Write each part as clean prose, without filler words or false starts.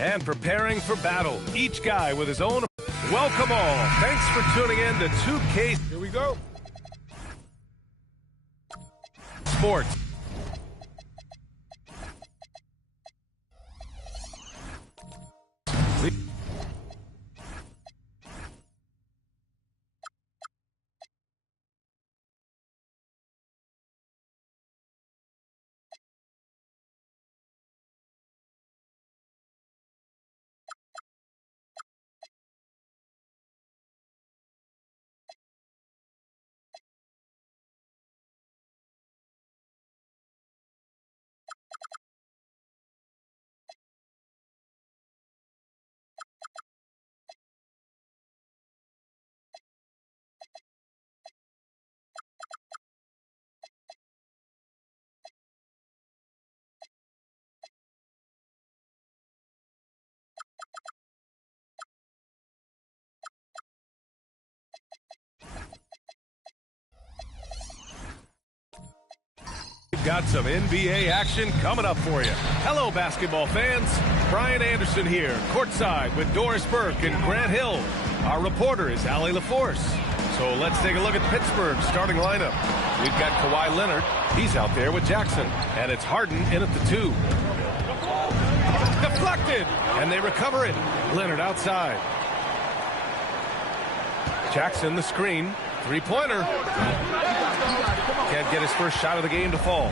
And preparing for battle, each guy with his own. Welcome all. Thanks for tuning in to 2K. Here we go. Sports. We've got some NBA action coming up for you. Hello, basketball fans. Brian Anderson here, courtside with Doris Burke and Grant Hill. Our reporter is Allie LaForce. So let's take a look at Pittsburgh's starting lineup. We've got Kawhi Leonard. He's out there with Jackson. And it's Harden in at the 2. Deflected. And they recover it. Leonard outside. Jackson the screen. Three-pointer. Can't get his first shot of the game to fall.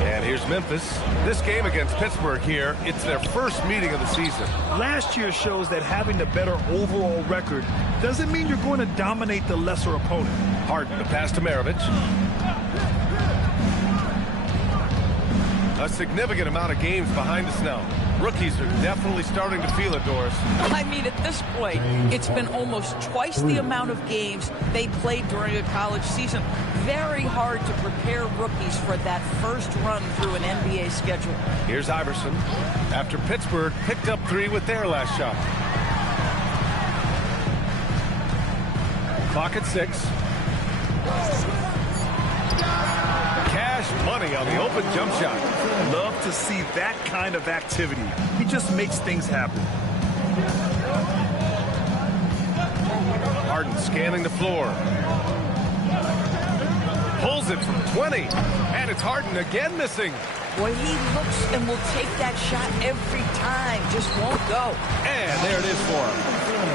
And here's Memphis. This game against Pittsburgh here, it's their first meeting of the season. Last year shows that having the better overall record doesn't mean you're going to dominate the lesser opponent. Harden, the pass to Maravich. A significant amount of games behind us now. Rookies are definitely starting to feel it, Doris. I mean, at this point, it's been almost twice the amount of games they played during a college season. Very hard to prepare rookies for that first run through an NBA schedule. Here's Iverson. After Pittsburgh picked up 3 with their last shot. Clock at 6. Cash money on the open jump shot. Love to see that kind of activity. He just makes things happen. Harden scanning the floor. Pulls it from 20. And it's Harden again missing. Boy, he looks and will take that shot every time. Just won't go. And there it is for him.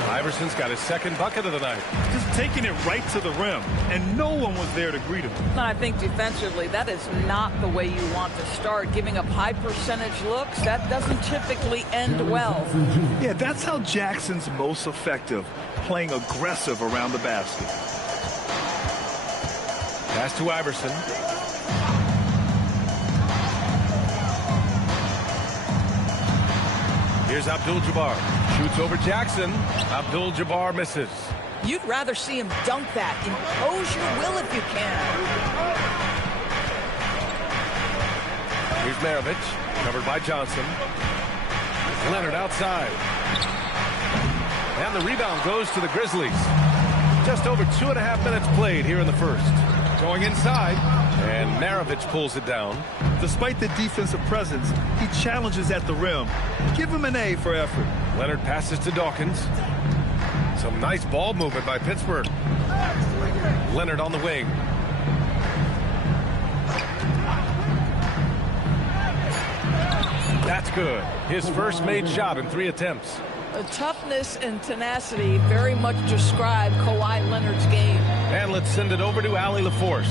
Iverson's got his second bucket of the night. Just taking it right to the rim, and no one was there to greet him. I think defensively, that is not the way you want to start. Giving up high percentage looks, that doesn't typically end well. Yeah, that's how Jackson's most effective, playing aggressive around the basket. Pass to Iverson. Here's Abdul-Jabbar. Shoots over Jackson. Abdul-Jabbar misses. You'd rather see him dunk that. Impose your will if you can. Here's Maravich. Covered by Johnson. Leonard outside. And the rebound goes to the Grizzlies. Just over 2.5 minutes played here in the first. Going inside. And Maravich pulls it down. Despite the defensive presence, he challenges at the rim. Give him an A for effort. Leonard passes to Dawkins. Some nice ball movement by Pittsburgh. Leonard on the wing. That's good. His first made shot in 3 attempts. Toughness and tenacity very much describe Kawhi Leonard's game. And let's send it over to Allie LaForce.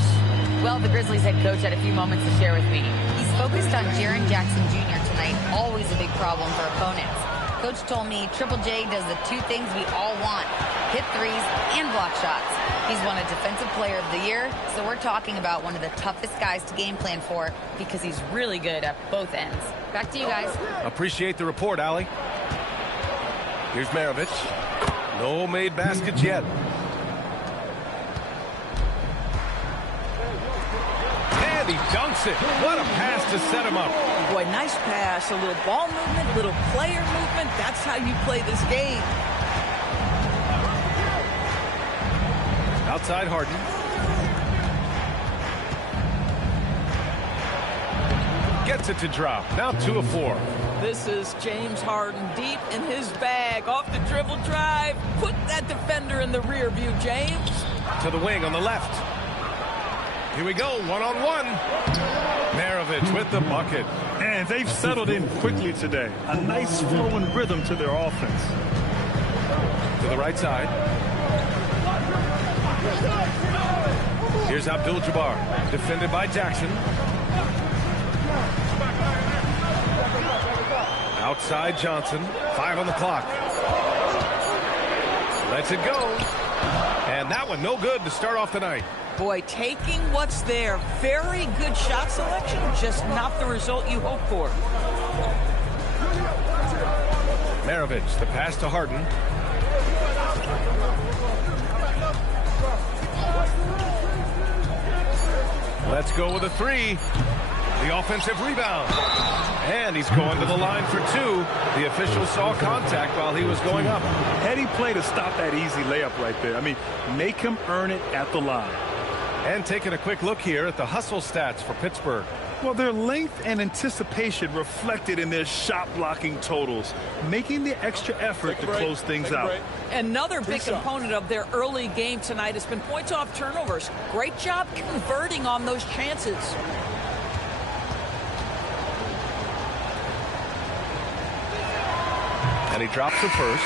Well, the Grizzlies head coach had a few moments to share with me. He's focused on Jaren Jackson Jr. tonight, always a big problem for opponents. Coach told me Triple J does the 2 things we all want, hit threes and block shots. He's won a Defensive Player of the Year, so we're talking about one of the toughest guys to game plan for because he's really good at both ends. Back to you guys. Appreciate the report, Allie. Here's Maravich. No made baskets yet. And he dunks it. What a pass to set him up. Boy, nice pass. A little ball movement, little player movement. That's how you play this game. Outside Harden. Gets it to drop. Now 2 of 4. This is James Harden deep in his bag. Off the dribble drive. Put that defender in the rear view, James. To the wing on the left. Here we go, one-on-one. Maravich with the bucket. And they've settled in quickly today. A nice flowing rhythm to their offense. To the right side. Here's Abdul-Jabbar, defended by Jackson. Outside Johnson, 5 on the clock. Lets it go. And that one no good to start off the night. Boy, taking what's there. Very good shot selection, just not the result you hope for. Maravich, the pass to Harden. Let's go with a 3. The offensive rebound. And he's going to the line for 2. The official saw contact while he was going up. Heady play to stop that easy layup right there. I mean, make him earn it at the line. And taking a quick look here at the hustle stats for Pittsburgh. Well, their length and anticipation reflected in their shot blocking totals, making the extra effort to close things out. Another big component of their early game tonight has been points off turnovers. Great job converting on those chances. And he drops the first.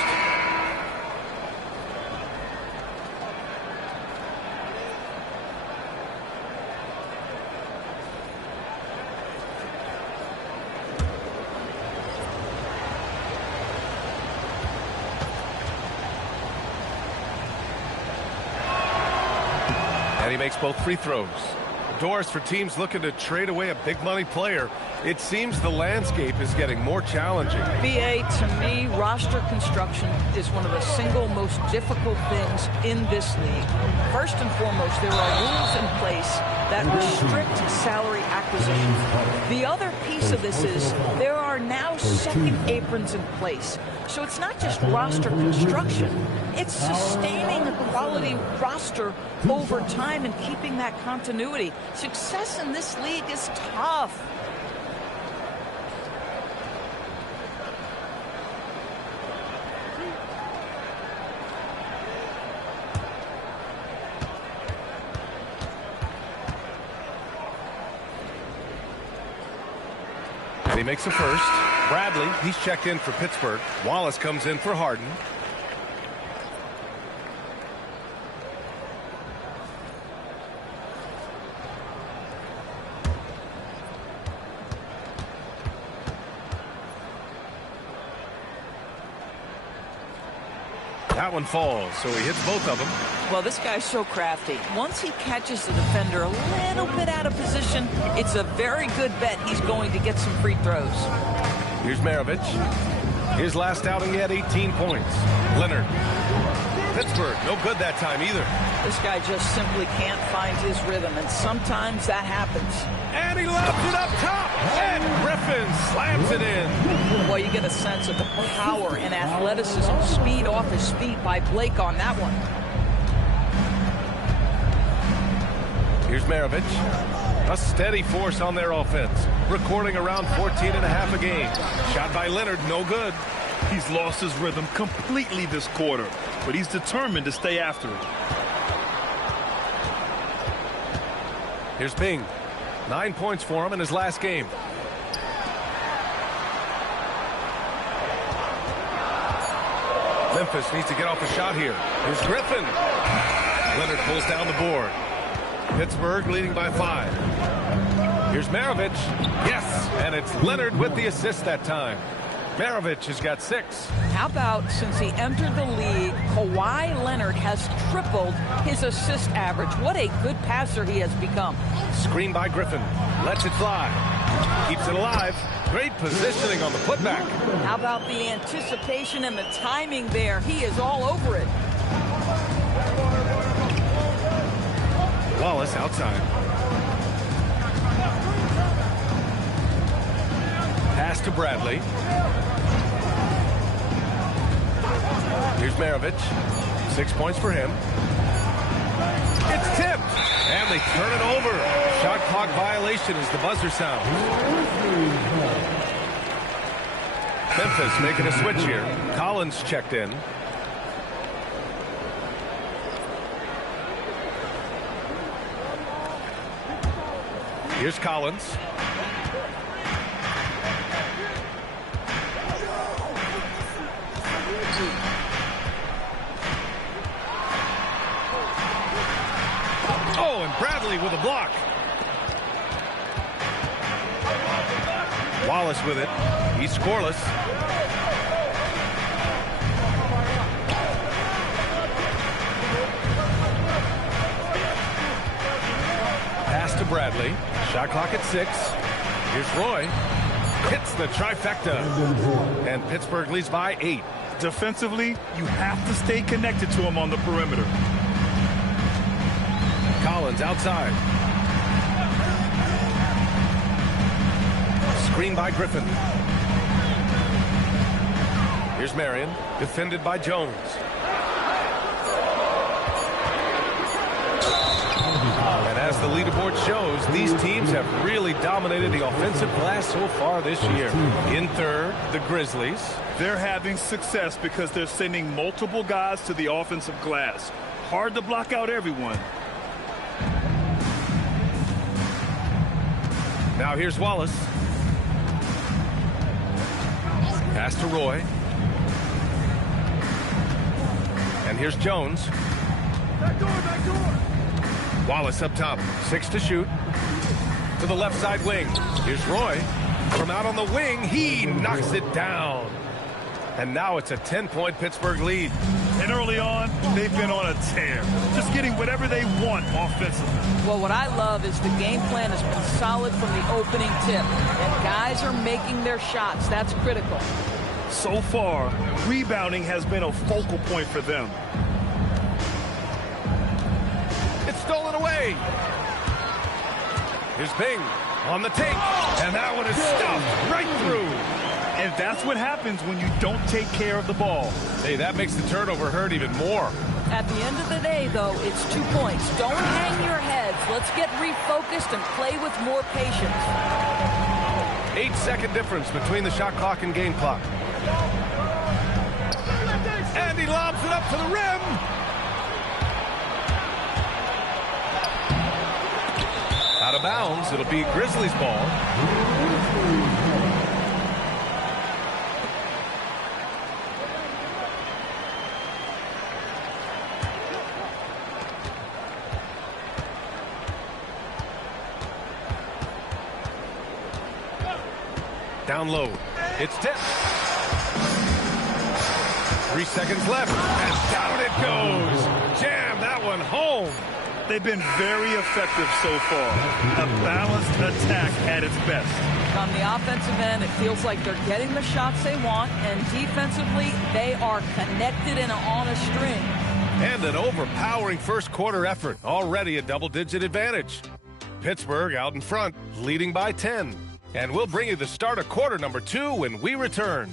And he makes both free throws. Doors for teams looking to trade away a big money player. It seems the landscape is getting more challenging. BA, to me, roster construction is one of the single most difficult things in this league. First and foremost, there are rules in place that restrict salary acquisition. The other piece of this is there are now second aprons in place. So it's not just roster construction, it's sustaining a quality roster over time and keeping that continuity. Success in this league is tough. And he makes the first. Bradley, he's checked in for Pittsburgh. Wallace comes in for Harden. That one falls, so he hits both of them. Well, this guy's so crafty. Once he catches the defender a little bit out of position, it's a very good bet he's going to get some free throws. Here's Maravich. His last outing, he had 18 points. Leonard. Pittsburgh, no good that time either. This guy just simply can't find his rhythm, and sometimes that happens. And he lobs it up top, and Griffin slams it in. Well, you get a sense of the power and athleticism, speed off his feet by Blake on that one. Here's Maravich. A steady force on their offense, recording around 14.5 a game. Shot by Leonard, no good. He's lost his rhythm completely this quarter, but he's determined to stay after it. Here's Bing. 9 points for him in his last game. Memphis needs to get off a shot here. Here's Griffin. Leonard pulls down the board. Pittsburgh leading by 5. Here's Maravich. Yes, and it's Leonard with the assist that time. Maravich has got 6. How about since he entered the league, Kawhi Leonard has tripled his assist average. What a good passer he has become. Screen by Griffin. Lets it fly. Keeps it alive. Great positioning on the putback. How about the anticipation and the timing there? He is all over it. Wallace outside. Pass to Bradley. Here's Maravich. 6 points for him. It's tipped. And they turn it over. Shot clock violation as the buzzer sounds. Memphis making a switch here. Collins checked in. Here's Collins. Oh, and Bradley with a block. Wallace with it. He's scoreless. Pass to Bradley. Shot clock at 6. Here's Roy. Hits the trifecta. And Pittsburgh leads by 8. Defensively, you have to stay connected to him on the perimeter. Collins outside. Screen by Griffin. Here's Marion, defended by Jones. And as the leaderboard shows, these teams have really dominated the offensive glass so far this year. In third, the Grizzlies. They're having success because they're sending multiple guys to the offensive glass. Hard to block out everyone. Now here's Wallace. Pass to Roy. And here's Jones. Back door. Wallace up top. 6 to shoot. To the left side wing. Here's Roy. From out on the wing, he knocks it down. And now it's a 10-point Pittsburgh lead. And early on, they've been on a tear. Just getting whatever they want offensively. Well, what I love is the game plan has been solid from the opening tip. And guys are making their shots. That's critical. So far, rebounding has been a focal point for them. It's stolen away. Here's Bing on the take. And that one is stuffed right through. And that's what happens when you don't take care of the ball. Hey, that makes the turnover hurt even more. At the end of the day, though, it's 2 points. Don't hang your heads. Let's get refocused and play with more patience. 8-second difference between the shot clock and game clock. And he lobs it up to the rim. Out of bounds. It'll be Grizzlies ball. Down low. It's tipped. 3 seconds left. And down it goes. Jam that one home. They've been very effective so far. A balanced attack at its best. On the offensive end, it feels like they're getting the shots they want, and defensively, they are connected and on a string. And an overpowering first quarter effort. Already a double-digit advantage. Pittsburgh out in front, leading by 10. And we'll bring you the start of quarter number 2 when we return.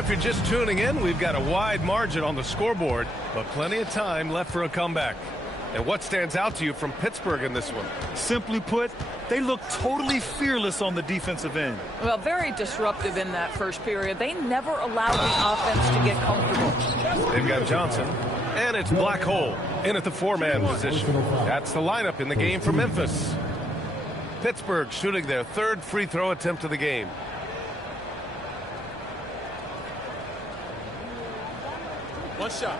If you're just tuning in, we've got a wide margin on the scoreboard, but plenty of time left for a comeback. And what stands out to you from Pittsburgh in this one? Simply put, they look totally fearless on the defensive end. Well, very disruptive in that first period. They never allowed the offense to get comfortable. They've got Johnson, and it's Black Hole in at the 4-man position. That's the lineup in the game for Memphis. Pittsburgh shooting their 3rd free throw attempt of the game. One shot.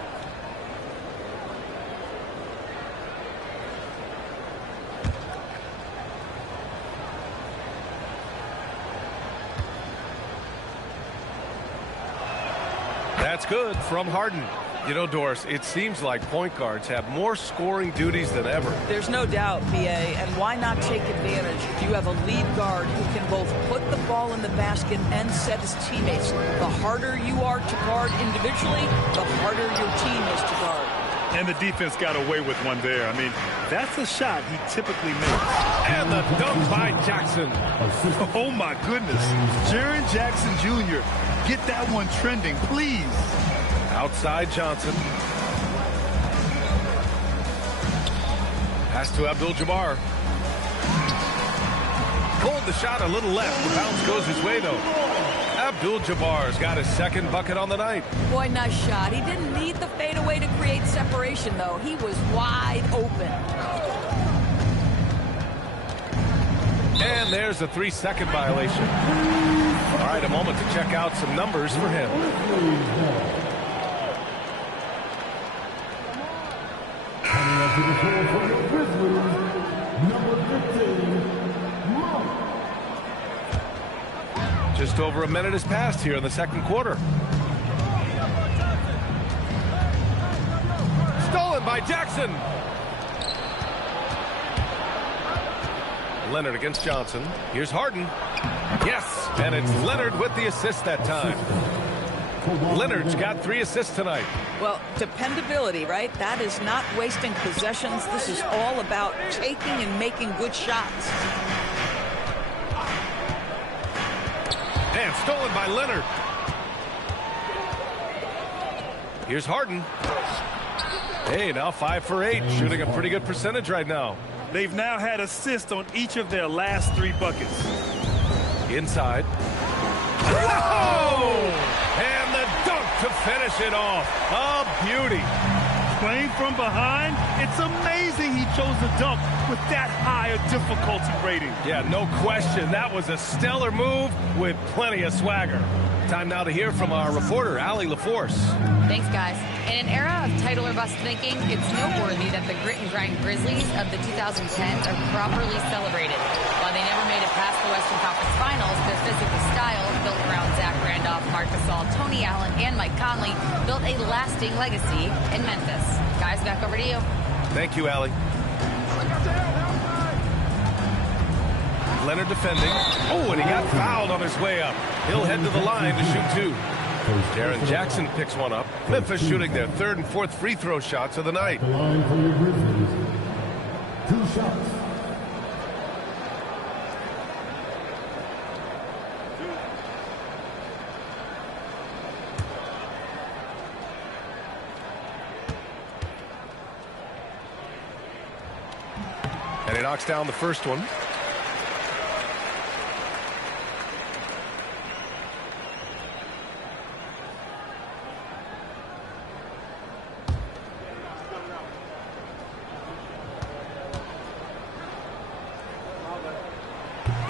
That's good from Harden. You know, Doris, it seems like point guards have more scoring duties than ever. There's no doubt, BA, and why not take advantage? You have a lead guard who can both put the ball in the basket and set his teammates. The harder you are to guard individually, the harder your team is to guard. And the defense got away with one there. I mean, that's a shot he typically makes. And the dunk by Jackson. Oh, my goodness. Jaren Jackson Jr., get that one trending, please. Outside Johnson. Pass to Abdul-Jabbar. Pulled the shot a little left. The bounce goes his way, though. Abdul-Jabbar's got his second bucket on the night. Boy, nice shot. He didn't need the fadeaway to create separation, though. He was wide open. And there's a 3-second violation. All right, a moment to check out some numbers for him. Just over a minute has passed here in the second quarter. Stolen by Jackson. Leonard against Johnson. Here's Harden. Yes, and it's Leonard with the assist that time. Leonard's got 3 assists tonight. Well, dependability, right? That is not wasting possessions. This is all about taking and making good shots. And stolen by Leonard. Here's Harden. Hey, now 5 for 8, shooting a pretty good percentage right now. They've now had assists on each of their last 3 buckets. Inside. Oh! And the dunk to finish it off. A beauty. Playing from behind, it's amazing he chose the dunk with that high a difficulty rating. Yeah, no question. That was a stellar move with plenty of swagger. Time now to hear from our reporter, Allie LaForce. Thanks, guys. In an era of title or bust thinking, it's noteworthy that the grit and grind Grizzlies of the 2010s are properly celebrated. While they never made it past the Western Conference Finals, their physical style, built around Zach Randolph, Marc Gasol, Tony Allen, and Mike Conley, built a lasting legacy in Memphis. Guys, back over to you. Thank you, Allie. Leonard defending. Oh, and he got fouled on his way up. He'll head to the line to shoot 2. Jaren Jackson picks one up. Memphis shooting their 3rd and 4th free throw shots of the night. The line for your Grizzlies. 2 shots. And he knocks down the first one.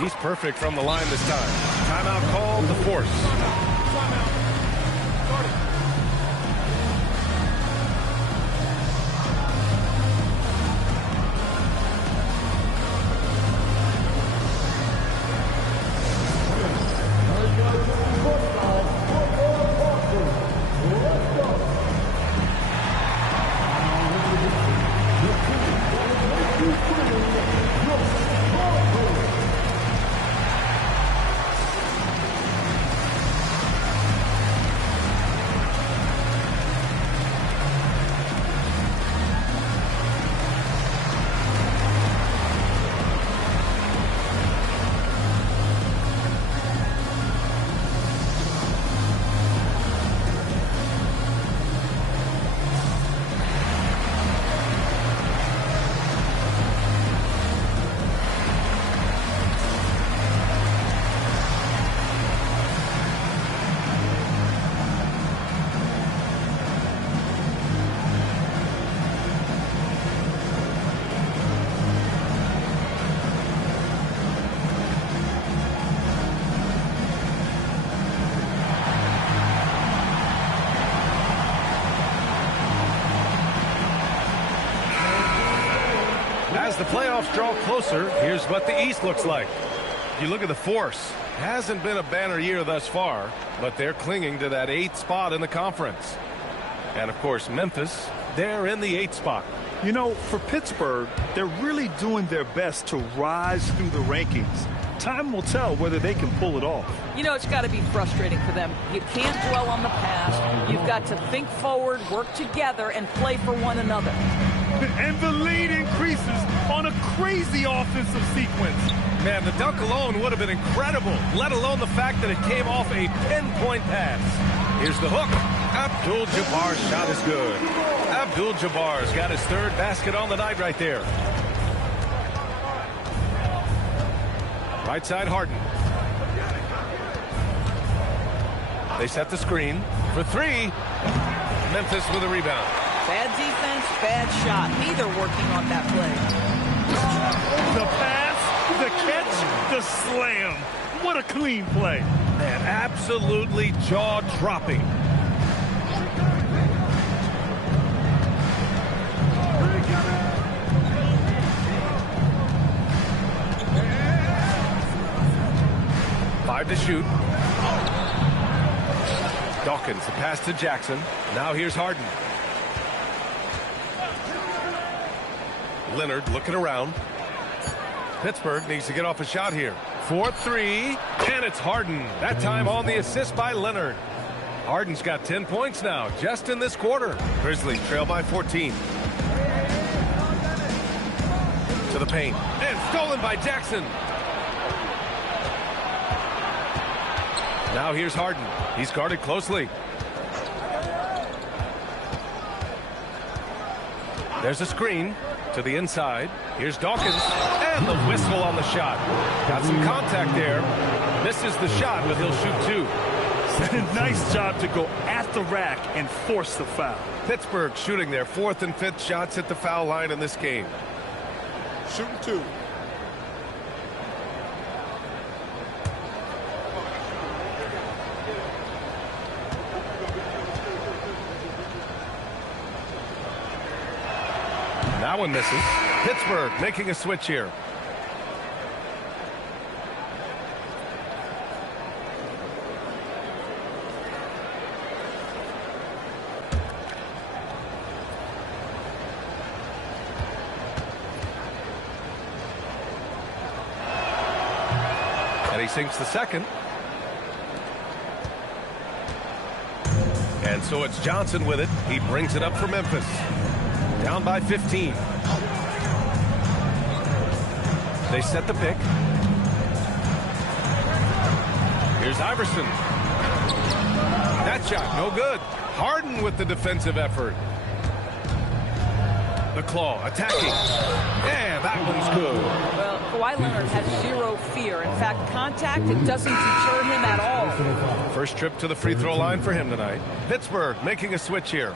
He's perfect from the line this time. Timeout called, the Force. As the playoffs draw closer, here's what the East looks like. You look at the force. Hasn't been a banner year thus far, but they're clinging to that 8th spot in the conference. And, of course, Memphis, they're in the 8th spot. You know, for Pittsburgh, they're really doing their best to rise through the rankings. Time will tell whether they can pull it off. You know, it's got to be frustrating for them. You can't dwell on the past. You've got to think forward, work together, and play for one another. And the lead increases on a crazy offensive sequence. Man, the dunk alone would have been incredible, let alone the fact that it came off a pinpoint pass. Here's the hook. Abdul-Jabbar's shot is good. Abdul-Jabbar's got his 3rd basket on the night right there. Right side, Harden. They set the screen for 3. Memphis with a rebound. Bad defense, bad shot. Neither working on that play. The pass, the catch, the slam. What a clean play. Man, absolutely jaw-dropping. To shoot. Dawkins, the pass to Jackson. Now here's Harden. Leonard looking around. Pittsburgh needs to get off a shot here. 4-3, and it's Harden. That time on the assist by Leonard. Harden's got 10 points now, just in this quarter. Grizzlies trail by 14. To the paint, and stolen by Jackson. Now here's Harden. He's guarded closely. There's a screen to the inside. Here's Dawkins. And the whistle on the shot. Got some contact there. Misses the shot, but he'll shoot 2. Nice job to go at the rack and force the foul. Pittsburgh shooting their 4th and 5th shots at the foul line in this game. Shooting 2. That one misses. Pittsburgh making a switch here. And he sinks the second. And so it's Johnson with it. He brings it up for Memphis. Down by 15. They set the pick. Here's Iverson. That shot, no good. Harden with the defensive effort. The claw attacking. And that one's good. Well, Kawhi Leonard has 0 fear. In fact, contact, it doesn't deter him at all. First trip to the free throw line for him tonight. Pittsburgh making a switch here.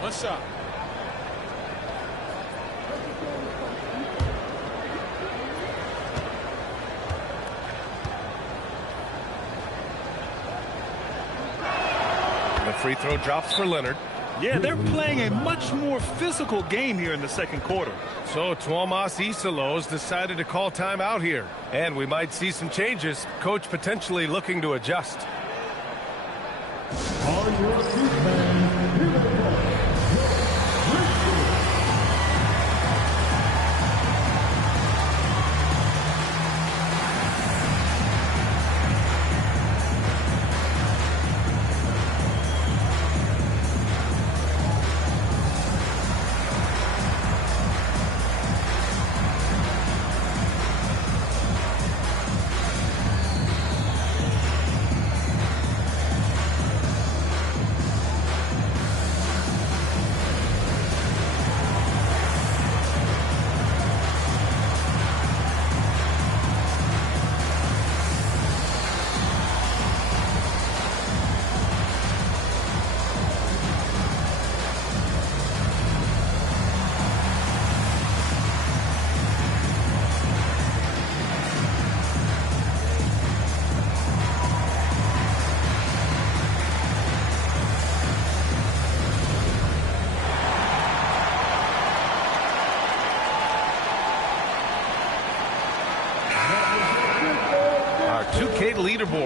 One shot. The free throw drops for Leonard. Yeah, they're playing a much more physical game here in the second quarter. So Tuomas Isalos decided to call timeout here. And we might see some changes. Coach potentially looking to adjust. On your feet, man. Here they go.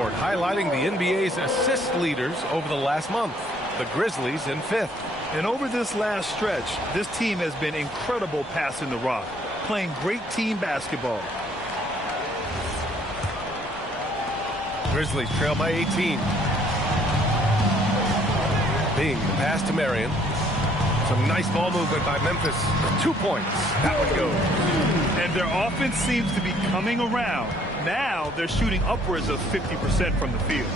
report highlighting the NBA's assist leaders over the last month. The Grizzlies in 5th. And over this last stretch, this team has been incredible passing the rock, playing great team basketball. Grizzlies trail by 18. Being the pass to Marion. Some nice ball movement by Memphis. 2 points. That one goes. And their offense seems to be coming around. Now they're shooting upwards of 50% from the field.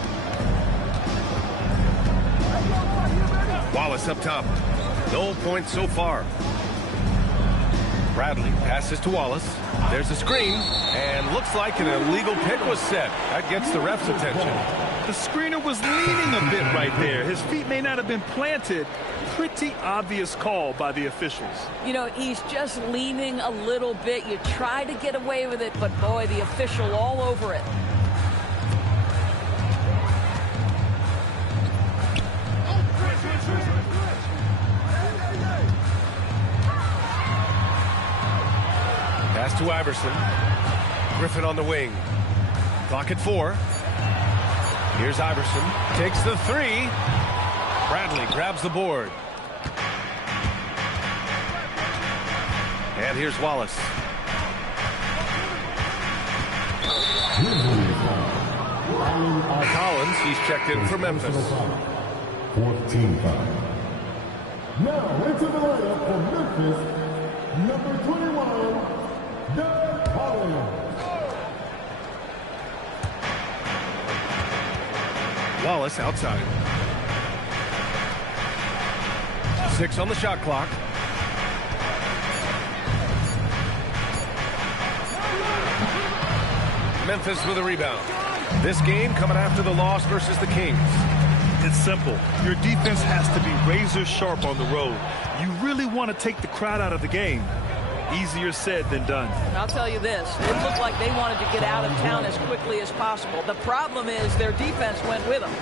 Wallace up top. No points so far. Bradley passes to Wallace. There's a screen, and looks like an illegal pick was set. That gets the ref's attention. The screener was leaning a bit right there. His feet may not have been planted. Pretty obvious call by the officials. You know, he's just leaning a little bit. You try to get away with it, but boy, the official all over it. Pass to Iverson. Griffin on the wing. Clock at 4. Here's Iverson. Takes the 3. Bradley grabs the board. And here's Wallace. Collins, he's checked in for Memphis. 14 foul. Now into the lineup for Memphis, number 21, Collins. Wallace outside. 6 on the shot clock. Memphis with a rebound. This game coming after the loss versus the Kings. It's simple. Your defense has to be razor sharp on the road. You really want to take the crowd out of the game. Easier said than done. I'll tell you this, it looked like they wanted to get out of town as quickly as possible. The problem is their defense went with them.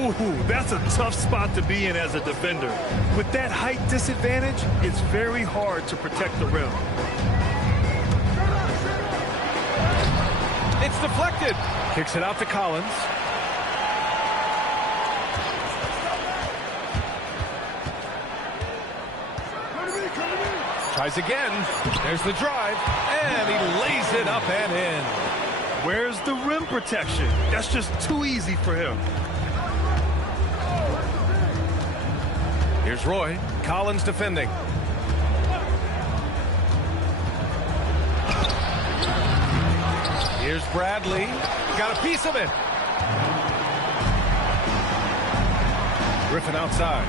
Ooh, that's a tough spot to be in as a defender. With that height disadvantage, it's very hard to protect the rim. It's deflected. Kicks it out to Collins. Tries again. There's the drive. And he lays it up and in. Where's the rim protection? That's just too easy for him. Here's Roy. Collins defending. Here's Bradley. Got a piece of it. Griffin outside.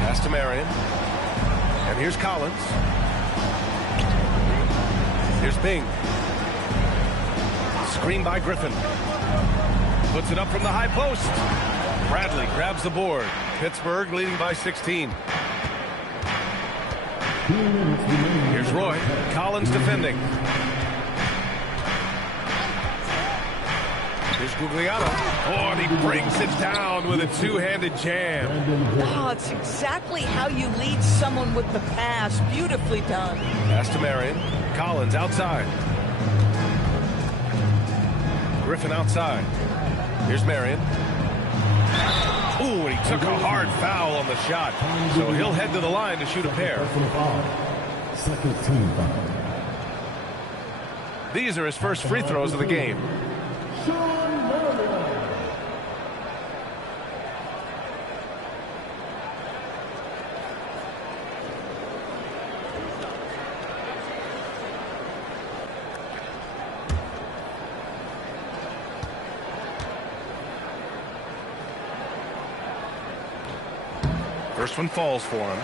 Pass to Marion. And here's Collins. Here's Bing. Screen by Griffin. Puts it up from the high post. Bradley grabs the board. Pittsburgh leading by 16. Here's Roy. Collins defending. Here's Guglielmo. Oh, and he brings it down with a two-handed jam. Oh, it's exactly how you lead someone with the pass. Beautifully done. Pass to Marion. Collins outside. Griffin outside. Here's Marion. Ooh, and he took a hard foul on the shot. So he'll head to the line to shoot a pair. Second team foul. These are his first free throws of the game. First one falls for him.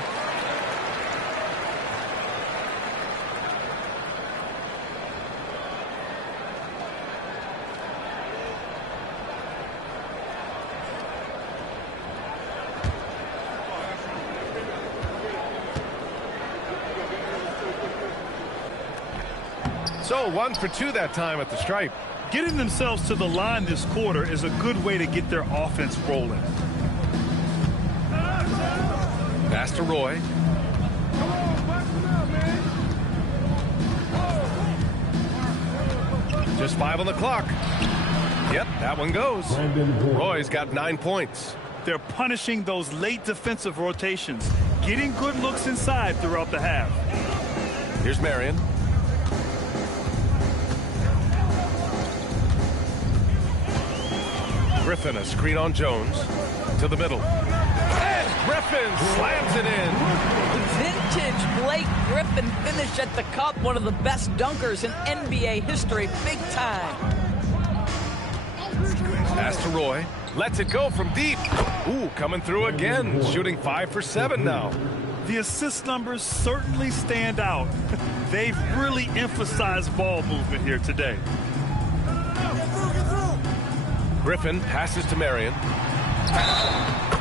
So 1 for 2 that time at the stripe. Getting themselves to the line this quarter is a good way to get their offense rolling. Pass to Roy. Just 5 on the clock. Yep, that one goes. Roy's got 9 points. They're punishing those late defensive rotations, getting good looks inside throughout the half. Here's Marion. Griffin, a screen on Jones. To the middle. And Griffin slams it in. Vintage Blake Griffin finish at the cup. One of the best dunkers in NBA history. Big time. Pass to Roy. Lets it go from deep. Ooh, coming through again. Shooting 5 for 7 now. The assist numbers certainly stand out. They've really emphasized ball movement here today. Griffin passes to Marion.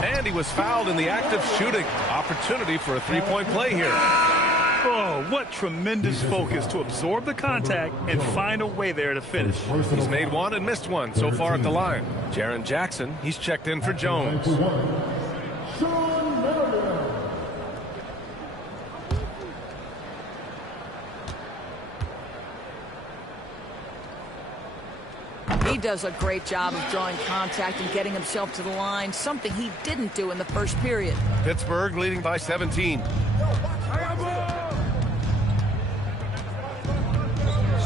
And he was fouled in the act of shooting. Opportunity for a three-point play here. Oh, what tremendous focus to absorb the contact and find a way there to finish. He's made one and missed one so far at the line. Jaren Jackson, he's checked in for Jones. He does a great job of drawing contact and getting himself to the line, something he didn't do in the first period. Pittsburgh leading by 17.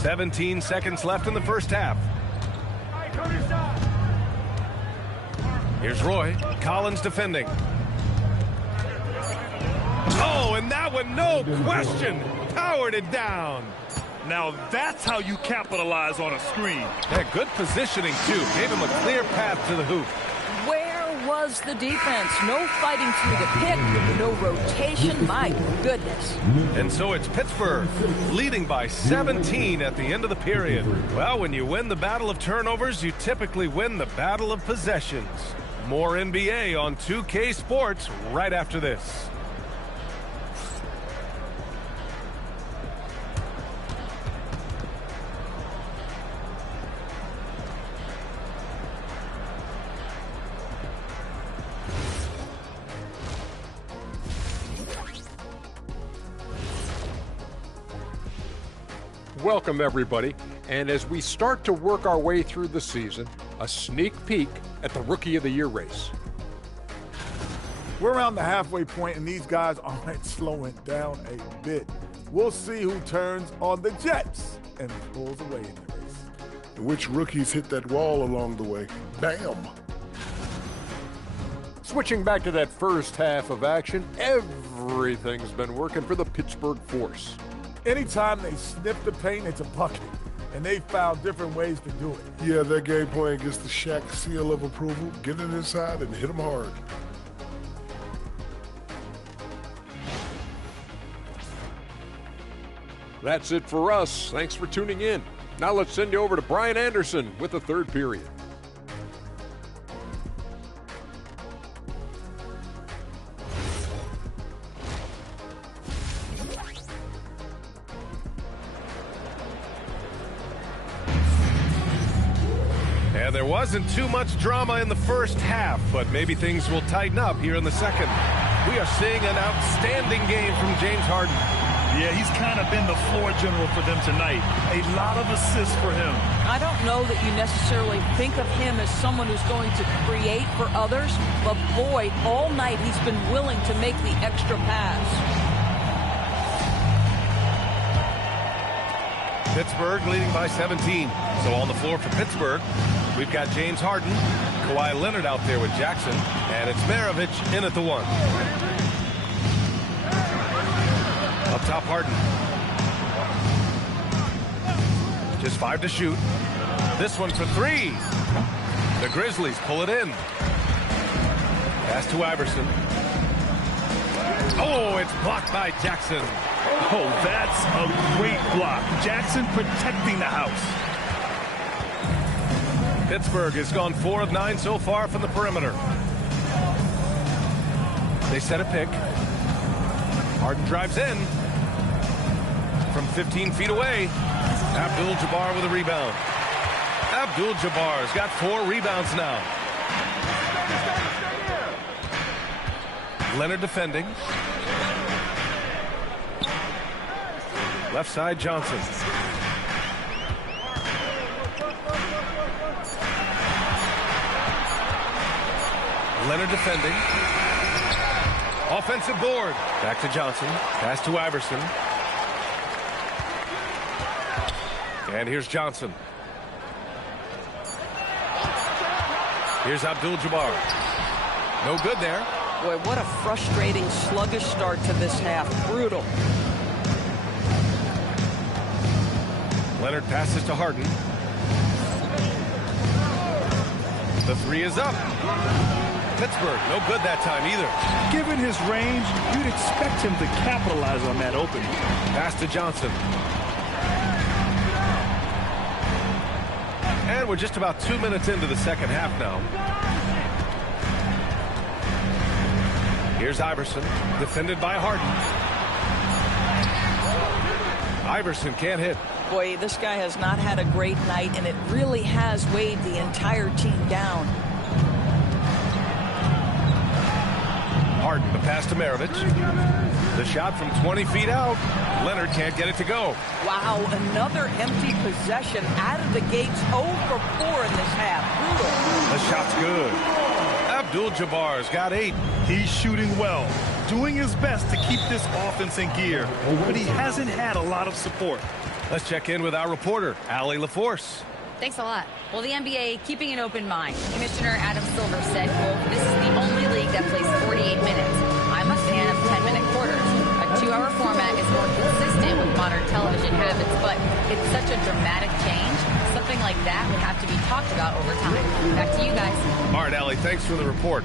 17 seconds left in the first half. Here's Roy. Collins defending. Oh, and that one, no question, powered it down. Now that's how you capitalize on a screen. Yeah, good positioning, too. Gave him a clear path to the hoop. Where was the defense? No fighting through the pick, no rotation. My goodness. And so it's Pittsburgh leading by 17 at the end of the period. Well, when you win the battle of turnovers, you typically win the battle of possessions. More NBA on 2K Sports right after this. Welcome, everybody. And as we start to work our way through the season, a sneak peek at the Rookie of the Year race. We're around the halfway point, and these guys aren't slowing down a bit. We'll see who turns on the Jets and pulls away in the race. Which rookies hit that wall along the way? Bam! Switching back to that first half of action, everything's been working for the Pittsburgh Force. Anytime they sniff the paint, it's a bucket, and they found different ways to do it. Yeah, their game plan gets the Shaq seal of approval. Get it inside and hit them hard. That's it for us. Thanks for tuning in. Now let's send you over to Brian Anderson with the third period. And there wasn't too much drama in the first half, but maybe things will tighten up here in the second. We are seeing an outstanding game from James Harden. Yeah, he's kind of been the floor general for them tonight. A lot of assists for him. I don't know that you necessarily think of him as someone who's going to create for others, but boy, all night he's been willing to make the extra pass. Pittsburgh leading by 17. So on the floor for Pittsburgh, we've got James Harden, Kawhi Leonard out there with Jackson, and it's Maravich in at the one. Up top, Harden. Just 5 to shoot. This one for 3. The Grizzlies pull it in. Pass to Iverson. Oh, it's blocked by Jackson. Oh, that's a great block. Jackson protecting the house. Pittsburgh has gone 4 of 9 so far from the perimeter. They set a pick. Harden drives in. From 15 feet away, Abdul-Jabbar with a rebound. Abdul-Jabbar's got 4 rebounds now. Leonard defending. Left side, Johnson. Leonard defending. Offensive board. Back to Johnson. Pass to Iverson. And here's Johnson. Here's Abdul-Jabbar. No good there. Boy, what a frustrating, sluggish start to this half. Brutal. Leonard passes to Harden. The three is up. Pittsburgh, no good that time either. Given his range, you'd expect him to capitalize on that opening. Pass to Johnson. And we're just about 2 minutes into the second half now. Here's Iverson, defended by Harden. Iverson can't hit. Boy, this guy has not had a great night, and it really has weighed the entire team down. Harden, the pass to Maravich. The shot from 20 feet out. Leonard can't get it to go. Wow, another empty possession out of the gates. 0 for 4 in this half. Brutal. The shot's good. Abdul-Jabbar's got 8. He's shooting well, doing his best to keep this offense in gear, but he hasn't had a lot of support. Let's check in with our reporter, Allie LaForce. Thanks a lot. Well, the NBA keeping an open mind. Commissioner Adam Silver said, quote, "This is the only league that plays 48 minutes. I'm a fan of 10-minute quarters. A 2-hour format is more consistent with modern television habits, but it's such a dramatic change. Something like that would have to be talked about over time." Back to you guys. All right, Allie, thanks for the report.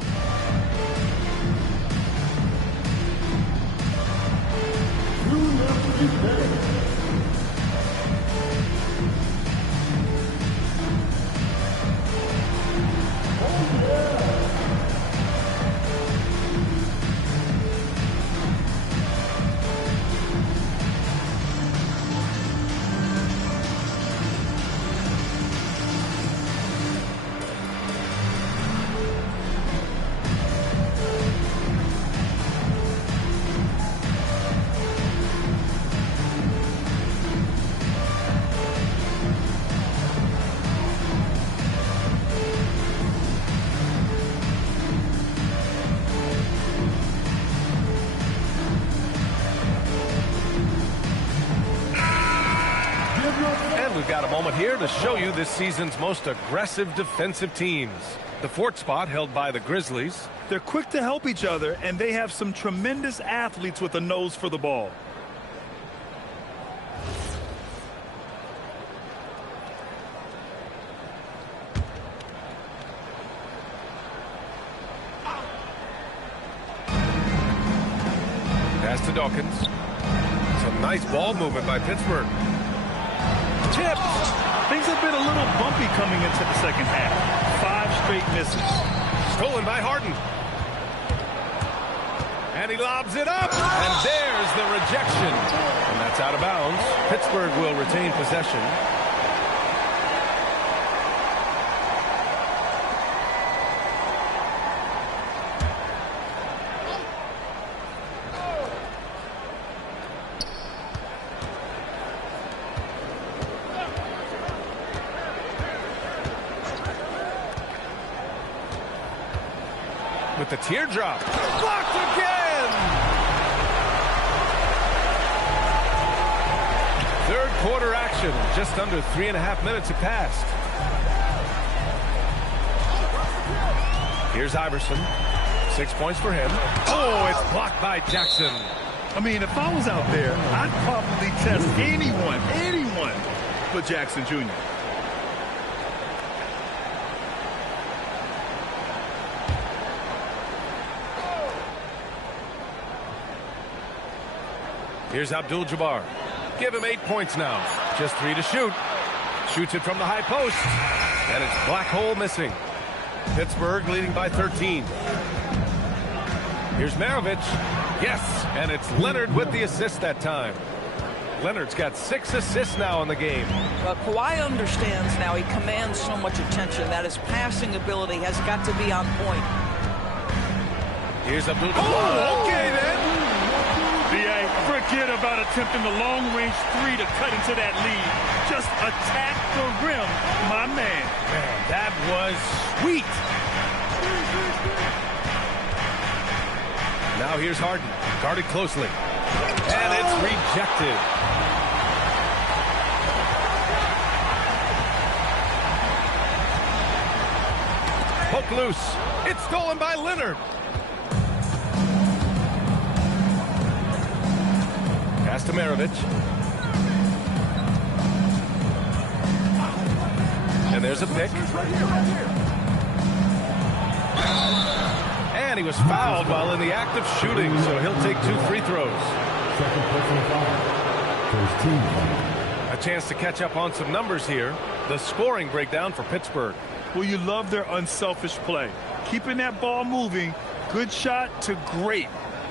We've got a moment here to show you this season's most aggressive defensive teams. The 4th spot held by the Grizzlies. They're quick to help each other, and they have some tremendous athletes with a nose for the ball. Pass to Dawkins. Some nice ball movement by Pittsburgh. Tip. Things have been a little bumpy coming into the second half. 5 straight misses. Stolen by Harden. And he lobs it up. And there's the rejection. And that's out of bounds. Pittsburgh will retain possession. With the teardrop. Blocked again! 3rd quarter action. Just under 3.5 minutes have passed. Here's Iverson. 6 points for him. Oh, it's blocked by Jackson. I mean, if I was out there, I'd probably test anyone but Jackson Jr. Here's Abdul-Jabbar. Give him 8 points now. Just 3 to shoot. Shoots it from the high post. And it's black hole missing. Pittsburgh leading by 13. Here's Maravich. Yes, and it's Leonard with the assist that time. Leonard's got 6 assists now in the game. Well, Kawhi understands now. He commands so much attention that his passing ability has got to be on point. Here's Abdul-Jabbar. Oh, okay then. Forget about attempting the long-range 3 to cut into that lead. Just attack the rim, my man. Man, that was sweet. Now here's Harden, guarded closely. And it's rejected. Poke loose. It's stolen by Leonard. Pass to Maravich. And there's a pick. And he was fouled while in the act of shooting, so he'll take 2 free throws. A chance to catch up on some numbers here. The scoring breakdown for Pittsburgh. Well, you love their unselfish play. Keeping that ball moving, good shot to great.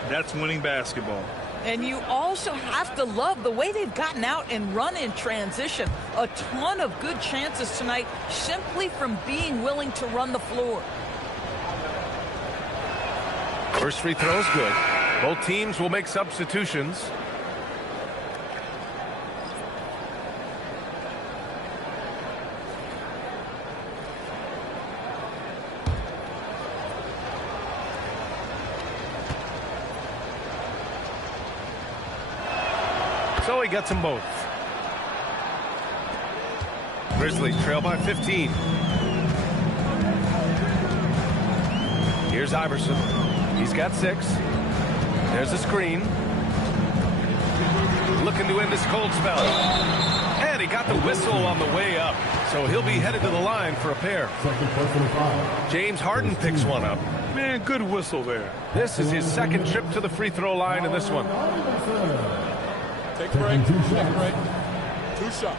That's winning basketball. And you also have to love the way they've gotten out and run in transition. A ton of good chances tonight simply from being willing to run the floor. First free throw is good. Both teams will make substitutions. So he gets them both. Grizzlies trail by 15. Here's Iverson. He's got 6. There's a screen. Looking to end this cold spell. And he got the whistle on the way up. So he'll be headed to the line for a pair. James Harden picks one up. Man, good whistle there. This is his second trip to the free throw line in this one. Take a break. Take a break. 2 shots.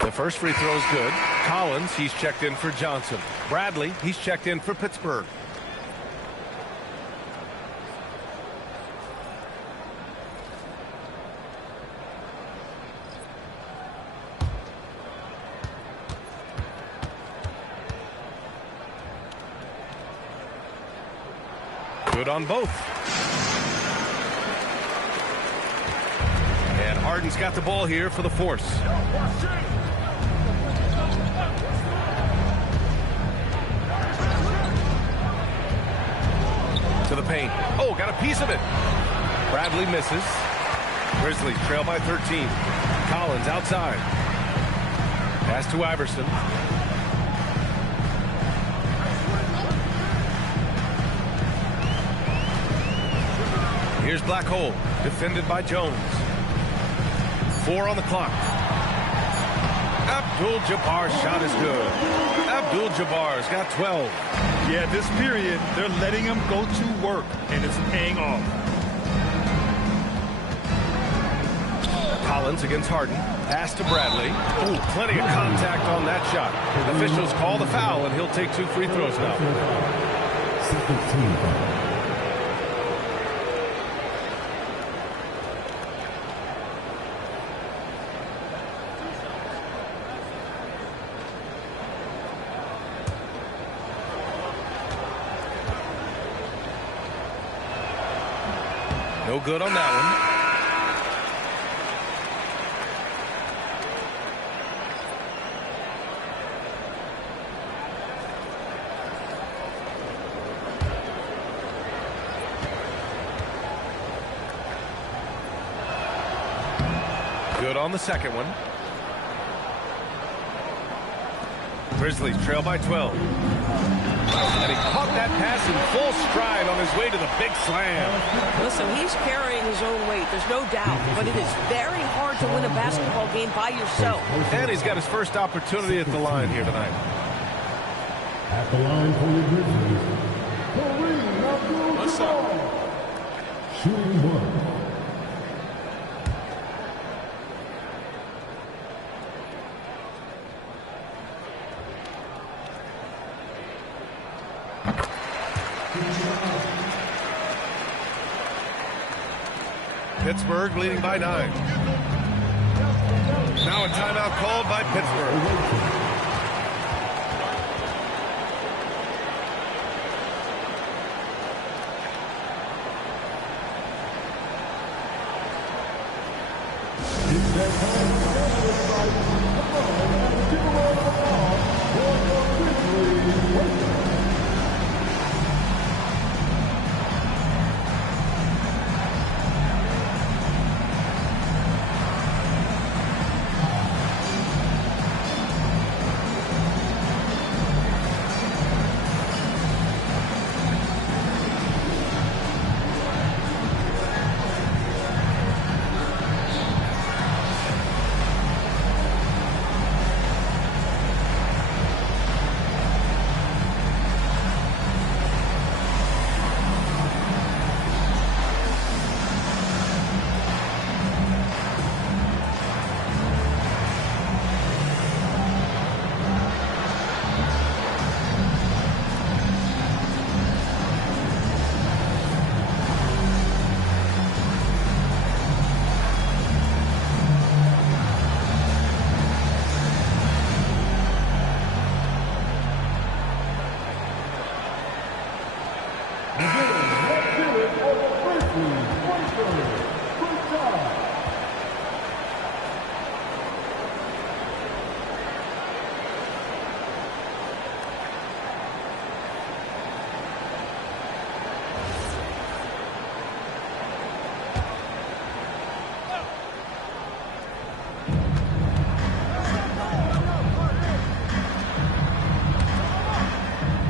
The first free throw is good. Collins, he's checked in for Johnson. Bradley, he's checked in for Pittsburgh. Good on both. And Harden's got the ball here for the Force. To the paint. Oh, got a piece of it. Bradley misses. Grizzlies trail by 13. Collins outside. Pass to Iverson. Here's Black Hole, defended by Jones. 4 on the clock. Abdul-Jabbar's shot is good. Abdul-Jabbar's got 12. Yeah, this period, they're letting him go to work, and it's paying off. Collins against Harden. Pass to Bradley. Ooh, plenty of contact on that shot. Officials call the foul, and he'll take 2 free throws now. No good on that one. Good on the second one. Grizzlies trail by 12. And he caught that pass in full stride on his way to the big slam. Listen, he's carrying his own weight, there's no doubt, but it is very hard to win a basketball game by yourself. And he's got his first opportunity at the line here tonight. At the line for the Grizzlies, Kareem What's up? shooting 1. Pittsburgh leading by 9. Now a timeout called by Pittsburgh. It's that time to get this fight. Come on, and give a round of applause for your victory.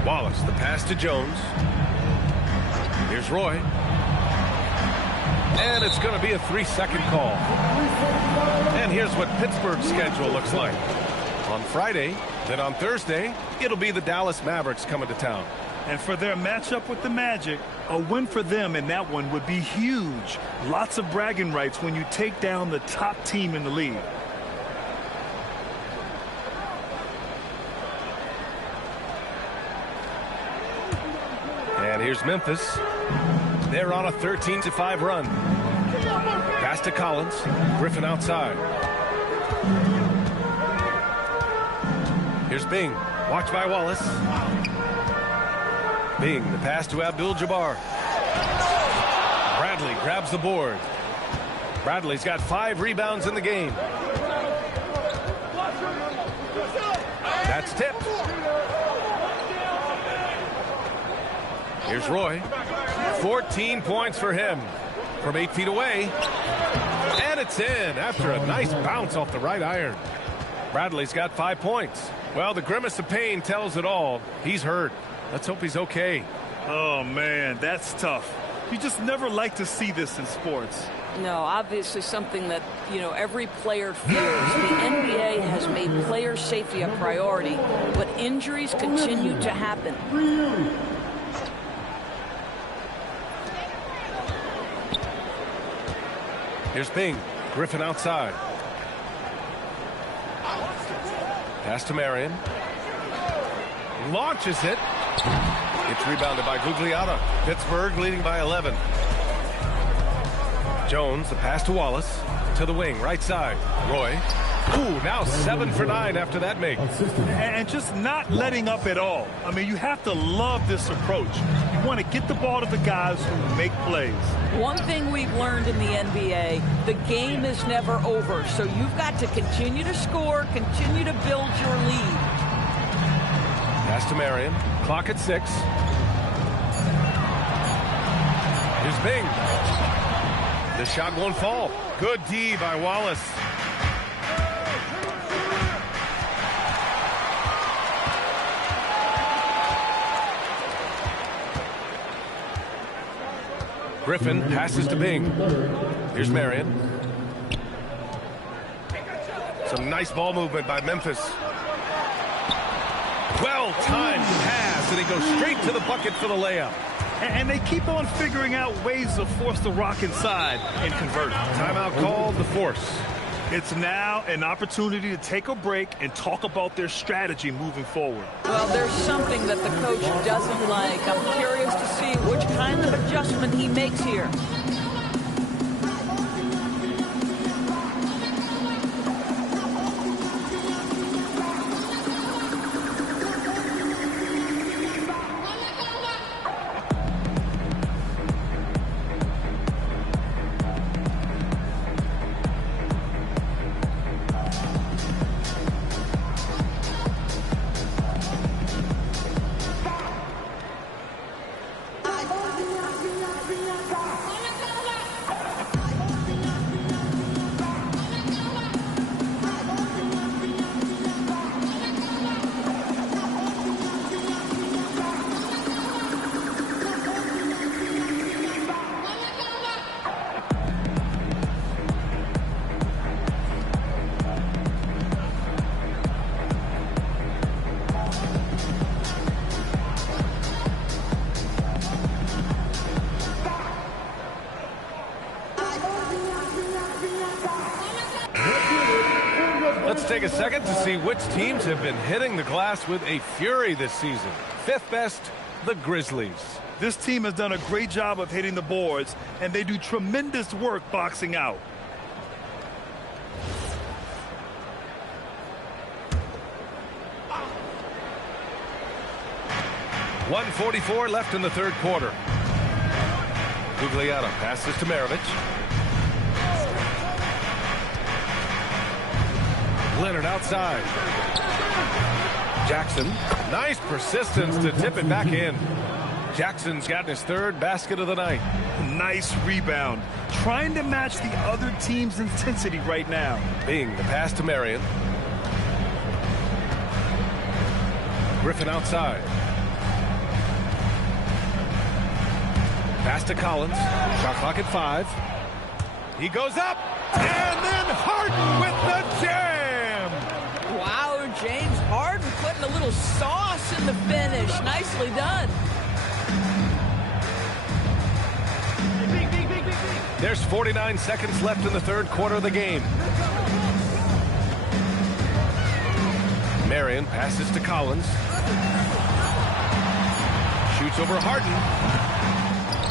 Wallace, the pass to Jones. Here's Roy. And it's going to be a 3-second call. And here's what Pittsburgh's schedule looks like. On Friday, then on Thursday, it'll be the Dallas Mavericks coming to town. And for their matchup with the Magic, a win for them in that one would be huge. Lots of bragging rights when you take down the top team in the league. And here's Memphis. They're on a 13-5 run. Pass to Collins. Griffin outside. Here's Bing. Watched by Wallace. Bing, the pass to Abdul-Jabbar. Bradley grabs the board. Bradley's got 5 rebounds in the game. That's tipped. Here's Roy. 14 points for him from 8 feet away. And it's in after a nice bounce off the right iron. Bradley's got 5 points. Well, the grimace of pain tells it all. He's hurt. Let's hope he's okay. Oh, man, that's tough. You just never like to see this in sports. No, obviously something that, every player fears. The NBA has made player safety a priority, but injuries continue to happen. Here's Bing. Griffin outside. Pass to Marion. Launches it. It's rebounded by Gugliotta. Pittsburgh leading by 11. Jones, the pass to Wallace. To the wing, right side. Roy. Ooh, now 7 for 9 after that make. And just not letting up at all. I mean, you have to love this approach. You want to get the ball to the guys who make plays. One thing we've learned in the NBA, the game is never over. So you've got to continue to score, continue to build your lead. Pass to Marion. Clock at 6. Here's Bing. The shot won't fall. Good D by Wallace. Griffin passes to Bing. Here's Marion. Some nice ball movement by Memphis. Well-timed pass, and he goes straight to the bucket for the layup. And they keep on figuring out ways to force the rock inside and convert. Timeout called, the force. It's now an opportunity to take a break and talk about their strategy moving forward. Well, there's something that the coach doesn't like. I'm curious to see which kind of adjustment he makes here. Let's take a second to see which teams have been hitting the glass with a fury this season. Fifth best, the Grizzlies. This team has done a great job of hitting the boards, and they do tremendous work boxing out. .144 left in the third quarter. Gugliotta passes to Maravich. Leonard outside. Jackson, nice persistence to tip it back in. Jackson's gotten his third basket of the night. Nice rebound. Trying to match the other team's intensity right now. Bing, the pass to Marion. Griffin outside. Pass to Collins. Shot clock at 5. He goes up, and then Harden with the jam! Wow, James Harden putting a little sauce in the finish. Nicely done. There's 49 seconds left in the third quarter of the game. Marion passes to Collins. Shoots over Harden.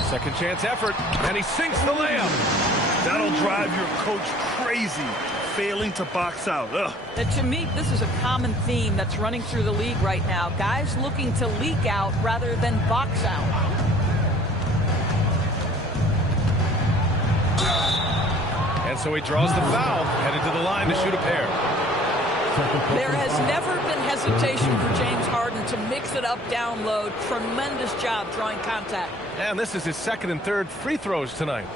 Second chance effort, and he sinks the layup. That'll drive your coach crazy, failing to box out. Ugh. To me, this is a common theme that's running through the league right now. Guys looking to leak out rather than box out. And so he draws the foul, headed to the line to shoot a pair. There has never been hesitation for James Harden to mix it up down low. Tremendous job drawing contact. And this is his second and third free throws tonight.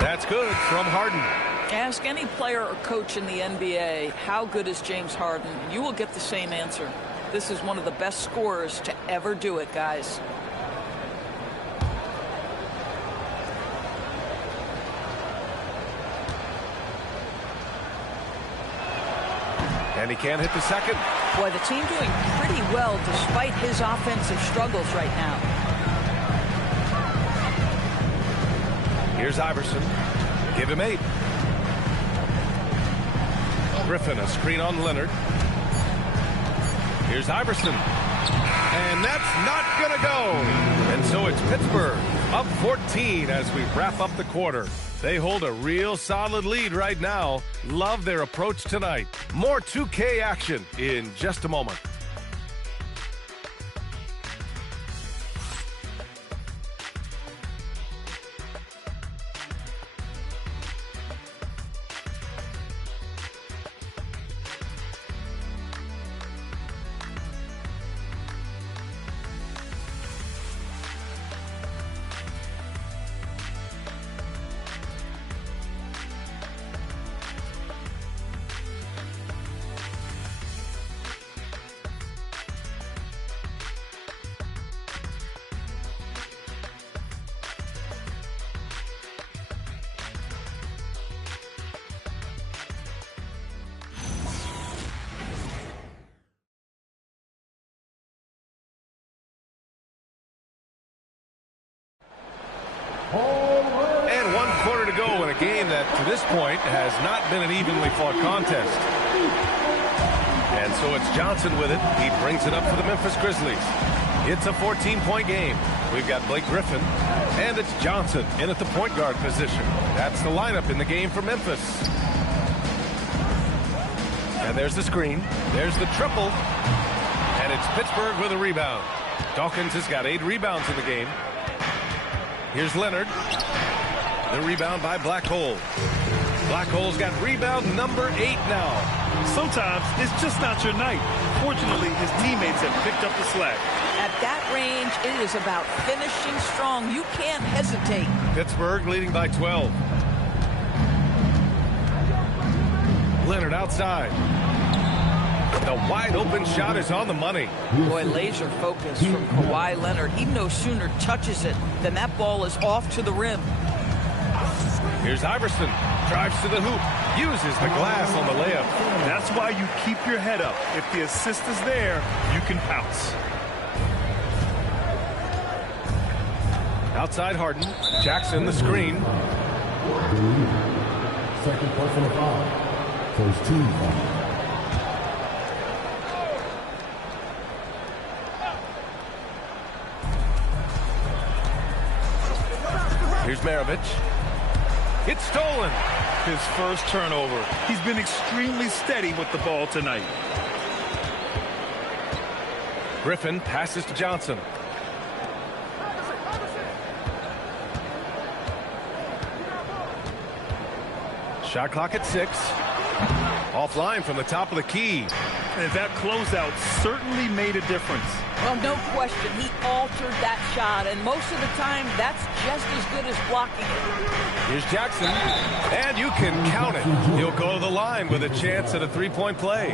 That's good from Harden. Ask any player or coach in the NBA, how good is James Harden? You will get the same answer. This is one of the best scorers to ever do it, guys. And he can't hit the second. Boy, the team doing pretty well despite his offensive struggles right now. Here's Iverson. Give him 8. Griffin, a screen on Leonard. Here's Iverson. And that's not going to go. And so it's Pittsburgh up 14 as we wrap up the quarter. They hold a real solid lead right now. Love their approach tonight. More 2K action in just a moment. And 1 quarter to go in a game that, to this point, has not been an evenly fought contest. And so it's Johnson with it. He brings it up for the Memphis Grizzlies. It's a 14-point game. We've got Blake Griffin, and it's Johnson in at the point guard position. That's the lineup in the game for Memphis. And there's the screen. There's the triple. And it's Pittsburgh with a rebound. Dawkins has got 8 rebounds in the game. Here's Leonard. The rebound by Black Hole. Black Hole's got rebound number 8 now. Sometimes it's just not your night. Fortunately, his teammates have picked up the slack. At that range, it is about finishing strong. You can't hesitate. Pittsburgh leading by 12. Leonard outside. The wide open shot is on the money. Boy, laser focus from Kawhi Leonard. He no sooner touches it than that ball is off to the rim. Here's Iverson. Drives to the hoop. Uses the glass on the layup. That's why you keep your head up. If the assist is there, you can pounce. Outside Harden. Jackson the screen. Second personal foul. First team foul. Here's Maravich. It's stolen. His first turnover. He's been extremely steady with the ball tonight. Griffin passes to Johnson. Shot clock at 6. Offline from the top of the key. And that closeout certainly made a difference. Well, no question. He altered that shot, and most of the time, that's just as good as blocking it. Here's Jackson, and you can count it. He'll go to the line with a chance at a three-point play.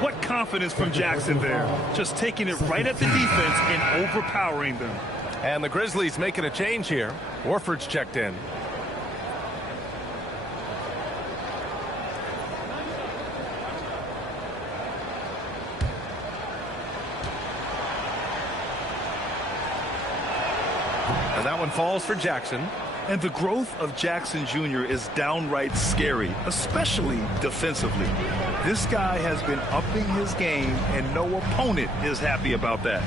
What confidence from Jackson there. Just taking it right at the defense and overpowering them. And the Grizzlies making a change here. Warford's checked in. And that one falls for Jackson. And the growth of Jackson Jr. is downright scary, especially defensively. This guy has been upping his game, and no opponent is happy about that.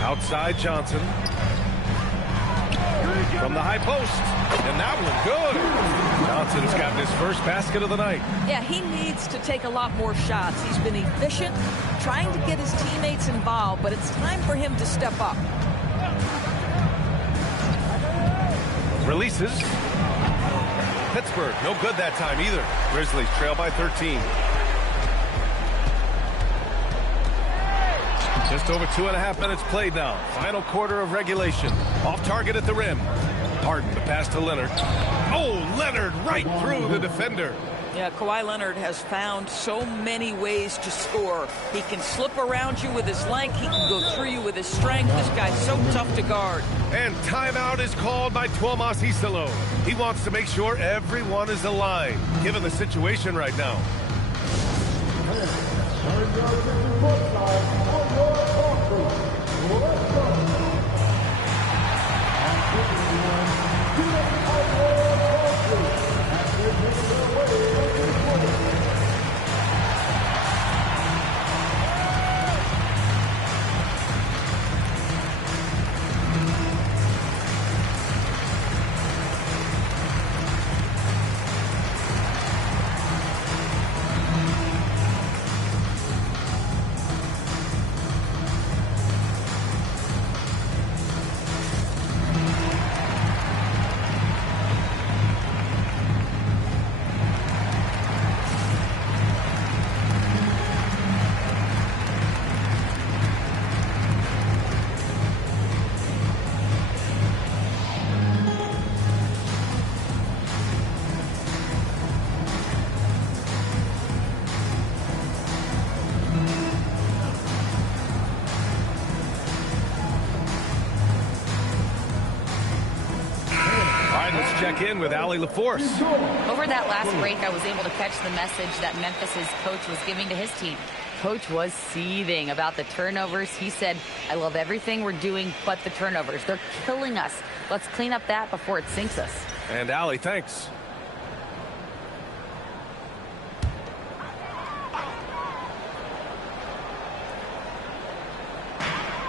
Outside Johnson. From the high post. And that one good. Johnson has gotten his first basket of the night. Yeah, he needs to take a lot more shots. He's been efficient, trying to get his teammates involved, but it's time for him to step up. Releases. Pittsburgh, no good that time either. Grizzlies trail by 13. Just over 2.5 minutes played now. Final quarter of regulation. Off target at the rim. Harden, the pass to Leonard. Oh, Leonard right through the defender. Yeah, Kawhi Leonard has found so many ways to score. He can slip around you with his length. He can go through you with his strength. This guy's so tough to guard. And timeout is called by Tuomas Isalo. He wants to make sure everyone is aligned, given the situation right now. Check in with Allie LaForce. Over that last break, I was able to catch the message that Memphis's coach was giving to his team. Coach was seething about the turnovers. He said, I love everything we're doing but the turnovers. They're killing us. Let's clean up that before it sinks us. And Allie, thanks.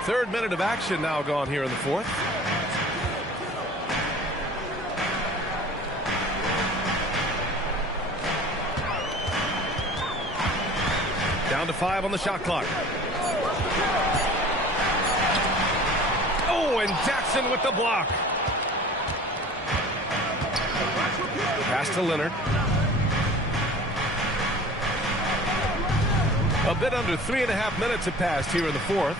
Third minute of action now gone here in the fourth. Down to 5 on the shot clock. Oh, and Jackson with the block. Pass to Leonard. A bit under 3.5 minutes have passed here in the fourth.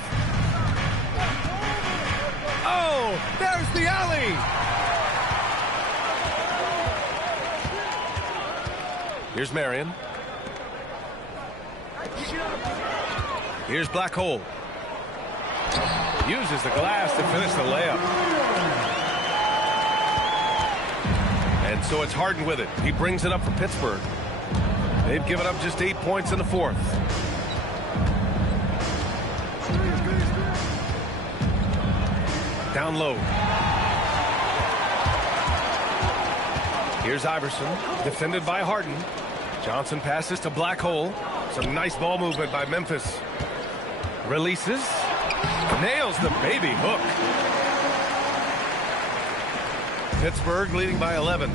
Oh, there's the alley. Here's Marion. Here's Black Hole. Uses the glass to finish the layup. So it's Harden with it. He brings it up for Pittsburgh. They've given up just 8 points in the fourth. Down low. Here's Iverson, defended by Harden. Johnson passes to Black Hole. Some nice ball movement by Memphis. Releases. Nails the baby hook. Pittsburgh leading by 11.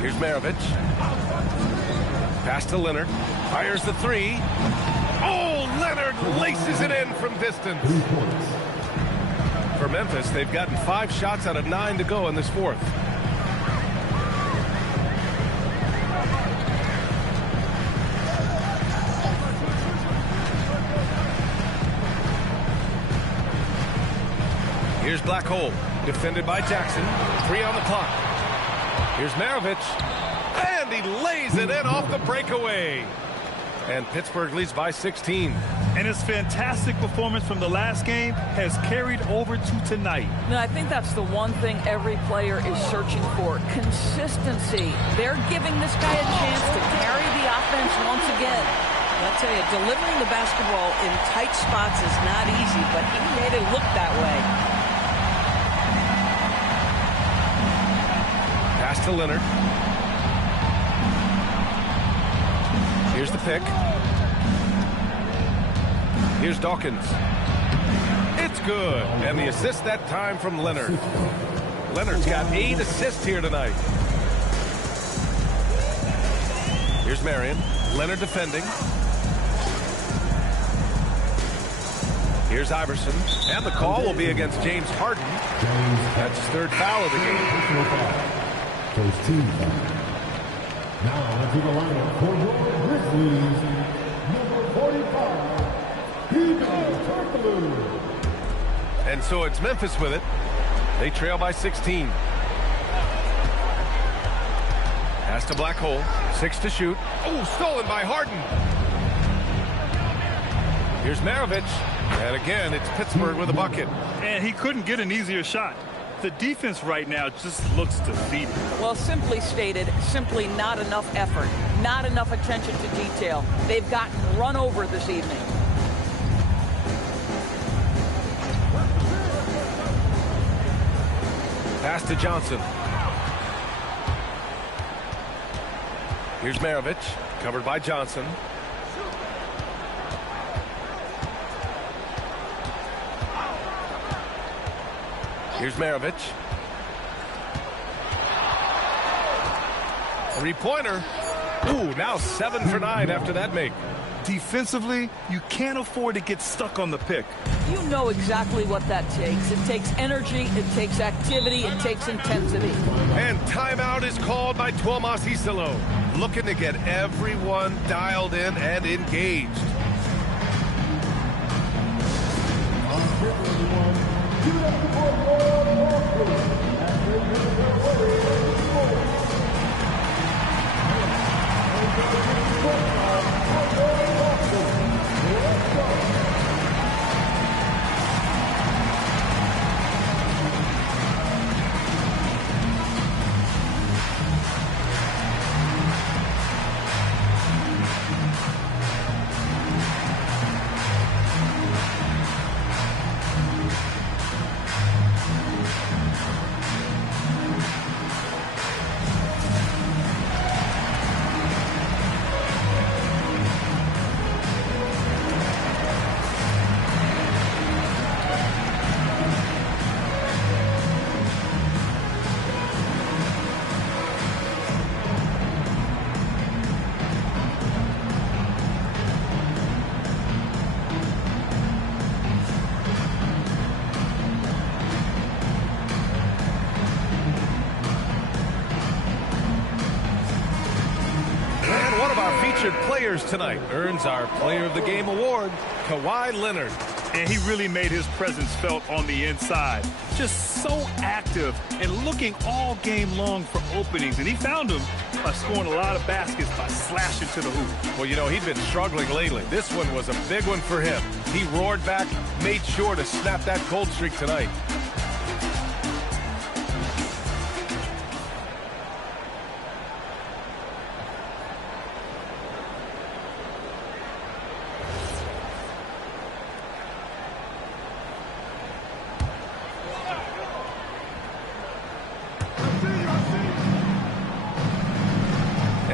Here's Maravich. Pass to Leonard. Fires the three. Oh, Leonard laces it in from distance. For Memphis, they've gotten 5 shots out of 9 to go in this fourth. Here's Black Hole, defended by Jackson. 3 on the clock. Here's Maravich, and he lays it in off the breakaway. And Pittsburgh leads by 16. And his fantastic performance from the last game has carried over to tonight. Now, I think that's the one thing every player is searching for, consistency. They're giving this guy a chance to carry the offense once again. I'll tell you, delivering the basketball in tight spots is not easy, but he made it look that way. Pass to Leonard. Here's the pick. Here's Dawkins. It's good. And the assist that time from Leonard. Leonard's got 8 assists here tonight. Here's Marion. Leonard defending. Here's Iverson. And the call will be against James Harden. That's his 3rd foul of the game. First team foul. Now into the lineup for your Grizzlies, number 45, and so it's Memphis with it. They trail by 16. Pass to Black Hole. 6 to shoot. Oh, stolen by Harden. Here's Maravich. And again, it's Pittsburgh with a bucket. And he couldn't get an easier shot. The defense right now just looks defeated. Well, simply stated, simply not enough effort, not enough attention to detail. They've gotten run over this evening. Pass to Johnson. Here's Maravich, covered by Johnson. Here's Maravich. 3-pointer. Ooh, now 7 for 9 after that make. Defensively, you can't afford to get stuck on the pick. You know exactly what that takes. It takes energy, it takes activity, it takes intensity. And timeout is called by Tuomas Isalo, looking to get everyone dialed in and engaged. Players tonight earns our Player of the Game award, Kawhi Leonard. And he really made his presence felt on the inside. Just so active and looking all game long for openings. And he found them by scoring a lot of baskets by slashing to the hoop. Well, you know, he'd been struggling lately. This one was a big one for him. He roared back, made sure to snap that cold streak tonight.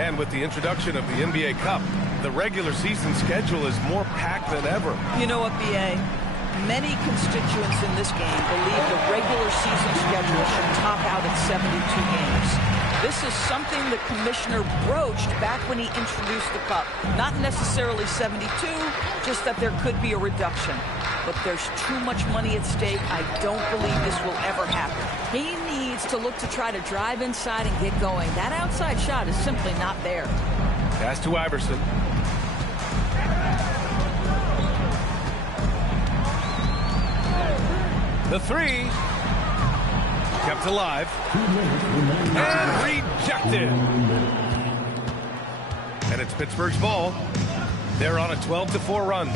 And with the introduction of the NBA Cup, the regular season schedule is more packed than ever. You know what, B.A.? Many constituents in this game believe the regular season schedule should top out at 72 games. This is something the commissioner broached back when he introduced the Cup. Not necessarily 72, just that there could be a reduction. But there's too much money at stake. I don't believe this will ever happen. He needs to look to try to drive inside and get going. That outside shot is simply not there. Pass to Iverson. The three. Kept alive. And rejected. And it's Pittsburgh's ball. They're on a 12-4 run.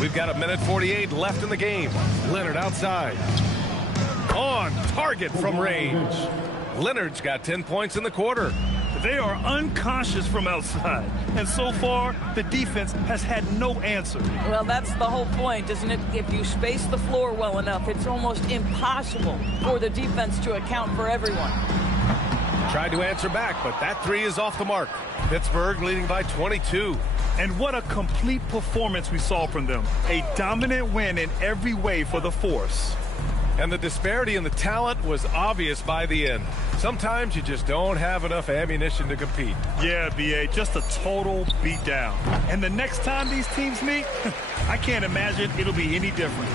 We've got 1:48 left in the game. Leonard outside. On target from range. Leonard's got 10 points in the quarter. They are unconscious from outside, and so far, the defense has had no answer. Well, that's the whole point, isn't it? If you space the floor well enough, it's almost impossible for the defense to account for everyone. Tried to answer back, but that three is off the mark. Pittsburgh leading by 22. And what a complete performance we saw from them. A dominant win in every way for the Force. And the disparity in the talent was obvious by the end. Sometimes you just don't have enough ammunition to compete. Yeah, B.A., just a total beatdown. And the next time these teams meet, I can't imagine it'll be any different.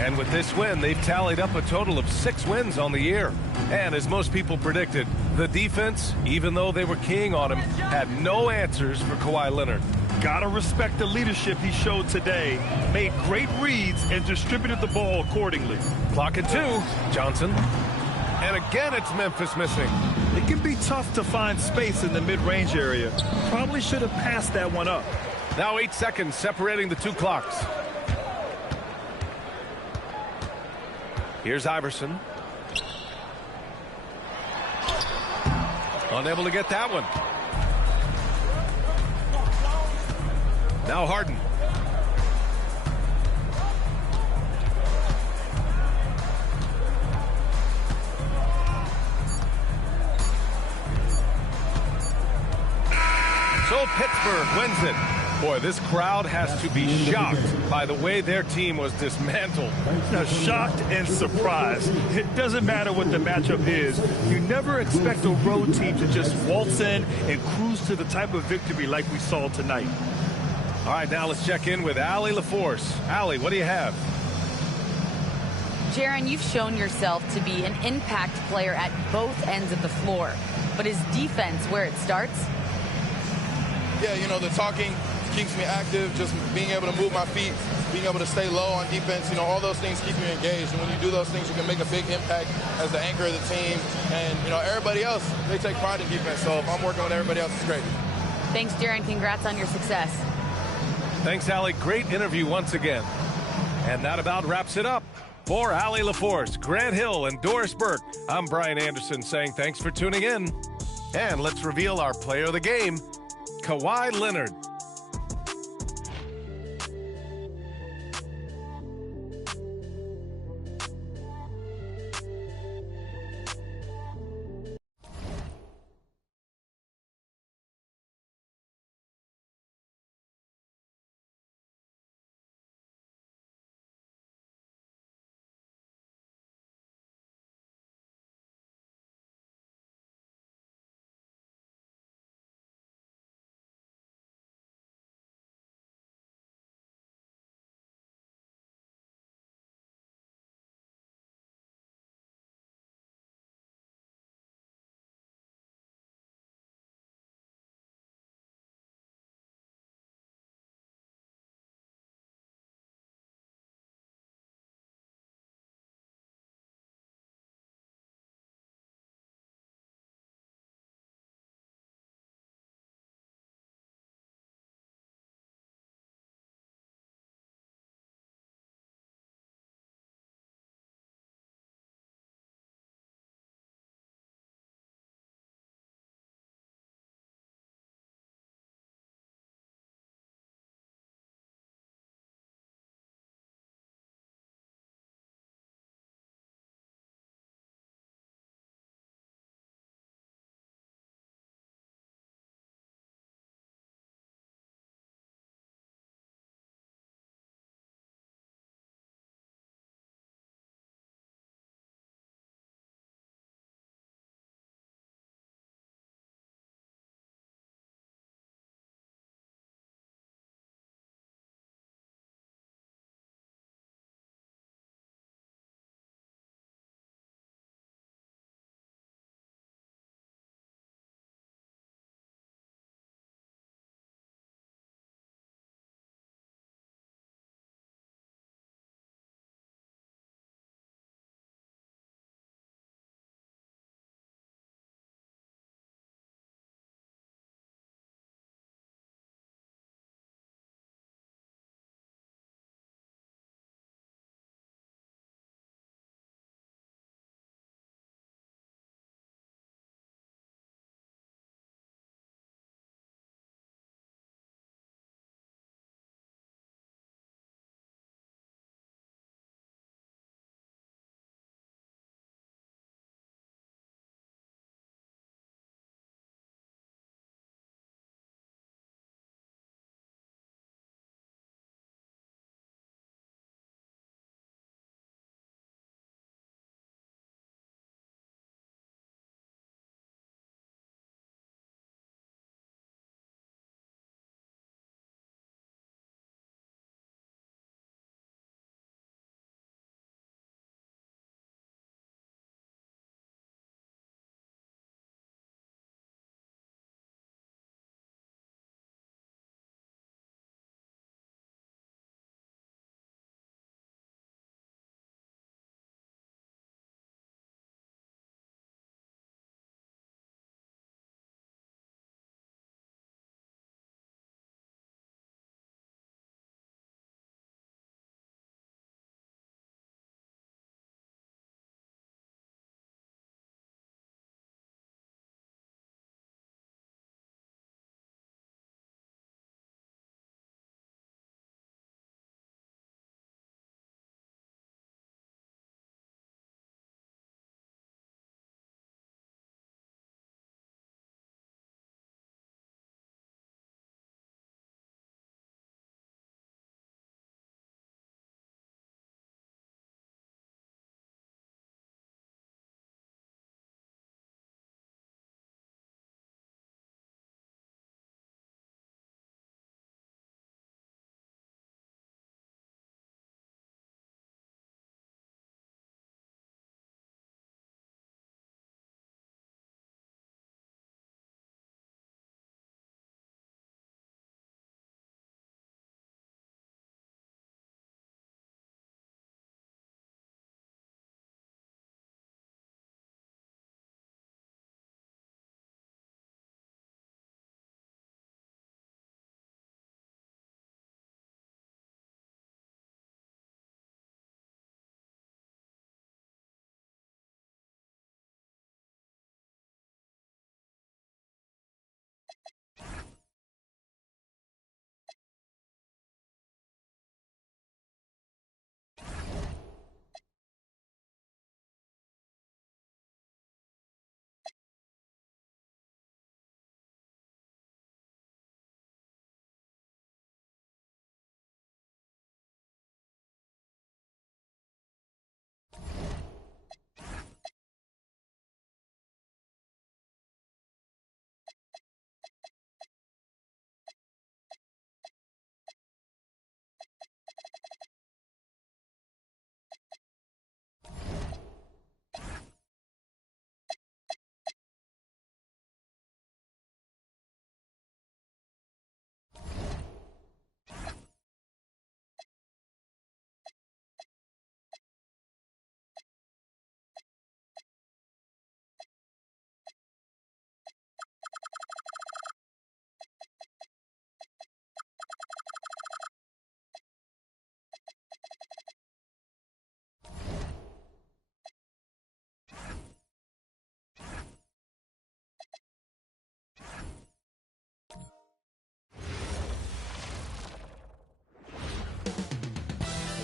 And with this win, they've tallied up a total of 6 wins on the year. And as most people predicted, the defense, even though they were keying on him, had no answers for Kawhi Leonard. Gotta respect the leadership he showed today. Made great reads and distributed the ball accordingly. Clock at 2. Johnson. And again, it's Memphis missing. It can be tough to find space in the mid-range area. Probably should have passed that one up. Now 8 seconds separating the two clocks. Here's Iverson. Unable to get that one. Now Harden. So Pittsburgh wins it. Boy, this crowd has to be shocked by the way their team was dismantled. Now, shocked and surprised. It doesn't matter what the matchup is. You never expect a road team to just waltz in and cruise to the type of victory like we saw tonight. All right, now let's check in with Allie LaForce. Allie, what do you have? Jaron, you've shown yourself to be an impact player at both ends of the floor. But is defense where it starts? Yeah, you know, the talking keeps me active, just being able to move my feet, being able to stay low on defense, you know, all those things keep you engaged. And when you do those things, you can make a big impact as the anchor of the team. And, you know, everybody else, they take pride in defense. So if I'm working with everybody else, it's great. Thanks, Jaron. Congrats on your success. Thanks, Allie. Great interview once again. And that about wraps it up. For Allie LaForce, Grant Hill, and Doris Burke, I'm Brian Anderson saying thanks for tuning in. And let's reveal our player of the game, Kawhi Leonard.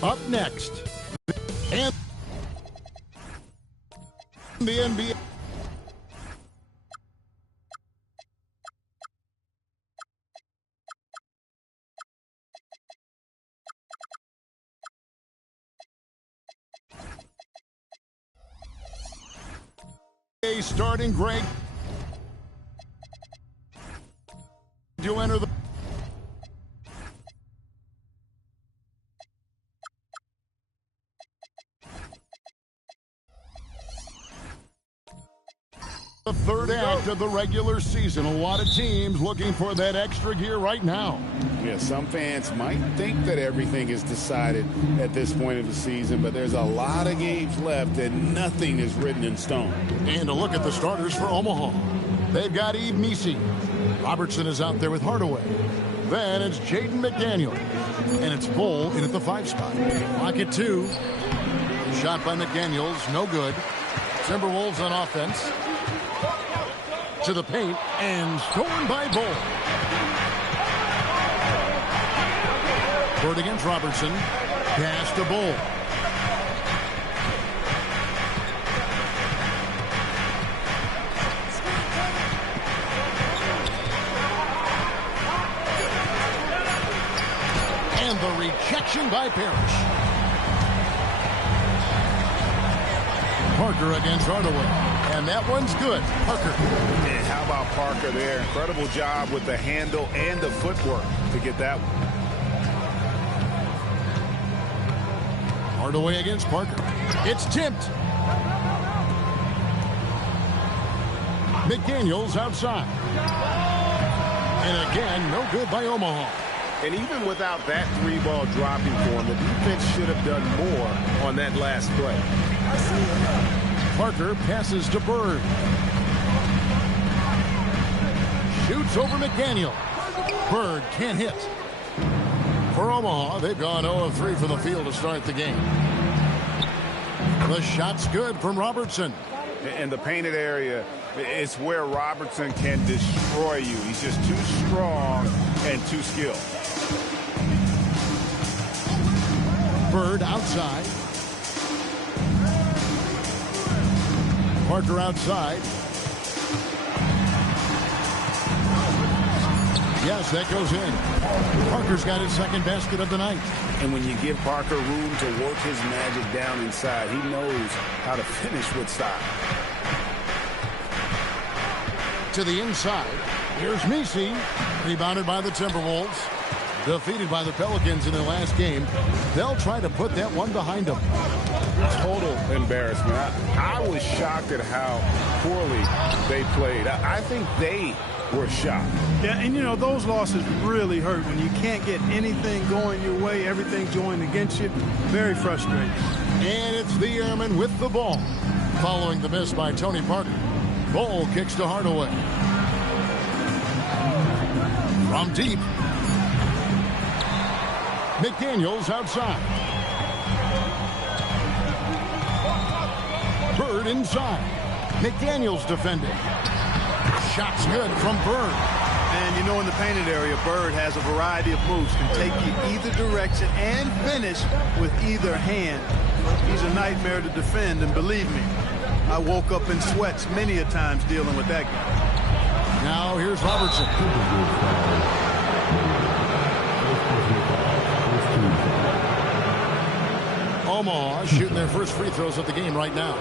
Up next, and the NBA. Starting Greg to enter the third act of the regular season. A lot of teams looking for that extra gear right now. Yeah, some fans might think that everything is decided at this point of the season, but there's a lot of games left and nothing is written in stone. And a look at the starters for Omaha. They've got Eve Misi. Robertson is out there with Hardaway. Then it's Jaden McDaniel. And it's Bull in at the 5 spot. Clock at 2. Shot by McDaniels, no good. Timberwolves on offense. To the paint, and stolen by Bull. Bird against Robertson. Pass to Bull. And the rejection by Parrish. Parker against Hardaway. And that one's good. Parker. And how about Parker there? Incredible job with the handle and the footwork to get that one. Hardaway against Parker. It's tipped. McDaniels outside. And again, no good by Omaha. And even without that 3-ball dropping for him, the defense should have done more on that last play. Parker passes to Bird. Shoots over McDaniel. Bird can't hit. For Omaha, they've gone 0 of 3 from the field to start the game. The shot's good from Robertson. And the painted area is where Robertson can destroy you. He's just too strong and too skilled. Bird outside. Parker outside. Yes, that goes in. Parker's got his second basket of the night. And when you give Parker room to work his magic down inside, he knows how to finish with style. To the inside. Here's Misi. Rebounded by the Timberwolves. Defeated by the Pelicans in their last game. They'll try to put that one behind them. Total embarrassment. I was shocked at how poorly they played. I think they were shocked. Yeah, and you know, those losses really hurt when you can't get anything going your way, everything's going against you. Very frustrating. And it's the Airmen with the ball. Following the miss by Tony Parker. Bull kicks to Hardaway. From deep. McDaniels outside. Bird inside. McDaniels defending. Shot's good from Bird. And you know, in the painted area, Bird has a variety of moves. Can take you either direction and finish with either hand. He's a nightmare to defend, and believe me, I woke up in sweats many a times dealing with that guy. Now here's Robertson. Omaha shooting their first free throws of the game right now.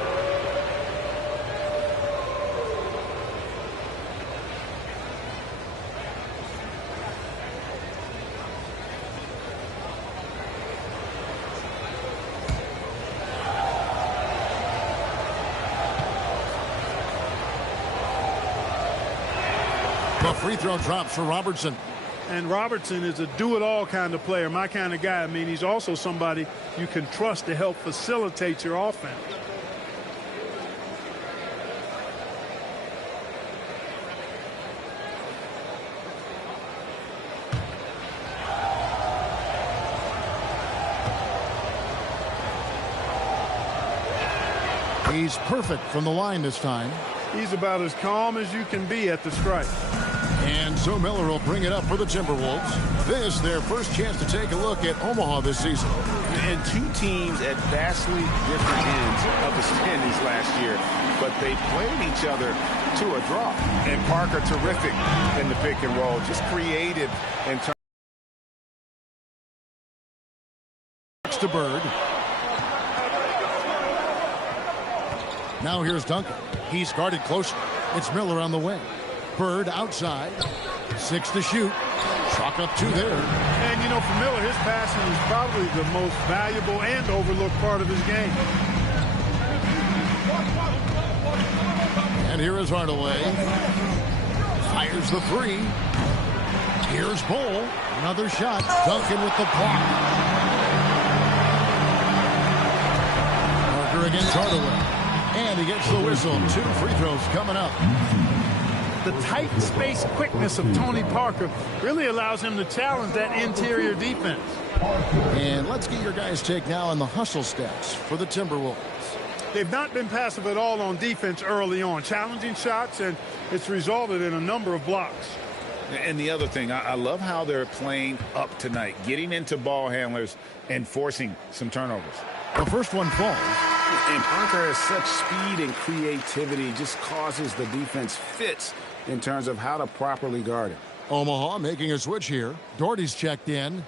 The free throw drops for Robertson. And Robertson is a do-it-all kind of player, my kind of guy. I mean, he's also somebody you can trust to help facilitate your offense. He's perfect from the line this time. He's about as calm as you can be at the strike. And so Miller will bring it up for the Timberwolves. This their first chance to take a look at Omaha this season. And two teams at vastly different ends of the standings last year, but they played each other to a draw. And Parker terrific in the pick and roll, just creative in terms. To Bird. Now here's Duncan. He's guarded closer. It's Miller on the wing. Bird outside. 6 to shoot. Chalk up 2 there. And, you know, for Miller, his passing is probably the most valuable and overlooked part of his game. And here is Hardaway. Fires the 3. Here's Bull. Another shot. Duncan with the block. Against Hardaway. And he gets the whistle. 2 free throws coming up. The tight space quickness of Tony Parker really allows him to challenge that interior defense. And let's get your guys' take now on the hustle stats for the Timberwolves. They've not been passive at all on defense early on. Challenging shots, and it's resulted in a number of blocks. And the other thing, I love how they're playing up tonight, getting into ball handlers and forcing some turnovers. The first one falls. And Parker has such speed and creativity, just causes the defense fits in terms of how to properly guard it. Omaha making a switch here. Doherty's checked in.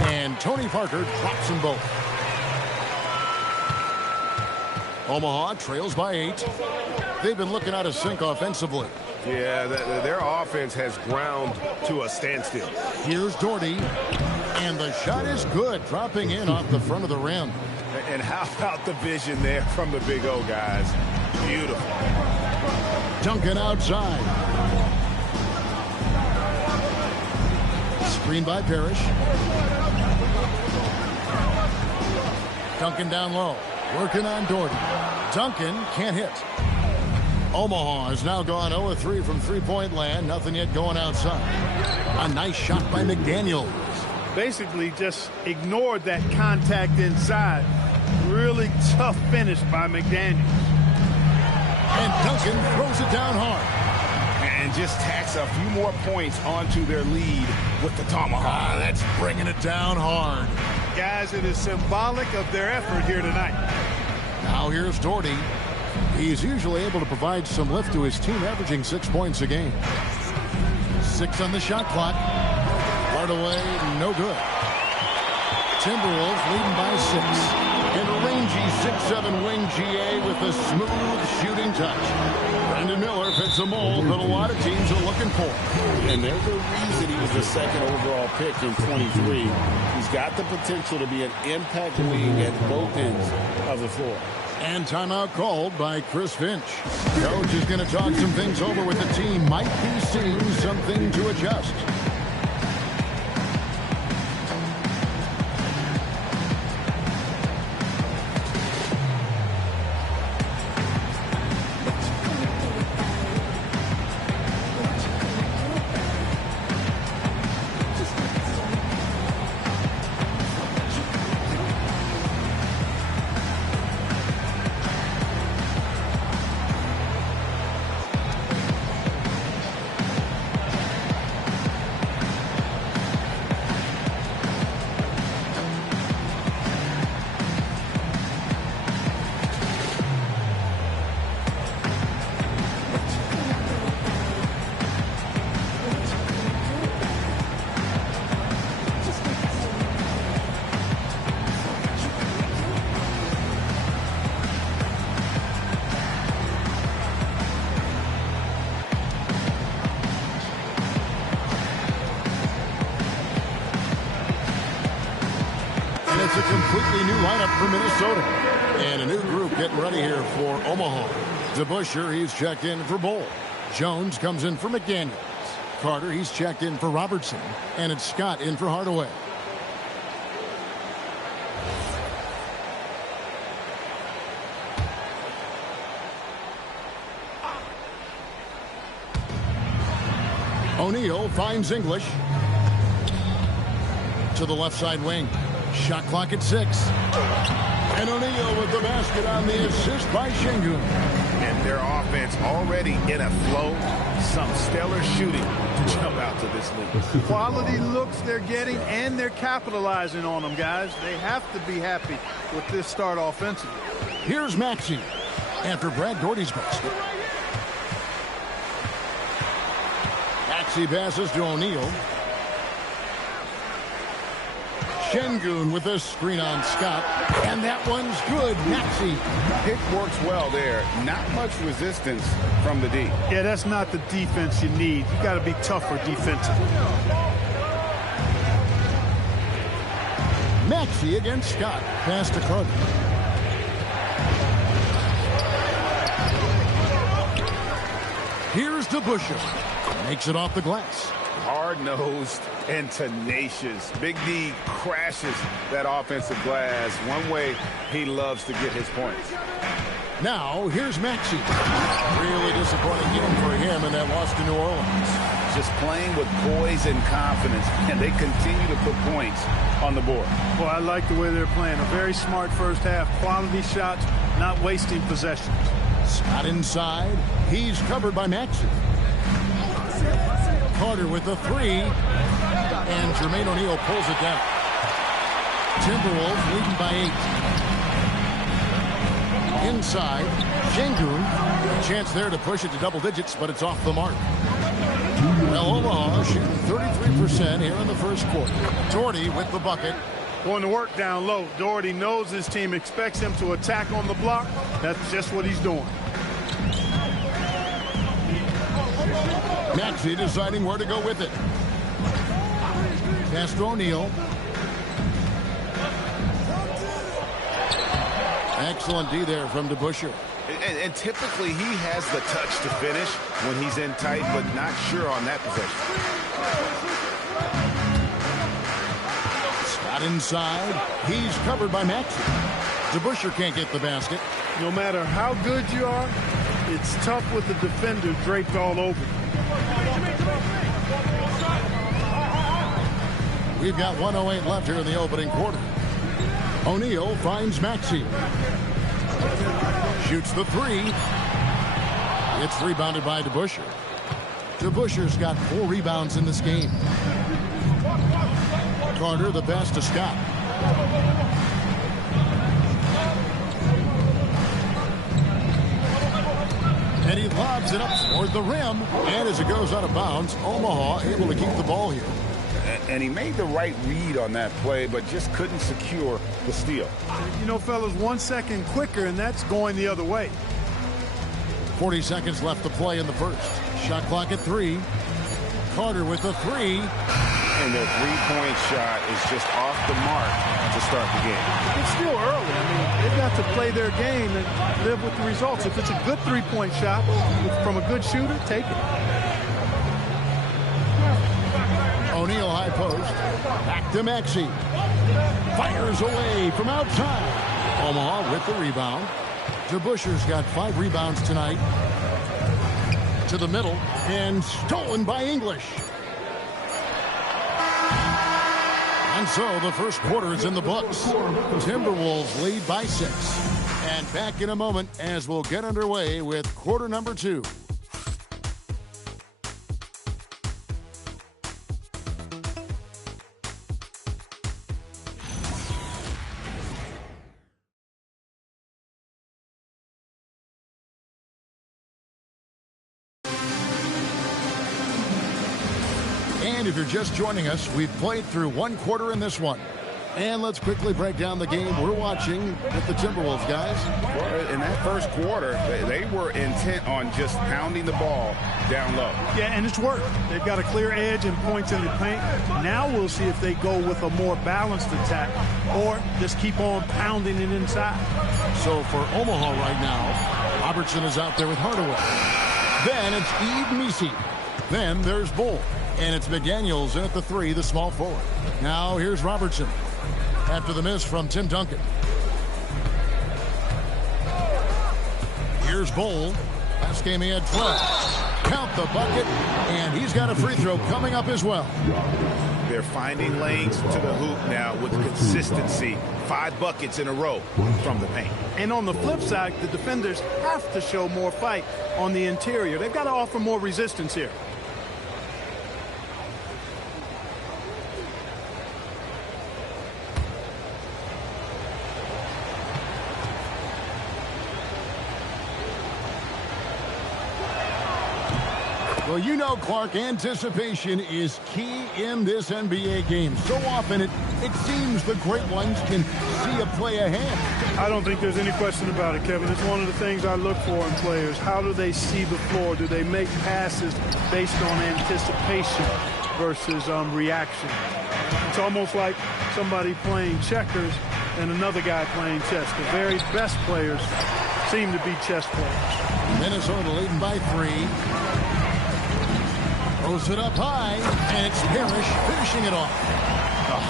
And Tony Parker drops them both. Omaha trails by 8. They've been looking out of sync offensively. Yeah, their offense has ground to a standstill. Here's Doherty, and the shot is good, dropping in off the front of the rim. And how about the vision there from the Big O guys? Beautiful. Duncan outside. Screen by Parrish. Duncan down low, working on Doherty. Duncan can't hit. Omaha has now gone 0-3 from three-point land. Nothing yet going outside. A nice shot by McDaniel. Basically just ignored that contact inside. Really tough finish by McDaniel. And Duncan throws it down hard. And just tacks a few more points onto their lead with the tomahawk. That's bringing it down hard. Guys, it is symbolic of their effort here tonight. Now here's Doherty. He's usually able to provide some lift to his team, averaging 6 points a game. 6 on the shot clock. Hardaway, no good. Timberwolves leading by 6. And a rangy 6'7" wing GA with a smooth shooting touch. Brandon Miller fits the mold that a lot of teams are looking for. And there's a reason he was the second overall pick in 23. He's got the potential to be an impact wing at both ends of the floor. And timeout called by Chris Finch. Coach is going to talk some things over with the team. Might be seeing something to adjust. It's a completely new lineup for Minnesota. And a new group getting ready here for Omaha. DeBusschere, he's checked in for Bull. Jones comes in for McDaniels. Carter, he's checked in for Robertson. And it's Scott in for Hardaway. O'Neal finds English. To the left side wing. Shot clock at 6. And O'Neal with the basket on the assist by Şengün. And their offense already in a flow. Some stellar shooting to jump out to this league. Quality looks they're getting, and they're capitalizing on them, guys. They have to be happy with this start offensively. Here's Maxey after Brad Daugherty's basket. Maxey passes to O'Neal. Şengün with a screen on Scott. And that one's good. Maxey. Pick works well there. Not much resistance from the D. Yeah, that's not the defense you need. You got to be tougher defensively. Maxey against Scott. Pass to Carter. Here's DeBusschere. Makes it off the glass. Hard-nosed and tenacious. Big D crashes that offensive glass. One way he loves to get his points. Now, here's Maxey. Really disappointing game for him in that loss to New Orleans. Just playing with poise and confidence, and they continue to put points on the board. Well, I like the way they're playing. A very smart first half. Quality shots, not wasting possessions. Scott inside. He's covered by Maxey. Carter with the 3. And Jermaine O'Neal pulls it down. Timberwolves leading by 8. Inside, Şengün. A chance there to push it to double digits, but it's off the mark. Well, Omaha shooting 33% here in the first quarter. Daugherty with the bucket. Going to work down low. Daugherty knows his team expects him to attack on the block. That's just what he's doing. Maxey deciding where to go with it. Pass to O'Neal. Excellent D there from DeBusschere. And typically he has the touch to finish when he's in tight, but not sure on that possession. Scott inside. He's covered by Maxey. DeBusschere can't get the basket. No matter how good you are, it's tough with the defender draped all over. We've got 1:08 left here in the opening quarter. O'Neal finds Maxey. Shoots the 3. It's rebounded by DeBusschere. DeBusschere's got 4 rebounds in this game. Carter the pass to Scott. And he lobs it up toward the rim. And as it goes out of bounds, Omaha able to keep the ball here. And he made the right read on that play, but just couldn't secure the steal. You know, fellas, 1 second quicker, and that's going the other way. 40 seconds left to play in the first. Shot clock at 3. Carter with the 3. And their three-point shot is just off the mark to start the game. It's still early. I mean, they've got to play their game and live with the results. If it's a good three-point shot from a good shooter, take it. O'Neal high post. Back to Maxey. Fires away from outside. Omaha with the rebound. DeBusschere's got 5 rebounds tonight. To the middle. And stolen by English. And so the first quarter is in the books. Timberwolves lead by 6. And back in a moment as we'll get underway with quarter number 2. And if you're just joining us, we've played through 1 quarter in this one. And let's quickly break down the game we're watching with the Timberwolves, guys. Well, in that first quarter, they were intent on just pounding the ball down low. Yeah, and it's worked. They've got a clear edge and points in the paint. Now we'll see if they go with a more balanced attack or just keep on pounding it inside. So for Omaha right now, Robertson is out there with Hardaway. Then it's Misi. Then there's Bull. And it's McDaniels in at the 3, the small forward. Now here's Robertson after the miss from Tim Duncan. Here's Bull. Last game he had 12. count the bucket, and he's got a free throw coming up as well. They're finding lanes to the hoop now with consistency. 5 buckets in a row from the paint. And on the flip side, the defenders have to show more fight on the interior. They've got to offer more resistance here. Well, you know, Clark, anticipation is key in this NBA game. So often it seems the great ones can see a play ahead. I don't think there's any question about it, Kevin. It's one of the things I look for in players. How do they see the floor? Do they make passes based on anticipation versus reaction? It's almost like somebody playing checkers and another guy playing chess. The very best players seem to be chess players. Minnesota leading by 3. Throws it up high, and it's Parrish finishing it off.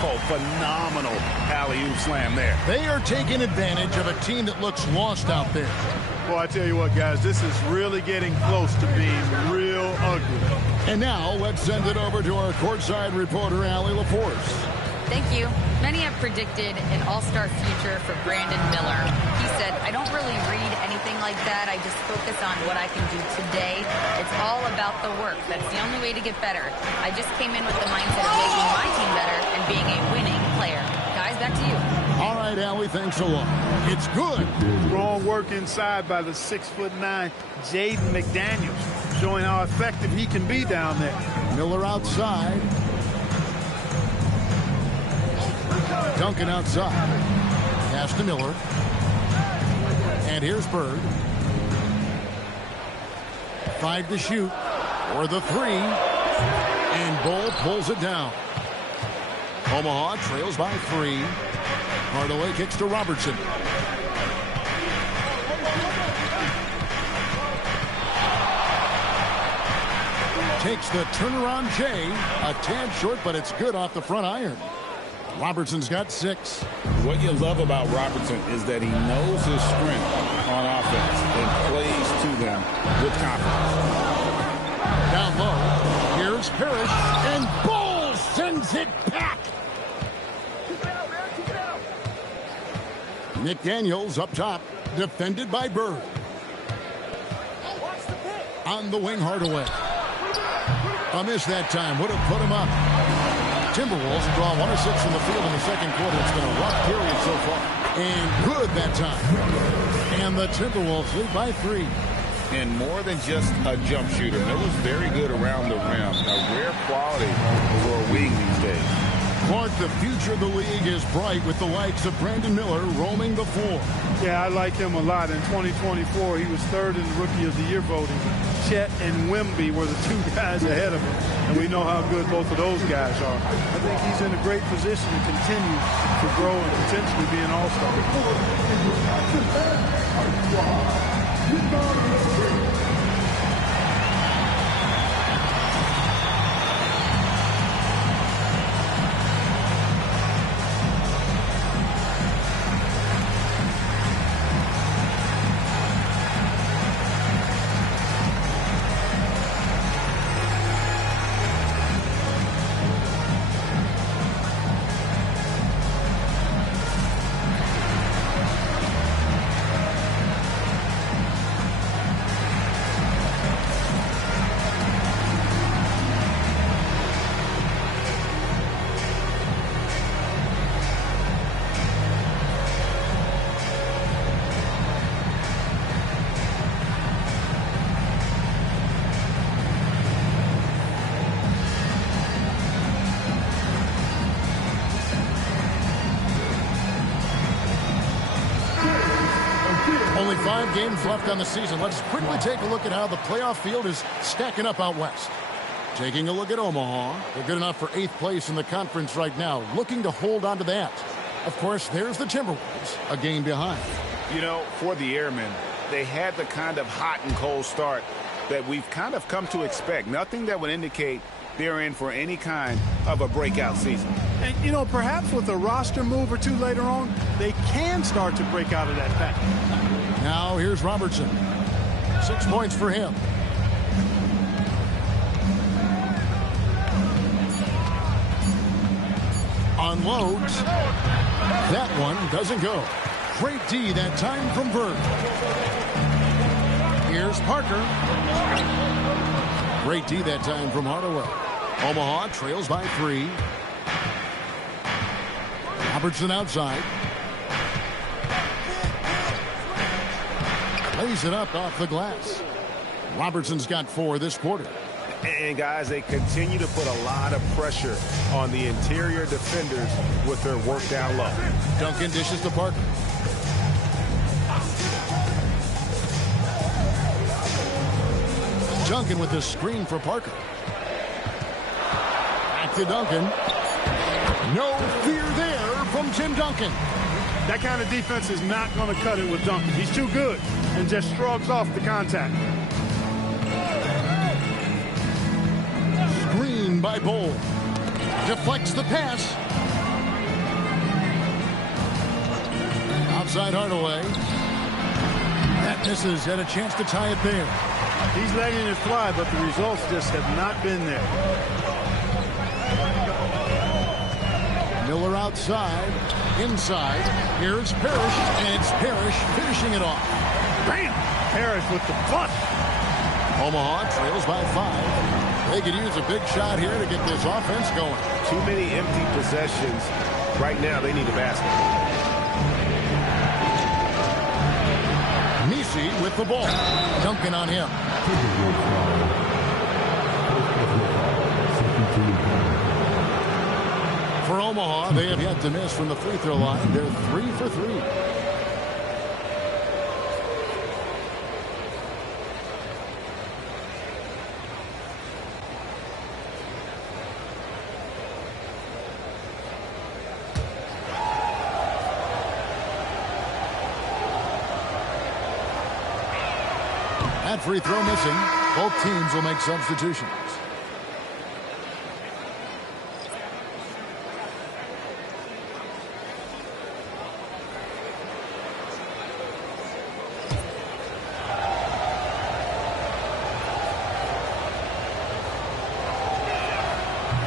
Oh, phenomenal alley-oop slam there. They are taking advantage of a team that looks lost out there. Well, I tell you what, guys, this is really getting close to being real ugly. And now let's send it over to our courtside reporter, Allie LaForce. Thank you. Many have predicted an all-star future for Brandon Miller. He said, I don't really read anything like that. I just focus on what I can do today. It's all about the work. That's the only way to get better. I just came in with the mindset of making my team better and being a winning player. Guys, back to you. All right, Allie, thanks a lot. It's good. Strong work inside by the 6'9" Jaden McDaniels, showing how effective he can be down there. Miller outside. Duncan outside. Pass to Miller. And here's Bird. 5 to shoot. Or the 3. And Bull pulls it down. Omaha trails by 3. Hardaway kicks to Robertson. Takes the turnaround J. A tad short, but it's good off the front iron. Robertson's got 6. What you love about Robertson is that he knows his strength on offense and plays to them with confidence. Down low, here's Parrish, and Bull sends it back. McDaniels up top, defended by Bird. On the wing, Hardaway. A miss that time, would have put him up. Timberwolves draw 1 of 6 from the field in the second quarter. It's been a rough period so far. And good that time. And the Timberwolves lead by 3. And more than just a jump shooter, Miller's very good around the rim. A rare quality for a wing these days. Clark, the future of the league is bright with the likes of Brandon Miller roaming the floor. Yeah, I like him a lot. In 2024, he was 3rd in Rookie of the Year voting. Chet and Wemby were the 2 guys ahead of him, and we know how good both of those guys are. I think he's in a great position to continue to grow and potentially be an all-star. Only 5 games left on the season. Let's quickly take a look at how the playoff field is stacking up out west. Taking a look at Omaha. They're good enough for 8th place in the conference right now, looking to hold on to that. Of course, there's the Timberwolves, a game behind. You know, for the Airmen, they had the kind of hot and cold start that we've kind of come to expect. Nothing that would indicate they're in for any kind of a breakout season. And, you know, perhaps with a roster move or 2 later on, they can start to break out of that pattern. Now here's Robertson. 6 points for him. Unloads. That one doesn't go. Great D that time from Bird. Here's Parker. Great D that time from Hardaway. Omaha trails by 3. Robertson outside. Lays it up off the glass. Robertson's got 4 this quarter. And, guys, they continue to put a lot of pressure on the interior defenders with their work down low. Duncan dishes to Parker. Duncan with the screen for Parker. Back to Duncan. No fear there from Tim Duncan. That kind of defense is not going to cut it with Duncan. He's too good and just shrugs off the contact. Screen by Bowl. Deflects the pass. Outside Hardaway. That misses. Had a chance to tie it there. He's letting it fly, but the results just have not been there. Miller outside. Inside. Here's Parrish. And it's Parrish finishing it off. Bam! Parrish with the push. Omaha trails by 5. They could use a big shot here to get this offense going. Too many empty possessions. Right now, they need a basket. Messi with the ball. Duncan on him. For Omaha, they have yet to miss from the free throw line. They're 3 for 3. That free throw missing. Both teams will make substitutions.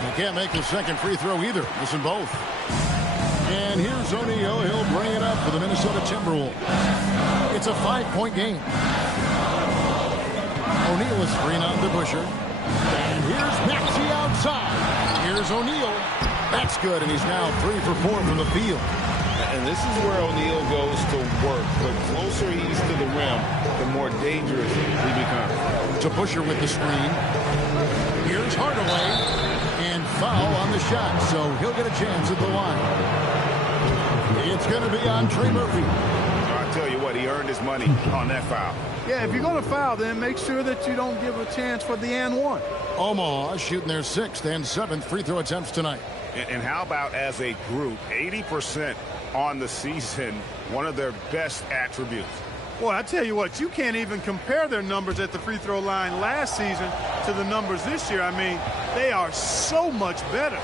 You can't make the second free throw either. Missing both. And here's O'Neal. He'll bring it up for the Minnesota Timberwolves. It's a 5-point game. O'Neal is screen on to Busher. And here's Maxey outside. Here's O'Neal. That's good, and he's now 3 for 4 from the field. And this is where O'Neal goes to work. The closer he's to the rim, the more dangerous he becomes. To Busher with the screen. Here's Hardaway. And foul on the shot, so he'll get a chance at the line. It's going to be on Trey Murphy. I'll tell you what, he earned his money on that foul. Yeah, if you're going to foul, then make sure that you don't give a chance for the and one. Omaha shooting their 6th and 7th free throw attempts tonight. And how about as a group, 80% on the season, one of their best attributes. Well, I tell you what, you can't even compare their numbers at the free throw line last season to the numbers this year. I mean, they are so much better.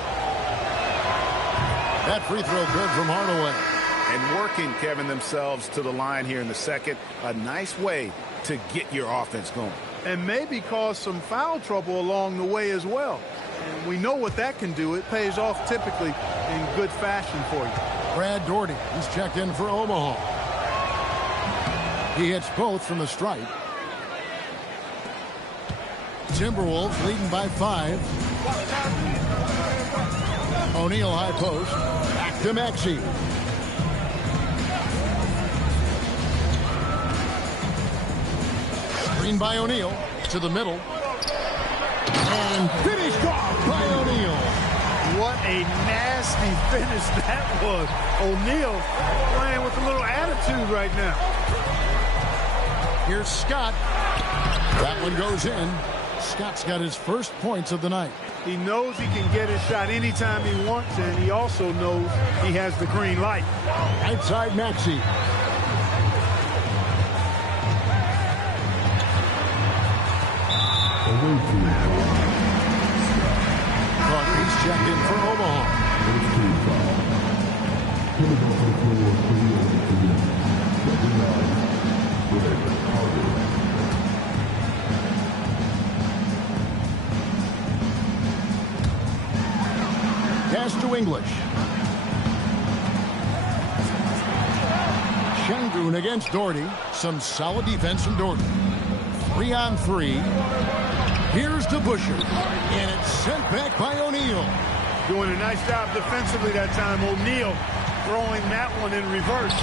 That free throw good from Hardaway. And working, Kevin, themselves to the line here in the second. A nice way to get your offense going. And maybe cause some foul trouble along the way as well. And we know what that can do. It pays off typically in good fashion for you. Brad Doherty, he's checked in for Omaha. He hits both from the stripe. Timberwolves leading by 5. O'Neal high post. Back to Maxey. Screen by O'Neal to the middle. And finished off by O'Neal. What a nasty finish that was. O'Neal playing with a little attitude right now. Here's Scott. That one goes in. Scott's got his first points of the night. He knows he can get his shot anytime he wants, and he also knows he has the green light. Outside Maxey. Carter's checked in for Omaha. Pass to English. Sengun against Doherty. Some solid defense from Doherty. 3-on-3. Here's to Busher. And it's sent back by O'Neal. Doing a nice job defensively that time. O'Neal throwing that one in reverse.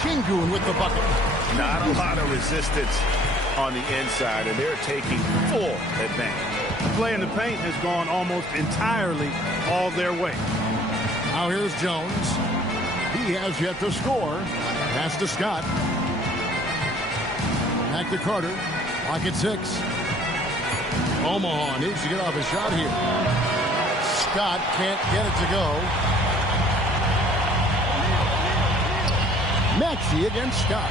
Sengun with the bucket. Not a lot of resistance on the inside, and they're taking full advantage. The play in the paint has gone almost entirely all their way. Now here's Jones. He has yet to score. Pass to Scott. Back to Carter. Lock at 6. Omaha needs to get off a shot here. Scott can't get it to go. Maxey against Scott.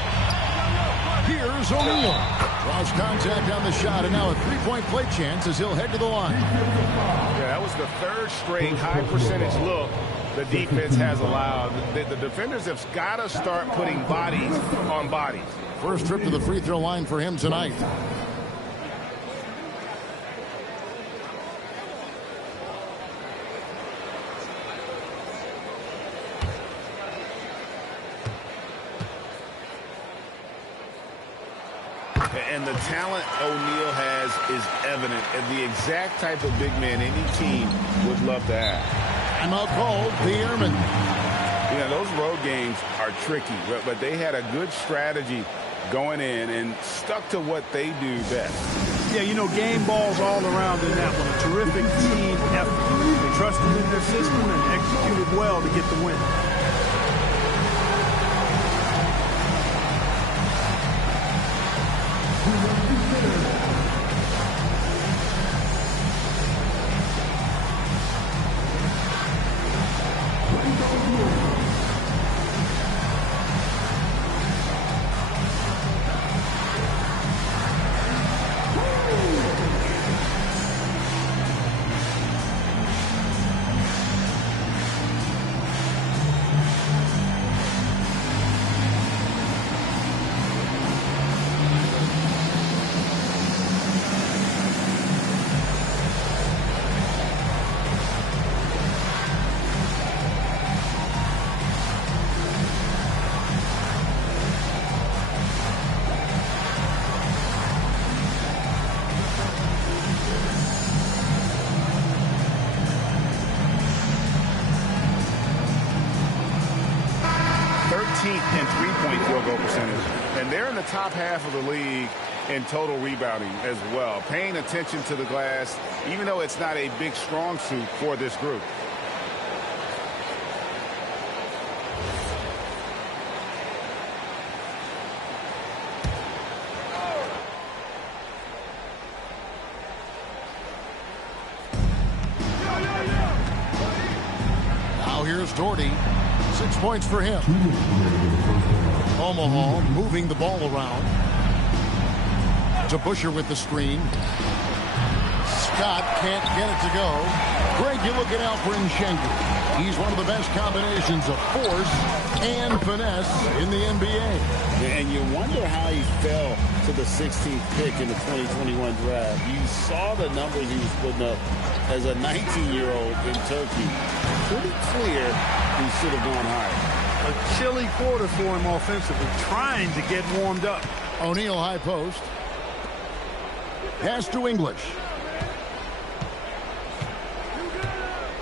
Here's O'Neal. Draws contact on the shot, and now a three-point play chance as he'll head to the line. Yeah, that was the third straight high percentage look the defense has allowed. The defenders have got to start putting bodies on bodies. First trip to the free throw line for him tonight. And the talent O'Neal has is evident, and the exact type of big man any team would love to have. I'm out called the Airman. You know, those road games are tricky, but they had a good strategy going in and stuck to what they do best. Yeah, you know, game balls all around in that one. A terrific team effort. They trusted in their system and executed well to get the win. In three-point field goal percentage, and they're in the top half of the league in total rebounding as well. Paying attention to the glass, even though it's not a big strong suit for this group. Now here's Doherty. 6 points for him. Omaha moving the ball around. To Busher with the screen. Scott can't get it to go. Greg, you're looking out for Sengun. He's one of the best combinations of force and finesse in the NBA. And you wonder how he fell to the 16th pick in the 2021 draft. You saw the numbers he was putting up as a 19-year-old in Turkey. Pretty clear he should have gone higher. A chilly quarter for him offensively, trying to get warmed up. O'Neal high post. Pass to English.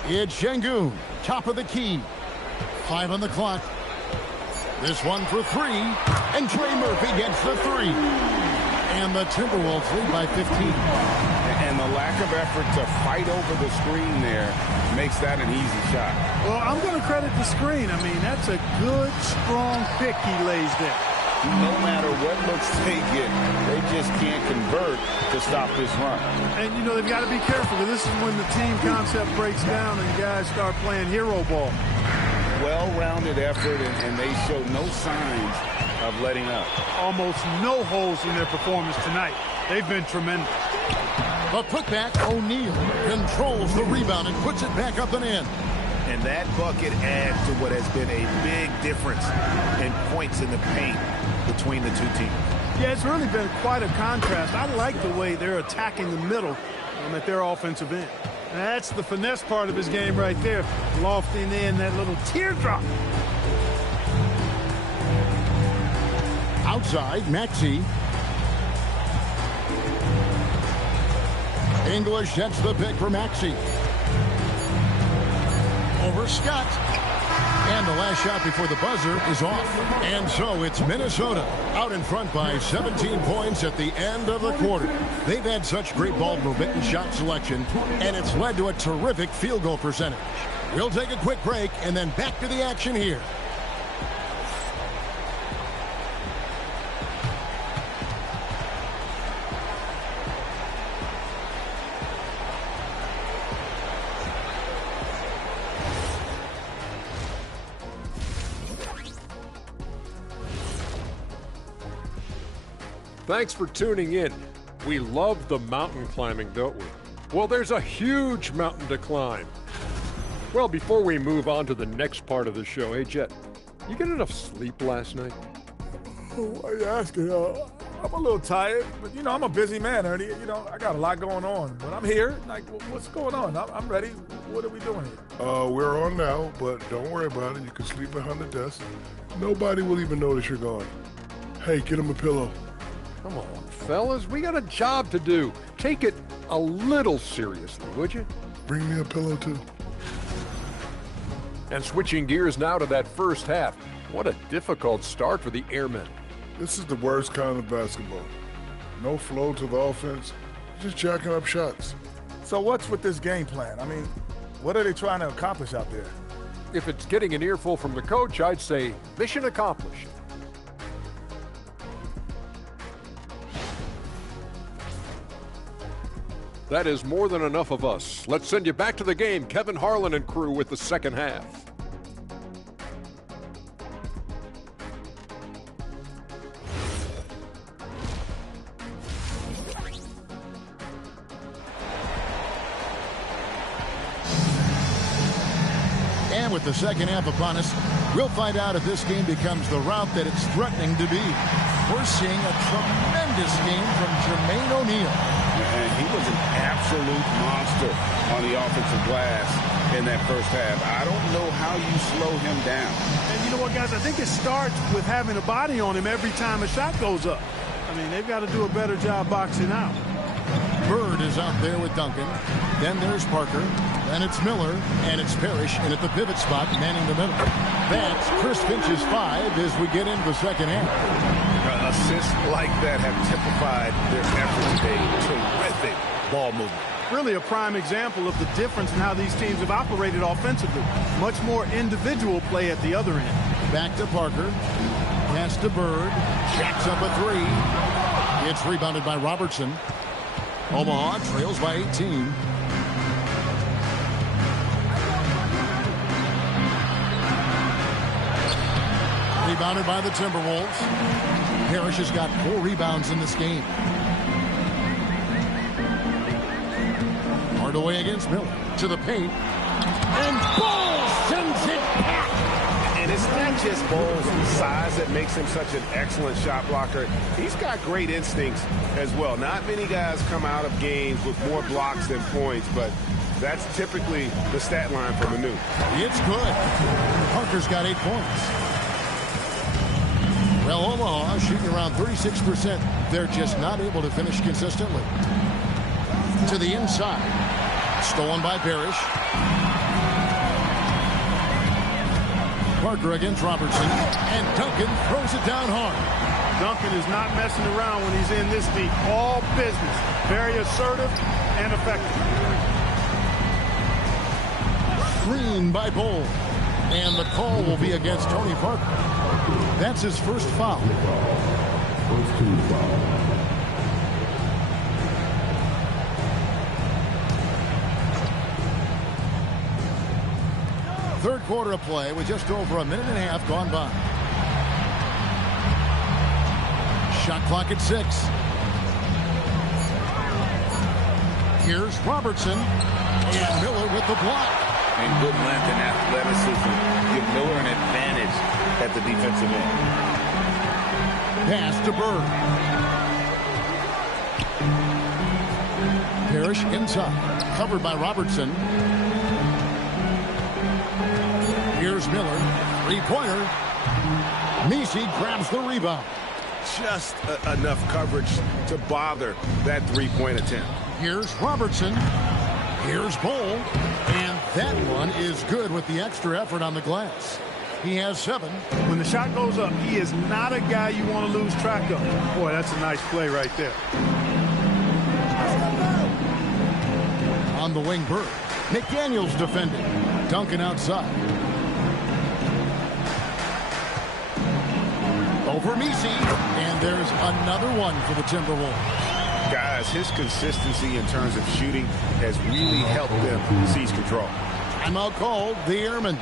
It's Sengun, top of the key. 5 on the clock. This one for 3, and Trey Murphy gets the 3. And the Timberwolves lead by 15. And the lack of effort to fight over the screen there makes that an easy shot. Well, I'm going to credit the screen. I mean, that's a good, strong pick he lays there. No matter what looks they get, they just can't convert to stop this run. And, you know, they've got to be careful. This is when the team concept breaks down and guys start playing hero ball. Well-rounded effort, and they show no signs of letting up. Almost no holes in their performance tonight. They've been tremendous. The putback, O'Neal controls the rebound and puts it back up and in. And that bucket adds to what has been a big difference in points in the paint between the two teams. Yeah, it's really been quite a contrast. I like the way they're attacking the middle at their offensive end. And that's the finesse part of his game right there, lofting in that little teardrop. Outside, Maxey. English gets the pick for Maxey. Over Scott. And the last shot before the buzzer is off. And so it's Minnesota out in front by 17 points at the end of the quarter. They've had such great ball movement and shot selection, and it's led to a terrific field goal percentage. We'll take a quick break and then back to the action here. Thanks for tuning in. We love the mountain climbing, don't we? Well, there's a huge mountain to climb. Well, before we move on to the next part of the show, hey, Jet, you get enough sleep last night? Why are you asking? I'm a little tired, but, I'm a busy man, Ernie. I got a lot going on. But I'm here. Like, what's going on? I'm ready. What are we doing here? We're on now, but don't worry about it. You can sleep behind the desk. Nobody will even notice you're gone. Hey, get him a pillow. Come on, fellas. We got a job to do. Take it a little seriously, would you? Bring me a pillow, too. And switching gears now to that first half. What a difficult start for the Airmen. This is the worst kind of basketball. No flow to the offense. Just jacking up shots. So what's with this game plan? I mean, what are they trying to accomplish out there? If it's getting an earful from the coach, I'd say mission accomplished. That is more than enough of us. Let's send you back to the game. Kevin Harlan and crew with the second half. And with the second half upon us, we'll find out if this game becomes the route that it's threatening to be. We're seeing a tremendous game from Jermaine O'Neal. And he was an absolute monster on the offensive glass in that first half. I don't know how you slow him down. And you know what, guys? I think it starts with having a body on him every time a shot goes up. I mean, they've got to do a better job boxing out. Bird is out there with Duncan. Then there's Parker. Then it's Miller. And it's Parrish in at the pivot spot, manning the middle. That's Chris Finch's 5 as we get into the second half. Assists like that have typified their effort today. Terrific ball movement. Really a prime example of the difference in how these teams have operated offensively. Much more individual play at the other end. Back to Parker. Pass to Bird. Jacks up a 3. It's rebounded by Robertson. Omaha trails by 18. Rebounded by the Timberwolves. Parrish has got 4 rebounds in this game. Hardaway against Miller. To the paint. And Ball sends it back. And it's not just Ball's size that makes him such an excellent shot blocker. He's got great instincts as well. Not many guys come out of games with more blocks than points, but that's typically the stat line for Manu. It's good. Parker's got 8 points. Well, Omaha shooting around 36%. They're just not able to finish consistently. To the inside. Stolen by Parrish. Parker against Robertson. And Duncan throws it down hard. Duncan is not messing around when he's in this deep. All business. Very assertive and effective. Screen by Bol. And the call will be against Tony Parker. That's his first foul. First team foul. Third quarter of play with just over a minute and a half gone by. Shot clock at 6. Here's Robertson. And Miller with the block. And good length and athleticism give Miller an advantage at the defensive end. Pass to Bird. Parrish inside. Covered by Robertson. Here's Miller. Three-pointer. Messi grabs the rebound. just enough coverage to bother that three-point attempt. Here's Robertson. Here's Bowl. And that one is good with the extra effort on the glass. He has 7. When the shot goes up, he is not a guy you want to lose track of. Boy, that's a nice play right there. On the wing, Bird. McDaniels defending. Duncan outside. Over Messi. And there's another one for the Timberwolves. Guys, his consistency in terms of shooting has really helped them seize control. Timeout called, the Airmen.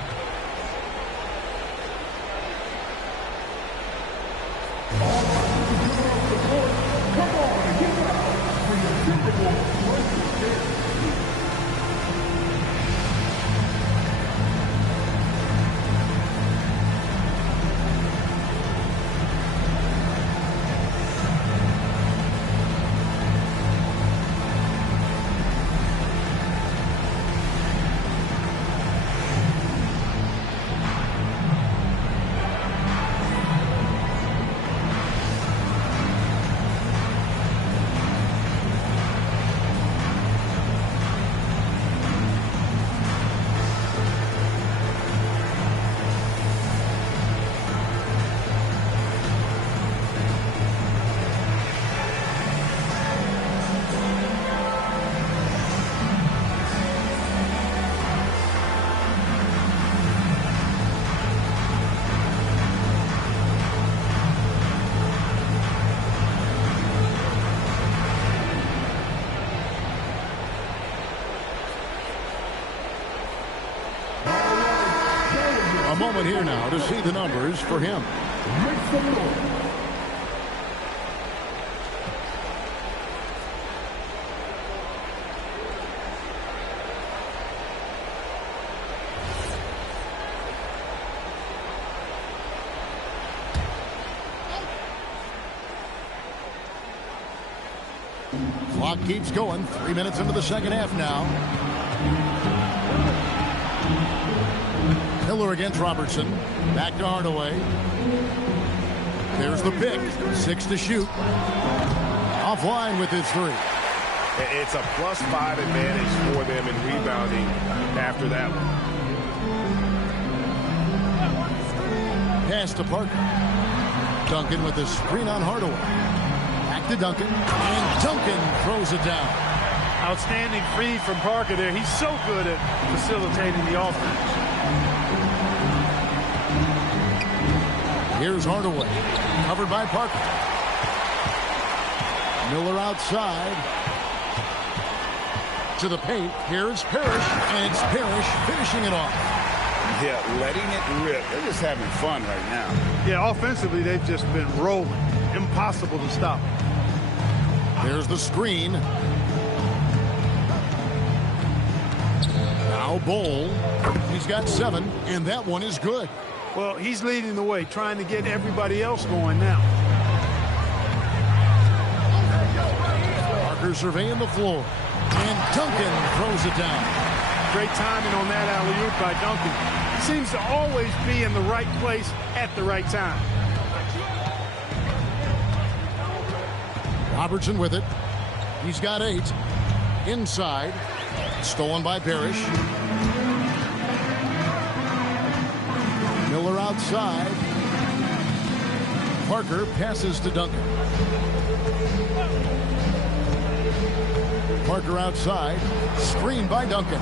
A moment here now to see the numbers for him. Clock keeps going. 3 minutes into the second half now. Miller against Robertson. Back to Hardaway. There's the pick. 6 to shoot. Offline with his 3. It's a +5 advantage for them in rebounding after that one. Pass to Parker. Duncan with the screen on Hardaway. Back to Duncan. And Duncan throws it down. Outstanding feed from Parker there. He's so good at facilitating the offense. Here's Hardaway, covered by Parker. Miller outside. To the paint. Here's Parrish, and it's Parrish finishing it off. Yeah, letting it rip. They're just having fun right now. Yeah, offensively, they've just been rolling. Impossible to stop. There's the screen. Now Bowl. He's got 7, and that one is good. Well, he's leading the way, trying to get everybody else going now. Parker surveying the floor. And Duncan throws it down. Great timing on that alley-oop by Duncan. He seems to always be in the right place at the right time. Robertson with it. He's got 8. Inside. Stolen by Parrish. Miller outside. Parker passes to Duncan. Parker outside. Screen by Duncan.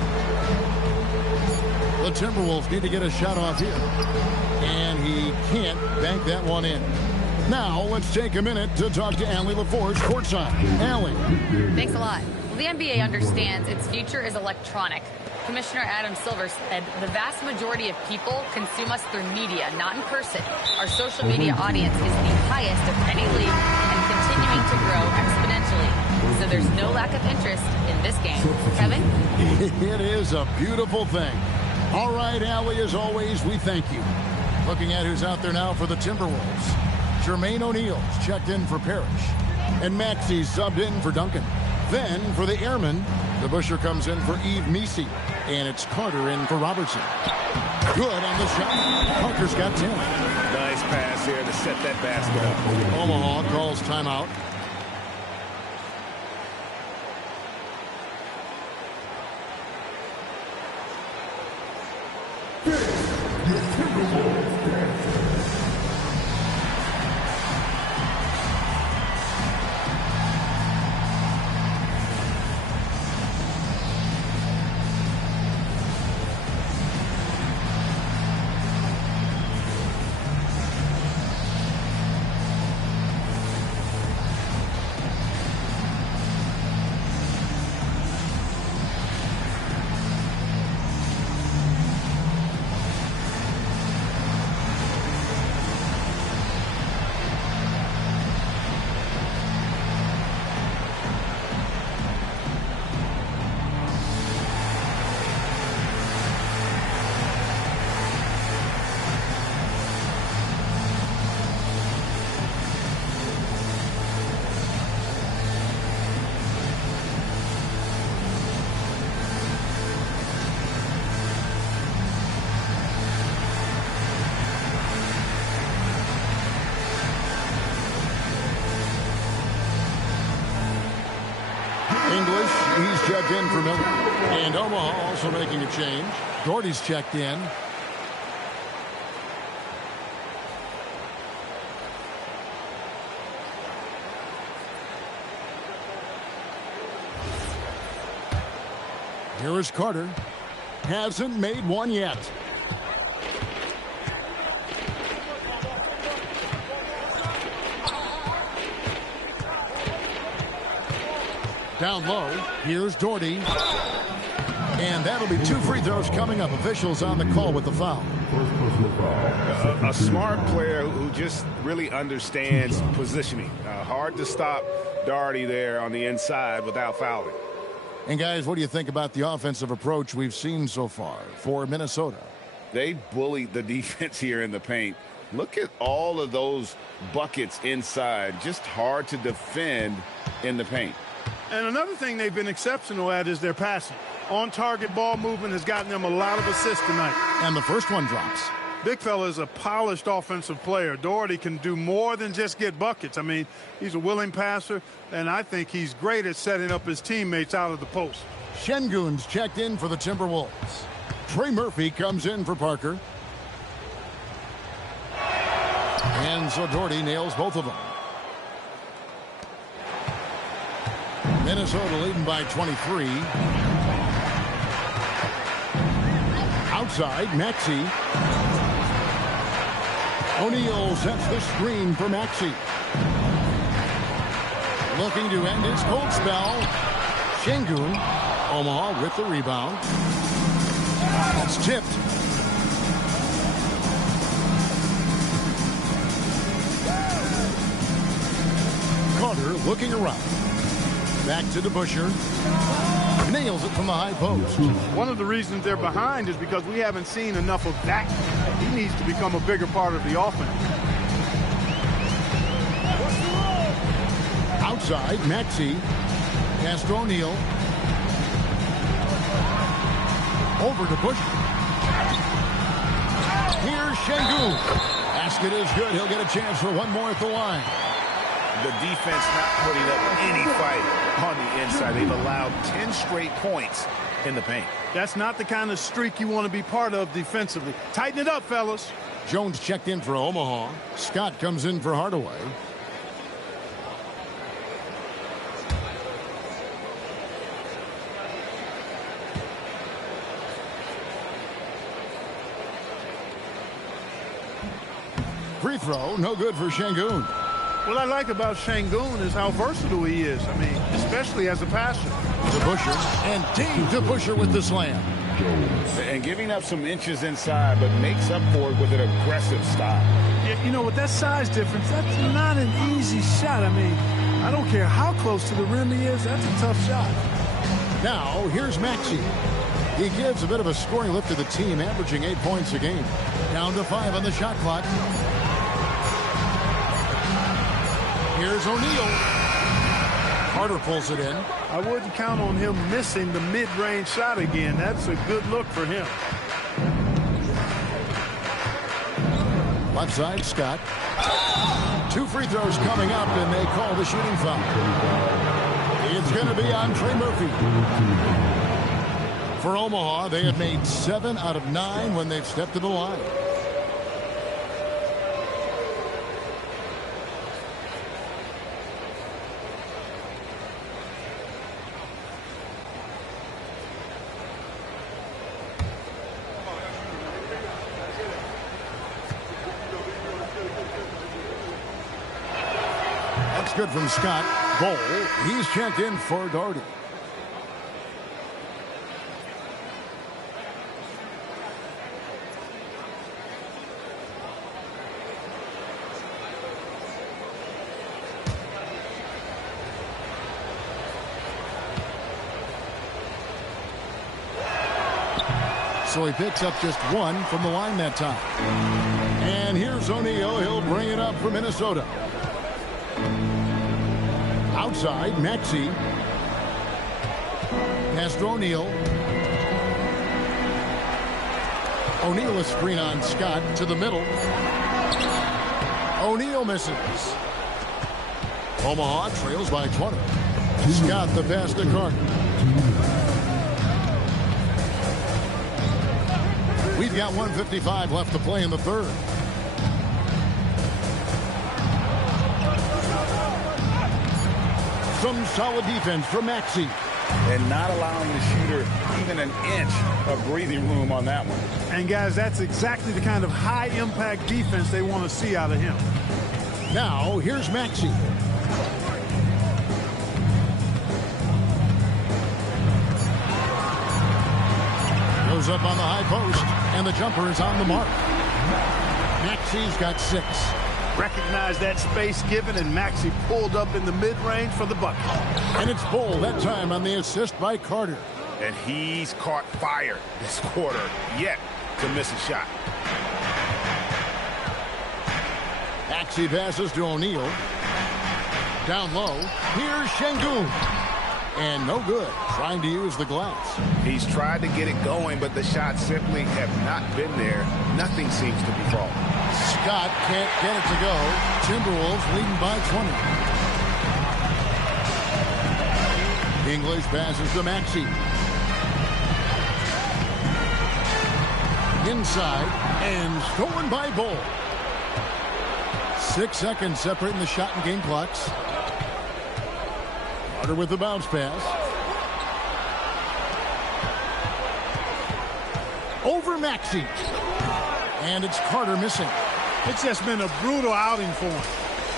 The Timberwolves need to get a shot off here. And he can't bank that one in. Now, let's take a minute to talk to Allie LaForce courtside. Allie. Thanks a lot. Well, the NBA understands its future is electronic. Commissioner Adam Silver said the vast majority of people consume us through media, not in person. Our social media audience is the highest of any league and continuing to grow exponentially. So there's no lack of interest in this game. Kevin? It is a beautiful thing. All right, Allie, as always, we thank you. Looking at who's out there now for the Timberwolves. Jermaine O'Neal's checked in for Parrish. And Maxey's subbed in for Duncan. Then, for the Airmen, the Busher comes in for Yves Messi. And it's Carter in for Robertson. Good on the shot. Parker's got 10. Nice pass here to set that basket up. Omaha calls timeout. English, he's checked in for Miller. And Omaha also making a change. Doherty's checked in. Here is Carter. Hasn't made one yet. Down low, here's Doherty. And that'll be 2 free throws coming up. Officials on the call with the foul. A smart player who just really understands positioning. Hard to stop Doherty there on the inside without fouling. And guys, what do you think about the offensive approach we've seen so far for Minnesota? They bullied the defense here in the paint. Look at all of those buckets inside. Just hard to defend in the paint. And another thing they've been exceptional at is their passing. On-target ball movement has gotten them a lot of assists tonight. And the first one drops. Big fella is a polished offensive player. Doherty can do more than just get buckets. I mean, he's a willing passer, and I think he's great at setting up his teammates out of the post. Şengün's checked in for the Timberwolves. Trey Murphy comes in for Parker. And so Doherty nails both of them. Minnesota leading by 23. Outside, Maxey. O'Neal sets the screen for Maxey. Looking to end his cold spell. Şengün. Omaha with the rebound. That's tipped. Carter looking around. Back to DeBusschere. Nails it from the high post. One of the reasons they're behind is because we haven't seen enough of that. He needs to become a bigger part of the offense. Outside, Maxey. Pass to O'Neal. Over to Bush. Here's Şengün. Basket is good. He'll get a chance for one more at the line. The defense not putting up any fight on the inside. They've allowed 10 straight points in the paint. That's not the kind of streak you want to be part of defensively. Tighten it up, fellas. Jones checked in for Omaha. Scott comes in for Hardaway. Free throw, no good for Şengün. What I like about Şengün is how versatile he is. I mean, especially as a passer. DeBusschere, and Dave DeBusschere with the slam. And giving up some inches inside, but makes up for it with an aggressive stop. Yeah, you know, with that size difference, that's not an easy shot. I mean, I don't care how close to the rim he is, that's a tough shot. Now, here's Maxey. He gives a bit of a scoring lift to the team, averaging 8 points a game. Down to 5 on the shot clock. Here's O'Neal. Carter pulls it in. I wouldn't count on him missing the mid-range shot again. That's a good look for him. Left side, Scott. 2 free throws coming up, and they call the shooting foul. It's going to be on Trey Murphy. For Omaha, they have made 7 out of 9 when they've stepped to the line. Good from Scott. Ball. He's checked in for Doherty. So he picks up just 1 from the line that time. And here's O'Neal. He'll bring it up for Minnesota. Outside, Maxey. Pass to O'Neal. O'Neal a screen on Scott to the middle. O'Neal misses. Omaha trails by 20. Scott the pass to Carter. We've got 1:55 left to play in the third. Some solid defense from Maxey. And not allowing the shooter even an inch of breathing room on that one. And, guys, that's exactly the kind of high-impact defense they want to see out of him. Now, here's Maxey. Goes up on the high post, and the jumper is on the mark. Maxey's got 6. Recognized that space given, and Maxey pulled up in the mid-range for the bucket. And it's Bull that time on the assist by Carter. And he's caught fire this quarter yet to miss a shot. Maxey passes to O'Neal. Down low. Here's Şengün. And no good. Trying to use the glass. He's tried to get it going, but the shots simply have not been there. Nothing seems to be falling. Scott can't get it to go. Timberwolves leading by 20. English passes to Maxey. Inside and stolen by Bull. 6 seconds separating the shot and game clocks. Carter with the bounce pass. Over Maxey. And it's Carter missing. It's just been a brutal outing for him.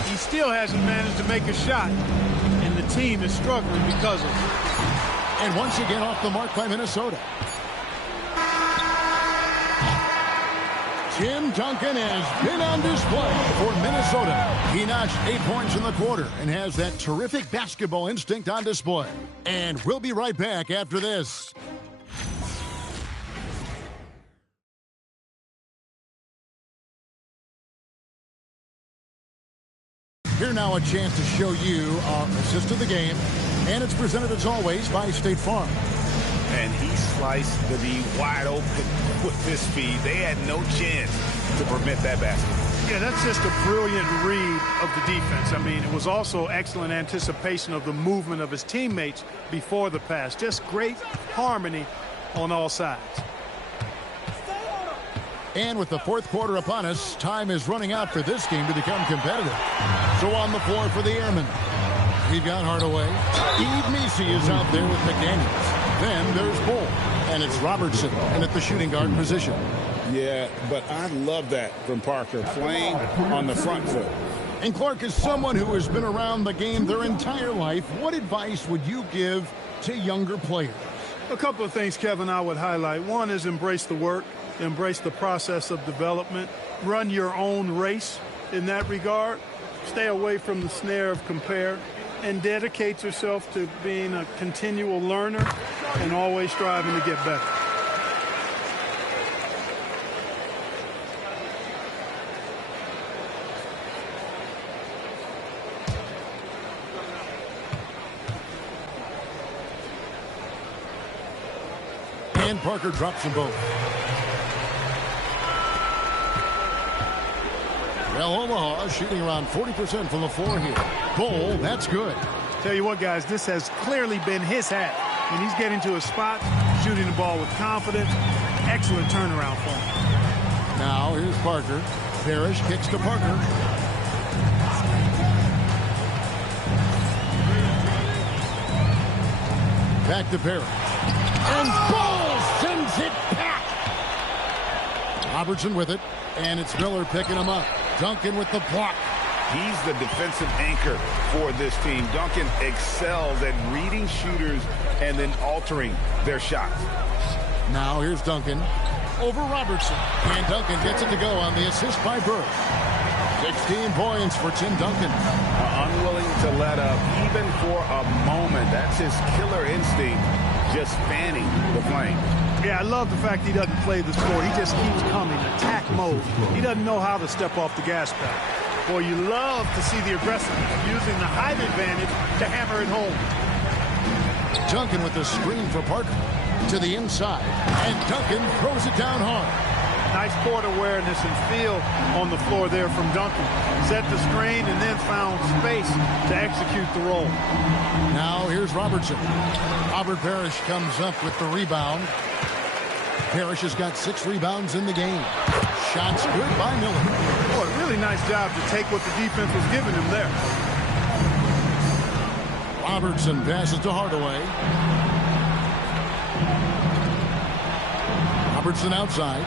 He still hasn't managed to make a shot, and the team is struggling because of it. And once again off the mark by Minnesota. Tim Duncan has been on display for Minnesota. He notched 8 points in the quarter and has that terrific basketball instinct on display. And we'll be right back after this. Here now a chance to show you our assist of the game. And it's presented as always by State Farm. And he sliced the D wide open with his speed. They had no chance to prevent that basket. Yeah, that's just a brilliant read of the defense. I mean, it was also excellent anticipation of the movement of his teammates before the pass. Just great harmony on all sides. And with the fourth quarter upon us, time is running out for this game to become competitive. So on the floor for the Airmen, we've got Hardaway. Eve Macy is out there with McDaniels. Then there's Bull, and it's Robertson, and at the shooting guard position. Yeah, but I love that from Parker, playing on the front foot. And Clark, is someone who has been around the game their entire life, what advice would you give to younger players? A couple of things, Kevin, I would highlight. One is embrace the work, embrace the process of development, run your own race in that regard, stay away from the snare of compare, and dedicate yourself to being a continual learner and always striving to get better. And Parker drops them both. Well, Omaha shooting around 40% from the floor here. Bull, that's good. Tell you what, guys, this has clearly been his hat. When he's getting to a spot, shooting the ball with confidence, excellent turnaround for him. Now, here's Parker. Parrish kicks to Parker. Back to Parrish. And Bull sends it back. Robertson with it, and it's Miller picking him up. Duncan with the block. He's the defensive anchor for this team. Duncan excels at reading shooters and then altering their shots. Now here's Duncan over Robertson. And Duncan gets it to go on the assist by Bird. 16 points for Tim Duncan. Unwilling to let up even for a moment. That's his killer instinct, just fanning the flame. Yeah, I love the fact he doesn't play the sport. He just keeps coming, attack mode. He doesn't know how to step off the gas pedal. Boy, you love to see the aggressiveness, using the height advantage to hammer it home. Duncan with the screen for Parker to the inside. And Duncan throws it down hard. Nice court awareness and feel on the floor there from Duncan. Set the screen and then found space to execute the roll. Now here's Robertson. Robert Parrish comes up with the rebound. Parrish has got 6 rebounds in the game. Shots good by Miller. Boy, really nice job to take what the defense was giving him there. Robertson passes to Hardaway. Robertson outside.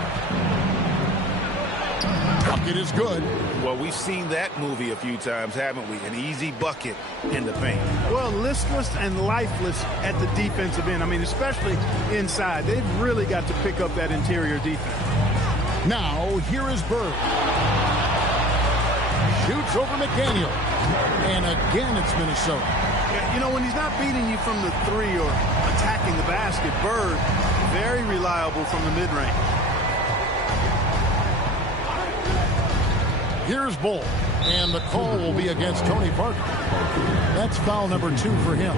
Bucket is good. Well, we've seen that movie a few times, haven't we? An easy bucket in the paint. Well, listless and lifeless at the defensive end. I mean, especially inside. They've really got to pick up that interior defense. Now, here is Bird. Shoots over McDaniel. And again, it's Minnesota. Yeah, you know, when he's not beating you from the 3 or attacking the basket, Bird, very reliable from the mid-range. Here's Bull, and the call will be against Tony Parker. That's foul number 2 for him.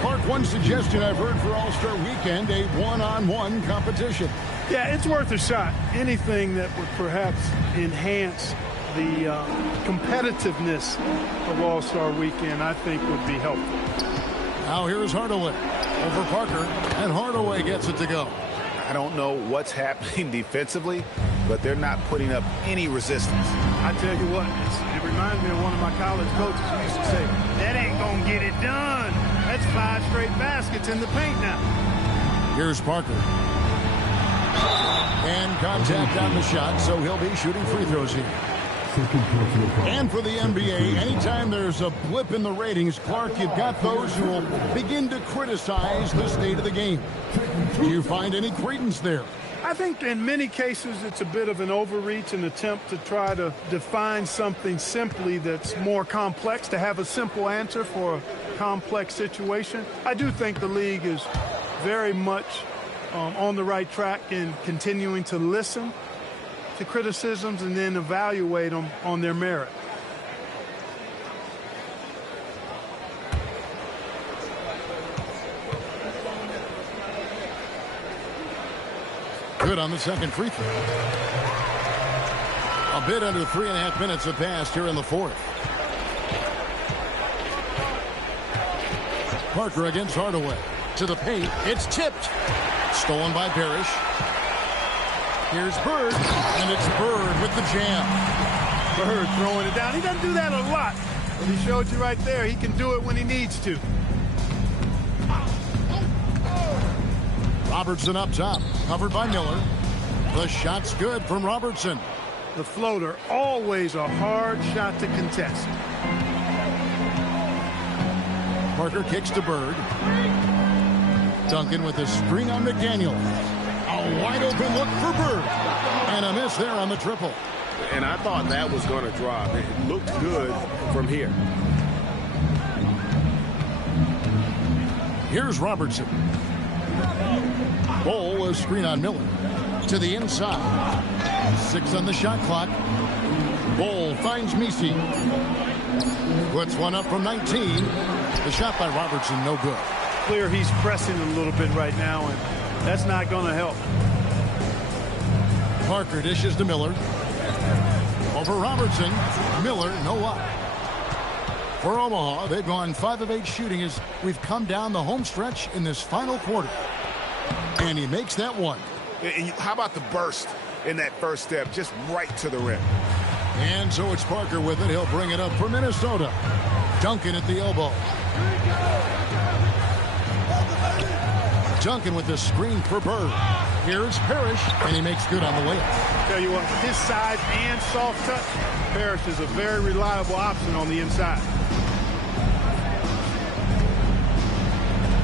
Clark, one suggestion I've heard for All-Star Weekend, a one-on-one competition. Yeah, it's worth a shot. Anything that would perhaps enhance the competitiveness of All-Star Weekend, I think, would be helpful. Now here's Hardaway over Parker, and Hardaway gets it to go. I don't know what's happening defensively, but they're not putting up any resistance. I tell you what, it reminds me of one of my college coaches who used to say, that ain't gonna get it done. That's 5 straight baskets in the paint now. Here's Parker. And contact on the shot, so he'll be shooting free throws here. And for the NBA, anytime there's a blip in the ratings, Clark, you've got those who will begin to criticize the state of the game. Do you find any credence there? I think in many cases it's a bit of an overreach, an attempt to try to define something simply that's more complex, to have a simple answer for a complex situation. I do think the league is very much on the right track in continuing to listen to criticisms and then evaluate them on their merit. Good on the second free throw. A bit under 3.5 minutes have passed here in the fourth. Parker against Hardaway. To the paint. It's tipped. Stolen by Parrish. Here's Bird. And it's Bird with the jam. Bird throwing it down. He doesn't do that a lot. But he showed you right there. He can do it when he needs to. Robertson up top, covered by Miller. The shot's good from Robertson. The floater, always a hard shot to contest. Parker kicks to Bird. Duncan with a screen on McDaniel. A wide open look for Bird. And a miss there on the triple. And I thought that was going to drop. It looked good from here. Here's Robertson. Bull, a screen on Miller. To the inside. 6 on the shot clock. Bull finds Misi. Puts one up from 19. The shot by Robertson, no good. Clear he's pressing a little bit right now, and that's not going to help. Parker dishes to Miller. Over Robertson. Miller, no up. For Omaha, they've gone 5 of 8 shooting as we've come down the home stretch in this final quarter. And he makes that one. And how about the burst in that first step, just right to the rim. And so it's Parker with it. He'll bring it up for Minnesota. Duncan at the elbow. Duncan with the screen for Bird. Here's Parrish, and he makes good on the layup. Tell you what, his size and soft touch, Parrish is a very reliable option on the inside.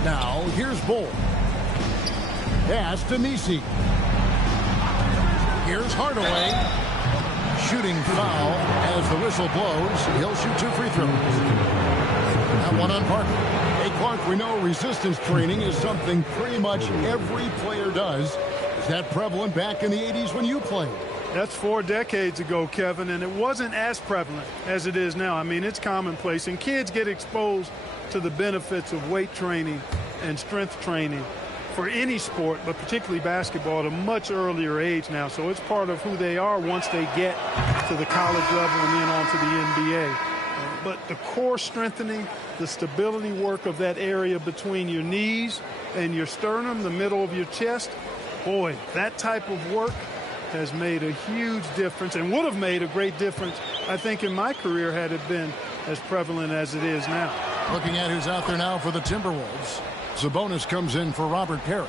Now, here's Bull. Pass to Nisi. Here's Hardaway. Shooting foul as the whistle blows. He'll shoot 2 free throws. That one on Parker. Hey, Clark, we know resistance training is something pretty much every player does. Is that prevalent back in the 80s when you played? That's 4 decades ago, Kevin, and it wasn't as prevalent as it is now. I mean, it's commonplace, and kids get exposed to the benefits of weight training and strength training for any sport, but particularly basketball, at a much earlier age now. So it's part of who they are once they get to the college level and then on to the NBA. But the core strengthening, the stability work of that area between your knees and your sternum, the middle of your chest, boy, that type of work has made a huge difference and would have made a great difference, I think, in my career had it been as prevalent as it is now. Looking at who's out there now for the Timberwolves. Sabonis comes in for Robert Parrish.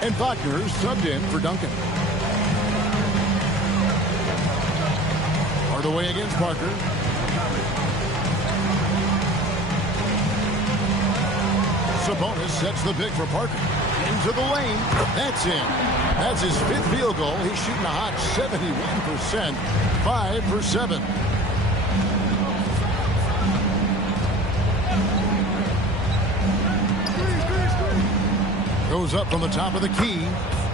And Wagner's subbed in for Duncan. Hardaway against Parker. Sabonis sets the pick for Parker. Into the lane. That's in. That's his 5th field goal. He's shooting a hot 71%. 5 for 7. Goes up from the top of the key,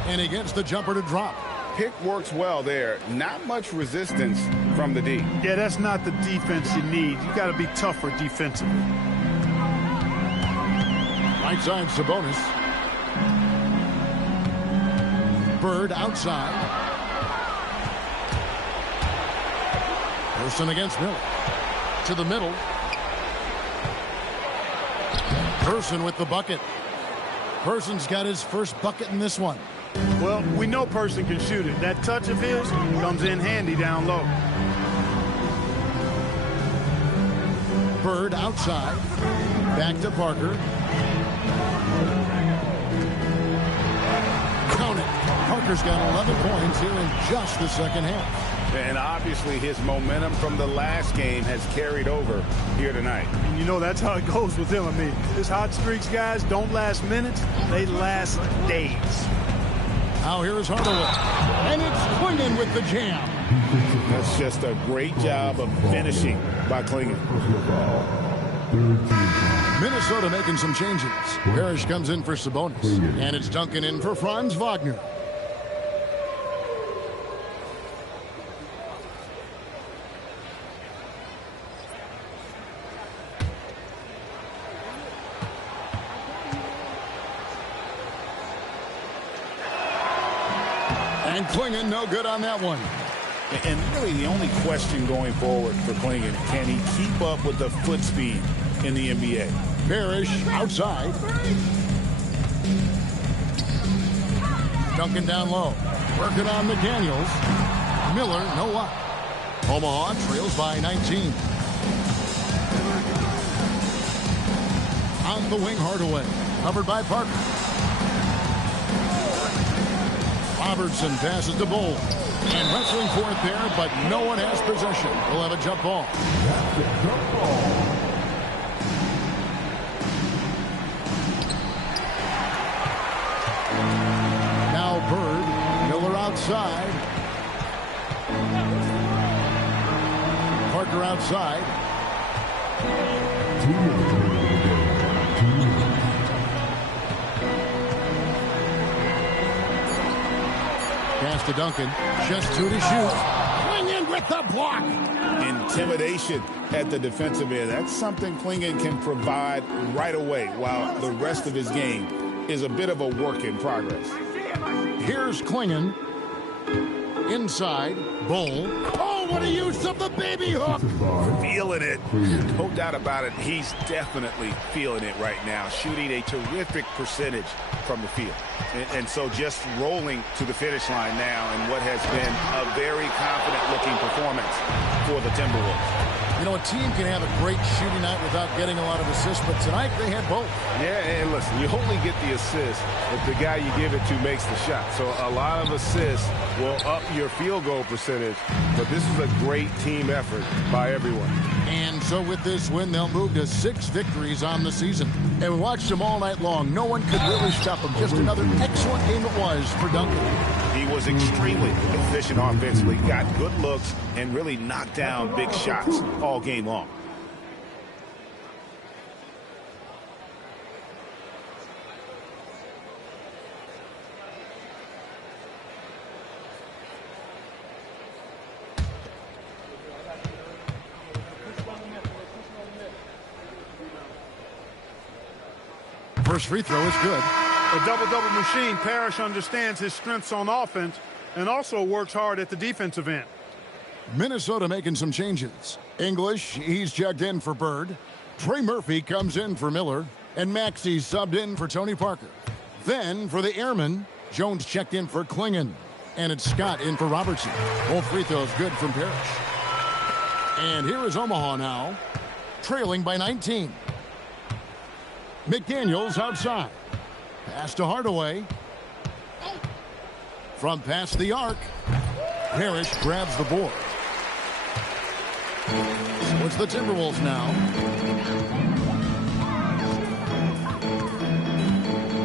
and he gets the jumper to drop. Pick works well there. Not much resistance from the D. Yeah, that's not the defense you need. You got to be tougher defensively. Right side, Sabonis. Bird outside. Person against Miller. To the middle. Person with the bucket. Person's got his first bucket in this one. Well, we know Person can shoot it. That touch of his comes in handy down low. Bird outside. Back to Parker. Count it. Parker's got 11 points here in just the second half. And obviously his momentum from the last game has carried over here tonight. And you know that's how it goes with him. I mean, his hot streaks, guys, don't last minutes. They last days. Now here's Hardaway. And it's Clingan with the jam. That's just a great job of finishing by Clingan. Minnesota making some changes. Parrish comes in for Sabonis. And it's Duncan in for Franz Wagner. And Clingan no good on that one. And really the only question going forward for Clingan, can he keep up with the foot speed in the NBA? Parrish outside. Duncan down low. Working on McDaniels. Miller no up. Omaha trails by 19. On the wing, Hardaway. Covered by Parker. Robertson passes the Bull. And wrestling for it there, but no one has possession. We'll have a jump ball. Now Bird. Miller outside. Parker outside. Pass to Duncan. Just 2 to shoot. Clingan with the block. Intimidation at the defensive end. That's something Clingan can provide right away, while the rest of his game is a bit of a work in progress. Here's Clingan. Inside. Bull. Oh, what a use of the baby hook. Feeling it. No doubt about it. He's definitely feeling it right now. Shooting a terrific percentage from the field. And so just rolling to the finish line now in what has been a very confident-looking performance for the Timberwolves. You know, a team can have a great shooting night without getting a lot of assists, but tonight they had both. Yeah, and listen, you only get the assist if the guy you give it to makes the shot. So a lot of assists will up your field goal percentage, but this is a great team effort by everyone. And so with this win, they'll move to 6 victories on the season. And we watched them all night long. No one could really stop them. Just another excellent game it was for Duncan. He was extremely efficient offensively, got good looks, and really knocked down big shots all game long. First free throw is good. A double-double machine. Parrish understands his strengths on offense and also works hard at the defensive end. Minnesota making some changes. English, he's checked in for Bird. Trey Murphy comes in for Miller. And Maxey subbed in for Tony Parker. Then for the Airmen, Jones checked in for Klingon. And it's Scott in for Robertson. Both free throws good from Parrish. And here is Omaha now, trailing by 19. McDaniels outside. Pass to Hardaway. From past the arc, Parrish grabs the board. So it's the Timberwolves now.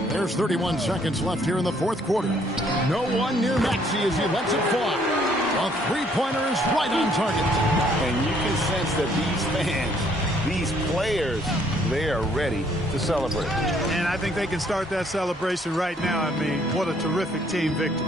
There's 31 seconds left here in the fourth quarter. No one near Maxey as he lets it fly. A three-pointer is right on target. And you can sense that these fans, these players, they are ready to celebrate. And I think they can start that celebration right now. I mean, what a terrific team victory.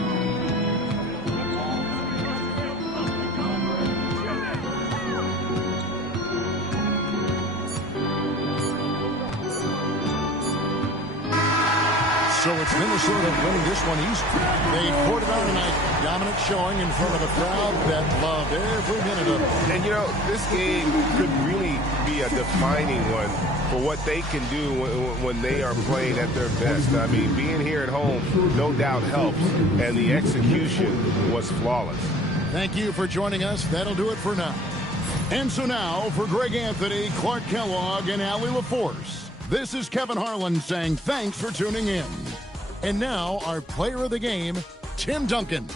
So it's Minnesota winning this one easy. They poured it on tonight. Dominant showing in front of a crowd that loved every minute of it. And, you know, this game could really be a defining one for what they can do when they are playing at their best. I mean, being here at home no doubt helps, and the execution was flawless. Thank you for joining us. That'll do it for now. And so now, for Greg Anthony, Clark Kellogg, and Allie LaForce, this is Kevin Harlan saying thanks for tuning in. And now, our player of the game, Tim Duncan.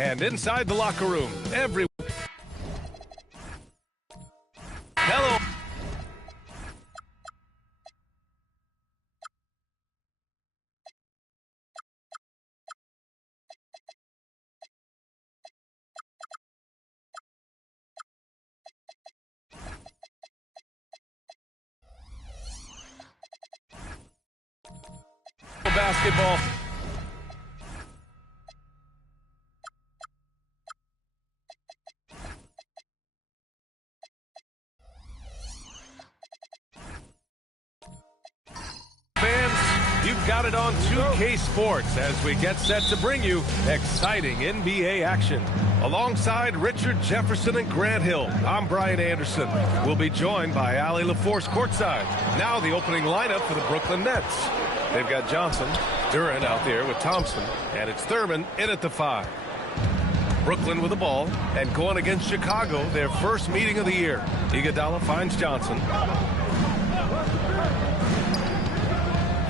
And inside the locker room, Hello. Basketball. Fans, you've got it on 2K Sports as we get set to bring you exciting NBA action. Alongside Richard Jefferson and Grant Hill, I'm Brian Anderson. We'll be joined by Allie LaForce courtside. Now the opening lineup for the Brooklyn Nets. They've got Johnson, Duran out there with Thompson, and it's Thurman in at the 5. Brooklyn with the ball, and going against Chicago, their first meeting of the year. Iguodala finds Johnson.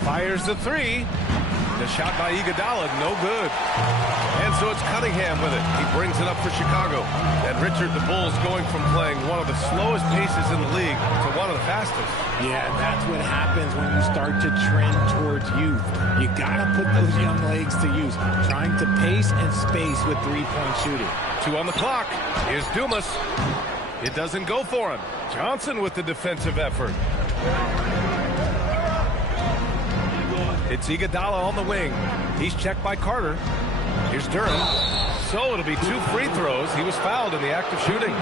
Fires the 3. The shot by Iguodala, no good. And so it's Cunningham with it. He brings it up for Chicago. And Richard, the Bulls going from playing one of the slowest paces in the league to one of the fastest. Yeah, that's what happens when you start to trend towards youth. You got to put those young legs to use, trying to pace and space with three-point shooting. 2 on the clock. Here's Dumas. It doesn't go for him. Johnson with the defensive effort. It's Iguodala on the wing. He's checked by Carter. Here's Duran. So it'll be 2 free throws. He was fouled in the act of shooting.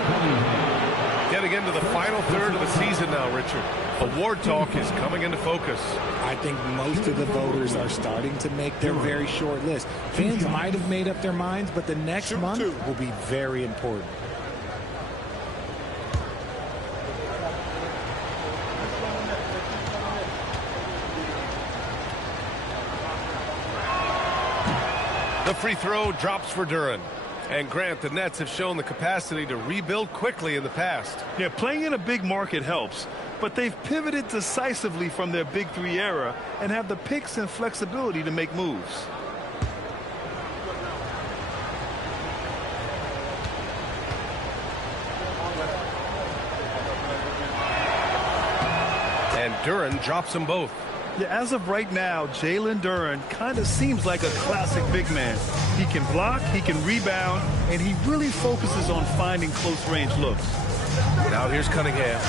Getting into the final third of the season now, Richard. Award talk is coming into focus. I think most of the voters are starting to make their very short list. Fans might have made up their minds, but the next month will be very important. The free throw drops for Duran. And Grant, the Nets have shown the capacity to rebuild quickly in the past. Yeah, playing in a big market helps, but they've pivoted decisively from their Big 3 era and have the picks and flexibility to make moves. And Duran drops them both. Yeah, as of right now, Jalen Duran kind of seems like a classic big man. He can block, he can rebound, and he really focuses on finding close-range looks. Now here's Cunningham.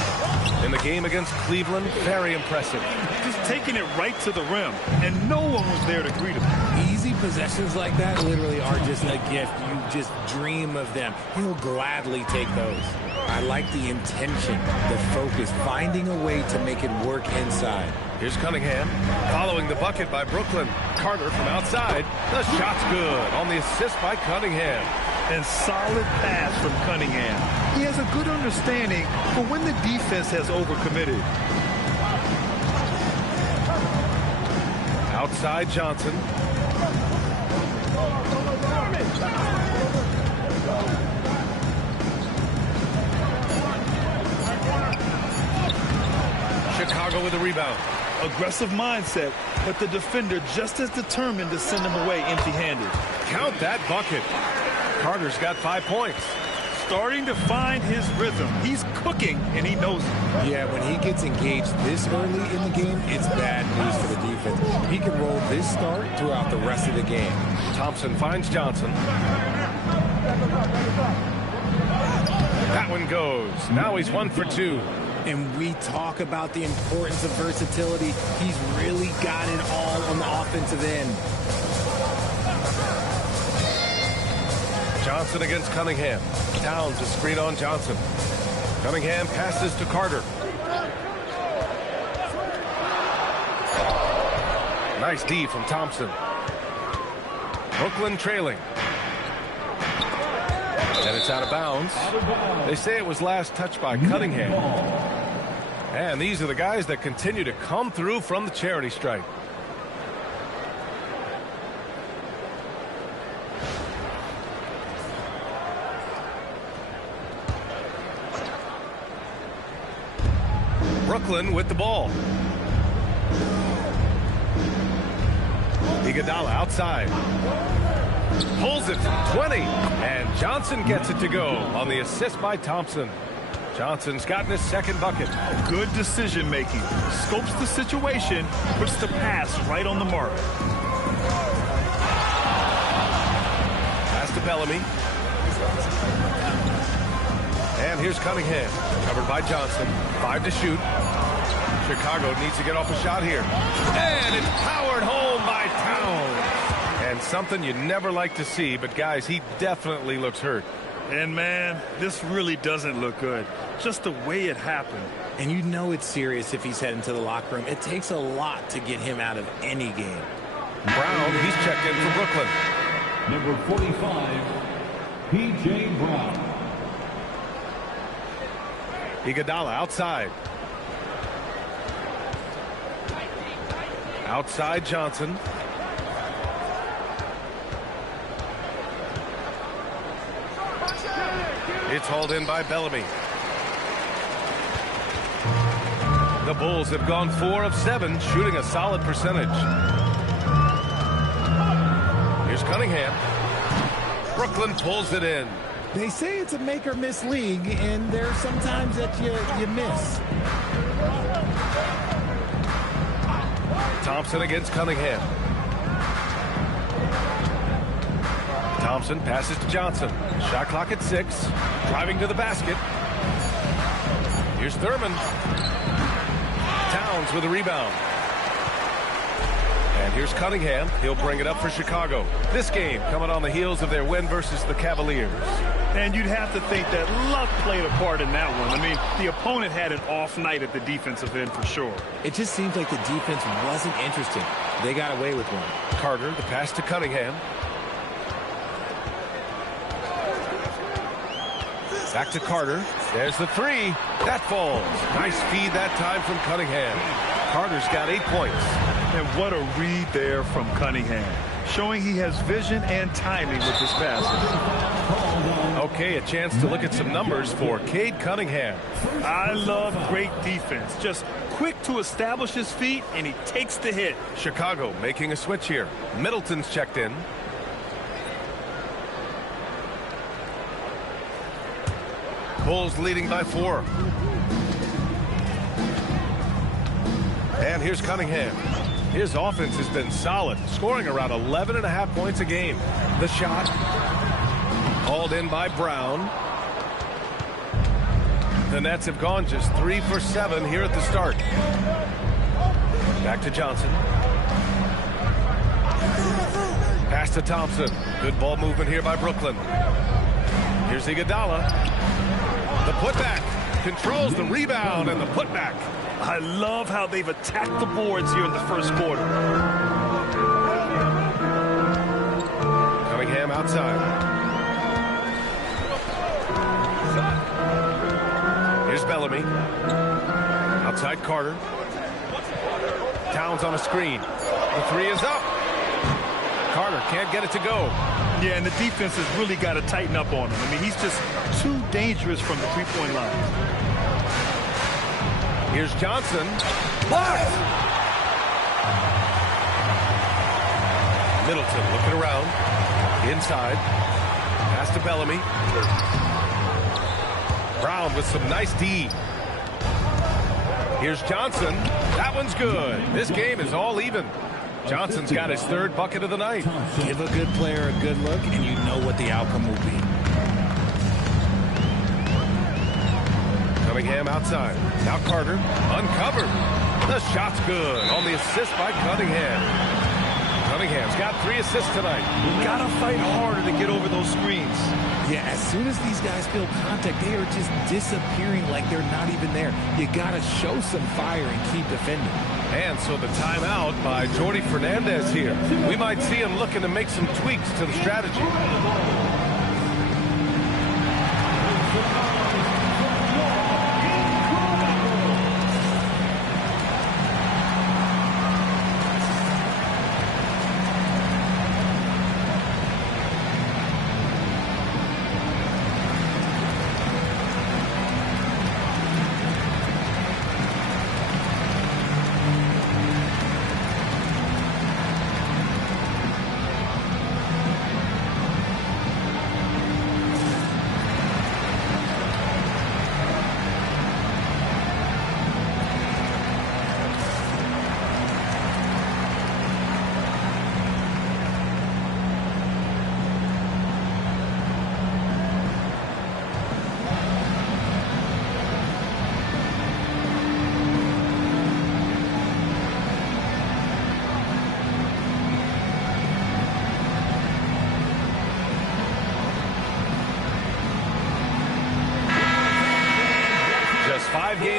In the game against Cleveland, very impressive. Just taking it right to the rim, and no one was there to greet him. Easy possessions like that literally are just a gift. You just dream of them. He'll gladly take those. I like the intention, the focus, finding a way to make it work inside. Here's Cunningham, following the bucket by Brooklyn. Carter from outside. The shot's good on the assist by Cunningham. And solid pass from Cunningham. He has a good understanding for when the defense has overcommitted. Outside Johnson. Chicago with a rebound. Aggressive mindset, but the defender just as determined to send him away empty-handed. Count that bucket. Carter's got 5 points. Starting to find his rhythm. He's cooking, and he knows it. Yeah, when he gets engaged this early in the game, it's bad news for the defense. He can roll this start throughout the rest of the game. Thompson finds Johnson. That one goes. Now he's 1 for 2. And we talk about the importance of versatility. He's really got it all on the offensive end. Johnson against Cunningham. Towns a screen on Johnson. Cunningham passes to Carter. Nice D from Thompson. Brooklyn trailing. And it's out of bounds. They say it was last touched by Cunningham. And these are the guys that continue to come through from the charity stripe. Brooklyn with the ball. Iguodala outside. Pulls it from 20. And Johnson gets it to go on the assist by Thompson. Johnson's gotten his second bucket. Good decision making. Scopes the situation, puts the pass right on the mark. Pass to Bellamy. And here's Cunningham. Covered by Johnson. 5 to shoot. Chicago needs to get off a shot here. And it's powered home by Towns. And something you never like to see, but guys, he definitely looks hurt. And man, this really doesn't look good. Just the way it happened. And you know it's serious if he's heading to the locker room. It takes a lot to get him out of any game. Brown, he's checked in for Brooklyn. Number 45, P.J. Brown. Iguodala outside. Outside Johnson. It's hauled in by Bellamy. The Bulls have gone 4 of 7, shooting a solid percentage. Here's Cunningham. Brooklyn pulls it in. They say it's a make or miss league, and there's sometimes that you miss. Thompson against Cunningham. Thompson passes to Johnson. Shot clock at 6. Driving to the basket. Here's Thurman. Towns with a rebound. And here's Cunningham. He'll bring it up for Chicago. This game coming on the heels of their win versus the Cavaliers. And you'd have to think that luck played a part in that one. I mean, the opponent had an off night at the defensive end for sure. It just seems like the defense wasn't interested. They got away with one. Carter, the pass to Cunningham. Back to Carter. There's the 3. That falls. Nice feed that time from Cunningham. Carter's got 8 points. And what a read there from Cunningham. Showing he has vision and timing with his passes. Okay, a chance to look at some numbers for Cade Cunningham. I love great defense. Just quick to establish his feet, and he takes the hit. Chicago making a switch here. Middleton's checked in. Bulls leading by 4. And here's Cunningham. His offense has been solid, scoring around 11.5 points a game. The shot hauled in by Brown. The Nets have gone just 3 for 7 here at the start. Back to Johnson. Pass to Thompson. Good ball movement here by Brooklyn. Here's Iguodala. The putback. Controls the rebound and the putback. I love how they've attacked the boards here in the first quarter. Cunningham outside. Here's Bellamy. Outside Carter. Towns on a screen. The 3 is up. Carter can't get it to go. Yeah, and the defense has really got to tighten up on him. I mean, he's just too dangerous from the three-point line. Here's Johnson. Blocked! Middleton looking around. Inside. Pass to Bellamy. Brown with some nice D. Here's Johnson. That one's good. This game is all even. Johnson's got his 3rd bucket of the night. Give a good player a good look, and you know what the outcome will be. Cunningham outside. Now Carter. Uncovered. The shot's good on the assist by Cunningham. Cunningham's got 3 assists tonight. Gotta fight harder to get over those screens. Yeah, as soon as these guys feel contact, they are just disappearing like they're not even there. You gotta show some fire and keep defending. And so the timeout by Jordi Fernandez here. We might see him looking to make some tweaks to the strategy.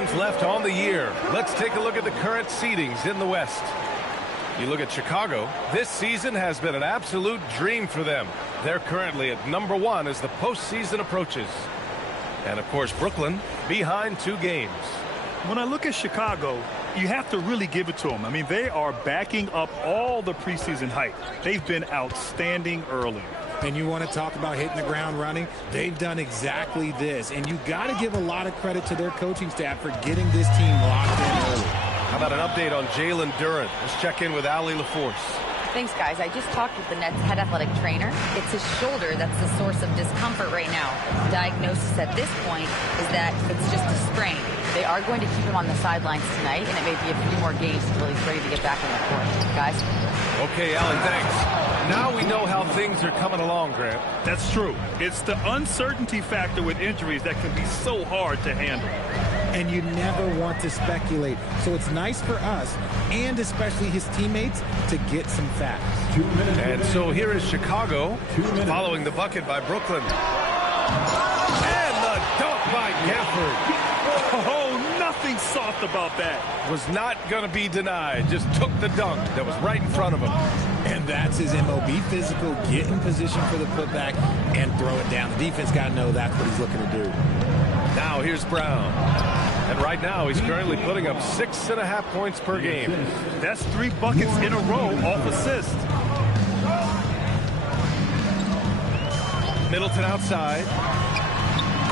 games left on the year. Let's take a look at the current seedings in the West. You look at Chicago, this season has been an absolute dream for them. They're currently at number 1 as the postseason approaches. And of course, Brooklyn behind 2 games. When I look at Chicago, you have to really give it to them. I mean, they are backing up all the preseason hype. They've been outstanding early. And you want to talk about hitting the ground running? They've done exactly this. And you got to give a lot of credit to their coaching staff for getting this team locked in early. How about an update on Jalen Duren? Let's check in with Allie LaForce. Thanks, guys. I just talked with the Nets head athletic trainer. It's his shoulder that's the source of discomfort right now. The diagnosis at this point is that it's just a sprain. They are going to keep him on the sidelines tonight, and it may be a few more games until he's ready to get back on the court. Guys? Okay, Allie, thanks. Now we know how things are coming along, Grant. That's true. It's the uncertainty factor with injuries that can be so hard to handle. And you never want to speculate. So it's nice for us, and especially his teammates, to get some facts. And so here is Chicago following the bucket by Brooklyn. And the dunk by Gafford. Oh, nothing soft about that. Was not going to be denied. Just took the dunk that was right in front of him. And that's his MO. Be physical, get in position for the putback, and throw it down. The defense got to know that's what he's looking to do. Now here's Brown. And right now he's currently putting up 6.5 points per game. That's 3 buckets in a row off assist. Middleton outside.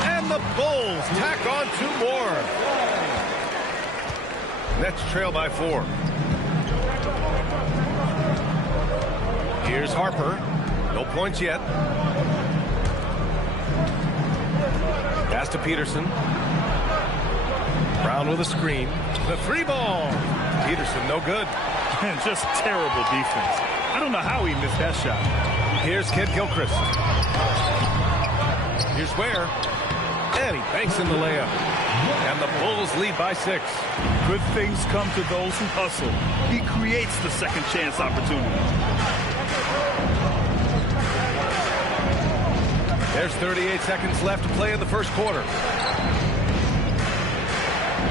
And the Bulls tack on 2 more. Nets trail by 4. Here's Harper. No points yet. Pass to Peterson. Brown with a screen. The 3-ball. Peterson no good. And just terrible defense. I don't know how he missed that shot. Here's Kid Gilchrist. Here's Ware. And he banks in the layup. And the Bulls lead by 6. Good things come to those who hustle. He creates the second chance opportunity. There's 38 seconds left to play in the first quarter.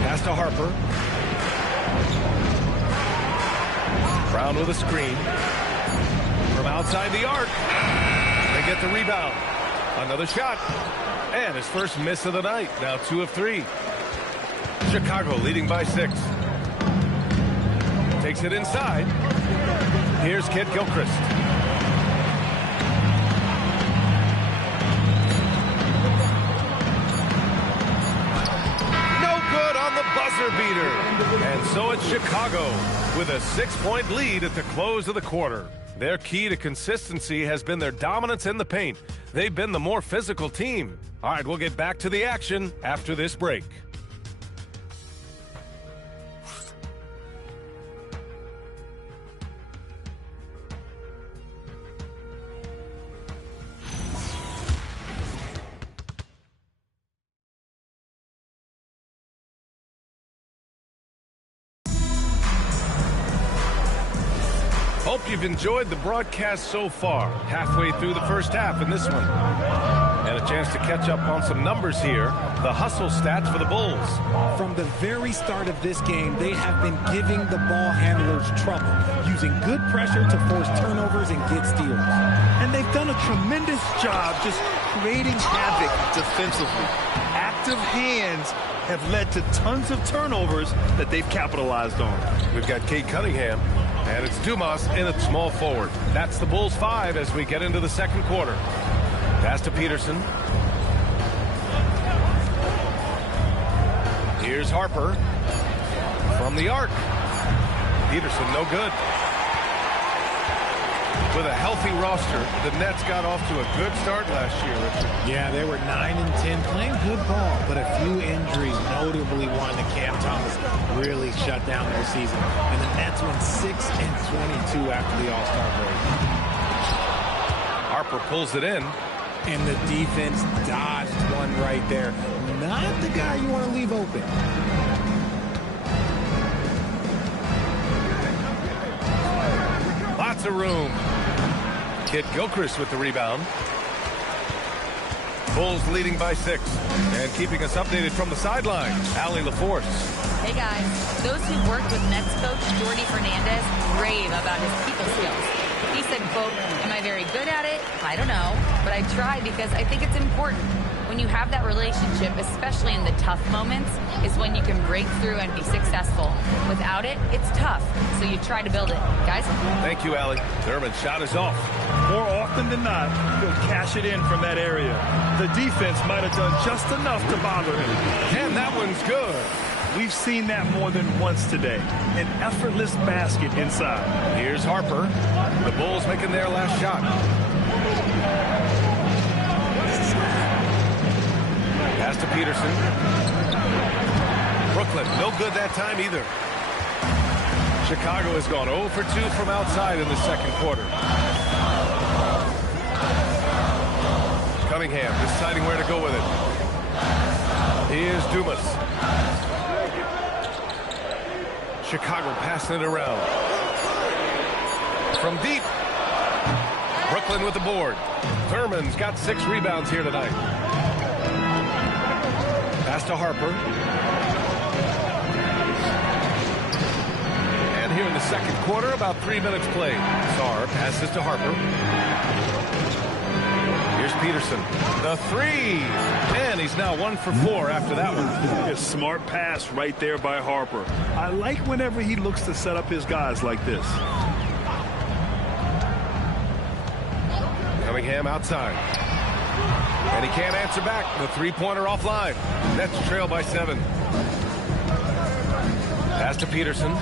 Pass to Harper. Brown with a screen. From outside the arc. They get the rebound. Another shot. And his first miss of the night. Now 2 of 3. Chicago leading by 6. Takes it inside. Here's Kid Gilchrist. Buzzer beater. And so it's Chicago with a 6-point lead at the close of the quarter. Their key to consistency has been their dominance in the paint. They've been the more physical team. All right, we'll get back to the action after this break. Hope you've enjoyed the broadcast so far. Halfway through the first half in this one. And a chance to catch up on some numbers here. The hustle stats for the Bulls. From the very start of this game, they have been giving the ball handlers trouble, using good pressure to force turnovers and get steals. And they've done a tremendous job just creating havoc defensively. Active hands have led to tons of turnovers that they've capitalized on. We've got Kate Cunningham, and it's Dumas in at small forward. That's the Bulls 5 as we get into the second quarter. Pass to Peterson. Here's Harper from the arc. Peterson no good. With a healthy roster, the Nets got off to a good start last year, Richard. Yeah, they were 9-10, playing good ball, but a few injuries, notably one to Cam Thomas, really shut down their season. And the Nets went 6-22 after the All-Star break. Harper pulls it in. And the defense dodged one right there. Not the guy you want to leave open. Lots of room. Kid Gilchrist with the rebound. Bulls leading by 6. And keeping us updated from the sideline, Allie LaForce. Hey guys, those who worked with Nets coach Jordi Fernandez rave about his people skills. He said, quote, "Am I very good at it? I don't know, but I try because I think it's important. When you have that relationship, especially in the tough moments, is when you can break through and be successful. Without it, it's tough, so you try to build it." Guys? Thank you, Allie. Thurman's shot is off. More often than not, he'll cash it in from that area. The defense might have done just enough to bother him. And that one's good. We've seen that more than once today. An effortless basket inside. Here's Harper. The Bulls making their last shot. Pass to Peterson. Brooklyn, no good that time either. Chicago has gone 0 for 2 from outside in the second quarter. Cunningham deciding where to go with it. Here's Dumas. Chicago passing it around. From deep. Brooklyn with the board. Thurman's got 6 rebounds here tonight. Pass to Harper. And here in the second quarter, about 3 minutes played. Sarr passes to Harper. Here's Peterson. The 3. And he's now 1 for 4 after that one. A smart pass right there by Harper. I like whenever he looks to set up his guys like this. Cunningham outside. And he can't answer back. The three-pointer offline. Nets trail by 7. Pass to Peterson.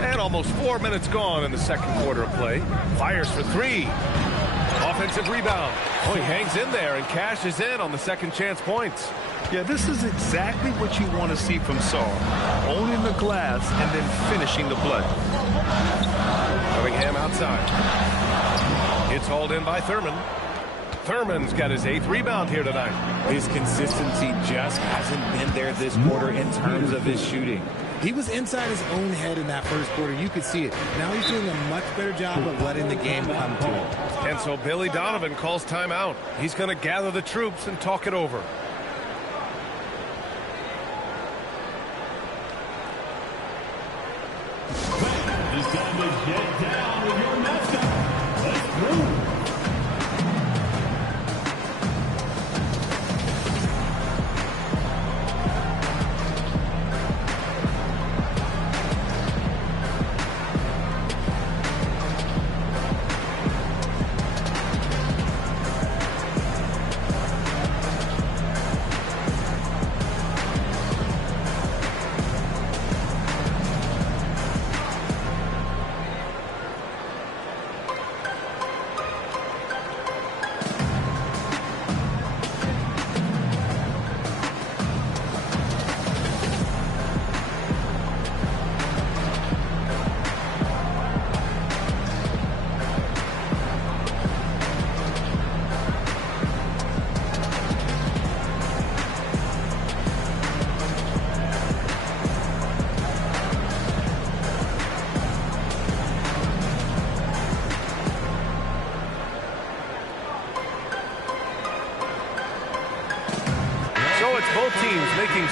And almost 4 minutes gone in the second quarter of play. Fires for 3. Offensive rebound. Oh, he hangs in there and cashes in on the second chance points. Yeah, this is exactly what you want to see from Sarr. Owning the glass and then finishing the play. Cunningham outside. It's hauled in by Thurman. Thurman's got his 8th rebound here tonight. His consistency just hasn't been there this quarter in terms of his shooting. He was inside his own head in that first quarter. You could see it. Now he's doing a much better job of letting the game come to him. And so Billy Donovan calls timeout. He's going to gather the troops and talk it over. It's time to get down with your mascot. Let's move.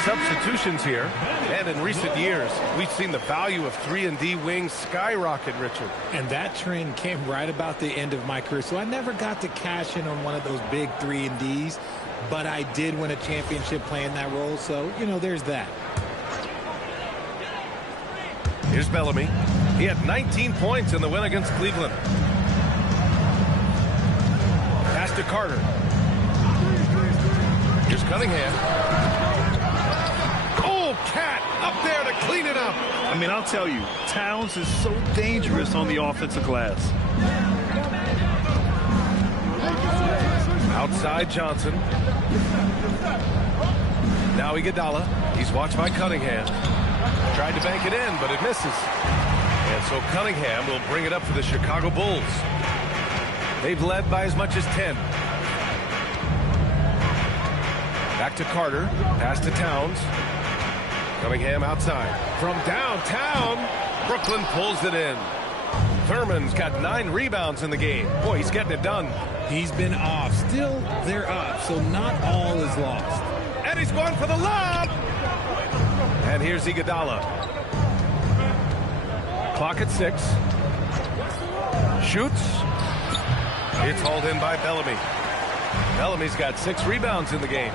Substitutions here, and in recent years we've seen the value of 3-and-D wings skyrocket, Richard. And that trend came right about the end of my career, so I never got to cash in on one of those big 3-and-Ds, but I did win a championship playing that role, so you know, there's that. Here's Bellamy. He had 19 points in the win against Cleveland. Pass to Carter. Here's Cunningham. Cat up there to clean it up. I mean, I'll tell you, Towns is so dangerous on the offensive glass. Outside Johnson. Now Iguodala. He's watched by Cunningham. Tried to bank it in, but it misses. And so Cunningham will bring it up for the Chicago Bulls. They've led by as much as 10. Back to Carter. Pass to Towns. Cunningham outside. From downtown, Brooklyn pulls it in. Thurman's got 9 rebounds in the game. Boy, he's getting it done. He's been off. Still, they're up, so not all is lost. And he's going for the lob. And here's Iguodala. Clock at 6. Shoots. It's hauled in by Bellamy. Bellamy's got 6 rebounds in the game.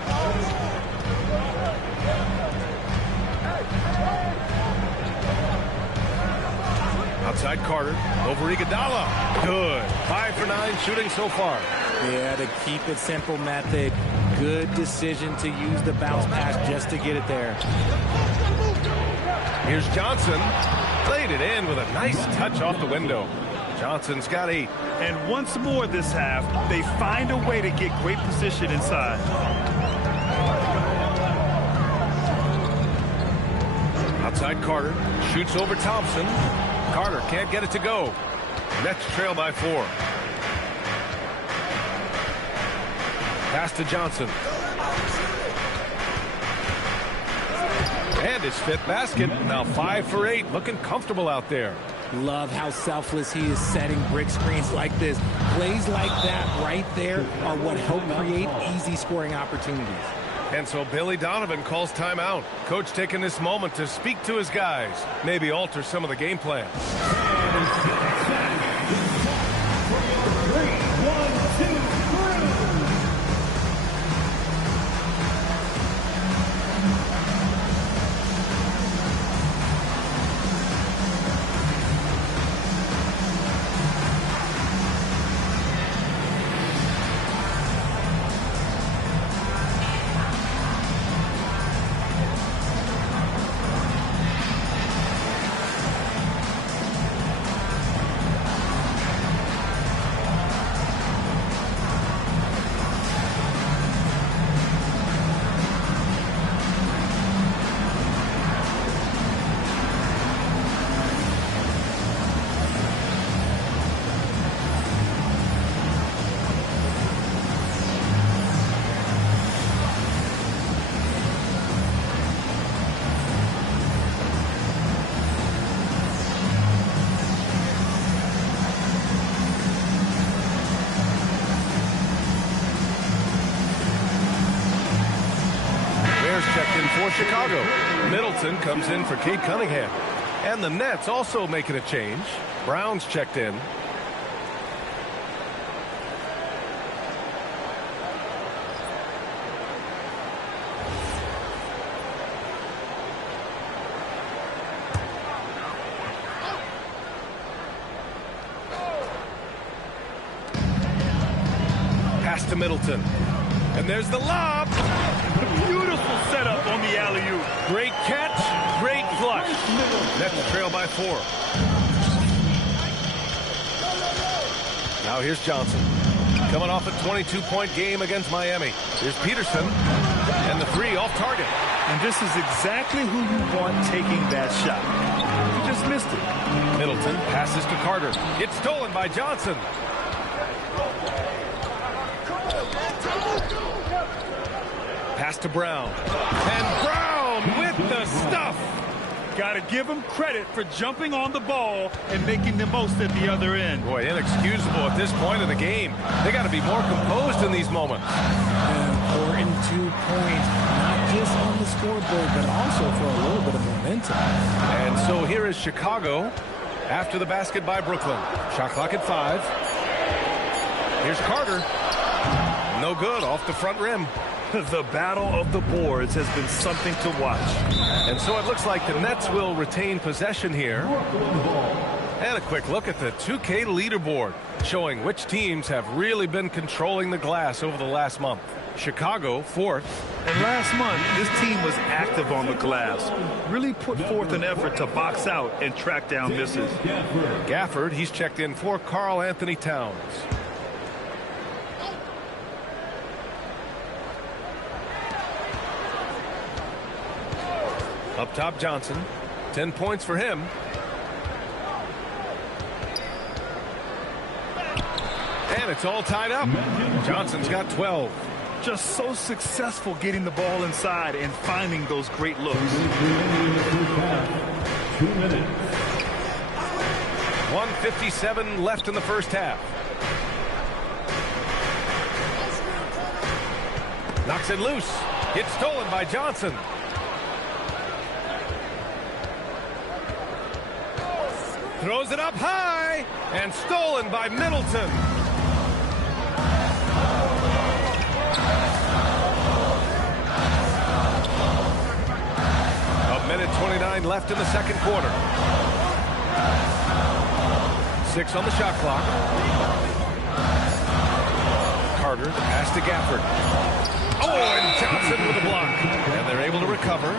Outside Carter. Over Iguodala. Good. 5 for 9 shooting so far. Yeah, the keep it simple method. Good decision to use the bounce pass just to get it there. Here's Johnson. Played it in with a nice touch off the window. Johnson's got 8. And once more this half, they find a way to get great position inside. Outside Carter. Shoots over Thompson. Carter can't get it to go. Nets trail by 4. Pass to Johnson. And his 5th basket. Now 5 for 8. Looking comfortable out there. Love how selfless he is setting brick screens like this. Plays like that right there are what help create easy scoring opportunities. And so Billy Donovan calls timeout. Coach taking this moment to speak to his guys. Maybe alter some of the game plan. Checked in for Chicago. Middleton comes in for Cade Cunningham. And the Nets also making a change. Brown's checked in. Pass to Middleton. And there's the lob. Beautiful setup on the alley-oop. Great catch, great flush. Nets trail by 4. Now here's Johnson. Coming off a 22-point game against Miami. Here's Peterson. And the 3 off target. And this is exactly who you want taking that shot. He just missed it. Middleton passes to Carter. It's stolen by Johnson. Pass to Brown. And Brown with the stuff. Got to give him credit for jumping on the ball and making the most at the other end. Boy, inexcusable at this point of the game. They got to be more composed in these moments. Important 2 points, not just on the scoreboard, but also for a little bit of momentum. And so here is Chicago after the basket by Brooklyn. Shot clock at 5. Here's Carter. No good, off the front rim. The battle of the boards has been something to watch. And so it looks like the Nets will retain possession here. And a quick look at the 2K leaderboard, showing which teams have really been controlling the glass over the last month. Chicago, 4th. And last month, this team was active on the glass. Really put forth an effort to box out and track down misses. Gafford, he's checked in for Karl Anthony Towns. Up top, Johnson. 10 points for him. And it's all tied up. Johnson's got 12. Just so successful getting the ball inside and finding those great looks. 2 minutes. 1:57 left in the first half. Knocks it loose. It's stolen by Johnson. Throws it up high and stolen by Middleton. A minute 29 left in the second quarter. 6 on the shot clock. Carter, the pass to Gafford. Oh, and Johnson with a block. And they're able to recover.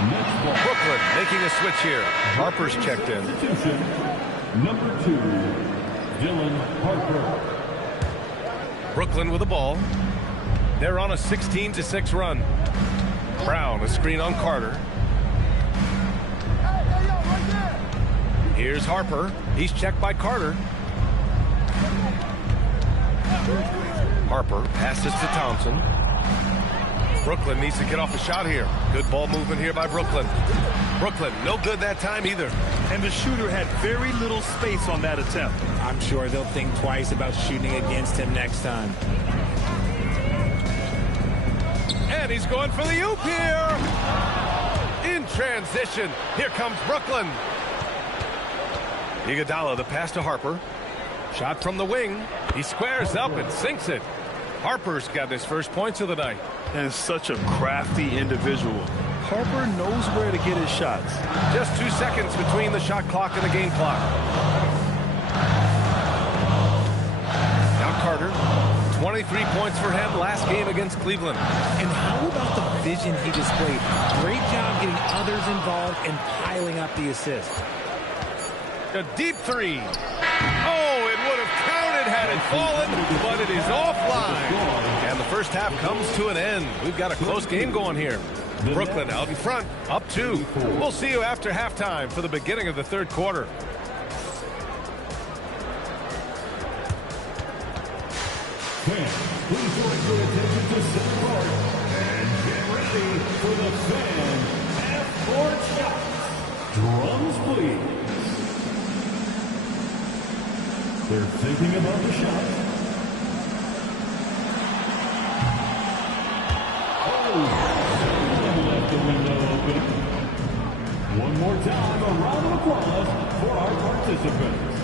Brooklyn making a switch here. Harper's checked in. Number 2, Dylan Harper. Brooklyn with the ball. They're on a 16-6 run. Brown, a screen on Carter. Here's Harper. He's checked by Carter. Harper passes to Thompson. Brooklyn needs to get off a shot here. Good ball movement here by Brooklyn. Brooklyn, no good that time either. And the shooter had very little space on that attempt. I'm sure they'll think twice about shooting against him next time. And he's going for the oop here. In transition, here comes Brooklyn. Iguodala, the pass to Harper. Shot from the wing. He squares up and sinks it. Harper's got his first points of the night. And such a crafty individual. Harper knows where to get his shots. Just 2 seconds between the shot clock and the game clock. Now Carter, 23 points for him last game against Cleveland. And how about the vision he displayed? Great job getting others involved and piling up the assist. A deep three. Oh, it would have counted had it fallen, but it is offline. And the first half comes to an end. We've got a close game going here. Brooklyn out in front, up 2. We'll see you after halftime for the beginning of the third quarter. Fans, please direct your attention to center court and get ready for the fan half-court shots. Drums, please. They're thinking about the shot. Oh, left the window open. One more time, a round of applause for our participants.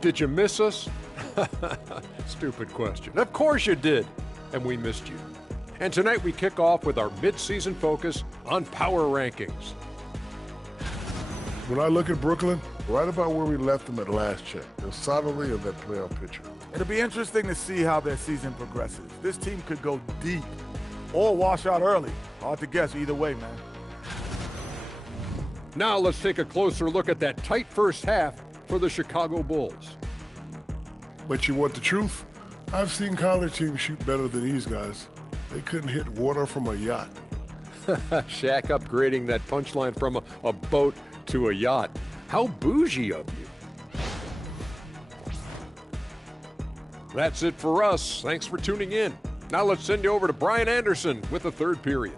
Did you miss us? Stupid question. Of course you did. And we missed you. And tonight we kick off with our mid-season focus on power rankings. When I look at Brooklyn, right about where we left them at last check. They're solidly in that playoff picture. It'll be interesting to see how their season progresses. This team could go deep or wash out early. Hard to guess either way, man. Now let's take a closer look at that tight first half for the Chicago Bulls. But you want the truth? I've seen college teams shoot better than these guys. They couldn't hit water from a yacht. Shaq upgrading that punchline from a boat to a yacht. How bougie of you. That's it for us. Thanks for tuning in. Now let's send you over to Brian Anderson with the third period.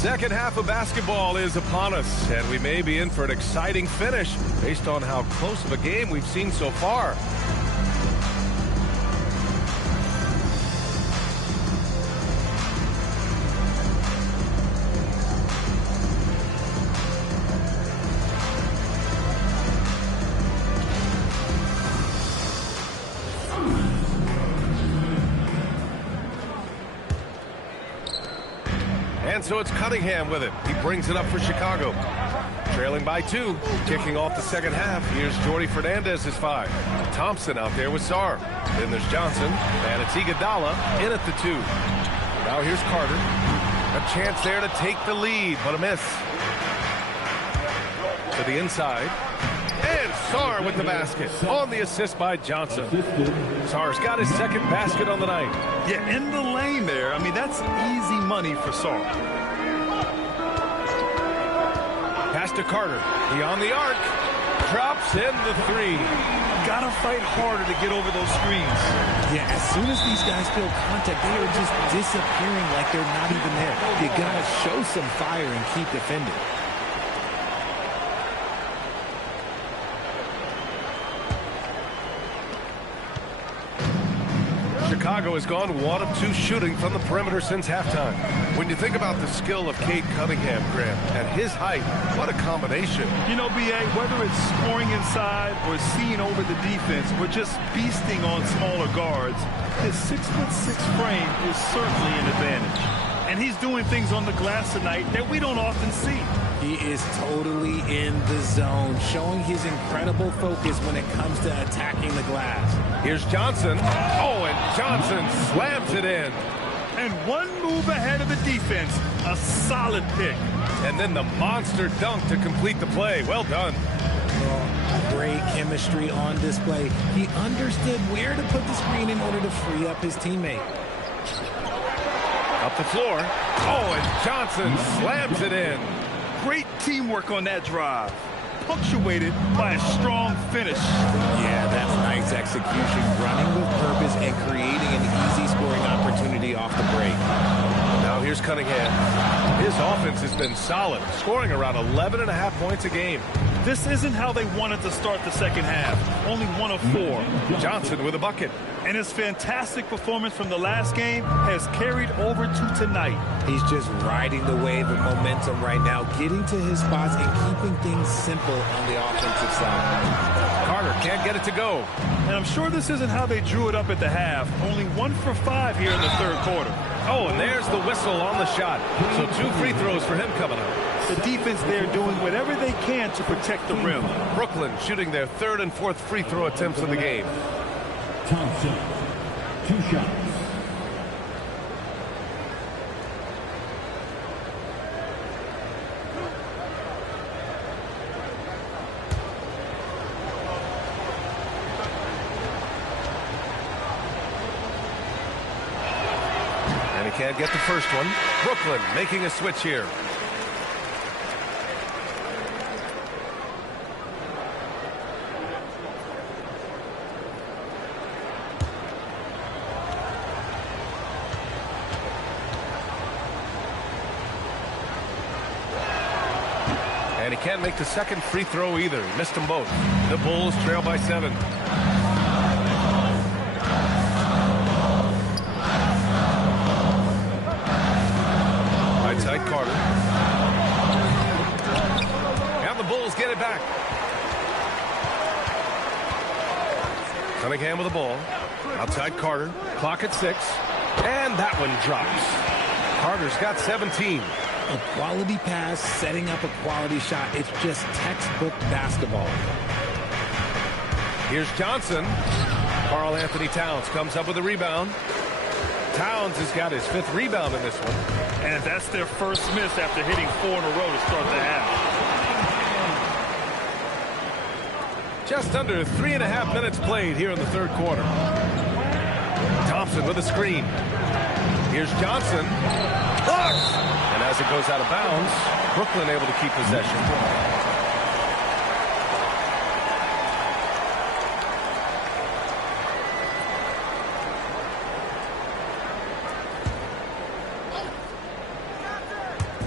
Second half of basketball is upon us, and we may be in for an exciting finish based on how close of a game we've seen so far. And so it's Cunningham with it. He brings it up for Chicago. Trailing by 2. Kicking off the second half. Here's Jordy Fernandez's 5. Thompson out there with Sarr. Then there's Johnson. And it's Iguodala in at the 2. Now here's Carter. A chance there to take the lead, but a miss. To the inside. And Sarr with the basket on the assist by Johnson. Sarr's got his second basket on the night. Yeah, in the lane there. I mean, that's easy money for Sarr. Pass to Carter. He on the arc. Drops in the three. Gotta fight harder to get over those screens. Yeah, as soon as these guys feel contact, they are just disappearing like they're not even there. You gotta show some fire and keep defending. Chicago has gone 1 of 2 shooting from the perimeter since halftime. When you think about the skill of Cade Cunningham, Grant, and his height, what a combination. You know, B.A., whether it's scoring inside or seeing over the defense or just beasting on smaller guards, his 6'6" frame is certainly an advantage. And he's doing things on the glass tonight that we don't often see. He is totally in the zone, showing his incredible focus when it comes to attacking the glass. Here's Johnson. Oh, and Johnson slams it in. And one move ahead of the defense. A solid pick. And then the monster dunk to complete the play. Well done. Great chemistry on display. He understood where to put the screen in order to free up his teammate. Up the floor. Oh, and Johnson slams it in. Great teamwork on that drive. Punctuated by a strong finish. Yeah, that's nice execution. Running with purpose and creating an easy scoring opportunity off the break. Now here's Cunningham. His offense has been solid, scoring around 11.5 points a game. This isn't how they wanted to start the second half. Only 1 of 4. Johnson with a bucket. And his fantastic performance from the last game has carried over to tonight. He's just riding the wave of momentum right now, getting to his spots and keeping things simple on the offensive side. Carter can't get it to go. And I'm sure this isn't how they drew it up at the half. Only 1 for 5 here in the third quarter. Oh, and there's the whistle on the shot. So 2 free throws for him coming up. The defense there doing whatever they can to protect the rim. Brooklyn shooting their 3rd and 4th free throw attempts of the game. Thompson, 2 shots. And he can't get the first one. Brooklyn making a switch here. And he can't make the second free throw either. He missed them both. The Bulls trail by 7. Right side Carter. And the Bulls get it back. Cunningham with the ball. Outside Carter. Clock at 6. And that one drops. Carter's got 17. A quality pass, setting up a quality shot. It's just textbook basketball. Here's Johnson. Karl Anthony Towns comes up with a rebound. Towns has got his 5th rebound in this one. And that's their first miss after hitting 4 in a row to start the half. Just under 3.5 minutes played here in the third quarter. Thompson with a screen. Here's Johnson. Blocked! And as it goes out of bounds, Brooklyn able to keep possession.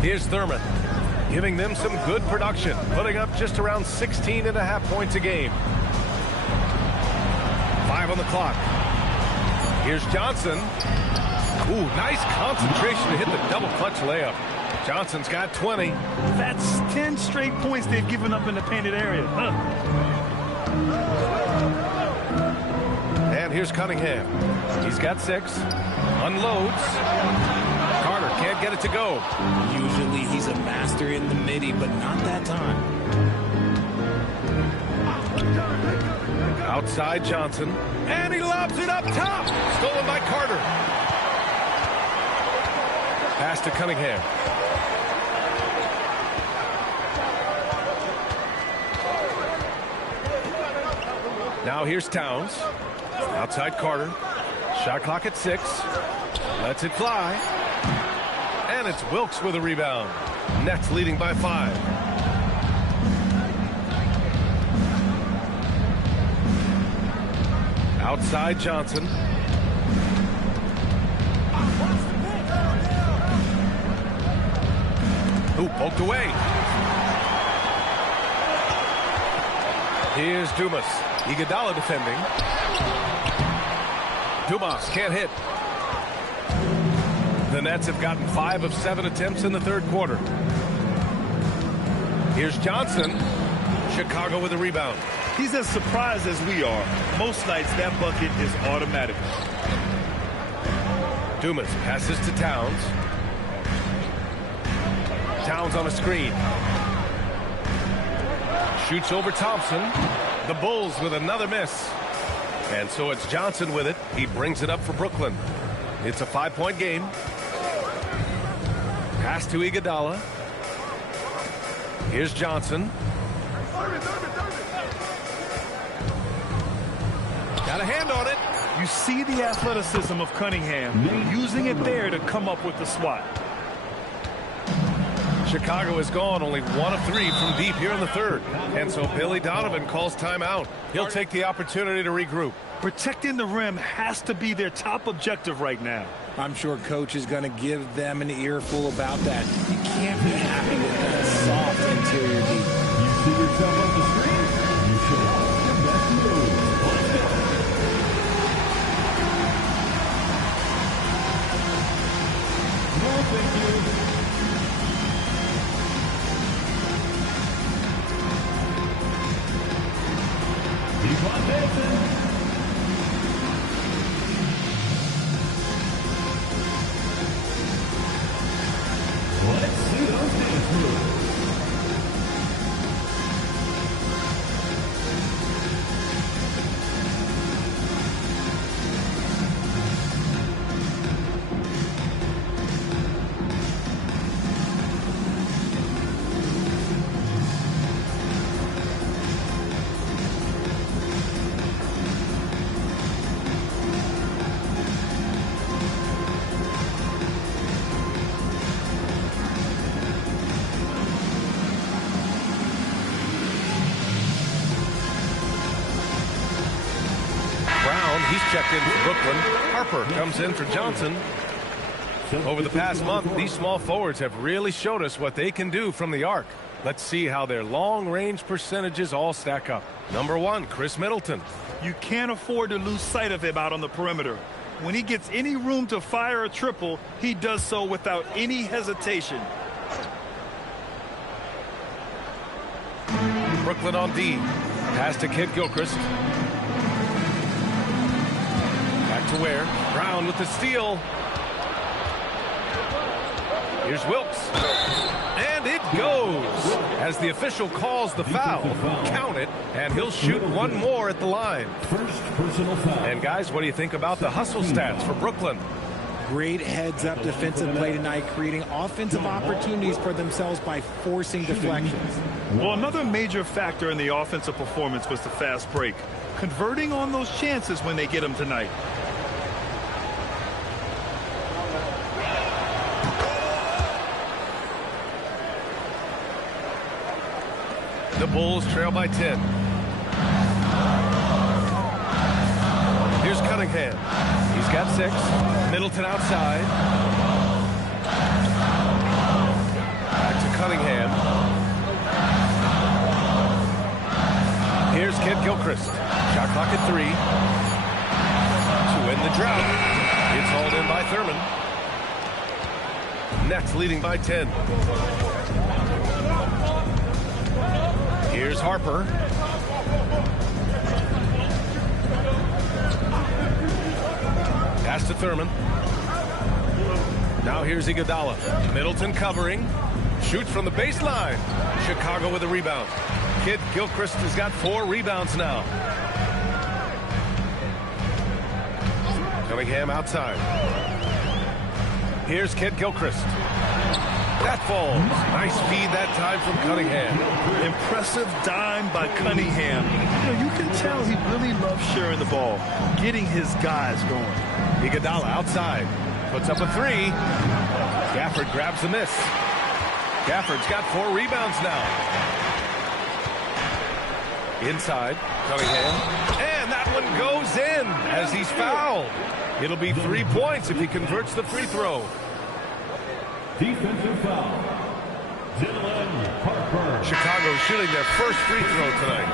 Here's Thurman, giving them some good production, putting up just around 16.5 points a game. 5 on the clock. Here's Johnson. Ooh, nice concentration to hit the double clutch layup. Johnson's got 20. That's 10 straight points they've given up in the painted area. And here's Cunningham. He's got 6. Unloads. Carter can't get it to go. Usually he's a master in the midi, but not that time. Outside Johnson. And he lobs it up top. Stolen by Carter. Pass to Cunningham. Now here's Towns. Outside Carter. Shot clock at 6. Lets it fly. And it's Wilkes with a rebound. Nets leading by 5. Outside Johnson. Who poked away. Here's Dumas. Iguodala defending. Dumas can't hit. The Nets have gotten 5 of 7 attempts in the third quarter. Here's Johnson. Chicago with a rebound. He's as surprised as we are. Most nights that bucket is automatic. Dumas passes to Towns. Towns on a screen. Shoots over Thompson. The Bulls with another miss. And so it's Johnson with it. He brings it up for Brooklyn. It's a 5-point game. Pass to Iguodala. Here's Johnson. Got a hand on it. You see the athleticism of Cunningham, using it there to come up with the swat. Chicago is gone only 1 of 3 from deep here in the third. And so Billy Donovan calls timeout. He'll take the opportunity to regroup. Protecting the rim has to be their top objective right now. I'm sure Coach is going to give them an earful about that. You can't be happy with that soft interior D. You see yourself on the screen? You show off your best moves. No, thank you. Keep on dancing. Let's see those dance moves. He's checked in for Brooklyn. Harper comes in for Johnson. Over the past month, these small forwards have really showed us what they can do from the arc. Let's see how their long-range percentages all stack up. Number 1, Chris Middleton. You can't afford to lose sight of him out on the perimeter. When he gets any room to fire a triple, he does so without any hesitation. Brooklyn on D. Pass to Kid Gilchrist. Back to Ware. Brown with the steal. Here's Wilkes. And it goes. As the official calls the foul, count it, and he'll shoot one more at the line. First personal foul. And guys, what do you think about the hustle stats for Brooklyn? Great heads-up defensive play tonight, creating offensive opportunities for themselves by forcing deflections. Well, another major factor in the offensive performance was the fast break. Converting on those chances when they get them tonight. The Bulls trail by 10. Here's Cunningham. He's got 6. Middleton outside. Back to Cunningham. Here's Kid Gilchrist. Shot clock at 3. To end the drought. It's hauled in by Thurman. Nets leading by 10. Here's Harper. Pass to Thurman. Now here's Iguodala. Middleton covering. Shoots from the baseline. Chicago with a rebound. Kid Gilchrist has got 4 rebounds now. Cunningham outside. Here's Kid Gilchrist. That falls. Nice feed that time from Cunningham. Impressive dime by Cunningham. You can tell he really loves sharing the ball, getting his guys going. Iguodala outside. Puts up a three. Gafford grabs the miss. Gafford's got 4 rebounds now. Inside, Cunningham. And that one goes in as he's fouled. It'll be 3 points if he converts the free throw. Defensive foul. Dylan Harper. Chicago shooting their first free throw tonight.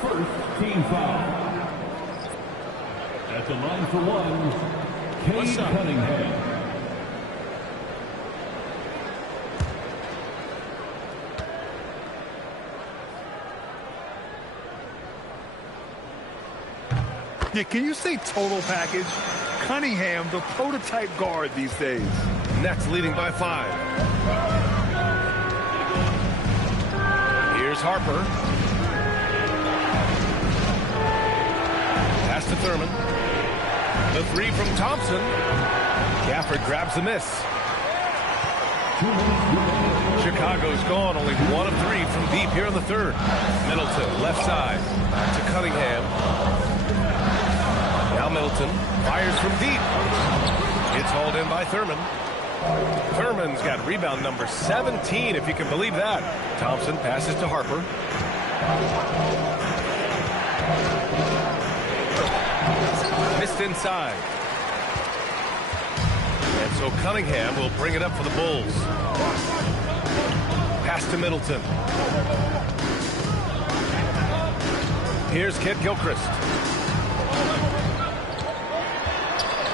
First team foul. At the line for one, Cade Cunningham. Yeah, can you say total package? Cunningham, the prototype guard these days. Nets leading by 5. Here's Harper. Pass to Thurman. The three from Thompson. Gafford grabs the miss. Chicago's gone only 1 of 3 from deep here in the third. Middleton, left side. Back to Cunningham. Now Middleton fires from deep. It's hauled in by Thurman. Thurman's got rebound number 17, if you can believe that. Thompson passes to Harper. Missed inside. And so Cunningham will bring it up for the Bulls. Pass to Middleton. Here's Kent Gilchrist.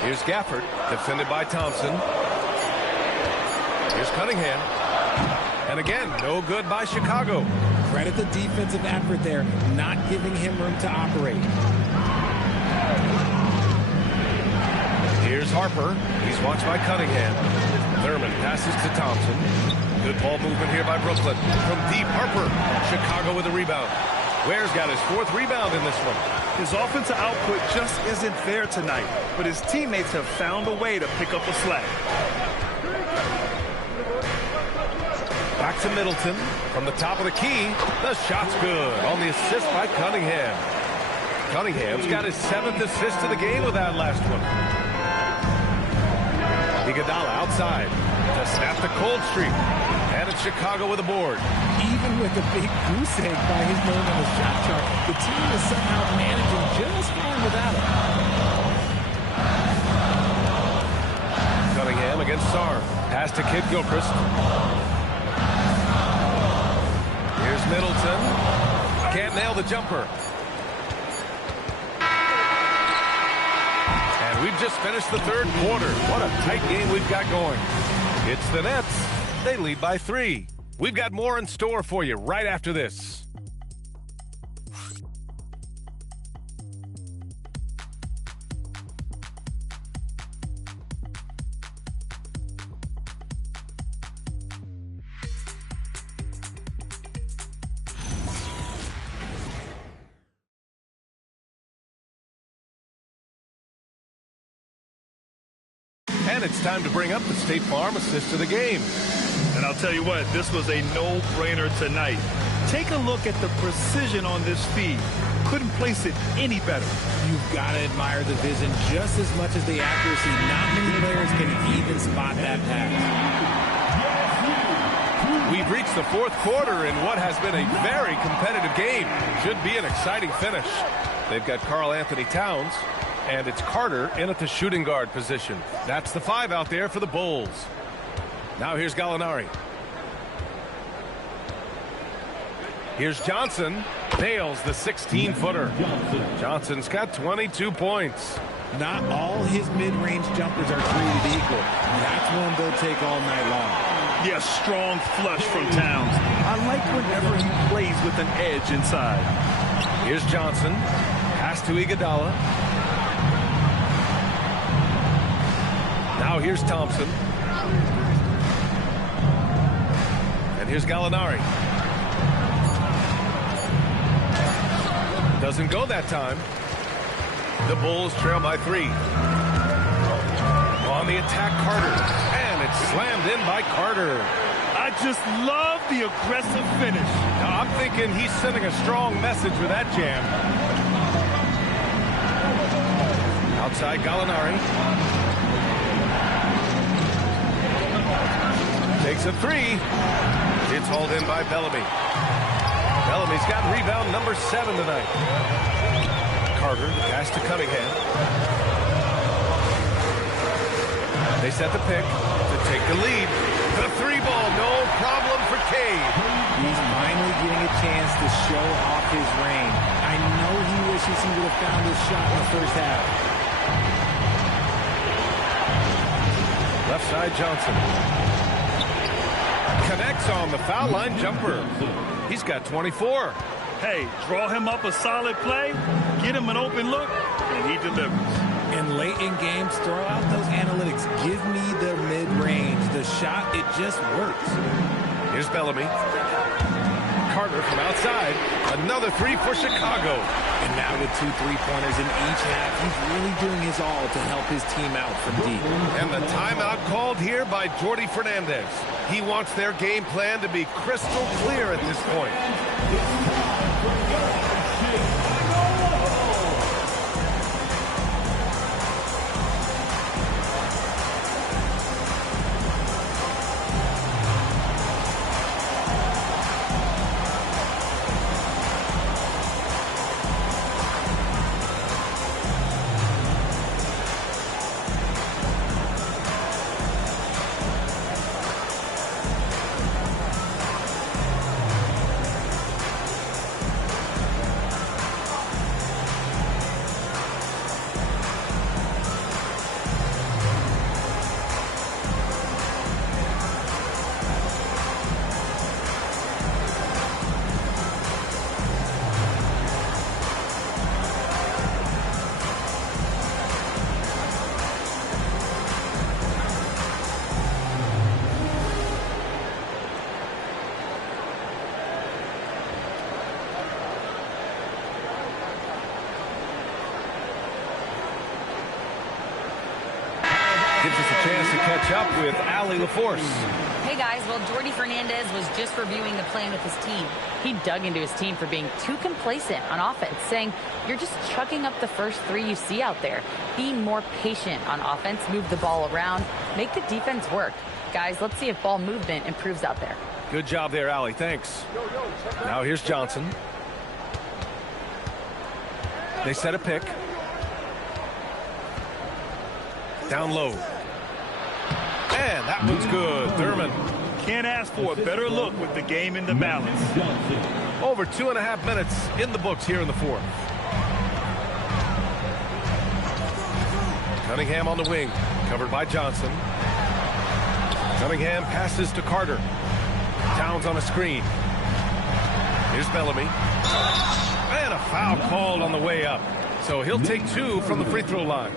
Here's Gafford, defended by Thompson. Here's Cunningham. And again, no good by Chicago. Credit the defensive effort there, not giving him room to operate. Here's Harper. He's watched by Cunningham. Thurman passes to Thompson. Good ball movement here by Brooklyn. From deep, Harper. Chicago with a rebound. Ware's got his 4th rebound in this one. His offensive output just isn't there tonight, but his teammates have found a way to pick up the slack. Back to Middleton. From the top of the key, the shot's good on the assist by Cunningham. Cunningham's got his 7th assist of the game with that last one. Iguodala outside to snap the cold streak. And it's Chicago with a board. Even with the big goose egg by his name on the shot chart, the team is somehow managing just fine without him. Cunningham against Sarr. Pass to Kid Gilchrist. Here's Middleton. Can't nail the jumper. And we've just finished the third quarter. What a tight game we've got going. It's the Nets. They lead by 3. We've got more in store for you right after this. And it's time to bring up the State Farm assist of the game. And I'll tell you what, this was a no-brainer tonight. Take a look at the precision on this feed. Couldn't place it any better. You've got to admire the vision just as much as the accuracy. Not many players can even spot that pass. We've reached the 4th quarter in what has been a very competitive game. Should be an exciting finish. They've got Karl Anthony Towns, and it's Carter in at the shooting guard position. That's the 5 out there for the Bulls. Now here's Gallinari. Here's Johnson. Nails the 16-footer. Johnson's got 22 points. Not all his mid-range jumpers are created equal. That's one they'll take all night long. Yes, strong flush from Towns. I like whenever he plays with an edge inside. Here's Johnson. Pass to Iguodala. Now here's Thompson. And here's Gallinari. Doesn't go that time. The Bulls trail by 3. On the attack, Carter. And And it's slammed in by Carter. I just love the aggressive finish. Now, I'm thinking he's sending a strong message with that jam. Outside Gallinari. Takes a three. It's hauled in by Bellamy. Bellamy's got rebound number 7 tonight. Carter, the pass to Cunningham. They set the pick to take the lead. The 3-ball, no problem for Cade. He's finally getting a chance to show off his range. I know he wishes he would have found his shot in the first half. Left side Johnson. Connects on the foul line jumper. He's got 24. Hey, draw him up a solid play, get him an open look, and he delivers. And late in games, throw out those analytics. Give me the mid-range. The shot, it just works. Here's Bellamy. Carter from outside. Another 3 for Chicago. And now with 2 3-pointers in each half, he's really doing his all to help his team out from deep. And the timeout called here by Jordi Fernandez. He wants their game plan to be crystal clear at this point. Gives us a chance to catch up with Allie LaForce. Hey guys, well, Jordi Fernandez was just reviewing the plan with his team. He dug into his team for being too complacent on offense, saying, you're just chucking up the first 3 you see out there. Be more patient on offense, move the ball around, make the defense work. Guys, let's see if ball movement improves out there. Good job there, Allie. Thanks. Now here's Johnson. They set a pick. Down low. And that one's good. Thurman. Can't ask for a better look with the game in the balance. Over 2.5 minutes in the books here in the fourth. Cunningham on the wing. Covered by Johnson. Cunningham passes to Carter. Towns on a screen. Here's Bellamy. And a foul called on the way up. So he'll take 2 from the free throw line.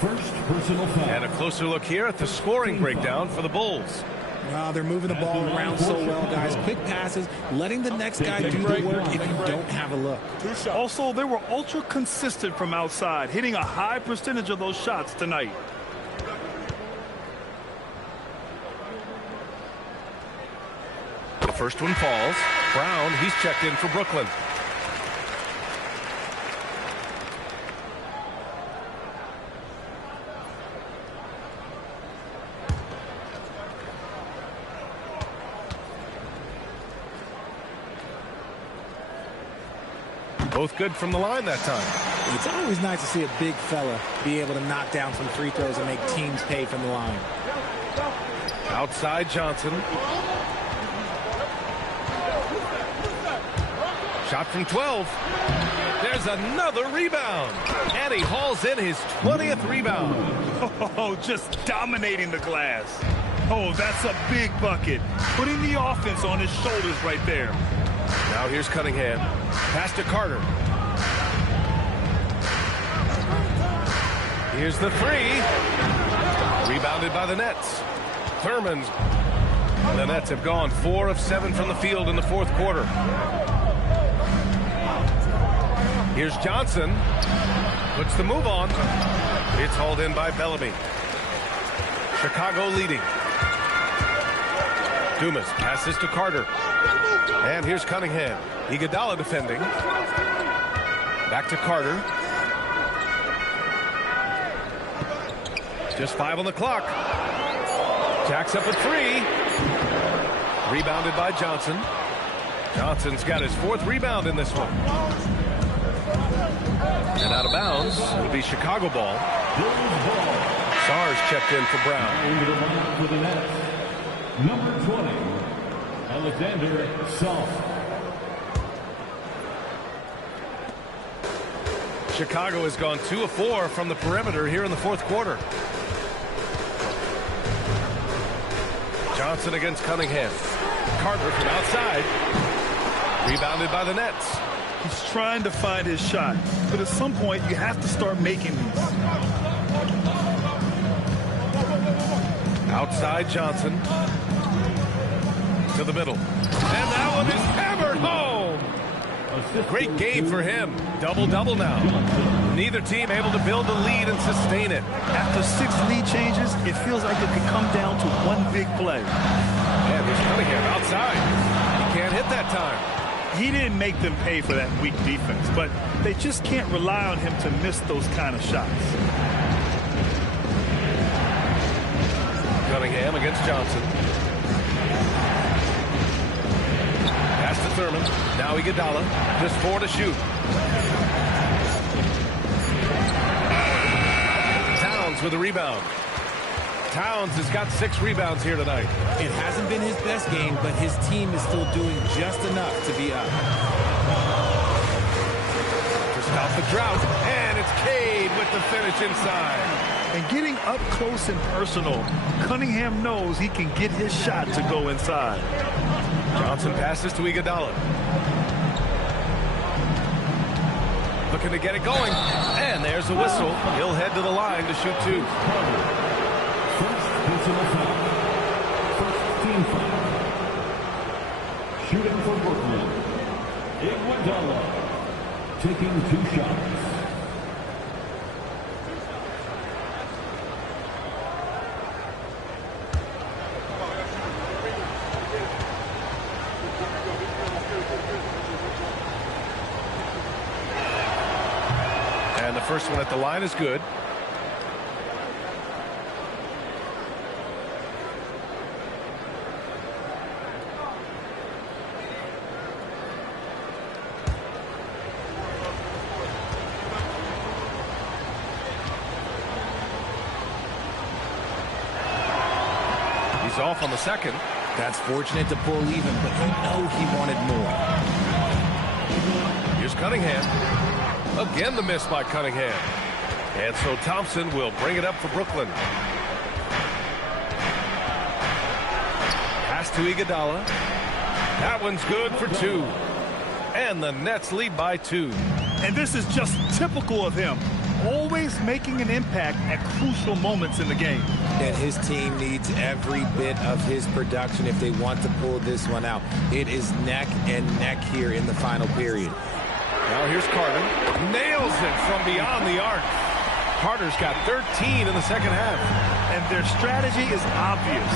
First personal foul. And a closer look here at the scoring breakdown for the Bulls. Wow, they're moving the ball around so well, guys. Quick passes, letting the next guy do the work if you don't have a look. Also, they were ultra consistent from outside, hitting a high percentage of those shots tonight. The first one falls. Brown, he's checked in for Brooklyn. Both good from the line that time. It's always nice to see a big fella be able to knock down some free throws and make teams pay from the line. Outside Johnson. Shot from 12. There's another rebound. And he hauls in his 20th rebound. Oh, just dominating the glass. Oh, that's a big bucket. Putting the offense on his shoulders right there. Now here's Cunningham. Pass to Carter. Here's the 3. Rebounded by the Nets. Thurman. The Nets have gone 4 of 7 from the field in the fourth quarter. Here's Johnson. Puts the move on. It's hauled in by Bellamy. Chicago leading. Dumas passes to Carter. And here's Cunningham. Iguodala defending. Back to Carter. Just 5 on the clock. Jacks up a 3. Rebounded by Johnson. Johnson's got his 4th rebound in this one. And out of bounds, it'll be Chicago ball. Sarge checked in for Brown. Into the line for the Nets, number 20, Alexander Salt. Chicago has gone 2 of 4 from the perimeter here in the 4th quarter. Johnson against Cunningham. Carter from outside. Rebounded by the Nets. He's trying to find his shot, but at some point you have to start making these. Outside Johnson. To the middle. And that one is hammered home. Great game for him. Double-double now. Neither team able to build a lead and sustain it. After 6 lead changes, it feels like it could come down to one big play. Yeah, there's Cunningham outside. He can't hit that time. He didn't make them pay for that weak defense, but they just can't rely on him to miss those kind of shots. Cunningham against Johnson. Pass to Thurman. Now Iguodala. Just 4 to shoot. Towns with a rebound. Towns has got 6 rebounds here tonight. It hasn't been his best game, but his team is still doing just enough to be up. To stop the drought, and it's Cade with the finish inside. And getting up close and personal, Cunningham knows he can get his shot to go inside. Johnson passes to Iguodala. Looking to get it going. And there's a whistle. He'll head to the line to shoot 2. First team foul. Shooting for Brooklyn, Iguodala, taking 2 shots. And the first one at the line is good. Off on the second. That's fortunate to pull even, but you know he wanted more. Here's Cunningham. Again the miss by Cunningham. And so Thompson will bring it up for Brooklyn. Pass to Iguodala. That one's good for 2. And the Nets lead by 2. And this is just typical of him. Always making an impact at crucial moments in the game. And his team needs every bit of his production if they want to pull this one out. It is neck and neck here in the final period. Now here's Carter. Nails it from beyond the arc. Carter's got 13 in the second half. And their strategy is obvious.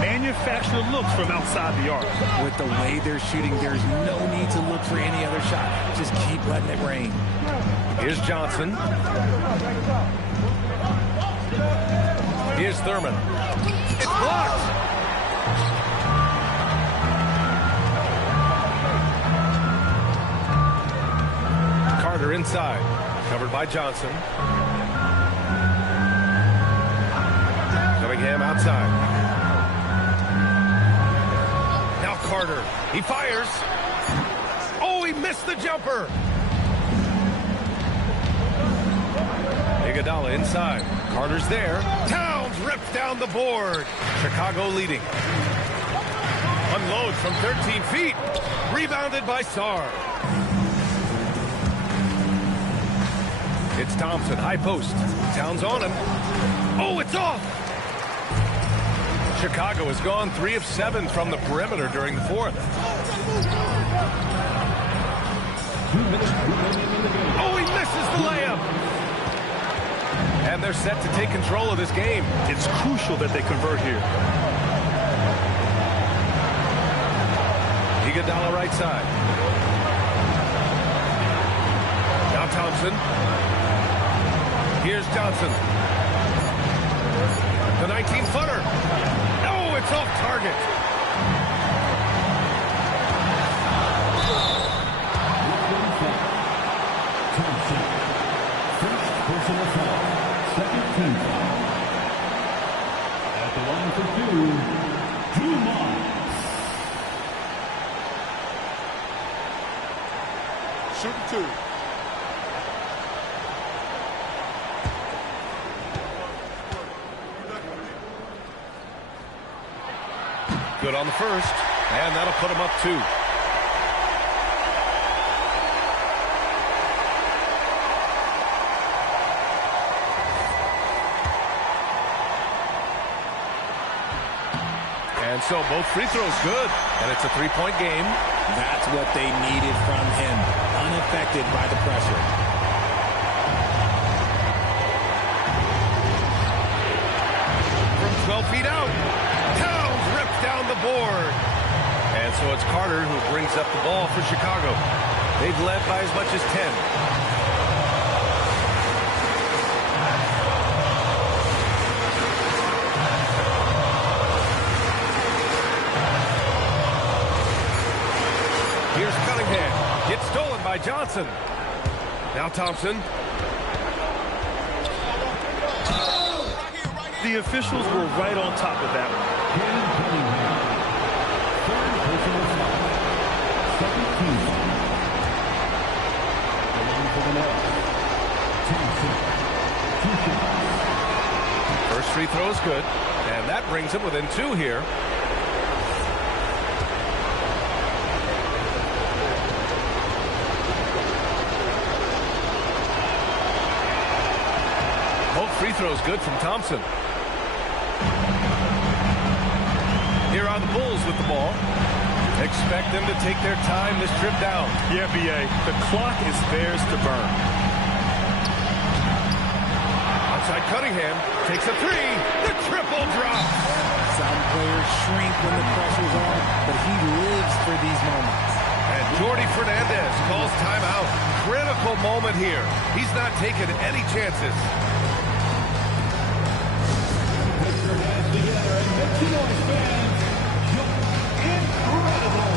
Manufacture looks from outside the arc. With the way they're shooting, there's no need to look for any other shot. Just keep letting it rain. Here's Johnson. Here's Thurman. It's blocked. Carter inside. Covered by Johnson. Cunningham outside. Now Carter. He fires. Oh, he missed the jumper. Iguodala inside. Carter's there. Towns rips down the board. Chicago leading. Unloads from 13 feet. Rebounded by Sarr. It's Thompson, high post. Towns on him. Oh, it's off. Chicago has gone 3 of 7 from the perimeter during the 4th. Oh, he misses the layup. And they're set to take control of this game. It's crucial that they convert here. Iguodala right side. Now Thompson. Here's Johnson. The 19-footer. No, it's off target. Thompson. First personal foul. Second team foul. At the line for two, Drew Miles. Shooting two. Good on the first, and that'll put him up 2. And so both free throws good, and it's a 3-point game. That's what they needed from him, unaffected by the pressure. From 12 feet out, Towns rips down the board. And so it's Carter who brings up the ball for Chicago. They've led by as much as 10. Here's Cunningham. Gets stolen by Johnson. Now Thompson. The officials were right on top of that one. First free throw is good, and that brings him within 2 here. Both free throws good from Thompson. Here are the Bulls with the ball. Expect them to take their time this trip down. Yeah, B.A., the clock is theirs to burn. Outside Cunningham takes a 3. The triple drop. Some players shrink when the pressure's on, but he lives for these moments. And Jordi Fernandez calls timeout. Critical moment here. He's not taking any chances. Put your hands together and make some noise, fans. Incredible.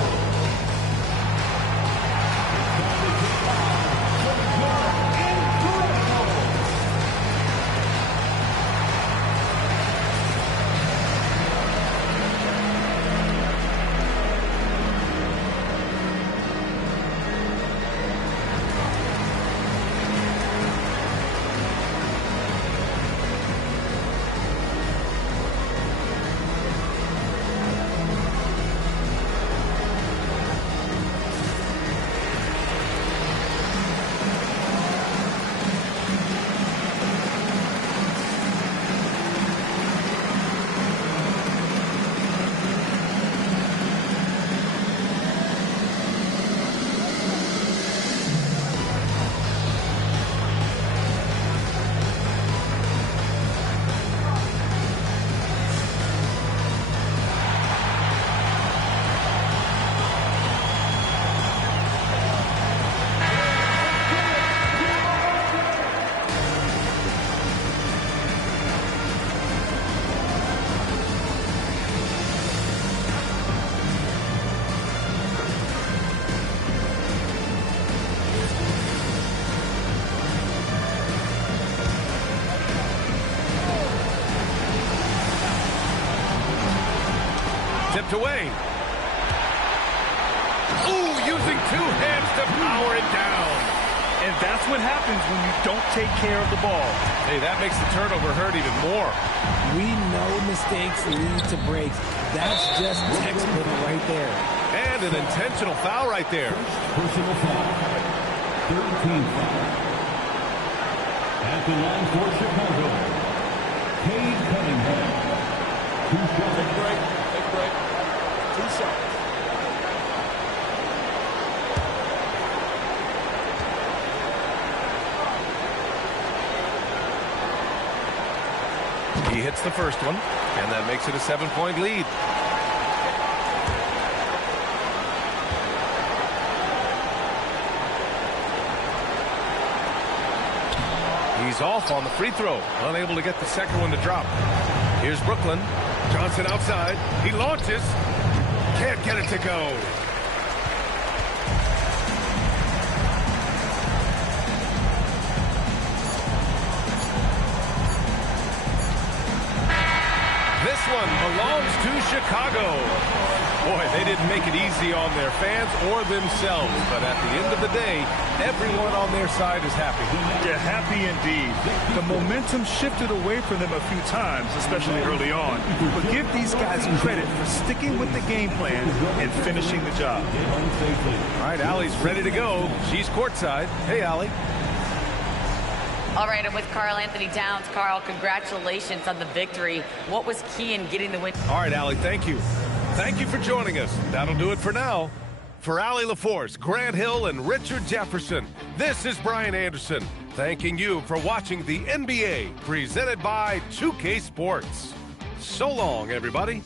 Tipped away. Ooh, using 2 hands to power it down. And that's what happens when you don't take care of the ball. Hey, that makes the turnover hurt even more. We know mistakes lead to breaks. That's just textbook right there. And an intentional foul right there. Personal foul. 13 foul. At the line for Chicago, Cade Cunningham. 2 shots. Take a break. Take a break. 2 shots. He hits the first one, and that makes it a 7-point lead. He's off on the free throw, unable to get the second one to drop. Here's Brooklyn. Johnson outside. He launches. Can't get it to go. This one belongs to Chicago. Boy, they didn't make it easy on their fans or themselves, but at the end of the day, everyone on their side is happy. Yeah, happy indeed. The momentum shifted away from them a few times, especially early on. But give these guys credit for sticking with the game plan and finishing the job. All right, Allie's ready to go. She's courtside. Hey, Allie. All right, I'm with Karl Anthony Towns. Karl, congratulations on the victory. What was key in getting the win? All right, Allie, thank you. Thank you for joining us. That'll do it for now. For Allie LaForce, Grant Hill, and Richard Jefferson, this is Brian Anderson, thanking you for watching the NBA, presented by 2K Sports. So long, everybody.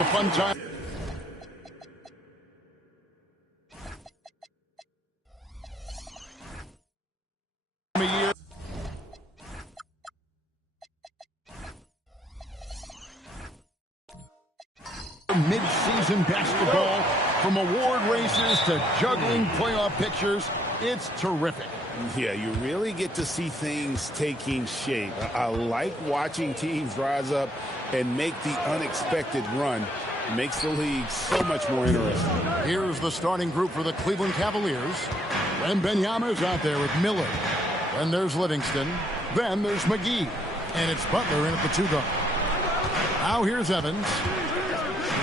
A fun time. Mid-season basketball, from award races to juggling playoff pictures, it's terrific. Yeah, you really get to see things taking shape. I like watching teams rise up and make the unexpected run. It makes the league so much more interesting. Here's the starting group for the Cleveland Cavaliers. Wembanyama's out there with Miller. Then there's Livingston. Then there's McGee. And it's Butler in at the 2 guard. Now here's Evans.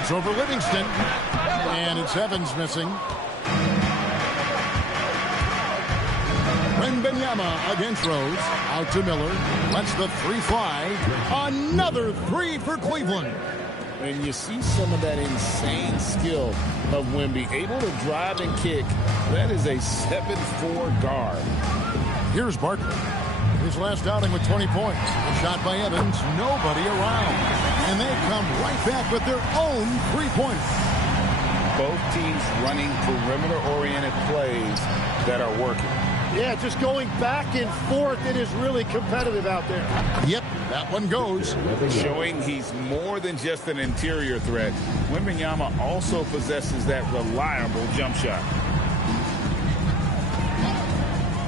It's over Livingston. And it's Evans missing. Wembanyama against Rose. Out to Miller. Lets the 3 fly. Another 3 for Cleveland. And you see some of that insane skill of Wemby. Able to drive and kick. That is a 7'4" guard. Here's Barkley. His last outing with 20 points. A shot by Evans. Nobody around. And they come right back with their own 3-pointer. Both teams running perimeter-oriented plays that are working. Yeah, just going back and forth. It is really competitive out there. Yep, that one goes. Showing he's more than just an interior threat. Wembanyama also possesses that reliable jump shot.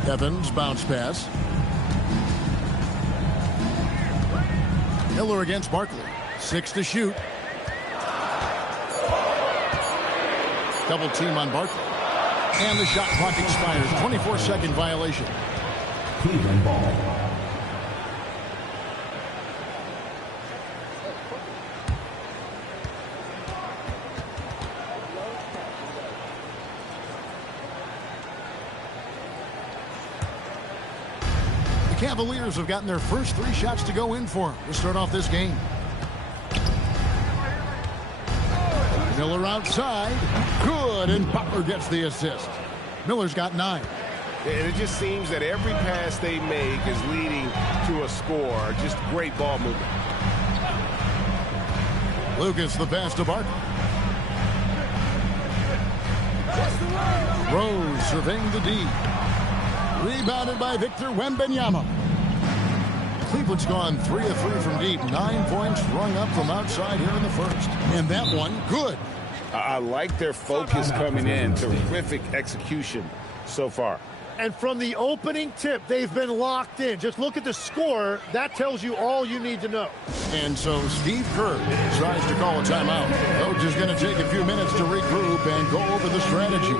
Evans, bounce pass. Miller against Barkley. 6 to shoot. Double team on Barkley. And the shot clock expires. 24-second violation. Cleveland ball. The Cavaliers have gotten their first 3 shots to go in for them to start off this game. Miller outside. Good, and Butler gets the assist. Miller's got 9. And it just seems that every pass they make is leading to a score. Just great ball movement. Lucas the pass to Barkley. Rose surveying the D. Rebounded by Victor Wembanyama. Cleveland's gone 3 of 3 from deep. 9 points rung up from outside here in the first. And that one, good. I like their focus coming in. Terrific execution so far. And from the opening tip, they've been locked in. Just look at the score. That tells you all you need to know. And so Steve Kerr tries to call a timeout. Coach is going to take a few minutes to regroup and go over the strategy.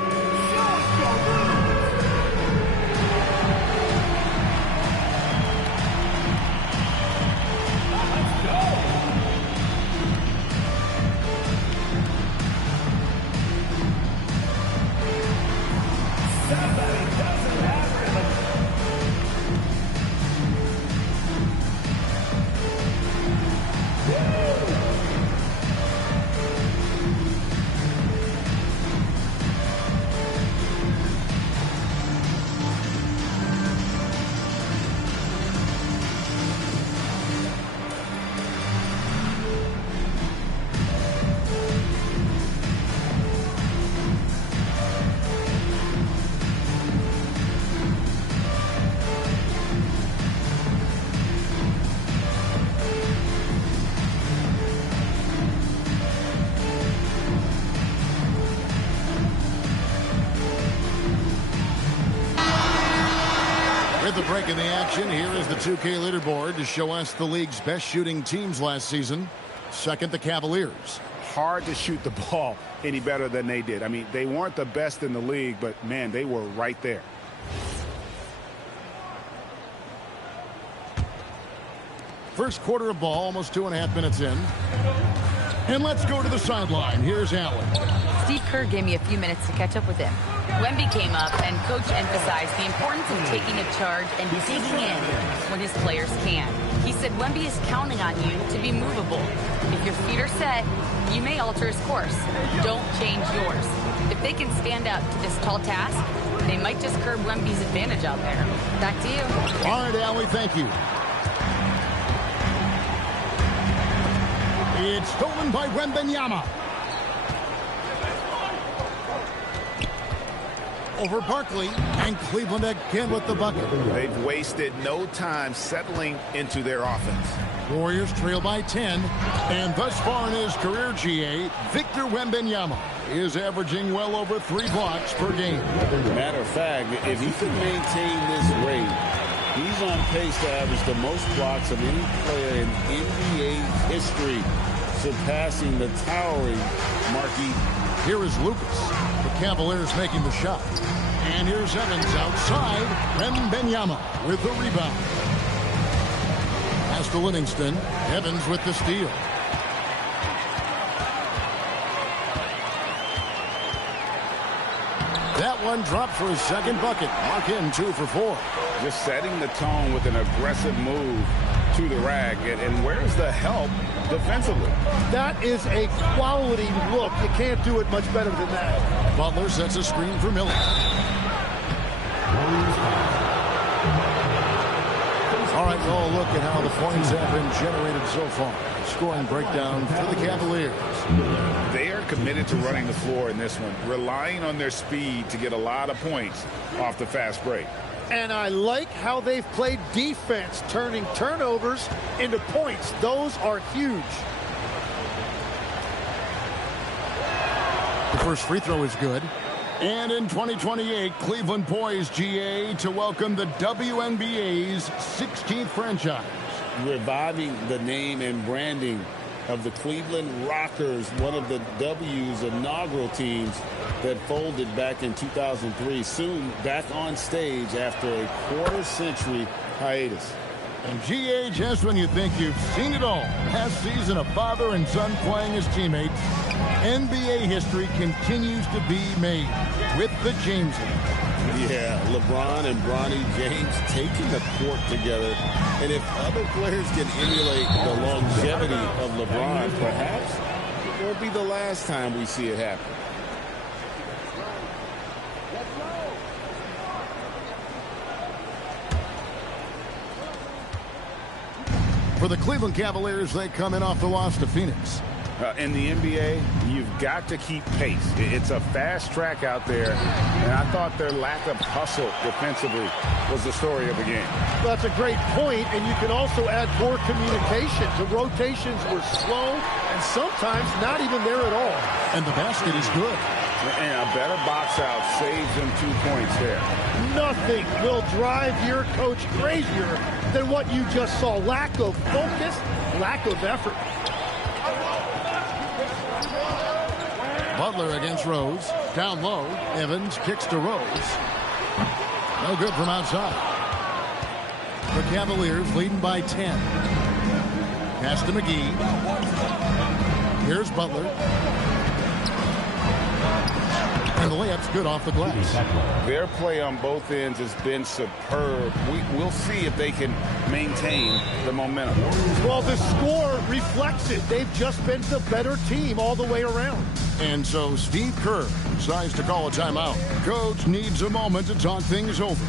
Break in the action. Here is the 2K leaderboard to show us the league's best shooting teams last season. Second, the Cavaliers. Hard to shoot the ball any better than they did. I mean, they weren't the best in the league, but, man, they were right there. First quarter of ball, almost 2.5 minutes in. And let's go to the sideline. Here's Allen. Steve Kerr gave me a few minutes to catch up with him. Wemby came up, and Coach emphasized the importance of taking a charge and digging in when his players can. He said Wemby is counting on you to be movable. If your feet are set, you may alter his course. Don't change yours. If they can stand up to this tall task, they might just curb Wemby's advantage out there. Back to you. All right, Allie, thank you. It's stolen by Wembanyama. Over Barkley, and Cleveland again with the bucket. They've wasted no time settling into their offense. Warriors trail by 10, and thus far in his career, GA, Victor Wembanyama is averaging well over 3 blocks per game. Matter of fact, if he can maintain this rate, he's on pace to average the most blocks of any player in NBA history, surpassing the towering Marquis. Here is Lucas. The Cavaliers making the shot. And here's Evans outside. Wembanyama with the rebound. Pass to Livingston. Evans with the steal. That one dropped for his second bucket. Mark in 2 for 4. Just setting the tone with an aggressive move to the rag. And where's the help defensively? That is a quality look. You can't do it much better than that. Butler sets a screen for Miller. All right, we'll look at how the points have been generated so far. Scoring breakdown for the Cavaliers. They are committed to running the floor in this one, relying on their speed to get a lot of points off the fast break. And I like how they've played defense, turning turnovers into points. Those are huge. The first free throw is good. And in 2028, Cleveland poised, GA, to welcome the WNBA's 16th franchise. Reviving the name and branding of the Cleveland Rockers, one of the W's inaugural teams that folded back in 2003, soon back on stage after a quarter-century hiatus. And GA, just when you think you've seen it all, last season a father and son playing as teammates, NBA history continues to be made with the Jameses. Yeah, LeBron and Bronny James taking the court together. And if other players can emulate the longevity of LeBron, perhaps it won't be the last time we see it happen. For the Cleveland Cavaliers, they come in off the loss to Phoenix. In the NBA, you've got to keep pace. It's a fast track out there, and I thought their lack of hustle defensively was the story of the game. That's a great point, and you can also add poor communication. The rotations were slow and sometimes not even there at all. And the basket is good. And a better box out saves them 2 points there. Nothing will drive your coach crazier than what you just saw. Lack of focus, lack of effort. Butler against Rose. Down low. Evans kicks to Rose. No good from outside. The Cavaliers leading by 10. Pass to McGee. Here's Butler. And the layup's good off the glass. Their play on both ends has been superb. We'll see if they can maintain the momentum. Well, the score reflects it. They've just been the better team all the way around. And so Steve Kerr decides to call a timeout. Coach needs a moment to talk things over.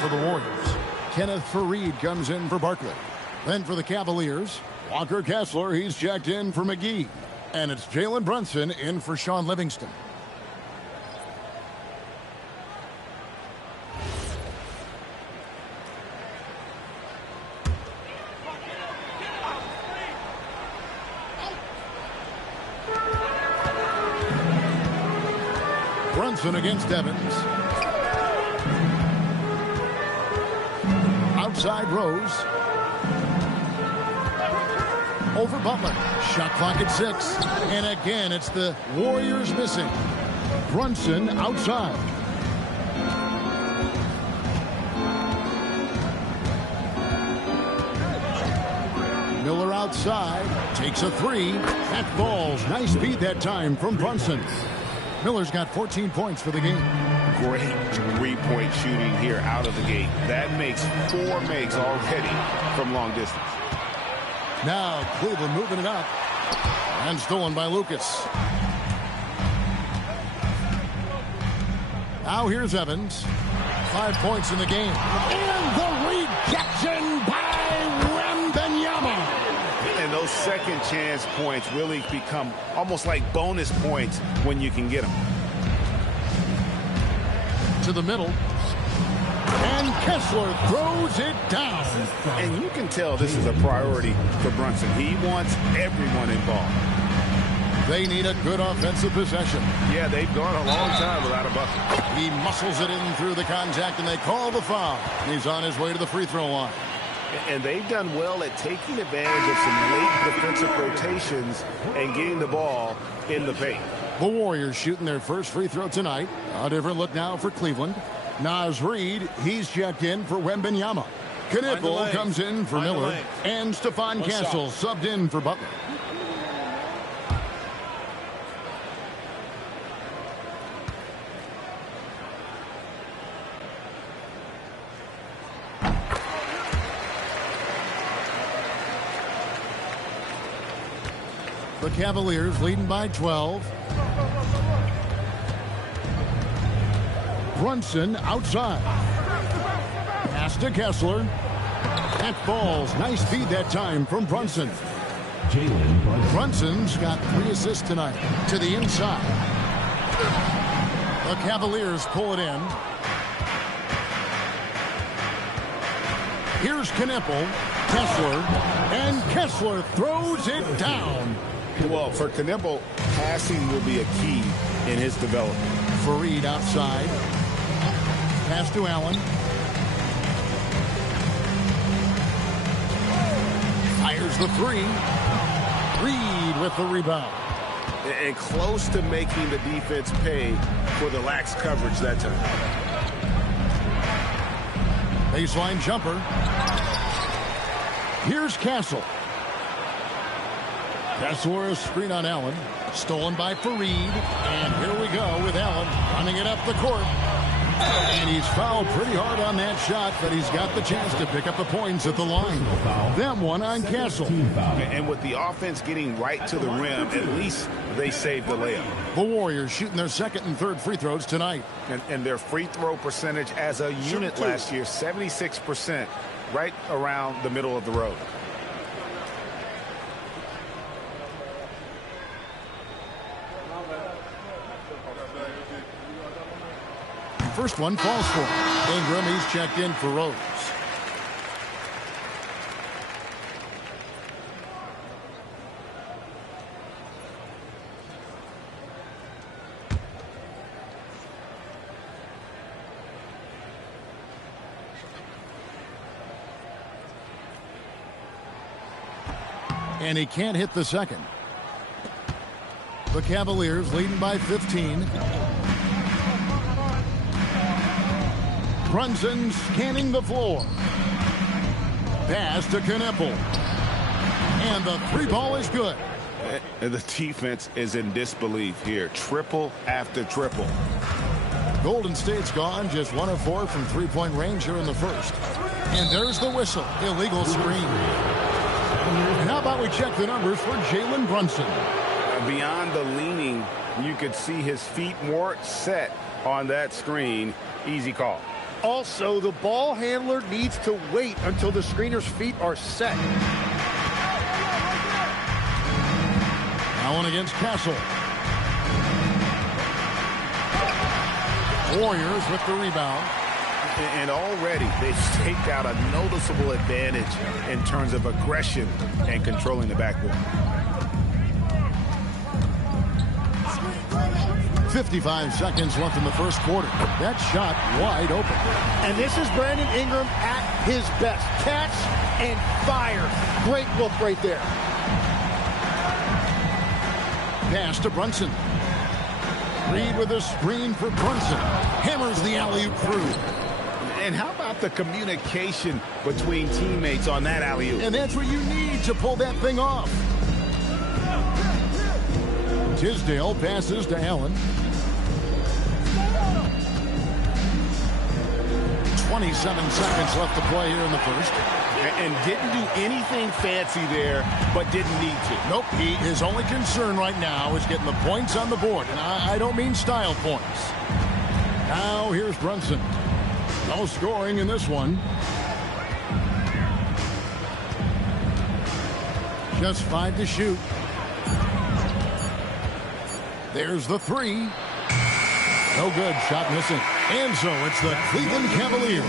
For the Warriors, Kenneth Faried comes in for Barkley. Then for the Cavaliers, Walker Kessler, he's checked in for McGee. And it's Jalen Brunson in for Sean Livingston. Brunson against Evans. Outside Rose. Over Butler. Shot clock at 6. And again, it's the Warriors missing. Brunson outside. Miller outside. Takes a 3. That falls. Nice beat that time from Brunson. Miller's got 14 points for the game. Great three-point shooting here out of the gate. That makes 4 makes already from long distance. Now Cleveland moving it up. And stolen by Lucas. Now here's Evans. 5 points in the game. And the rejection by Wembanyama. And those second chance points really become almost like bonus points when you can get them. To the middle. And Kessler throws it down. And you can tell this is a priority for Brunson. He wants everyone involved. They need a good offensive possession. Yeah, they've gone a long time without a bucket. He muscles it in through the contact, and they call the foul. He's on his way to the free throw line. And they've done well at taking advantage of some late defensive rotations and getting the ball in the paint. The Warriors shooting their first free throw tonight. A different look now for Cleveland. Naz Reid, he's checked in for Wembanyama. Knipple comes in for Miller. And Stephon Castle subbed in for Butler. The Cavaliers leading by 12. Brunson outside. Pass to Kessler. That falls. Nice feed that time from Brunson. Brunson's got 3 assists tonight. To the inside. The Cavaliers pull it in. Here's Knipple. Kessler. And Kessler throws it down. Well, for Knipple, passing will be a key in his development. Fareed outside. Pass to Allen. Fires the 3. Reid with the rebound. And close to making the defense pay for the lax coverage that time. Baseline jumper. Here's Castle. Kessler, a screen on Allen. Stolen by Fareed. And here we go with Allen running it up the court. And he's fouled pretty hard on that shot, but he's got the chance to pick up the points at the line. Them one on Castle. And with the offense getting right to the rim, at least they saved the layup. The Warriors shooting their second and third free throws tonight. And their free throw percentage as a unit last year, 76%, right around the middle of the road. First one falls for him. Ingram, he's checked in for Rose. And he can't hit the second. The Cavaliers leading by 15. Brunson scanning the floor. Pass to Knipple. And the 3 ball is good. And the defense is in disbelief here. Triple after triple. Golden State's gone just 1 of 4 from 3-point range here in the first. And there's the whistle. Illegal screen. And how about we check the numbers for Jalen Brunson? Beyond the leaning, you could see his feet more set on that screen. Easy call. Also, the ball handler needs to wait until the screener's feet are set. Allen against Castle. Warriors with the rebound. And already they've staked out a noticeable advantage in terms of aggression and controlling the backboard. 55 seconds left in the first quarter. That shot wide open. And this is Brandon Ingram at his best. Catch and fire. Great look right there. Pass to Brunson. Reed with a screen for Brunson. Hammers the alley-oop through. And how about the communication between teammates on that alley-oop? And that's what you need to pull that thing off. Tisdale passes to Allen. 27 seconds left to play here in the first. And didn't do anything fancy there, but didn't need to. Nope, his only concern right now is getting the points on the board. And I don't mean style points. Now here's Brunson. No scoring in this one. Just 5 to shoot. There's the 3. No good. Shot missing. And so it's the Cleveland Cavaliers.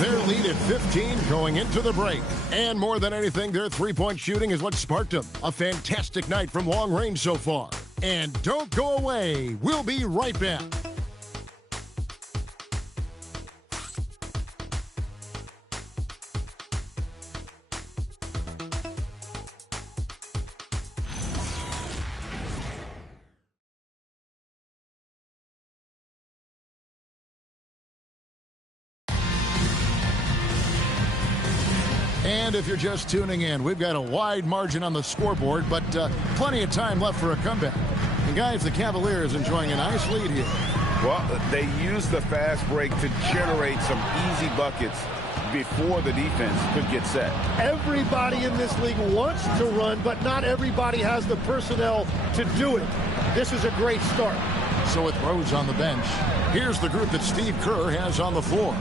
Their lead at 15 going into the break. And more than anything, their three-point shooting is what sparked them. A fantastic night from long range so far. And don't go away. We'll be right back. And if you're just tuning in, we've got a wide margin on the scoreboard, but plenty of time left for a comeback. And guys, the Cavaliers enjoying a nice lead here. Well, they used the fast break to generate some easy buckets before the defense could get set. Everybody in this league wants to run, but not everybody has the personnel to do it. This is a great start. So with Rose on the bench, here's the group that Steve Kerr has on the floor.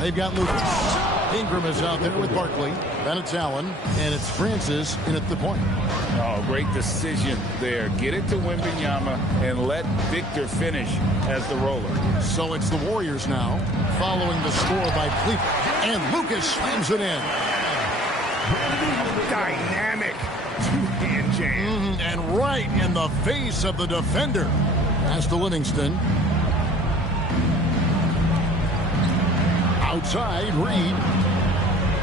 They've got Lucas. Ingram is out there with Barkley. Then it's Allen, and it's Francis in at the point. Oh, great decision there. Get it to Wembanyama and let Victor finish as the roller. So it's the Warriors now, following the score by Cleveland. And Lucas slams it in. Dynamic two-hand jam. And right in the face of the defender. Pass to Livingston. Outside, Reed.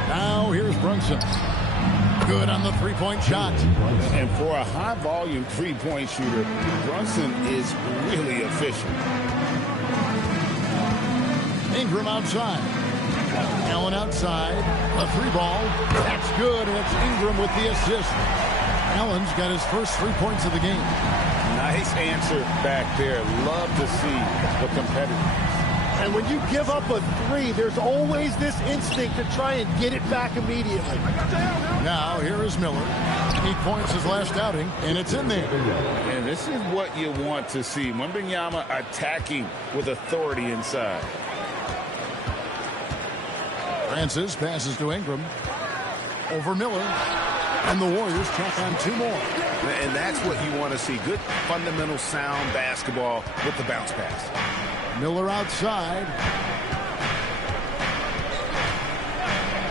Now here's Brunson. Good on the three-point shot. And for a high-volume three-point shooter, Brunson is really efficient. Ingram outside. Allen outside. A three ball. That's good, and it's Ingram with the assist. Allen's got his first 3 points of the game. Nice answer back there. Love to see the competitiveness. And when you give up a 3, there's always this instinct to try and get it back immediately. Now, here is Miller. 8 points his last outing, and it's in there. And this is what you want to see. Wembanyama attacking with authority inside. Francis passes to Ingram. Over Miller. And the Warriors track on 2 more. And that's what you want to see. Good, fundamental, sound basketball with the bounce pass. Miller outside.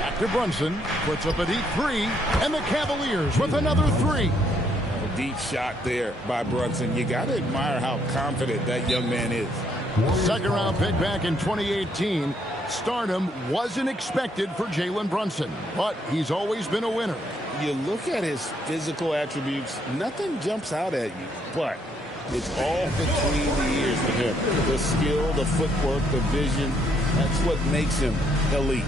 Back to Brunson. Puts up a deep 3. And the Cavaliers with another 3. A deep shot there by Brunson. You got to admire how confident that young man is. Second round pick back in 2018. Stardom wasn't expected for Jalen Brunson, but he's always been a winner. You look at his physical attributes, nothing jumps out at you, but it's all between the ears for him. The skill, the footwork, the vision, that's what makes him elite.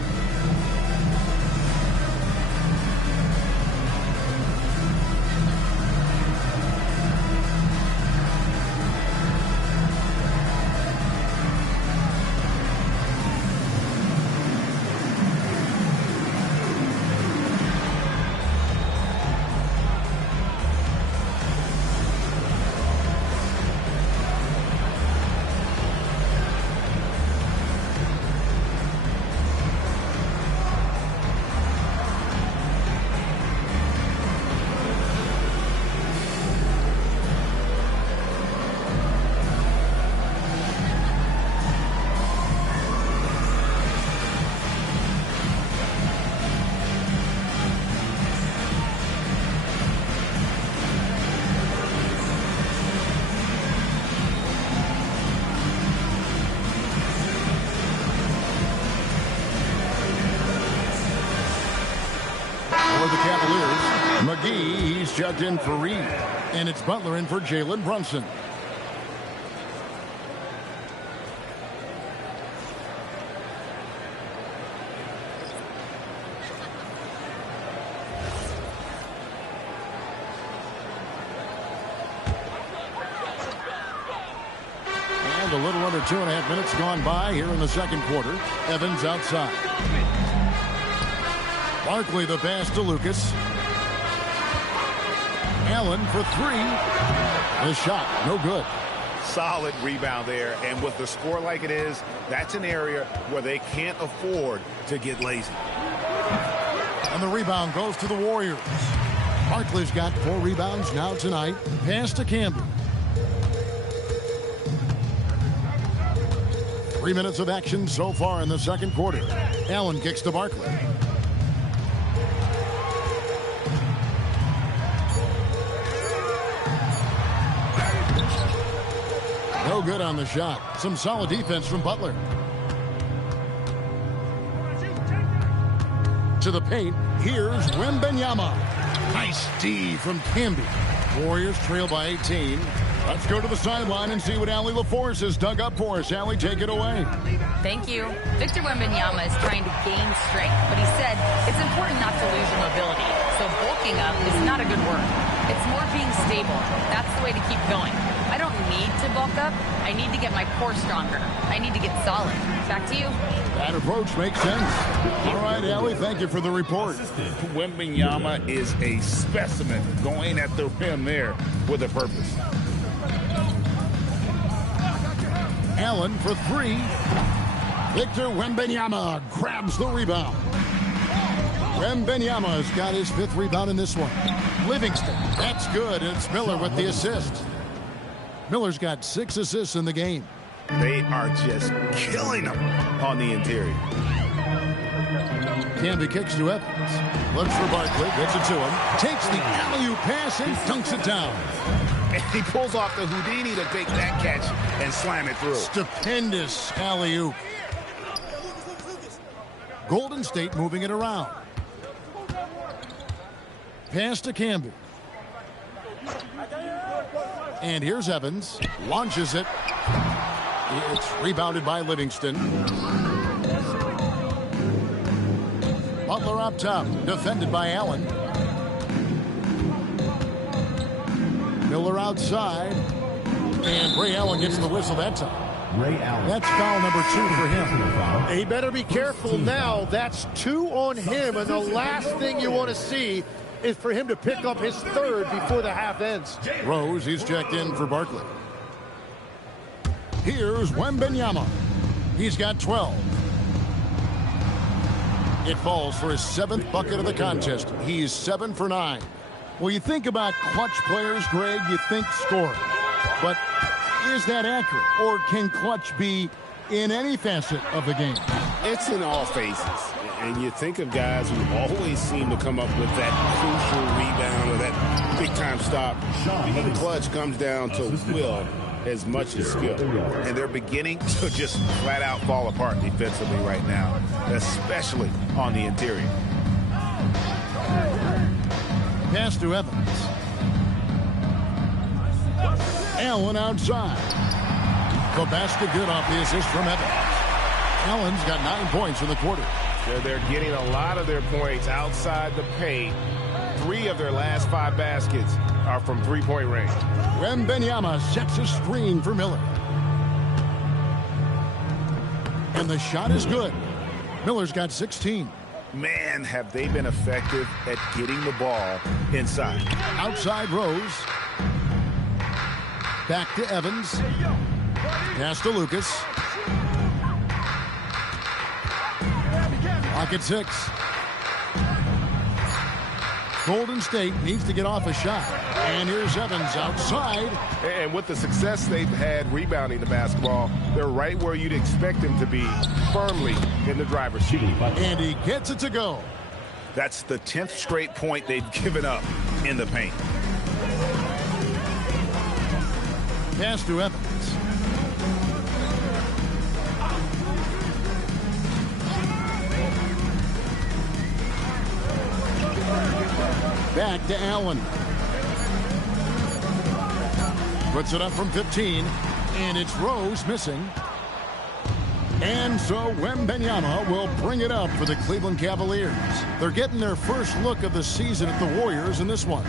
the Cavaliers. McGee, he's checked in for Reed. And it's Butler in for Jalen Brunson. And a little under 2.5 minutes gone by here in the second quarter. Evans outside. Barkley the pass to Lucas. Allen for three. The shot, no good. Solid rebound there, and with the score like it is, that's an area where they can't afford to get lazy. And the rebound goes to the Warriors. Barkley's got 4 rebounds now tonight. Pass to Campbell. 3 minutes of action so far in the second quarter. Allen kicks to Barkley. No good on the shot. Some solid defense from Butler. To the paint. Here's Wembanyama. Nice D from Camby. Warriors trail by 18. Let's go to the sideline and see what Allie LaForce has dug up for us. Allie, take it away. Thank you. Victor Wembanyama is trying to gain strength, but he said it's important not to lose your mobility. So bulking up is not a good word. It's more being stable. That's the way to keep going. I don't need to bulk up. I need to get my core stronger. I need to get solid. Back to you. That approach makes sense. All right, Allie, thank you for the report. Wembanyama is a specimen going at the rim there with a purpose. Allen for three. Victor Wembanyama grabs the rebound. Wembanyama's got his 5th rebound in this one. Livingston, that's good. And it's Miller with the assist. Miller's got 6 assists in the game. They are just killing them on the interior. Camby kicks to Evans. Looks for Barkley, gets it to him. Takes the alley-oop pass and dunks it down. And he pulls off the Houdini to take that catch and slam it through. Stupendous alley-oop. Golden State moving it around. Pass to Camby. And here's Evans. Launches it. It's rebounded by Livingston. Butler up top. Defended by Allen. Miller outside. And Ray Allen gets the whistle that time. Ray Allen. That's foul number 2 for him. He better be careful now. That's 2 on him. And the last thing you want to see is for him to pick up his 3rd before the half ends. Rose, he's checked in for Barkley. Here's Wembanyama. He's got 12. It falls for his 7th bucket of the contest. He's 7 for 9. Well, you think about clutch players, Greg, you think scoring. But is that accurate? Or can clutch be in any facet of the game? It's in all phases. And you think of guys who always seem to come up with that crucial rebound or that big-time stop. Being clutch comes down to will as much as skill. And they're beginning to just flat-out fall apart defensively right now, especially on the interior. Pass to Evans. Allen outside. The basket good off the assist from Evans. Allen's got 9 points in the quarter. They're getting a lot of their points outside the paint. 3 of their last 5 baskets are from three-point range. Wembanyama sets a screen for Miller. And the shot is good. Miller's got 16. Man, have they been effective at getting the ball inside. Outside Rose. Back to Evans. Pass to Lucas. Clock at 6. Golden State needs to get off a shot. And here's Evans outside. And with the success they've had rebounding the basketball, they're right where you'd expect them to be, firmly in the driver's seat. And he gets it to go. That's the 10th straight point they've given up in the paint. Pass to Evans. back to Allen. Puts it up from 15, and it's Rose missing. And so Wembanyama will bring it up for the Cleveland Cavaliers. They're getting their first look of the season at the Warriors in this one.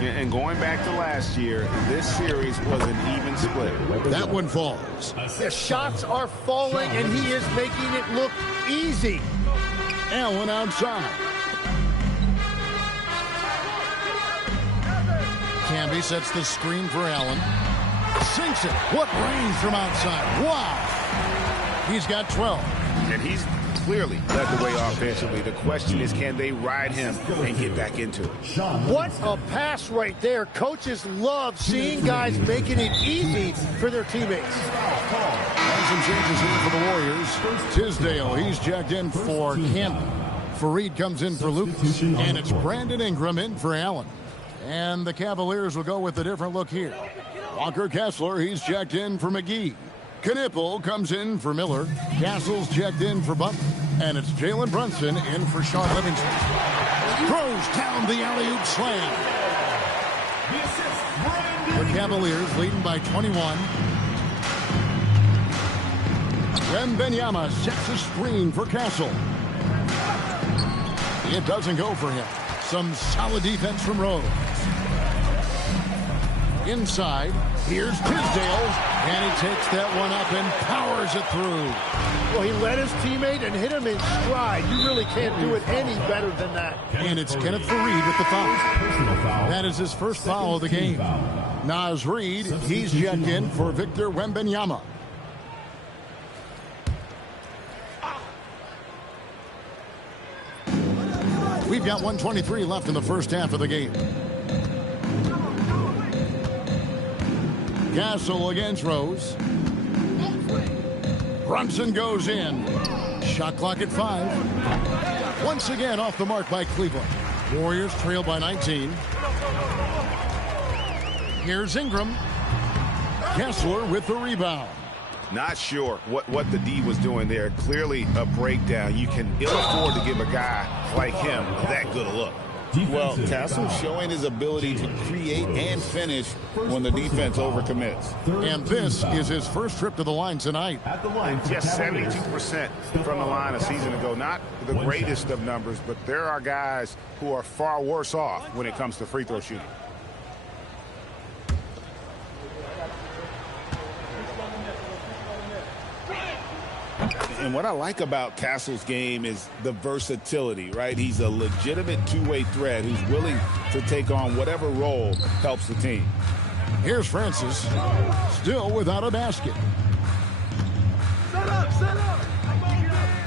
And going back to last year, this series was an even split. That one falls. The shots are falling, and he is making it look easy. Allen outside. Camby sets the screen for Allen. Sinks it. What range from outside. Wow. He's got 12. And he's clearly led the way offensively. The question is, can they ride him and get back into it? What a pass right there. Coaches love seeing guys making it easy for their teammates. And some changes here for the Warriors. Tisdale, he's jacked in for Camby. Fareed comes in for Lucas. And it's Brandon Ingram in for Allen. And the Cavaliers will go with a different look here. Walker Kessler, he's jacked in for McGee. Knipple comes in for Miller. Castle's checked in for Butler. And it's Jalen Brunson in for Sean Livingston. Throws down the alley-oop slam. The Cavaliers leading by 21. Wembanyama sets a screen for Castle. It doesn't go for him. Some solid defense from Rose. Inside, here's Tisdale, and he takes that one up and powers it through. Well, he led his teammate and hit him in stride. You really can't do it any better than that. And it's Kenneth Fareed with the foul. That is his first foul of the game. Naz Reid, he's checked in for Victor Wembanyama. We've got 1:23 left in the first half of the game. Castle against Rose. Brunson goes in. Shot clock at 5. Once again off the mark by Cleveland. Warriors trail by 19. Here's Ingram. Kessler with the rebound. Not sure what the D was doing there. Clearly a breakdown. You can ill afford to give a guy like him that good a look. Well, Castle showing his ability to create and finish when the defense overcommits. And this is his first trip to the line tonight. At the line, just 72% from the line a season ago. Not the greatest of numbers, but there are guys who are far worse off when it comes to free throw shooting. And what I like about Castle's game is the versatility, right? He's a legitimate two-way threat who's willing to take on whatever role helps the team. Here's Francis, still without a basket. Set up.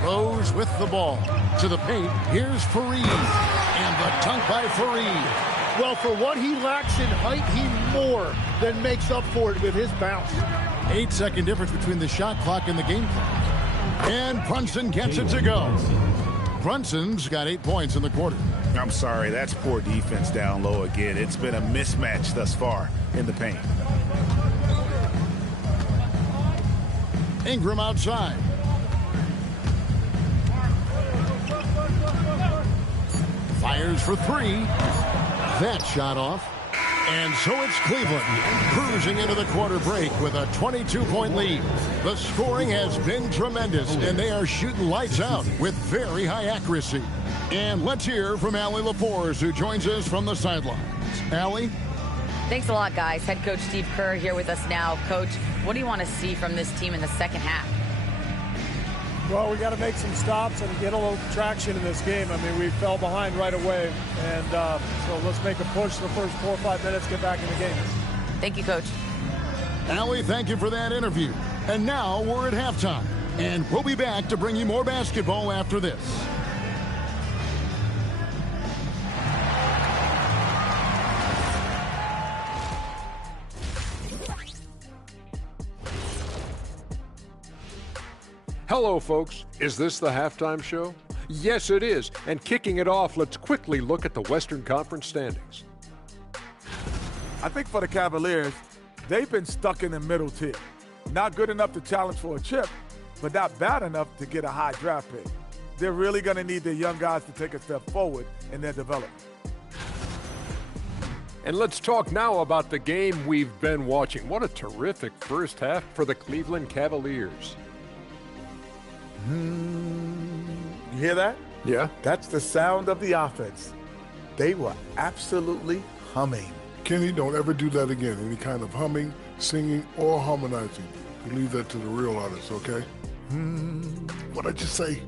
Rose with the ball. To the paint, here's Fareed. And the dunk by Fareed. Well, for what he lacks in height, he more than makes up for it with his bounce. 8-second difference between the shot clock and the game clock. And Brunson gets it to go. Brunson's got 8 points in the quarter. I'm sorry, that's poor defense down low again. It's been a mismatch thus far in the paint. Ingram outside. Fires for 3. That shot off. And so it's Cleveland cruising into the quarter break with a 22-point lead. The scoring has been tremendous, and they are shooting lights out with very high accuracy. And let's hear from Allie LaForce, who joins us from the sidelines. Allie? Thanks a lot, guys. Head coach Steve Kerr here with us now. Coach, what do you want to see from this team in the second half? Well, we got to make some stops and get a little traction in this game. I mean, we fell behind right away, and so let's make a push the first 4 or 5 minutes, get back in the game. Thank you, Coach. Allie, thank you for that interview. And now we're at halftime, and we'll be back to bring you more basketball after this. Hello, folks. Is this the halftime show? Yes, it is. And kicking it off, let's quickly look at the Western Conference standings. I think for the Cavaliers, they've been stuck in the middle tier. Not good enough to challenge for a chip, but not bad enough to get a high draft pick. They're really going to need their young guys to take a step forward in their development. And let's talk now about the game we've been watching. What a terrific first half for the Cleveland Cavaliers. You hear that? Yeah. That's the sound of the offense. They were absolutely humming. Kenny, don't ever do that again. Any kind of humming, singing, or harmonizing. You leave that to the real artists, okay? What'd I just say?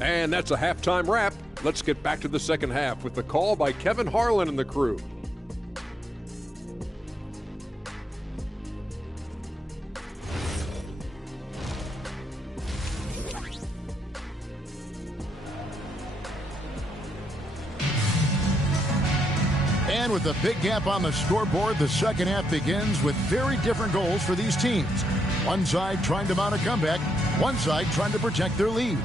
And that's a halftime wrap. Let's get back to the second half with the call by Kevin Harlan and the crew. And with a big gap on the scoreboard, the second half begins with very different goals for these teams. One side trying to mount a comeback, one side trying to protect their lead.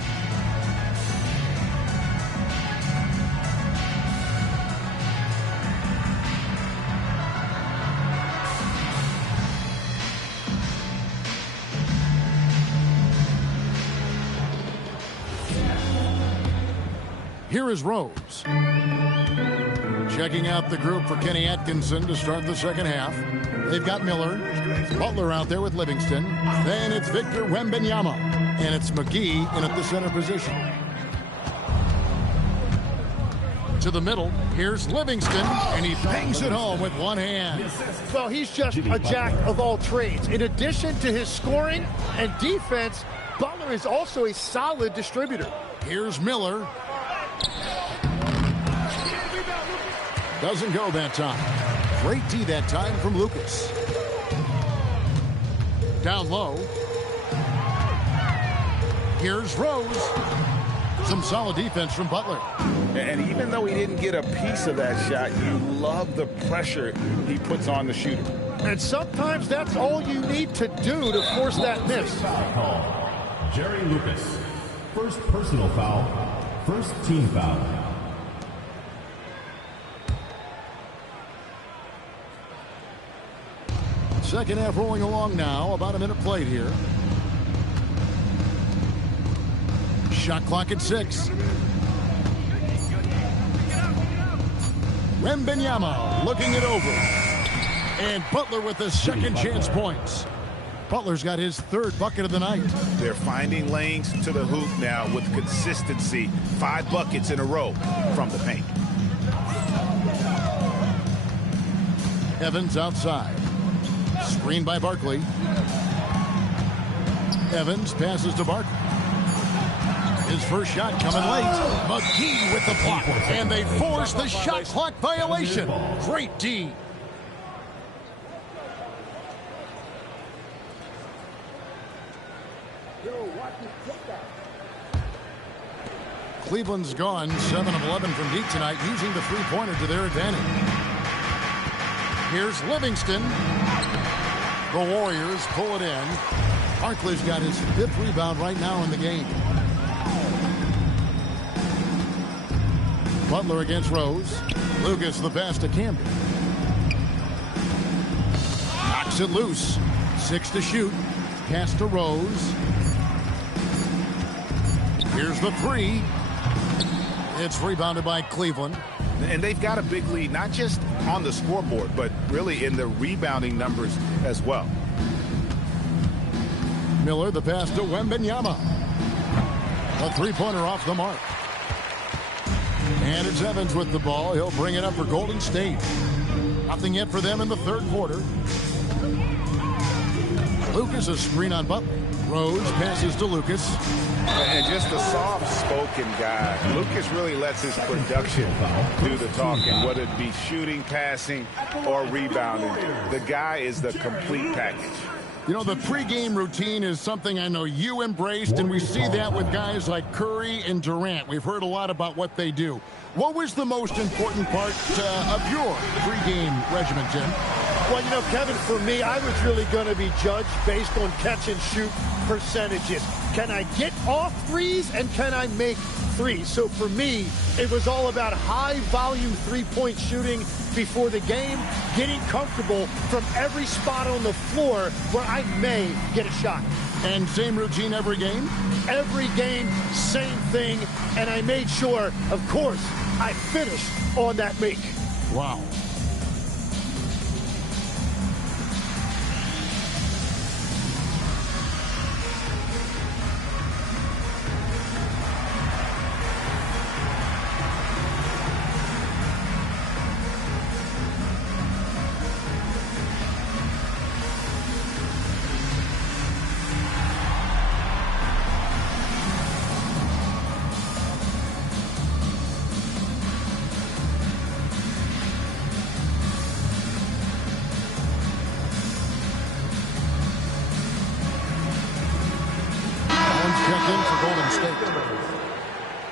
Here is Rose. Checking out the group for Kenny Atkinson to start the second half. They've got Miller, Butler out there with Livingston. Then it's Victor Wembanyama. And it's McGee in at the center position. To the middle, here's Livingston, and he bangs it home with one hand. Well, he's just a jack of all trades. In addition to his scoring and defense, Butler is also a solid distributor. Here's Miller. Doesn't go that time. Great D that time from Lucas. Down low. Here's Rose. Some solid defense from Butler. And even though he didn't get a piece of that shot, you love the pressure he puts on the shooter. And sometimes that's all you need to do to force that miss. Jerry Lucas. First personal foul. First team foul. Second half rolling along now. About a minute played here. Shot clock at 6. Wembanyama looking it over. And Butler with the second chance points. Butler's got his third bucket of the night. They're finding lanes to the hoop now with consistency. 5 buckets in a row from the paint. Evans outside. Screen by Barkley. Evans passes to Barkley. His first shot coming late. McGee with the block. And they force the shot clock violation. Great D. Cleveland's gone 7 of 11 from deep tonight, using the three-pointer to their advantage. Here's Livingston. The Warriors pull it in. Barkley's got his 5th rebound right now in the game. Butler against Rose. Lucas the pass to Camden. Knocks it loose. 6 to shoot. Pass to Rose. Here's the 3. It's rebounded by Cleveland. And they've got a big lead, not just on the scoreboard, but really in the rebounding numbers as well. Miller the pass to Wembanyama. A three-pointer off the mark. And it's Evans with the ball. He'll bring it up for Golden State. Nothing yet for them in the third quarter. Lucas a screen on Butler. Rose passes to Lucas. And just a soft-spoken guy. Lucas really lets his production do the talking, whether it be shooting, passing, or rebounding. The guy is the complete package. You know, the pregame routine is something I know you embraced, and we see that with guys like Curry and Durant. We've heard a lot about what they do. What was the most important part of your pregame regimen, Tim? Well, you know, Kevin, for me, I was really going to be judged based on catch and shoot percentages. Can I get off threes and can I make three. So for me, it was all about high-volume three-point shooting before the game, getting comfortable from every spot on the floor where I may get a shot. And same routine every game? Every game, same thing. And I made sure, of course, I finished on that make. Wow.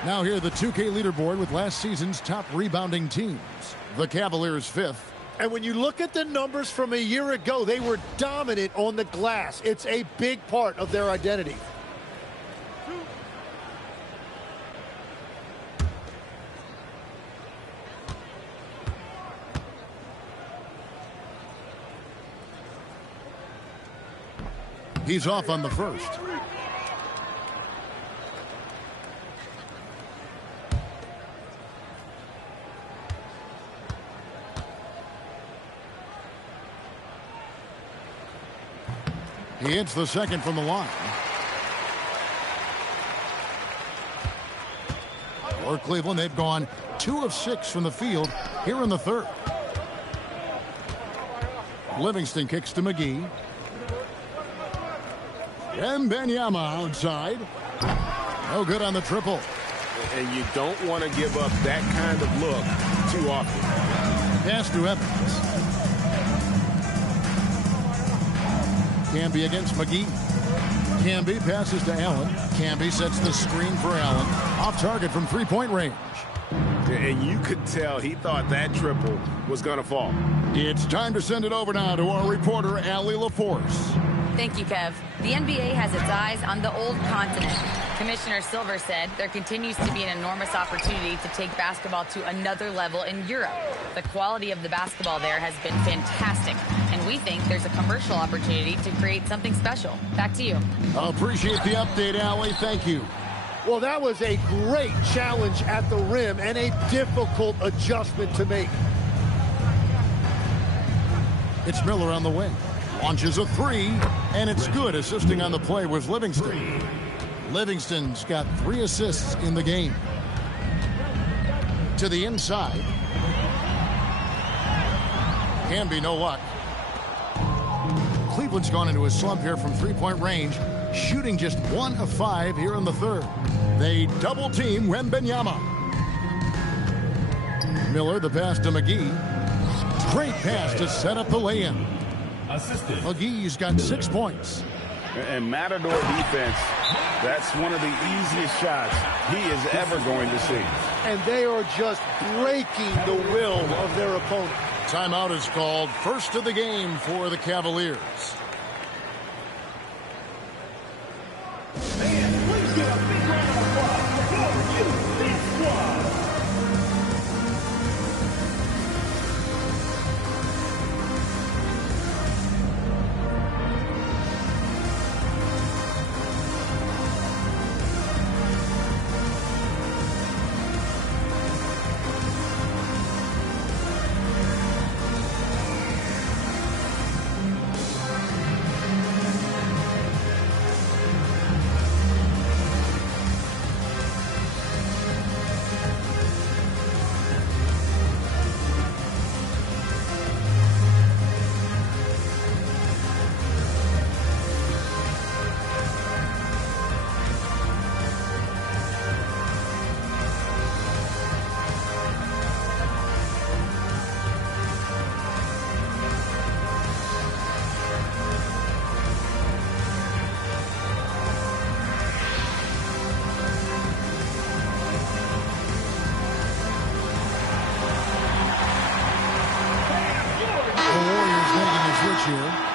Now here, the 2K leaderboard with last season's top rebounding teams. The Cavaliers 5th. And when you look at the numbers from a year ago, they were dominant on the glass. It's a big part of their identity. He's off on the first. He hits the second from the line. For Cleveland, they've gone 2 of 6 from the field here in the third. Livingston kicks to McGee. And Wembanyama outside. No good on the triple. And you don't want to give up that kind of look too often. Pass to Evans. Camby against McGee. Camby passes to Allen. Camby sets the screen for Allen. Off target from three-point range. And you could tell he thought that triple was going to fall. It's time to send it over now to our reporter, Allie LaForce. Thank you, Kev. The NBA has its eyes on the old continent. Commissioner Silver said there continues to be an enormous opportunity to take basketball to another level in Europe. The quality of the basketball there has been fantastic, and we think there's a commercial opportunity to create something special. Back to you. I appreciate the update, Allie. Thank you. Well, that was a great challenge at the rim and a difficult adjustment to make. It's Miller on the wing. Launches a three, and it's good. Assisting on the play was Livingston. Livingston's got 3 assists in the game. To the inside. Camby, no luck. Cleveland's gone into a slump here from three-point range, shooting just 1 of 5 here in the third. They double-team Wembanyama. Miller, the pass to McGee. Great pass to set up the lay-in. McGee's got 6 points. And Matador defense, that's one of the easiest shots he is ever going to see. And they are just breaking the will of their opponent. Timeout is called. First of the game for the Cavaliers. And please give a big round of applause for this squad.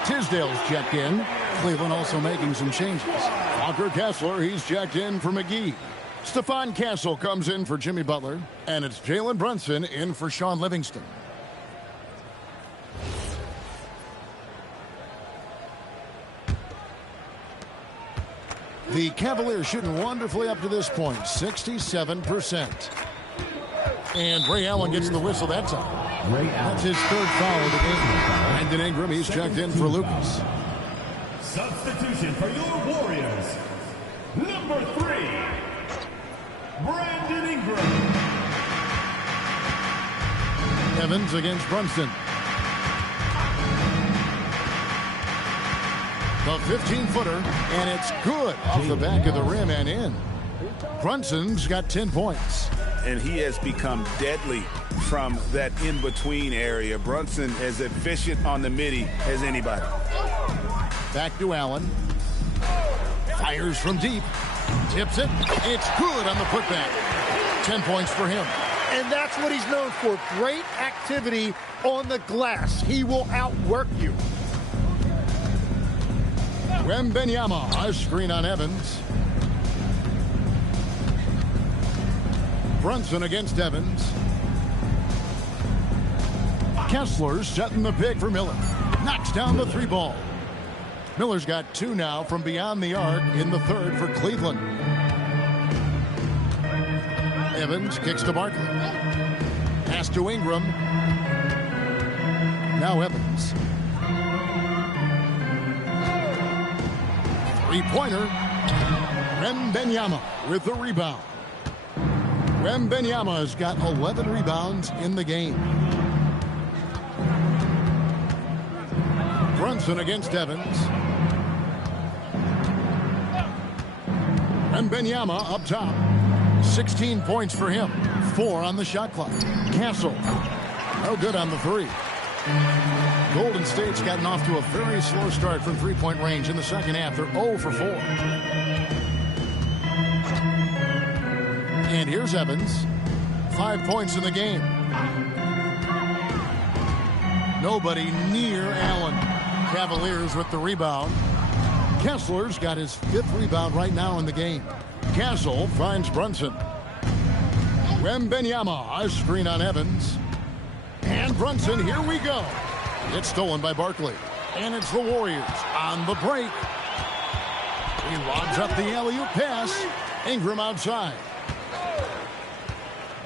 Tisdale's checked in. Cleveland also making some changes. Walker Kessler, he's checked in for McGee. Stephon Castle comes in for Jimmy Butler, and it's Jalen Brunson in for Sean Livingston. The Cavaliers shooting wonderfully up to this point, 67%. And Ray Allen gets the whistle that time. That's his third foul of the game. Brandon Ingram, he's checked in for Lucas. Substitution for your Warriors. Number 3, Brandon Ingram. Evans against Brunson. The 15-footer, and it's good off the back of the rim and in. Brunson's got 10 points. And he has become deadly from that in-between area. Brunson is efficient on the midi as anybody. Back to Allen. Fires from deep. Tips it. It's good on the putback. 10 points for him. And that's what he's known for. Great activity on the glass. He will outwork you. Wembanyama, a screen on Evans. Brunson against Evans. Kessler setting the pick for Miller. Knocks down the 3 ball. Miller's got 2 now from beyond the arc in the third for Cleveland. Evans kicks to Barkley. Pass to Ingram. Now Evans. 3-pointer. Wembanyama with the rebound. Wembanyama has got 11 rebounds in the game. Brunson against Evans. Wembanyama up top. 16 points for him. 4 on the shot clock. Castle. No good on the 3. Golden State's gotten off to a very slow start from three-point range in the second half. They're 0 for 4. And here's Evans. 5 points in the game. Nobody near Allen. Cavaliers with the rebound. Kessler's got his 5th rebound right now in the game. Castle finds Brunson. Wembanyama, a screen on Evans. And Brunson, here we go. It's stolen by Barkley. And it's the Warriors on the break. He lobs up the alley-oop pass. Ingram outside.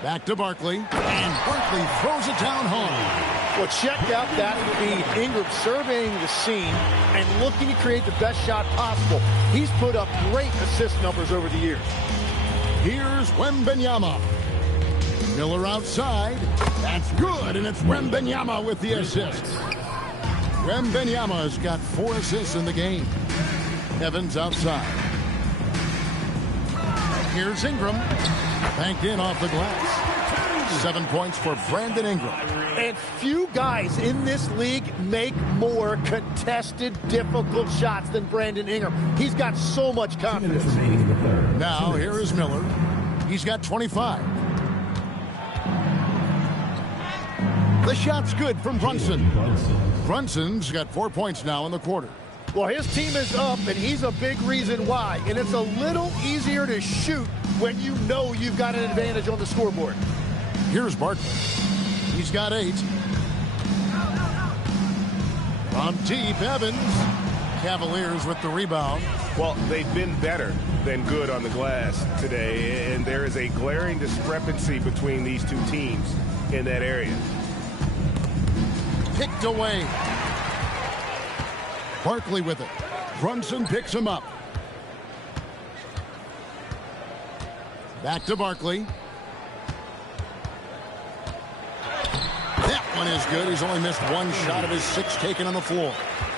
Back to Barkley. And Barkley throws it down home. Well, check out that feed. Ingram surveying the scene and looking to create the best shot possible. He's put up great assist numbers over the years. Here's Wembanyama. Miller outside. That's good, and it's Wembanyama with the assist. Wembanyama has got 4 assists in the game. Evans outside. Here's Ingram. Banked in off the glass. 7 points for Brandon Ingram. And few guys in this league make more contested, difficult shots than Brandon Ingram. He's got so much confidence. Now, here is Miller. He's got 25. The shot's good from Brunson. Brunson's got 4 points now in the quarter. Well, his team is up, and he's a big reason why. And it's a little easier to shoot when you know you've got an advantage on the scoreboard. Here's Barkley. He's got 8. From deep, Evans. Cavaliers with the rebound. Well, they've been better than good on the glass today, and there is a glaring discrepancy between these two teams in that area. Picked away. Barkley with it. Brunson picks him up. Back to Barkley. That one is good. He's only missed 1 shot of his 6 taken on the floor.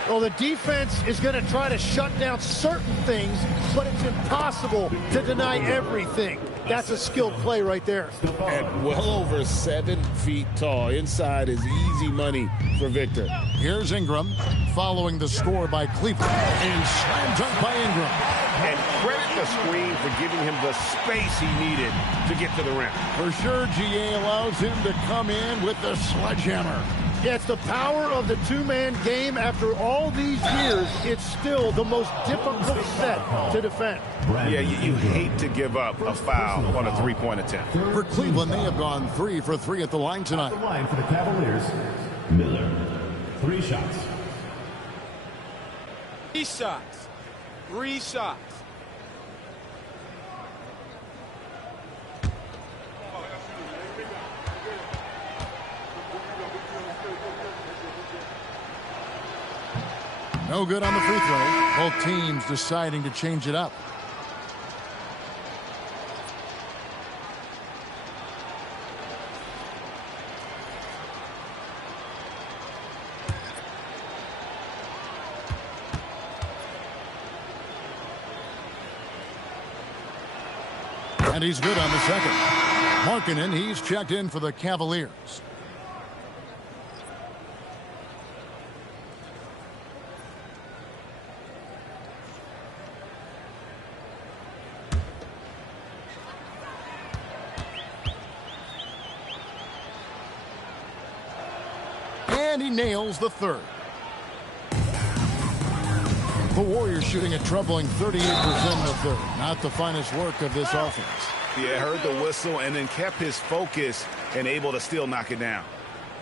Well, the defense is going to try to shut down certain things, but it's impossible to deny everything. That's a skilled play right there. At well over 7 feet tall. Inside is easy money for Victor. Here's Ingram following the score by Cleveland. And slam dunk by Ingram. And credit the screen for giving him the space he needed to get to the rim. For sure, GA allows him to come in with the sledgehammer. Yeah, it's the power of the two-man game. After all these years, it's still the most difficult set to defend. Yeah, you hate to give up a foul on a three-point attempt. For Cleveland, they have gone 3 for 3 at the line tonight. The line for the Cavaliers, Miller. 3 shots. 3 shots. 3 shots. No good on the free throw. Both teams deciding to change it up. And he's good on the second. Markkanen, he's checked in for the Cavaliers. And he nails the third. The Warriors shooting a troubling 38% in the third. Not the finest work of this offense. Yeah, heard the whistle and then kept his focus and able to still knock it down.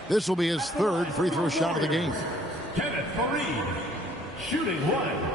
This will be his third free throw shot of the game. Kenneth Faried, shooting 1.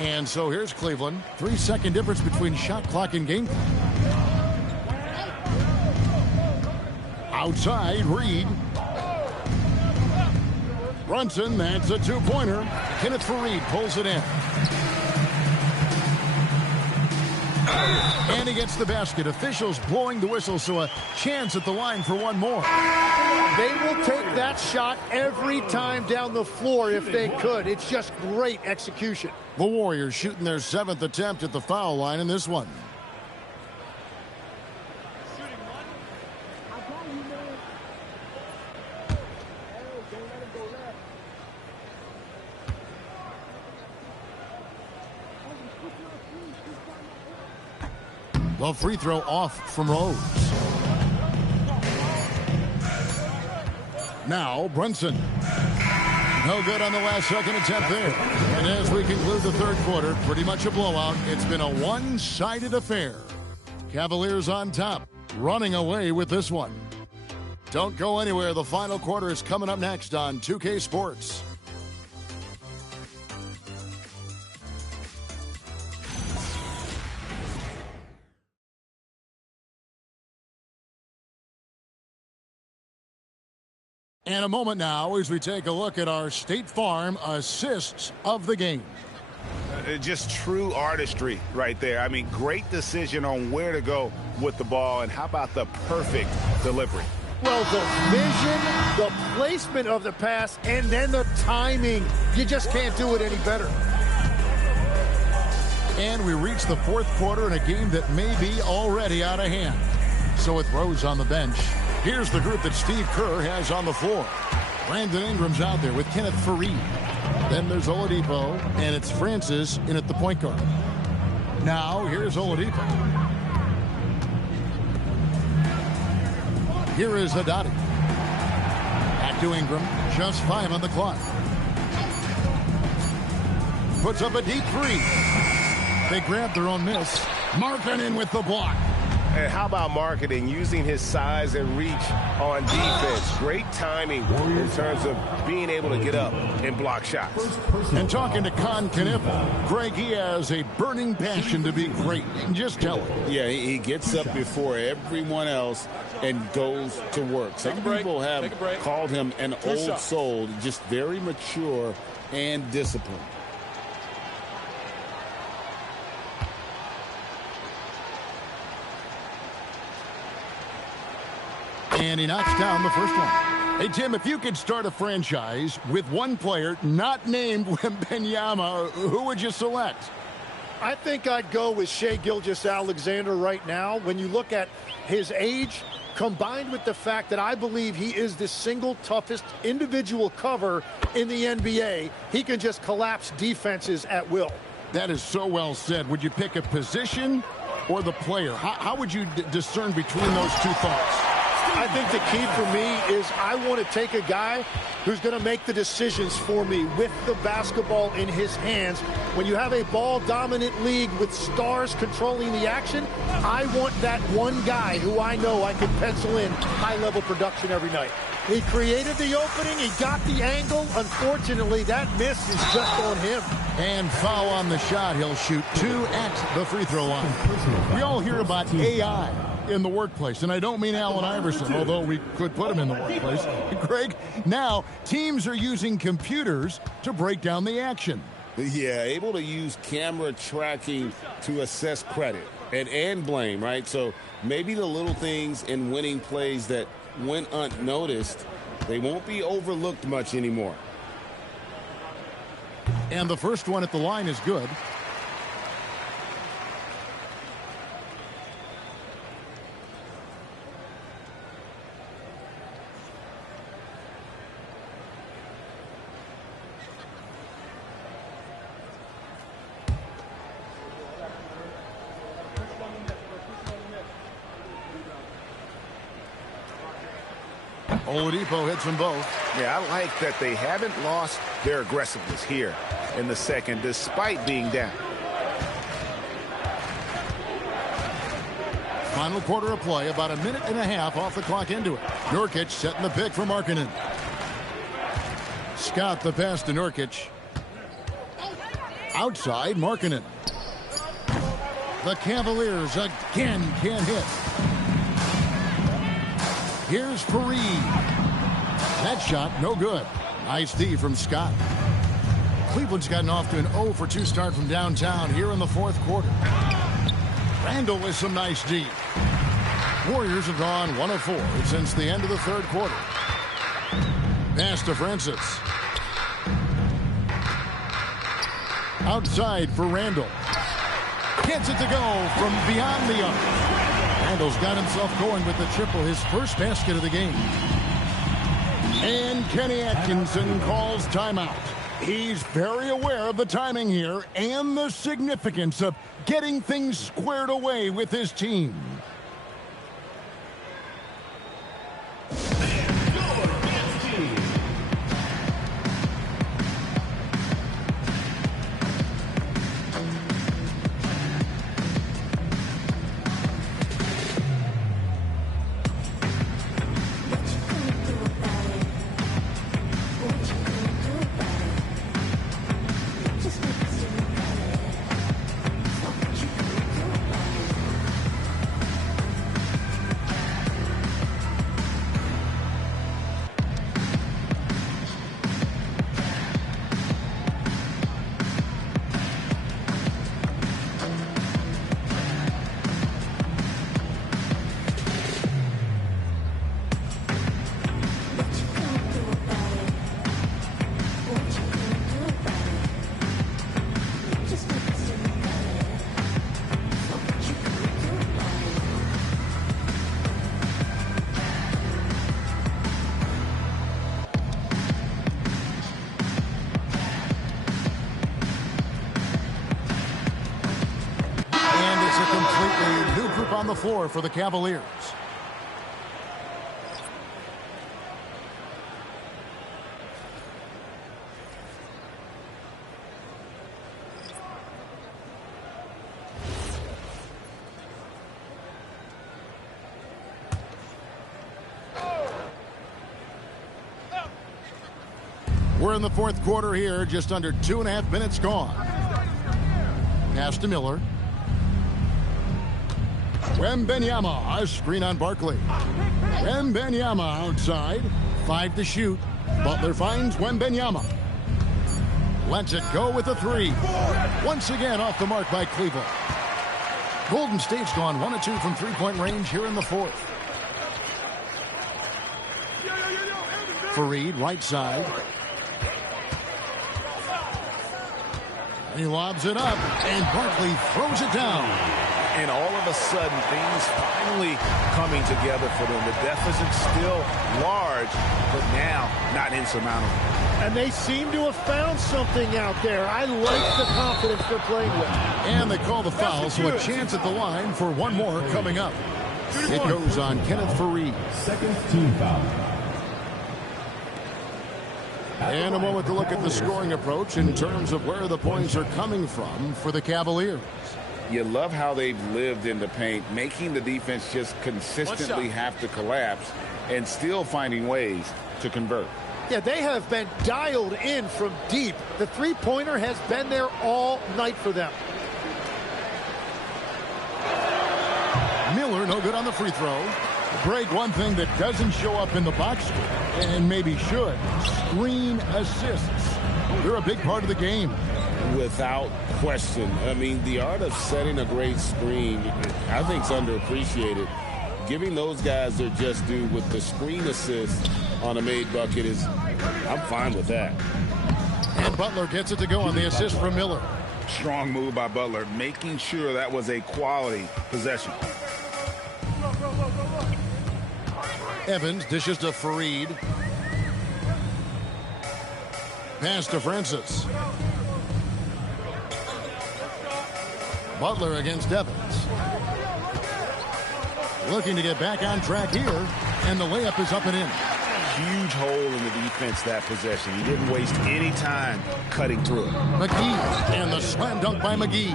And so here's Cleveland. 3-second difference between shot clock and game clock. Outside, Reed. Brunson, that's a two-pointer. Kenneth Faried pulls it in. And he gets the basket. Officials blowing the whistle, so a chance at the line for one more. They will take that shot every time down the floor if they could. It's just great execution. The Warriors shooting their 7th attempt at the foul line in this one. The free throw off from Rose. Now Brunson. No good on the last second attempt there. And as we conclude the third quarter, pretty much a blowout. It's been a one-sided affair. Cavaliers on top, running away with this one. Don't go anywhere. The final quarter is coming up next on 2K Sports. And a moment now as we take a look at our State Farm assists of the game. Just true artistry right there. I mean, great decision on where to go with the ball, and how about the perfect delivery? Well, the vision, the placement of the pass, and then the timing. You just can't do it any better. And we reach the fourth quarter in a game that may be already out of hand. So with Rose on the bench, here's the group that Steve Kerr has on the floor. Brandon Ingram's out there with Kenneth Faried. Then there's Oladipo, and it's Francis in at the point guard. Now, here's Oladipo. Here is Haddadi. Back to Ingram, just 5 on the clock. Puts up a deep three. They grab their own miss. Markkanen with the block. And how about Markkanen using his size and reach on defense? Great timing in terms of being able to get up and block shots. And talking to Con Kniffel, Greg, he has a burning passion to be great. You can just tell it. Yeah, he gets up before everyone else and goes to work. Some people have called him an old soul, just very mature and disciplined. And he knocks down the first one. Hey, Tim, if you could start a franchise with one player not named Wembanyama, who would you select? I think I'd go with Shai Gilgeous-Alexander right now. When you look at his age, combined with the fact that I believe he is the single toughest individual cover in the NBA, he can just collapse defenses at will. That is so well said. Would you pick a position or the player? How would you discern between those two thoughts? I think the key for me is I want to take a guy who's going to make the decisions for me with the basketball in his hands. When you have a ball-dominant league with stars controlling the action, I want that one guy who I know I can pencil in high-level production every night. He created the opening. He got the angle. Unfortunately, that miss is just on him. And foul on the shot. He'll shoot 2 at the free throw line. We all hear about AI in the workplace, and I don't mean Allen Iverson, although we could put him in the workplace. Greg, now teams are using computers to break down the action. Yeah, able to use camera tracking to assess credit and blame, right? So maybe the little things in winning plays that went unnoticed, they won't be overlooked much anymore. And the first one at the line is good. Oladipo hits them both. Yeah, I like that they haven't lost their aggressiveness here in the second, despite being down. Final quarter of play, about a minute and a half off the clock into it. Nurkic setting the pick for Markkanen. Scott the pass to Nurkic. Outside, Markkanen. The Cavaliers again can't hit. Here's Fareed. That shot, no good. Nice D from Scott. Cleveland's gotten off to an 0-for-2 start from downtown here in the fourth quarter. Randall with some nice D. Warriors have gone 1 of 4 since the end of the third quarter. Pass to Francis. Outside for Randall. Gets it to go from beyond the arc. Randall's got himself going with the triple, his first basket of the game. And Kenny Atkinson calls timeout. He's very aware of the timing here and the significance of getting things squared away with his team. On the floor for the Cavaliers. We're in the fourth quarter here, just under 2.5 minutes gone. Pass to Miller. Wembanyama, a screen on Barkley. Wembanyama outside, 5 to shoot. Butler finds Wembanyama. Lets it go with a 3. Once again off the mark by Cleveland. Golden State's gone 1 of 2 from three-point range here in the fourth. Fareed, right side. He lobs it up, and Barkley throws it down. And all of a sudden, things finally coming together for them. The deficit's still large, but now not insurmountable. And they seem to have found something out there. I like the confidence they're playing with. And they call the foul, so a chance at the line for one more coming up. It goes on Kenneth Fareed. Second team foul. And a moment to look at the scoring approach in terms of where the points are coming from for the Cavaliers. You love how they've lived in the paint, making the defense just consistently have to collapse and still finding ways to convert. Yeah, they have been dialed in from deep. The three-pointer has been there all night for them. Miller, no good on the free throw. Greg, one thing that doesn't show up in the box score, and maybe should, screen assists. They're a big part of the game. Without question. I mean, the art of setting a great screen, I think, is underappreciated. Giving those guys their just due with the screen assist on a made bucket is, I'm fine with that. And Butler gets it to go on the assist from Miller. Strong move by Butler, making sure that was a quality possession. Evans dishes to Fareed. Pass to Francis. Butler against Evans. Looking to get back on track here, and the layup is up and in. Huge hole in the defense that possession. He didn't waste any time cutting through it. McGee, and the slam dunk by McGee.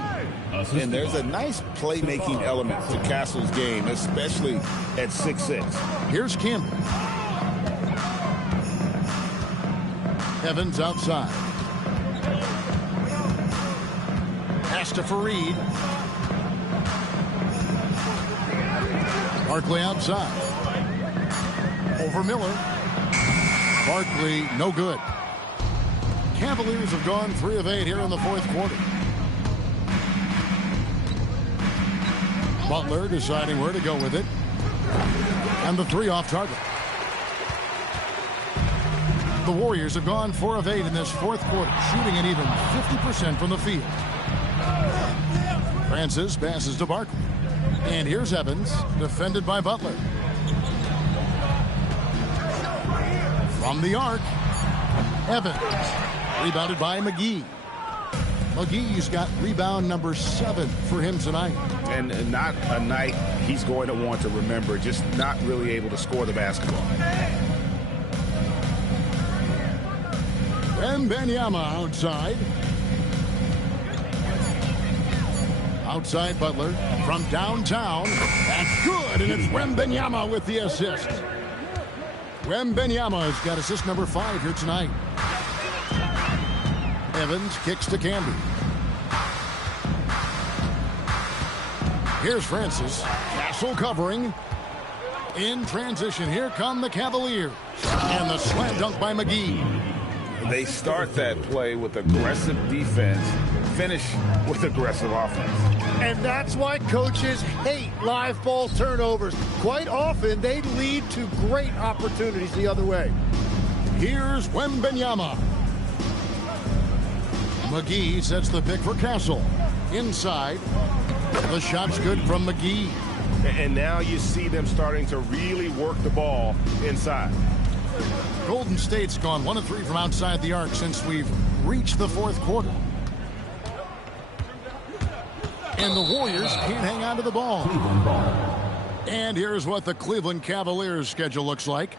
And there's a nice playmaking element to Castle's game, especially at 6'6". Here's Campbell. Evans outside. Pass to Fareed. Barkley outside. Over Miller. Barkley, no good. Cavaliers have gone 3 of 8 here in the fourth quarter. Butler deciding where to go with it. And the 3 off target. The Warriors have gone 4 of 8 in this fourth quarter, shooting an even 50% from the field. Francis passes to Barkley. And here's Evans, defended by Butler. From the arc, Evans, rebounded by McGee. McGee's got rebound number 7 for him tonight. And not a night he's going to want to remember, just not really able to score the basketball. Wembanyama outside. Outside Butler from downtown. That's good, and it's Wembanyama with the assist. Wembanyama has got assist number 5 here tonight. Evans kicks to Camby. Here's Francis. Castle covering. In transition, here come the Cavaliers. And the slam dunk by McGee. They start that play with aggressive defense, finish with aggressive offense. And that's why coaches hate live ball turnovers. Quite often, they lead to great opportunities the other way. Here's Wembanyama. McGee sets the pick for Castle. Inside. The shot's good from McGee. And now you see them starting to really work the ball inside. Golden State's gone 1 of 3 from outside the arc since we've reached the fourth quarter. And the Warriors can't hang on to the ball. And here's what the Cleveland Cavaliers schedule looks like.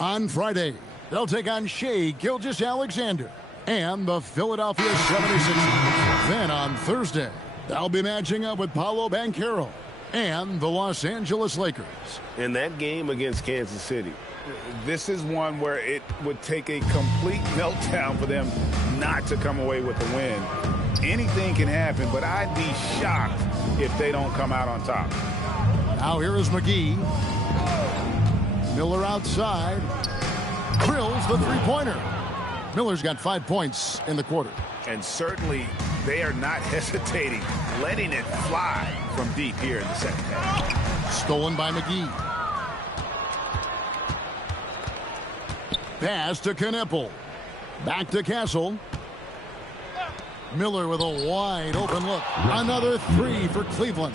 On Friday, they'll take on Shai Gilgeous-Alexander and the Philadelphia 76ers. Then on Thursday, they'll be matching up with Paolo Banchero and the Los Angeles Lakers. In that game against Kansas City, this is one where it would take a complete meltdown for them not to come away with the win. Anything can happen, but I'd be shocked if they don't come out on top. Now here is McGee. Miller outside. Drills the three-pointer. Miller's got 5 points in the quarter. And certainly they are not hesitating, letting it fly from deep here in the second half. Stolen by McGee. pass to Knippel. Back to Castle. Miller with a wide open look. Another three for Cleveland.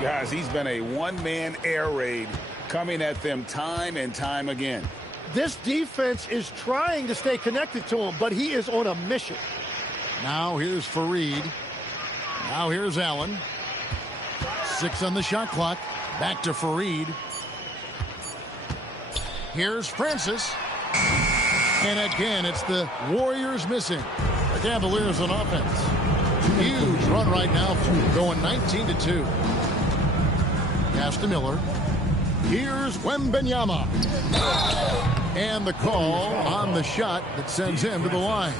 Guys, he's been a one-man air raid coming at them time and time again. This defense is trying to stay connected to him, but he is on a mission. Now here's Fareed. Now here's Allen. 6 on the shot clock. Back to Fareed. Here's Francis. And again, it's the Warriors missing. The Cavaliers on offense. Huge run right now, going 19-2. Pass to Miller. Here's Wembanyama. And the call on the shot that sends him to the line.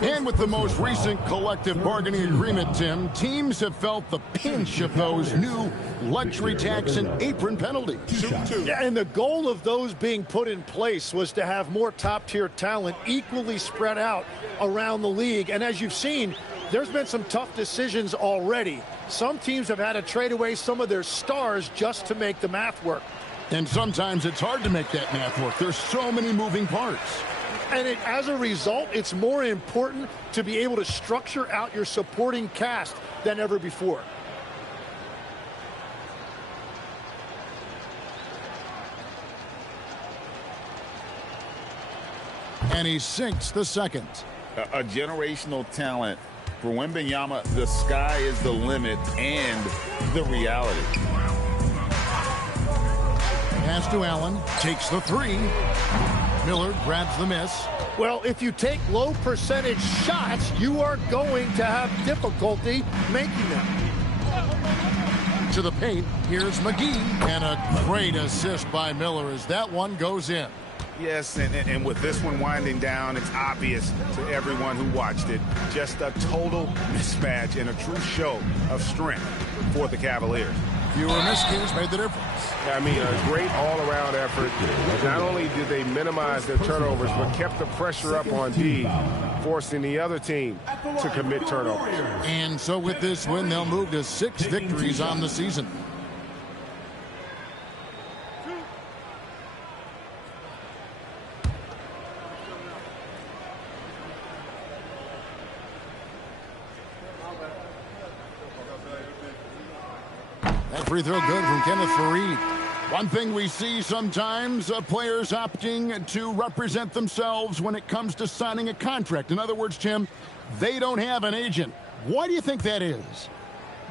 And with the most recent collective bargaining agreement, Tim, teams have felt the pinch of those new luxury tax and apron penalties. Yeah, and the goal of those being put in place was to have more top-tier talent equally spread out around the league. And as you've seen, there's been some tough decisions already. Some teams have had to trade away some of their stars just to make the math work. And sometimes it's hard to make that math work. There's so many moving parts. And as a result, it's more important to be able to structure out your supporting cast than ever before. And he sinks the second. A generational talent. For Wembanyama, the sky is the limit and the reality. Pass to Allen. Takes the three. Miller grabs the miss. Well, if you take low percentage shots, you are going to have difficulty making them. To the paint, here's McGee. And a great assist by Miller as that one goes in. Yes, and with this one winding down, it's obvious to everyone who watched it. Just a total mismatch and a true show of strength for the Cavaliers. Fewer miscues made the difference. I mean, a great all-around effort. Not only did they minimize their turnovers, but kept the pressure up on D, forcing the other team to commit turnovers. And so with this win, they'll move to 6 victories on the season. That free throw good from Kenneth Fareed. One thing we see sometimes, players opting to represent themselves when it comes to signing a contract. In other words, Tim, they don't have an agent. Why do you think that is?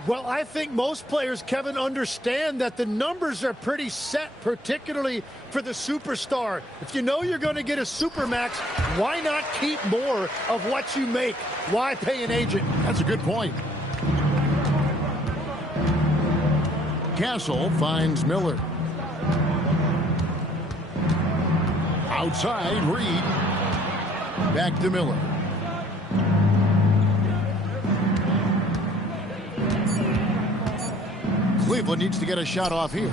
Well, I think most players, Kevin, understand that the numbers are pretty set, particularly for the superstar. If you know you're going to get a supermax, why not keep more of what you make? Why pay an agent? That's a good point. Castle finds Miller. Outside, Reed. Back to Miller. Cleveland needs to get a shot off here.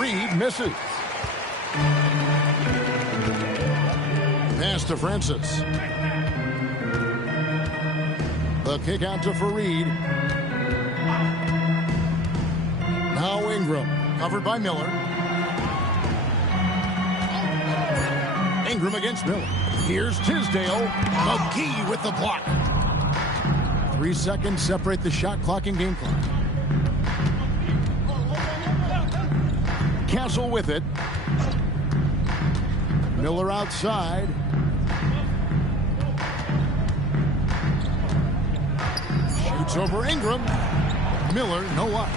Reed misses. Pass to Francis. The kick out to Fareed. Now Ingram, covered by Miller. Ingram against Miller. Here's Tisdale. McGee with the block. 3 seconds separate the shot clock and game clock. Castle with it. Miller outside. Shoots over Ingram. Miller, no luck.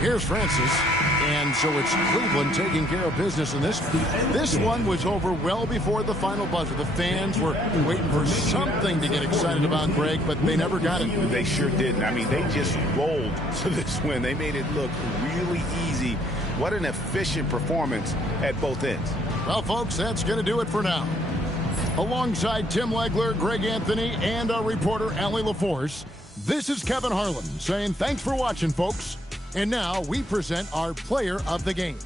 Here's Francis. And so it's Cleveland taking care of business in this. This one was over well before the final buzzer. The fans were waiting for something to get excited about, Greg, but they never got it. They sure didn't. I mean, they just rolled to this win. They made it look really easy. What an efficient performance at both ends. Well, folks, that's going to do it for now. Alongside Tim Legler, Greg Anthony, and our reporter, Allie LaForce, this is Kevin Harlan saying thanks for watching, folks. And now we present our player of the game.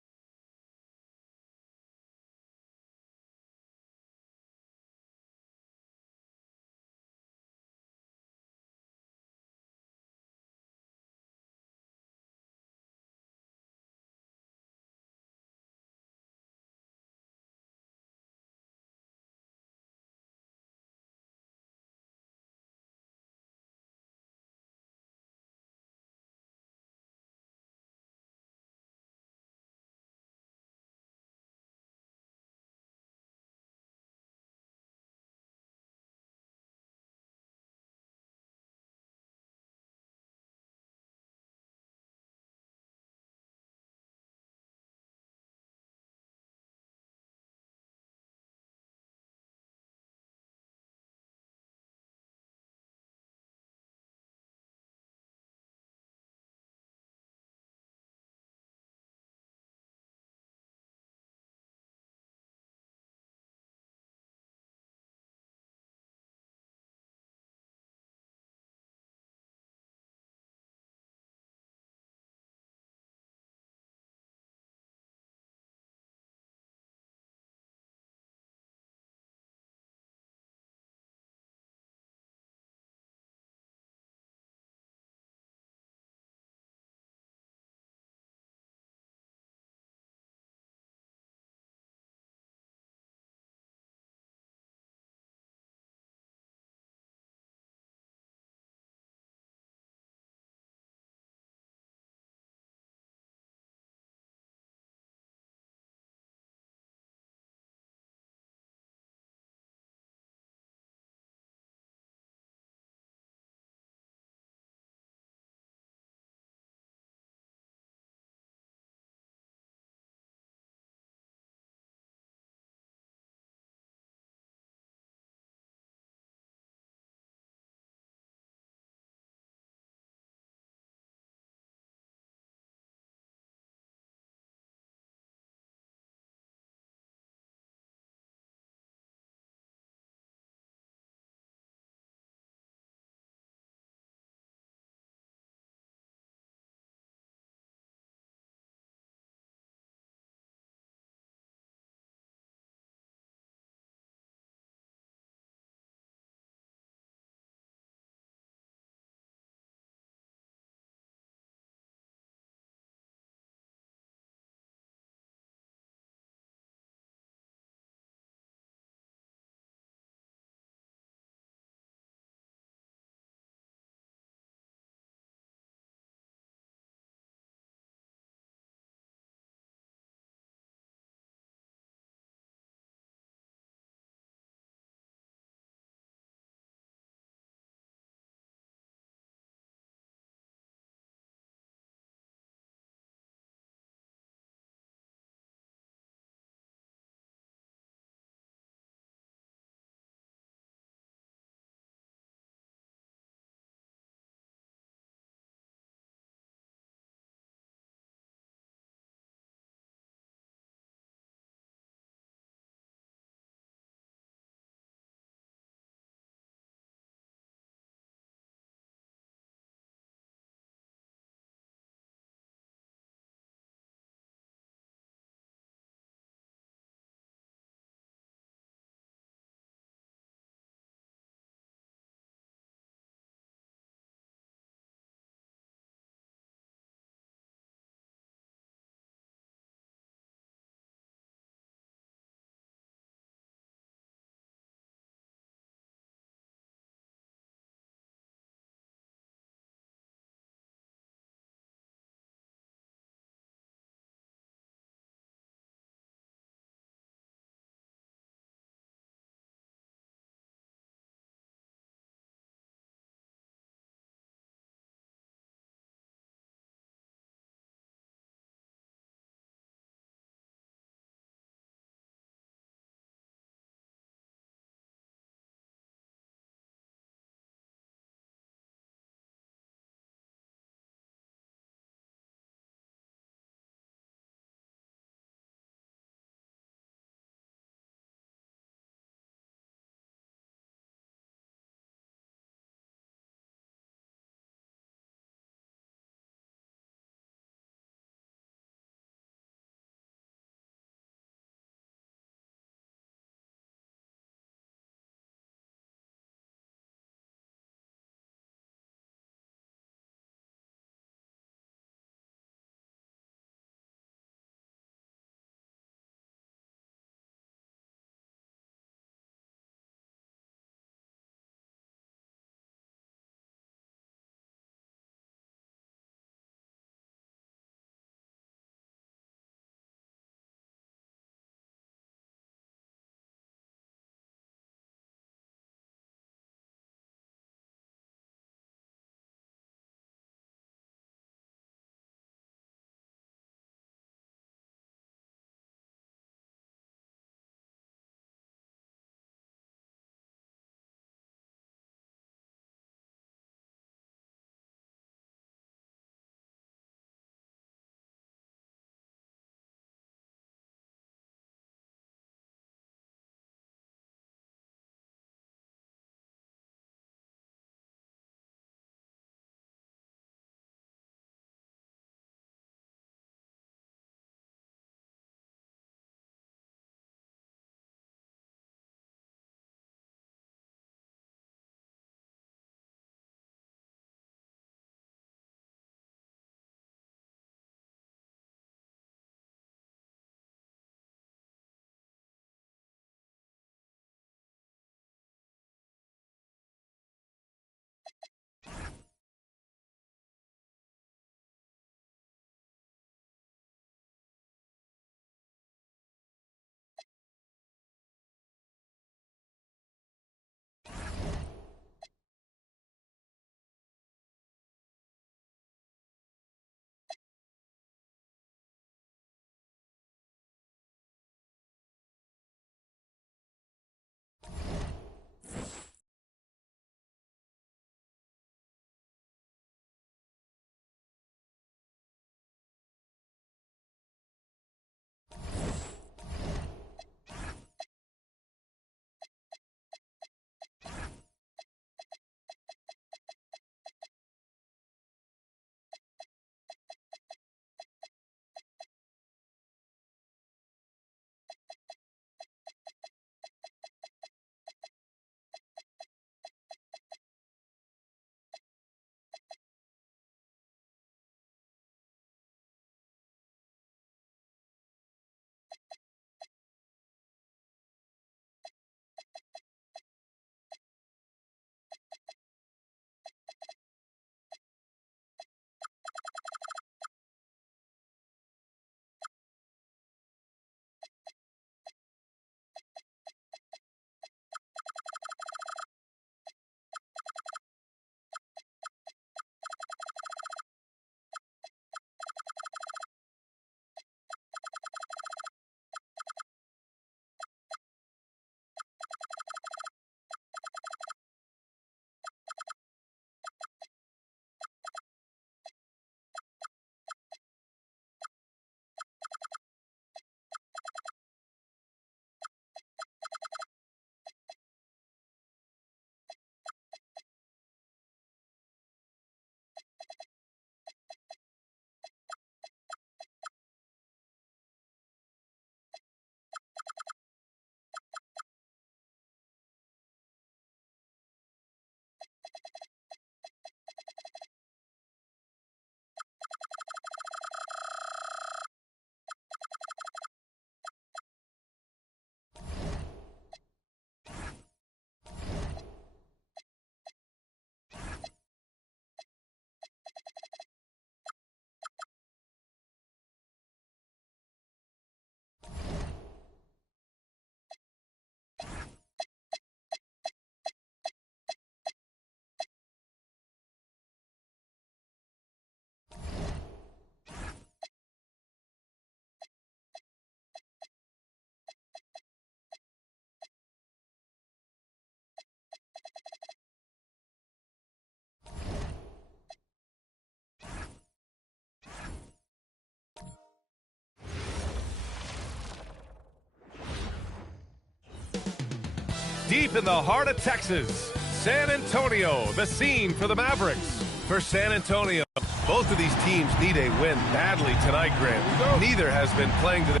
deep in the heart of Texas. San Antonio, the scene for the Mavericks. For San Antonio, both of these teams need a win badly tonight, Grant. Neither has been playing to the...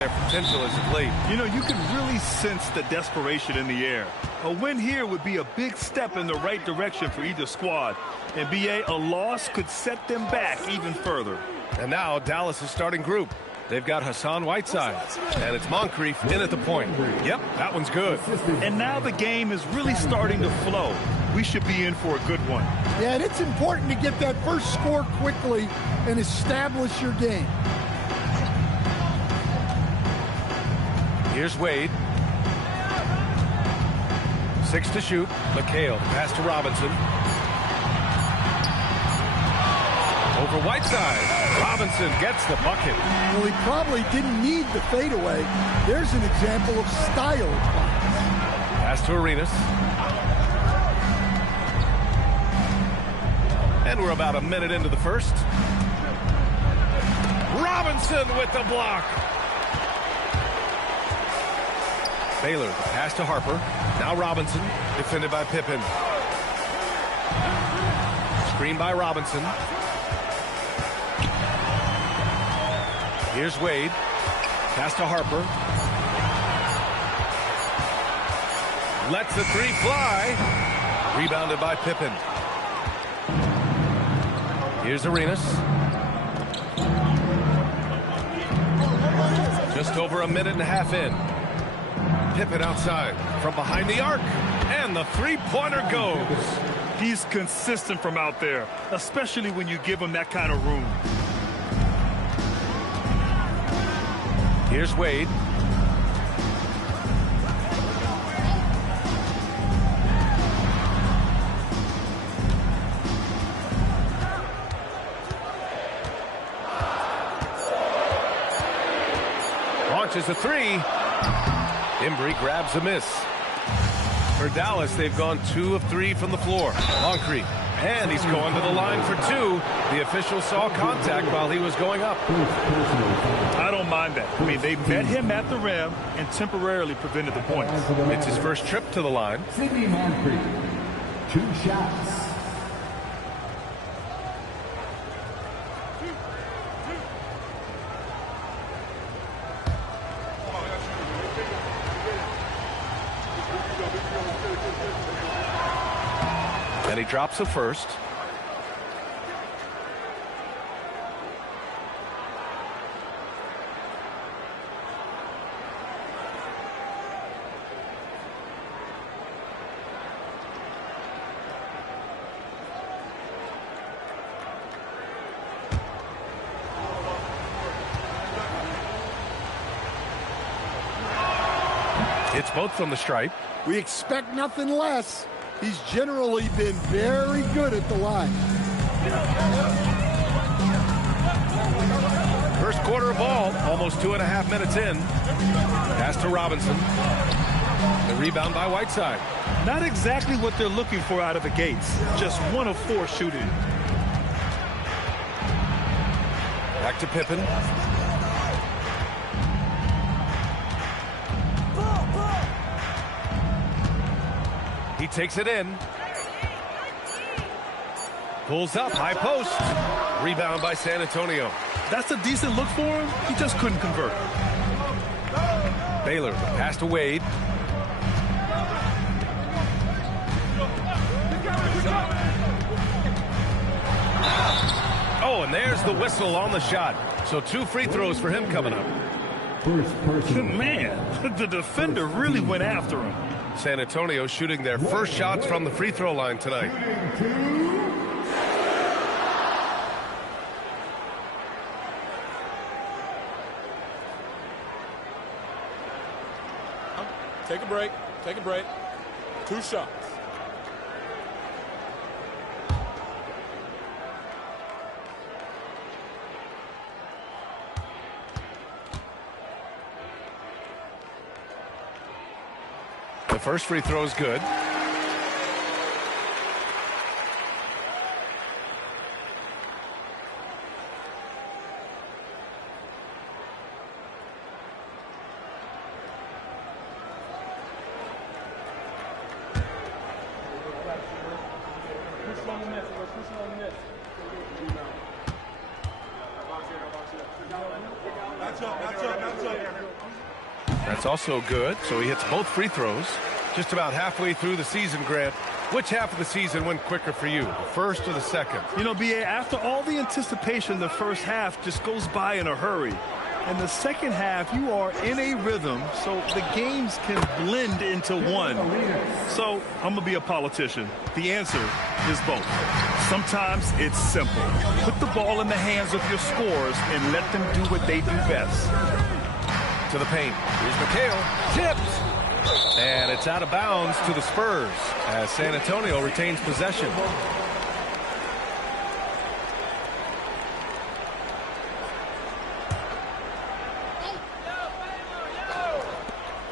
Their potential is of late. You know, you can really sense the desperation in the air. A win here would be a big step in the right direction for either squad. And BA, a loss could set them back even further. And now Dallas' starting group. They've got Hassan Whiteside, and it's Moncrief in at the point. Yep, that one's good. And now the game is really starting to flow. We should be in for a good one. Yeah, and it's important to get that first score quickly and establish your game. Here's Wade. 6 to shoot. McHale, pass to Robinson. Over Whiteside. Robinson gets the bucket. Well, he probably didn't need the fadeaway. There's an example of style. Pass to Arenas. And we're about a minute into the first. Robinson with the block. Baylor, pass to Harper. Now Robinson, defended by Pippen. Screen by Robinson. Here's Wade. Pass to Harper. Lets the three fly. Rebounded by Pippen. Here's Arenas. Just over a minute and a half in. Pippen outside from behind the arc, and the three-pointer goes. He's consistent from out there, especially when you give him that kind of room. Here's Wade. Launches a three. Embry grabs a miss. For Dallas, they've gone 2 of 3 from the floor. Moncrief. And he's going to the line for 2. The official saw contact while he was going up. I don't mind that. I mean, they met him at the rim and temporarily prevented the points. It's his first trip to the line. Sidney Moncrief, 2 shots. And he drops the first. It's both from the stripe. We expect nothing less. He's generally been very good at the line. First quarter of ball, almost 2.5 minutes in. Pass to Robinson. The rebound by Whiteside. Not exactly what they're looking for out of the gates. Just 1 of 4 shooting. Back to Pippen. He takes it in. Pulls up, high post. Rebound by San Antonio. That's a decent look for him. He just couldn't convert. Baylor, pass to Wade. Oh, and there's the whistle on the shot. So 2 free throws for him coming up. Man, the defender really went after him. San Antonio shooting their first shots from the free throw line tonight. Take a break. Take a break. 2 shots. The first free throw is good. That's also good. So he hits both free throws. Just about halfway through the season, Grant. Which half of the season went quicker for you, the first or the second? You know, B.A., after all the anticipation, the first half just goes by in a hurry. And the second half, you are in a rhythm, so the games can blend into one. So I'm going to be a politician. The answer is both. Sometimes it's simple. Put the ball in the hands of your scorers and let them do what they do best. To the paint. Here's McHale. Tipped. And it's out of bounds to the Spurs as San Antonio retains possession.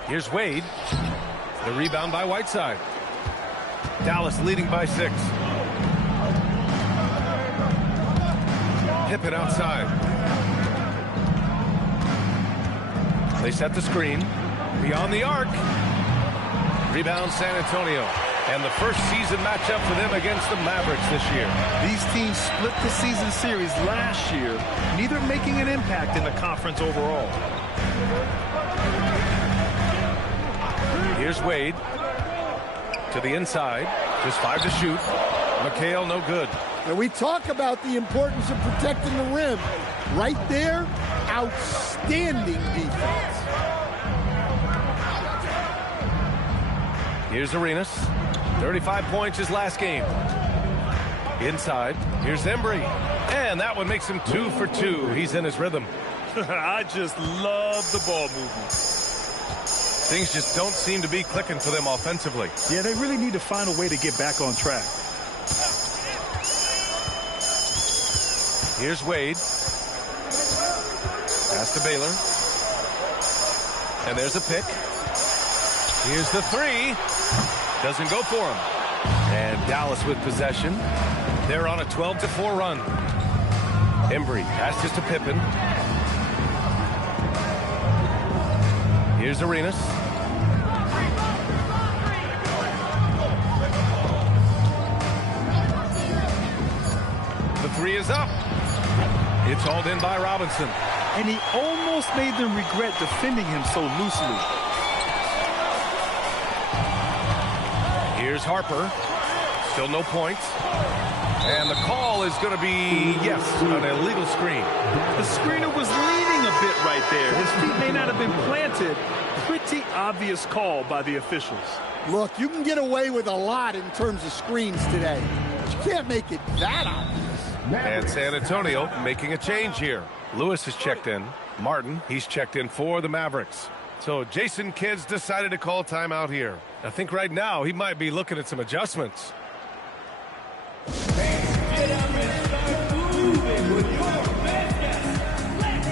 Here's Wade. The rebound by Whiteside. Dallas leading by 6. Pippen outside. They set the screen. Beyond the arc. Rebound San Antonio. And the first season matchup for them against the Mavericks this year. These teams split the season series last year, neither making an impact in the conference overall. Here's Wade. To the inside. Just 5 to shoot. McHale no good. And we talk about the importance of protecting the rim. Right there, outstanding defense. Here's Arenas. 35 points his last game. Inside. Here's Embry. And that one makes him 2 for 2. He's in his rhythm. I just love the ball movement. Things just don't seem to be clicking for them offensively. Yeah, they really need to find a way to get back on track. Here's Wade. Pass to Baylor. And there's a pick. Here's the 3. Doesn't go for him. And Dallas with possession. They're on a 12-4 run. Embry passes to Pippen. Here's Arenas. The 3 is up. It's hauled in by Robinson. And he almost made them regret defending him so loosely. Here's Harper. Still no points. And the call is going to be, yes, an illegal screen. The screener was leaning a bit right there. His feet may not have been planted. Pretty obvious call by the officials. Look, you can get away with a lot in terms of screens today. But you can't make it that obvious. And San Antonio making a change here. Lewis has checked in. Martin, he's checked in for the Mavericks. So Jason Kidd's decided to call timeout here. I think right now he might be looking at some adjustments. Get up and start moving with your best. Let's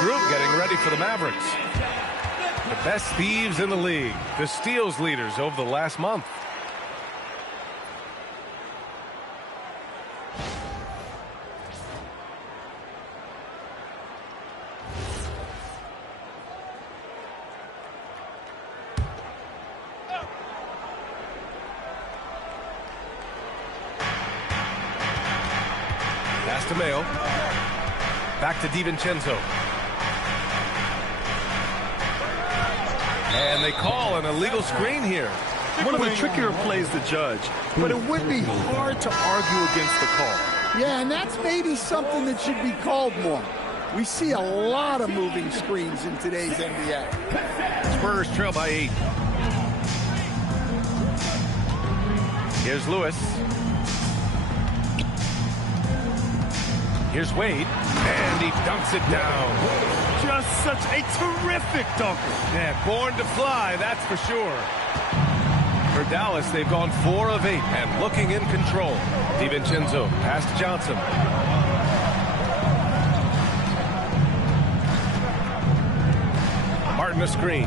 group getting ready for the Mavericks. The best thieves in the league, the steals leaders over the last month. Pass to Mayo. Back to DiVincenzo. And they call an illegal screen here. One of the trickier plays to judge, but it would be hard to argue against the call. Yeah, and that's maybe something that should be called more. We see a lot of moving screens in today's NBA. Spurs trail by 8. Here's Lewis. Here's Wade, and he dunks it down. Just such a terrific dunker. Yeah, born to fly, that's for sure. For Dallas, they've gone 4 of 8 and looking in control. DiVincenzo, pass to Johnson. Martin a screen.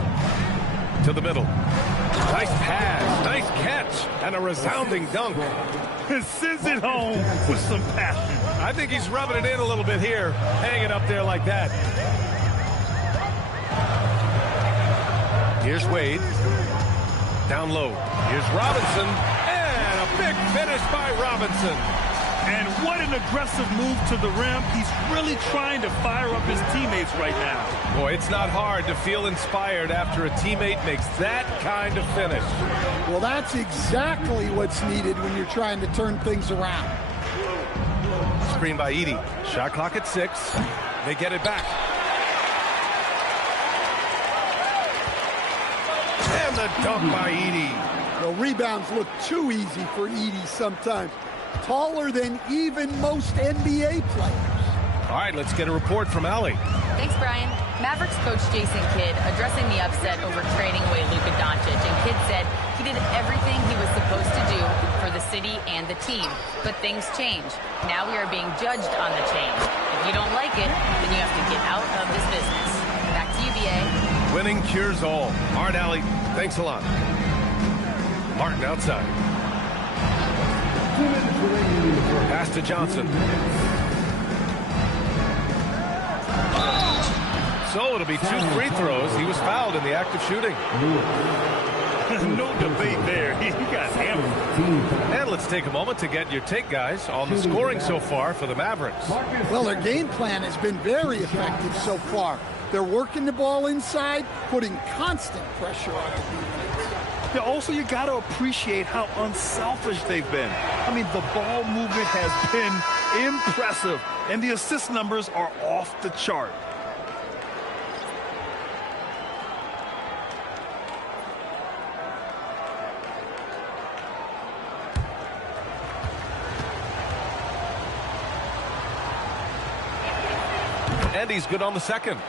To the middle. Nice pass, nice catch, and a resounding dunk. And sends it home with some passion. I think he's rubbing it in a little bit here, hanging up there like that. Here's Wade. Down low. Here's Robinson. And a big finish by Robinson. And what an aggressive move to the rim. He's really trying to fire up his teammates right now. Boy, it's not hard to feel inspired after a teammate makes that kind of finish. Well, that's exactly what's needed when you're trying to turn things around. Screen by Edey. Shot clock at 6. They get it back. And the dunk by Edey. The rebounds look too easy for Edey sometimes. Taller than even most NBA players. All right, let's get a report from Allie. Thanks, Brian. Mavericks coach Jason Kidd addressing the upset over trading away Luka Doncic, and Kidd said he did everything he was supposed to do for the city and the team. But things change. Now we are being judged on the change. If you don't like it, then you have to get out of this business. Back to you, BA. Winning cures all. All right, Allie, thanks a lot. Martin outside. Pass to Johnson. So it'll be 2 free throws. He was fouled in the act of shooting. No debate there. He got hammered. And let's take a moment to get your take, guys, on the scoring so far for the Mavericks. Well, their game plan has been very effective so far. They're working the ball inside, putting constant pressure on the defense. Yeah, also, you got to appreciate how unselfish they've been. I mean, the ball movement has been impressive, and the assist numbers are off the chart. And he's good on the second.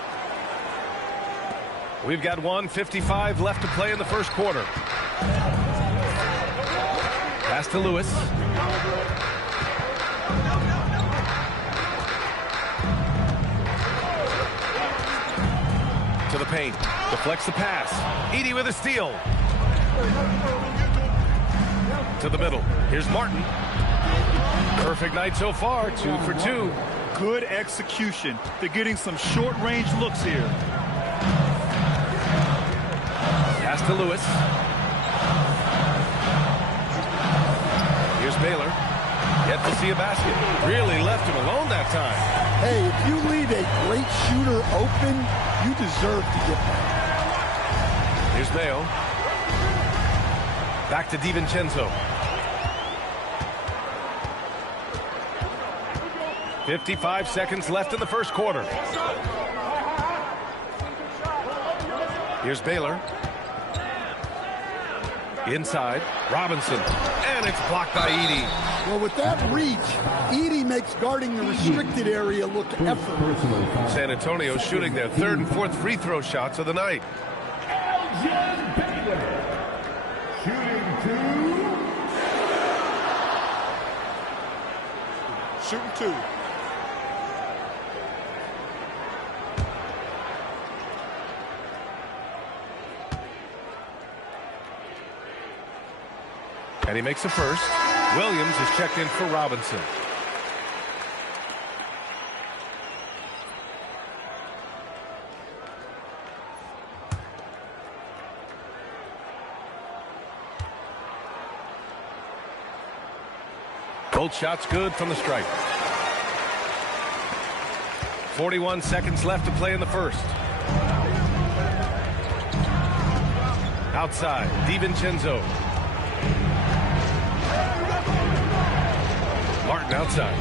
We've got 1:55 left to play in the first quarter. Pass to Lewis. To the paint. Deflects the pass. Edey with a steal. To the middle. Here's Martin. Perfect night so far. 2 for 2. Good execution. They're getting some short-range looks here. Pass to Lewis. Here's Baylor. Yet to see a basket. Really left him alone that time. Hey, if you leave a great shooter open, you deserve to get that. Here's Mayo. Back to DiVincenzo. 55 seconds left in the first quarter. Here's Baylor. Inside, Robinson, and it's blocked by Edey. Well, with that reach, Edey makes guarding the restricted area look effortless. San Antonio shooting their 3rd and 4th free throw shots of the night. Shooting 2. And he makes a first. Williams is checked in for Robinson. Both shots good from the stripe. 41 seconds left to play in the first. Outside, DiVincenzo. Martin outside.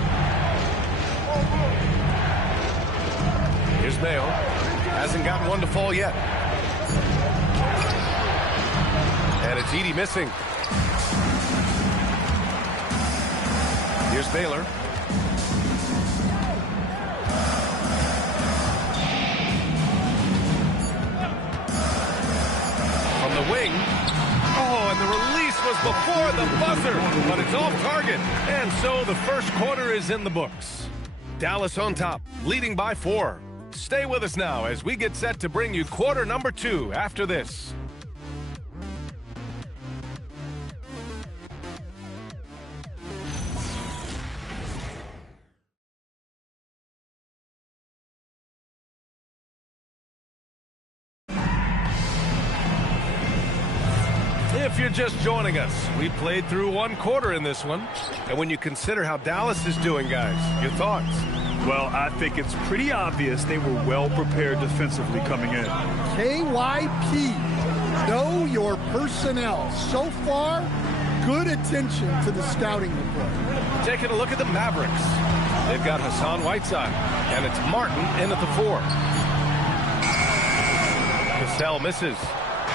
Here's Mayo. Hasn't gotten one to fall yet. And it's Edey missing. Here's Baylor. From the wing. Oh, and the release was before the buzzer, but it's off target. And so the first quarter is in the books. Dallas on top, leading by 4. Stay with us now as we get set to bring you quarter number 2 after this. If you're just joining us, we played through 1 quarter in this one. And when you consider how Dallas is doing, guys, your thoughts? Well, I think it's pretty obvious they were well prepared defensively coming in. KYP, know your personnel. So far, good attention to the scouting report. Taking a look at the Mavericks. They've got Hassan Whiteside, and it's Martin in at the 4. Cassell misses.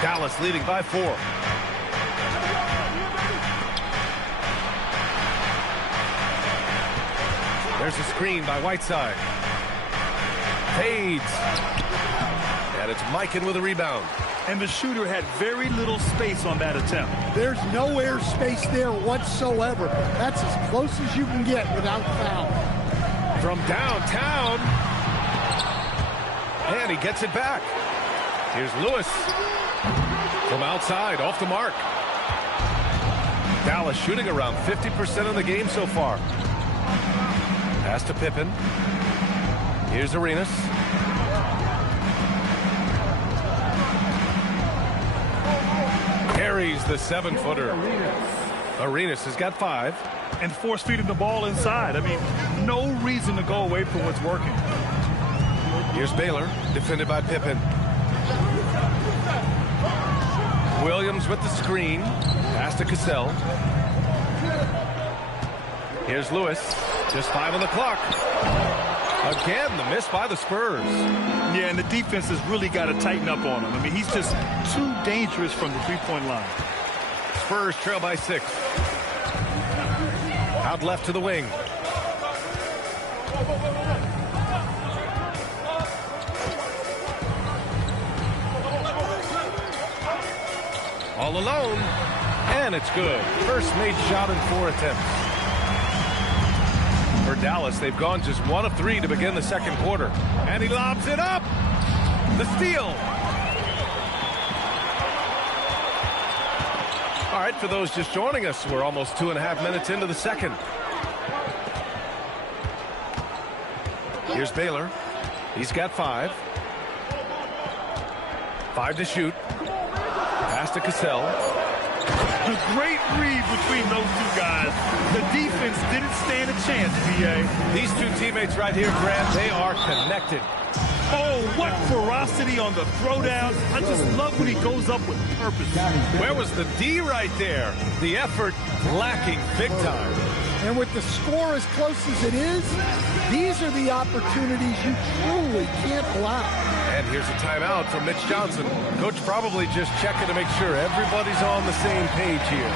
Dallas leading by 4. There's a screen by Whiteside. Fades. And it's Mikan with a rebound. And the shooter had very little space on that attempt. There's no air space there whatsoever. That's as close as you can get without foul. From downtown. And he gets it back. Here's Lewis. From outside, off the mark. Dallas shooting around 50% of the game so far. Pass to Pippen. Here's Arenas. Carries the 7-footer. Arenas has got 5. And force feeding the ball inside. I mean, no reason to go away from what's working. Here's Baylor, defended by Pippen. Williams with the screen. Pass to Cassell. Here's Lewis. Just 5 on the clock. Again, the miss by the Spurs. Yeah, and the defense has really got to tighten up on him. I mean, he's just too dangerous from the three-point line. Spurs trail by 6. Out left to the wing. All alone. And it's good. First made shot in 4 attempts. For Dallas, they've gone just 1 of 3 to begin the second quarter. And he lobs it up. The steal. All right, for those just joining us, we're almost 2.5 minutes into the second. Here's Baylor. He's got 5. 5 to shoot. Pass to Cassell. A great read between those 2 guys. The defense didn't stand a chance, B.A. These 2 teammates right here, Grant, they are connected. Oh, what ferocity on the throwdown. I just love when he goes up with purpose. Where was the D right there? The effort lacking big time. And with the score as close as it is, these are the opportunities you truly can't allow. And here's a timeout from Mitch Johnson. Coach probably just checking to make sure everybody's on the same page here.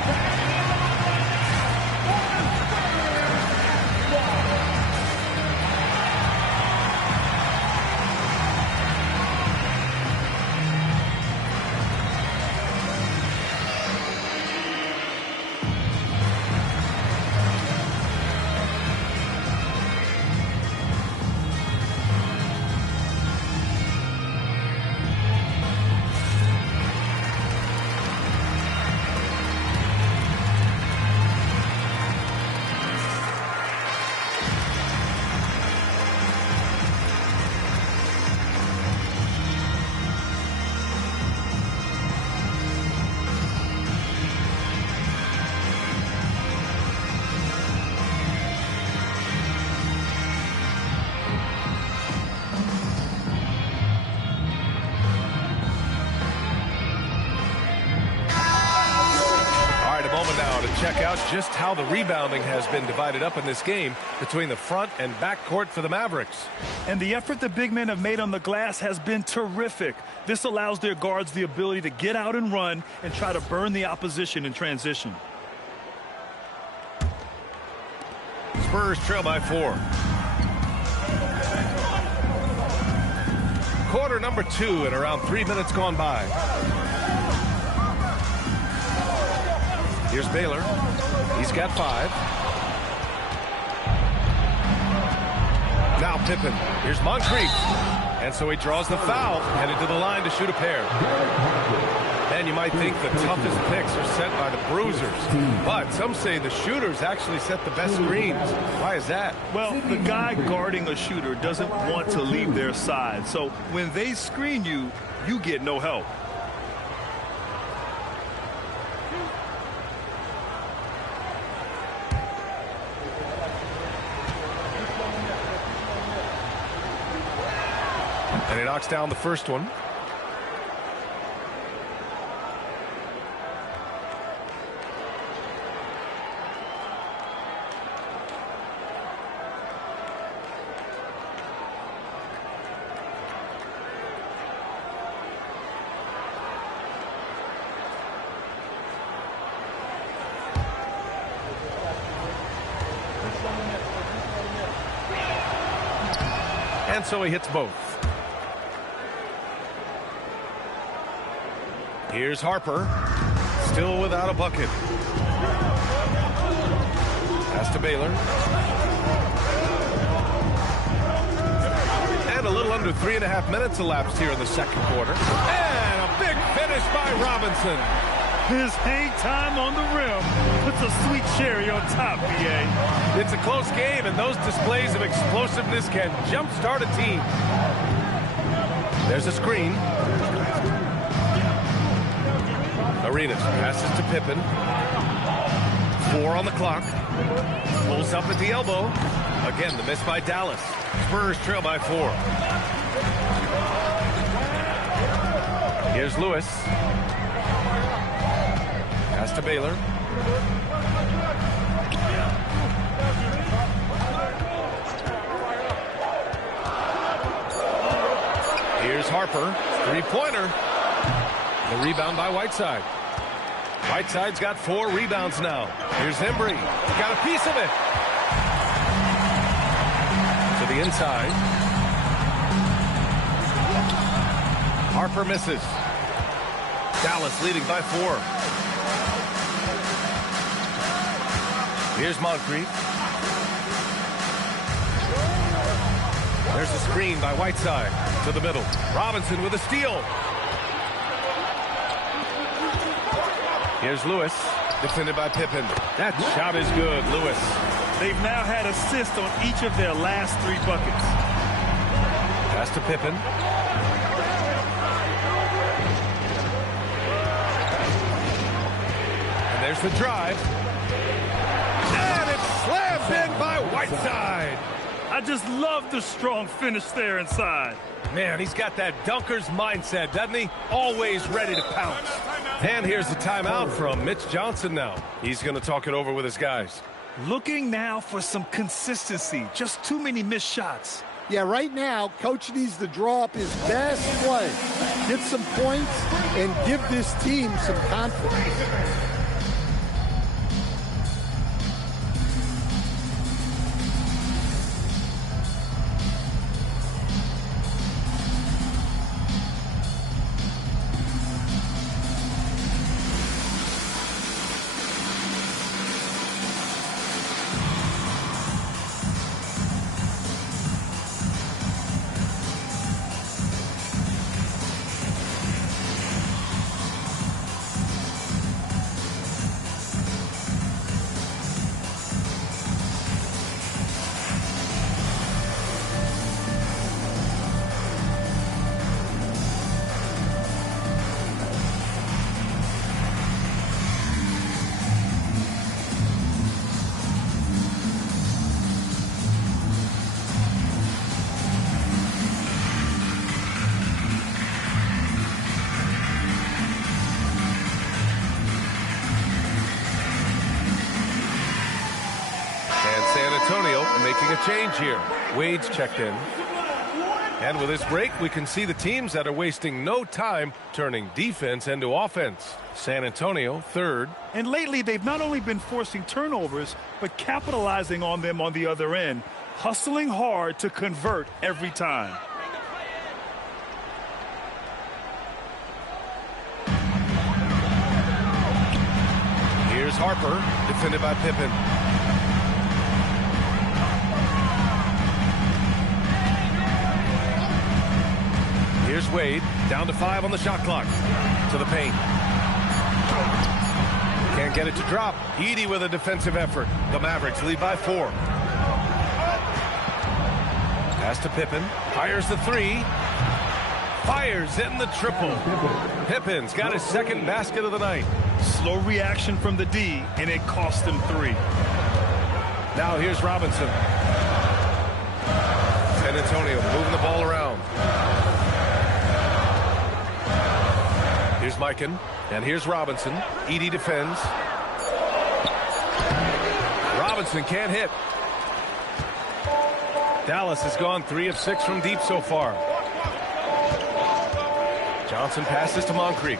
check out just how the rebounding has been divided up in this game between the front and back court for the Mavericks. And the effort the big men have made on the glass has been terrific. This allows their guards the ability to get out and run and try to burn the opposition in transition. Spurs trail by 4. Quarter number 2 and around 3 minutes gone by. Here's Baylor. He's got 5. Now Pippen. Here's Moncrief. And so he draws the foul, headed to the line to shoot a pair. And you might think the toughest picks are set by the bruisers. But some say the shooters actually set the best screens. Why is that? Well, the guy guarding a shooter doesn't want to leave their side. So when they screen you, you get no help. And he knocks down the first one. And so he hits both. Here's Harper, still without a bucket. Pass to Baylor. And a little under 3.5 minutes elapsed here in the second quarter. And a big finish by Robinson. His hang time on the rim puts a sweet cherry on top, B.A. It's a close game, and those displays of explosiveness can jumpstart a team. There's a screen. Arenas passes to Pippen. 4 on the clock. Pulls up at the elbow. Again, the miss by Dallas. Spurs trail by 4. Here's Lewis. Pass to Baylor. Here's Harper. 3-pointer. The rebound by Whiteside. Whiteside's got 4 rebounds now. Here's Embry. Got a piece of it. To the inside. Harper misses. Dallas leading by 4. Here's Moncrief. There's a screen by Whiteside to the middle. Robinson with a steal. Here's Lewis, defended by Pippen. That shot is good, Lewis. They've now had assists on each of their last 3 buckets. Pass to Pippen. And there's the drive. And it's slammed in by Whiteside. I just love the strong finish there inside. Man, he's got that dunker's mindset, doesn't he? Always ready to pounce. And here's the timeout from Mitch Johnson now. He's going to talk it over with his guys. Looking now for some consistency. Just too many missed shots. Yeah, right now, Coach needs to draw up his best play, get some points, and give this team some confidence. making a change here. Wade's checked in. And with this break, we can see the teams that are wasting no time turning defense into offense. San Antonio, third. And lately, they've not only been forcing turnovers, but capitalizing on them on the other end, hustling hard to convert every time. Here's Harper, defended by Pippen. Here's Wade, down to 5 on the shot clock. To the paint. Can't get it to drop. Edey with a defensive effort. The Mavericks lead by 4. Pass to Pippen. Fires the 3. Fires in the triple. Pippen's got his second basket of the night. Slow reaction from the D, and it cost him 3. Now here's Robinson. San Antonio moving the ball around. Here's Mikan, and here's Robinson. Edey defends. Robinson can't hit. Dallas has gone 3 of 6 from deep so far. Johnson passes to Moncrief.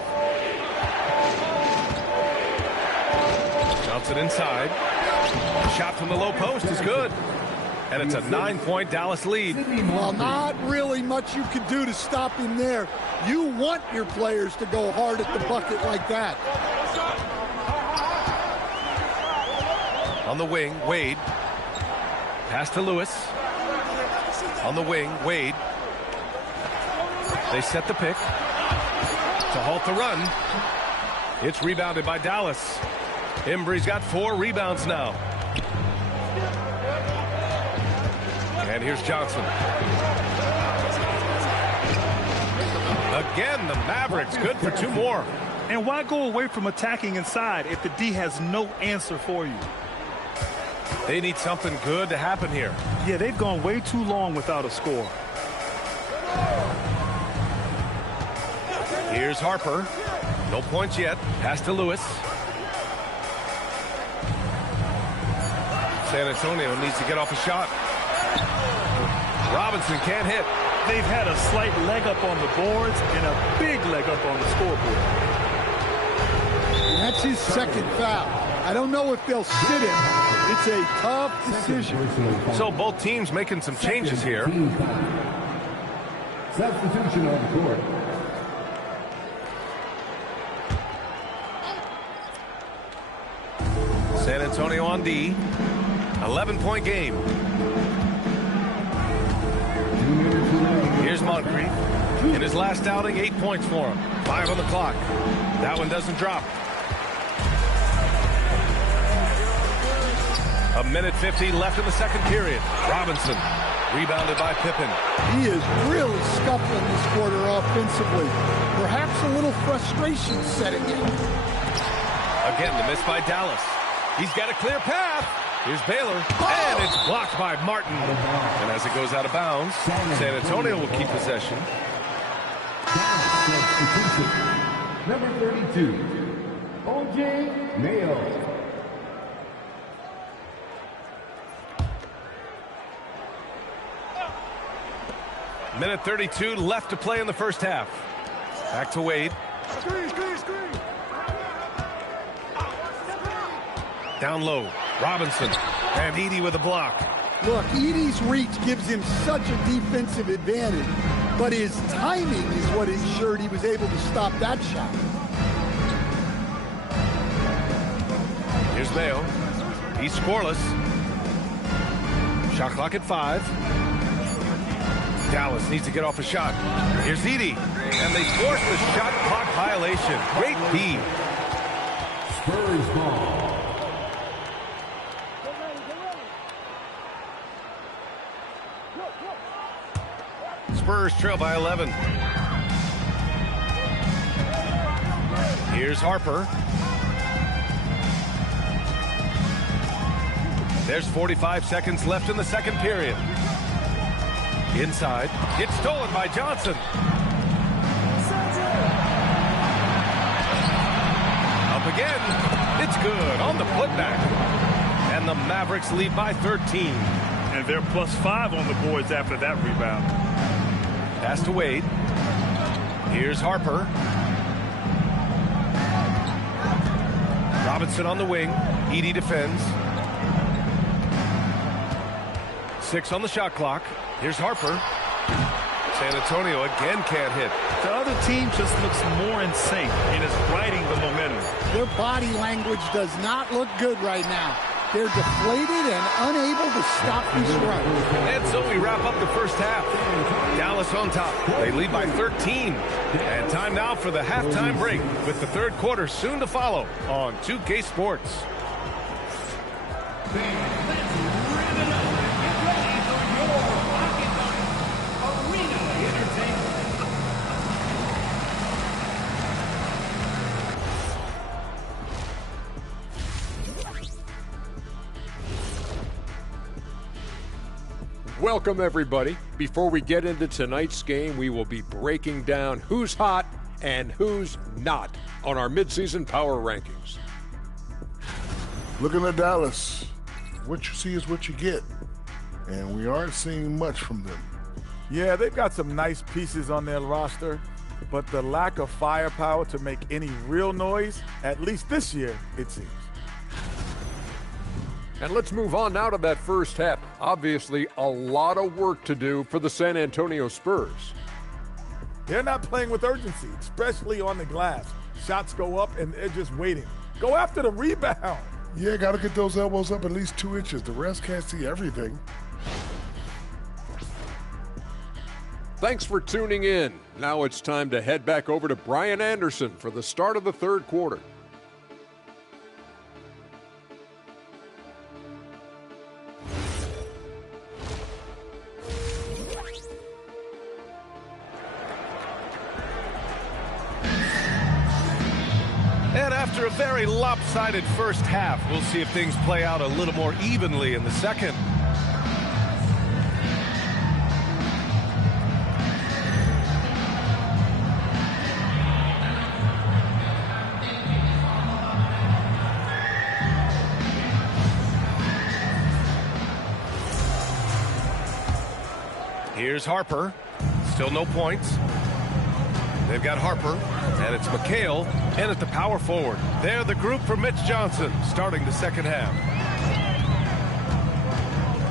Johnson inside. Shot from the low post is good. And it's a 9-point Dallas lead. Well, not really much you can do to stop him there. You want your players to go hard at the bucket like that. On the wing, Wade. Pass to Lewis. On the wing, Wade. They set the pick to halt the run. It's rebounded by Dallas. Embry's got 4 rebounds now. And here's Johnson. Again, the Mavericks good for 2 more. And why go away from attacking inside if the D has no answer for you? They need something good to happen here. Yeah, they've gone way too long without a score. Here's Harper. No points yet. Pass to Lewis. San Antonio needs to get off a shot. Robinson can't hit. They've had a slight leg up on the boards and a big leg up on the scoreboard. And that's his second foul. I don't know if they'll sit him. It's a tough decision. So both teams making some changes here. Substitution on the court. San Antonio on D. 11-point game. Here's Moncrief. In his last outing, 8 points for him. 5 on the clock. That one doesn't drop. 1:50 left in the second period. Robinson, rebounded by Pippen. He is really scuffling this quarter offensively. Perhaps a little frustration setting in. Again, the miss by Dallas. He's got a clear path. Here's Baylor, and it's blocked by Martin. And as it goes out of bounds, San Antonio will keep possession. Number 32, O.J. Mayo. Minute 32 left to play in the first half. Back to Wade. Down low, Robinson, and Edey with a block. Look, Edey's reach gives him such a defensive advantage, but his timing is what ensured he was able to stop that shot. Here's Mayo. He's scoreless. Shot clock at 5. Dallas needs to get off a shot. Here's Edey, and they force the shot clock violation. Great D. Spurs ball. Spurs trail by 11. Here's Harper. There's 45 seconds left in the second period. Inside. It's stolen by Johnson. Up again. It's good on the putback. And the Mavericks lead by 13. And they're +5 on the boards after that rebound. Pass to Wade. Here's Harper. Robinson on the wing. Edey defends. 6 on the shot clock. Here's Harper. San Antonio again can't hit. The other team just looks more in sync and is riding the momentum. Their body language does not look good right now. They're deflated and unable to stop these runs. And so we wrap up the first half. Dallas on top. They lead by 13. And time now for the halftime break with the third quarter soon to follow on 2K Sports. Welcome, everybody. Before we get into tonight's game, we will be breaking down who's hot and who's not on our midseason power rankings. Looking at Dallas, what you see is what you get, and we aren't seeing much from them. Yeah, they've got some nice pieces on their roster, but the lack of firepower to make any real noise, at least this year, it seems. And let's move on now to that first half. Obviously, a lot of work to do for the San Antonio Spurs. They're not playing with urgency, especially on the glass. Shots go up, and they're just waiting. Go after the rebound. Yeah, got to get those elbows up at least 2 inches. The rest can't see everything. Thanks for tuning in. Now it's time to head back over to Brian Anderson for the start of the third quarter. And after a very lopsided first half, we'll see if things play out a little more evenly in the second. Here's Harper. Still no points. They've got Harper, and it's McHale, and at the power forward. They're the group for Mitch Johnson, starting the second half.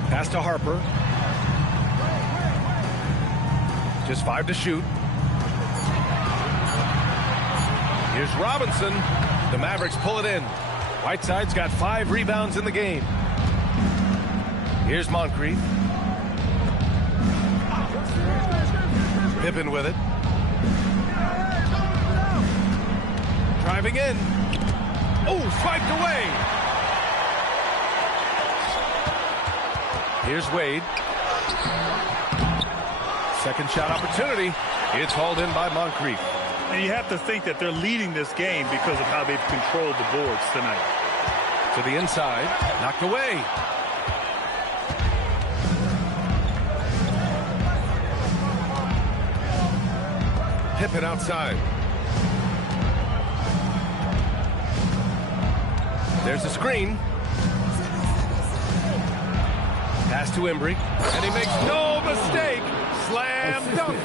Pass to Harper. Just 5 to shoot. Here's Robinson. The Mavericks pull it in. Whiteside's got 5 rebounds in the game. Here's Moncrief. Pippen with it. Driving in. Oh, swiped away. Here's Wade. Second shot opportunity. It's hauled in by Moncrief. And you have to think that they're leading this game because of how they've controlled the boards tonight. To the inside. Knocked away. Pippen outside. There's a screen. Pass to Embry, and he makes no mistake. Slam dunk.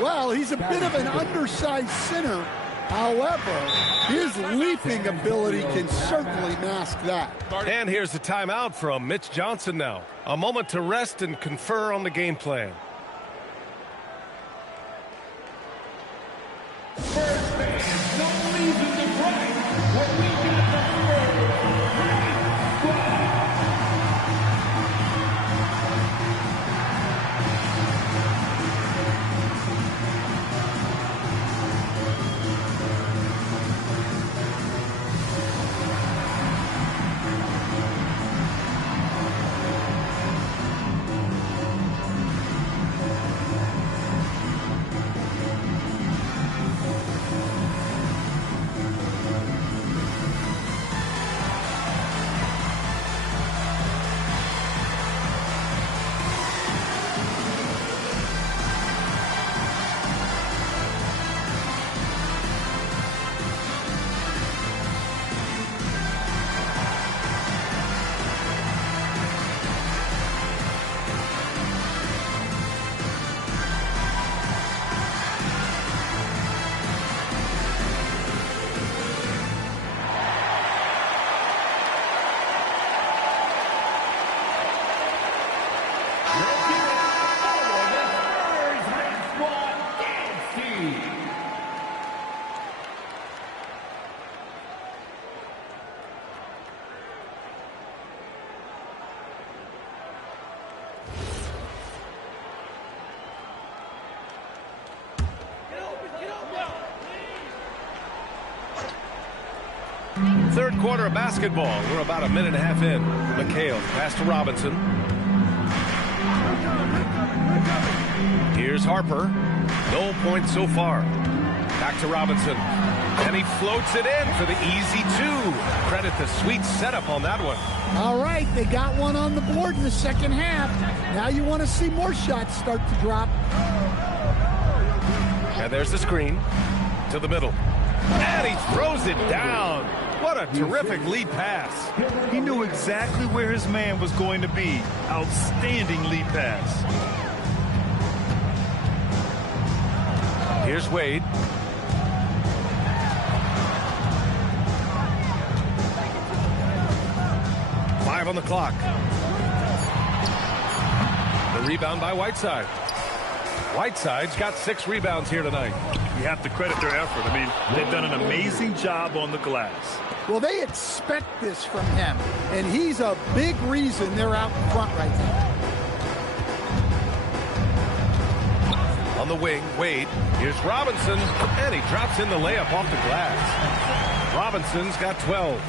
Well, he's a bit of an undersized center. However, his leaping ability can certainly mask that. And here's the timeout from Mitch Johnson now. A moment to rest and confer on the game plan. First base, no reason to cry. What we got Third quarter of basketball. We're about a minute and a half in. McHale pass to Robinson. Here's Harper. No points so far. Back to Robinson. And he floats it in for the easy two. Credit the sweet setup on that one. All right, they got one on the board in the second half. Now you want to see more shots start to drop. And there's the screen to the middle. And he throws it down. What a terrific lead pass. He knew exactly where his man was going to be. Outstanding lead pass. Here's Wade. Five on the clock. The rebound by Whiteside. Whiteside's got 6 rebounds here tonight. You have to credit their effort. I mean, they've done an amazing job on the glass. Well, they expect this from him, and he's a big reason they're out in front right now. On the wing, Wade. Here's Robinson, and he drops in the layup off the glass. Robinson's got 12.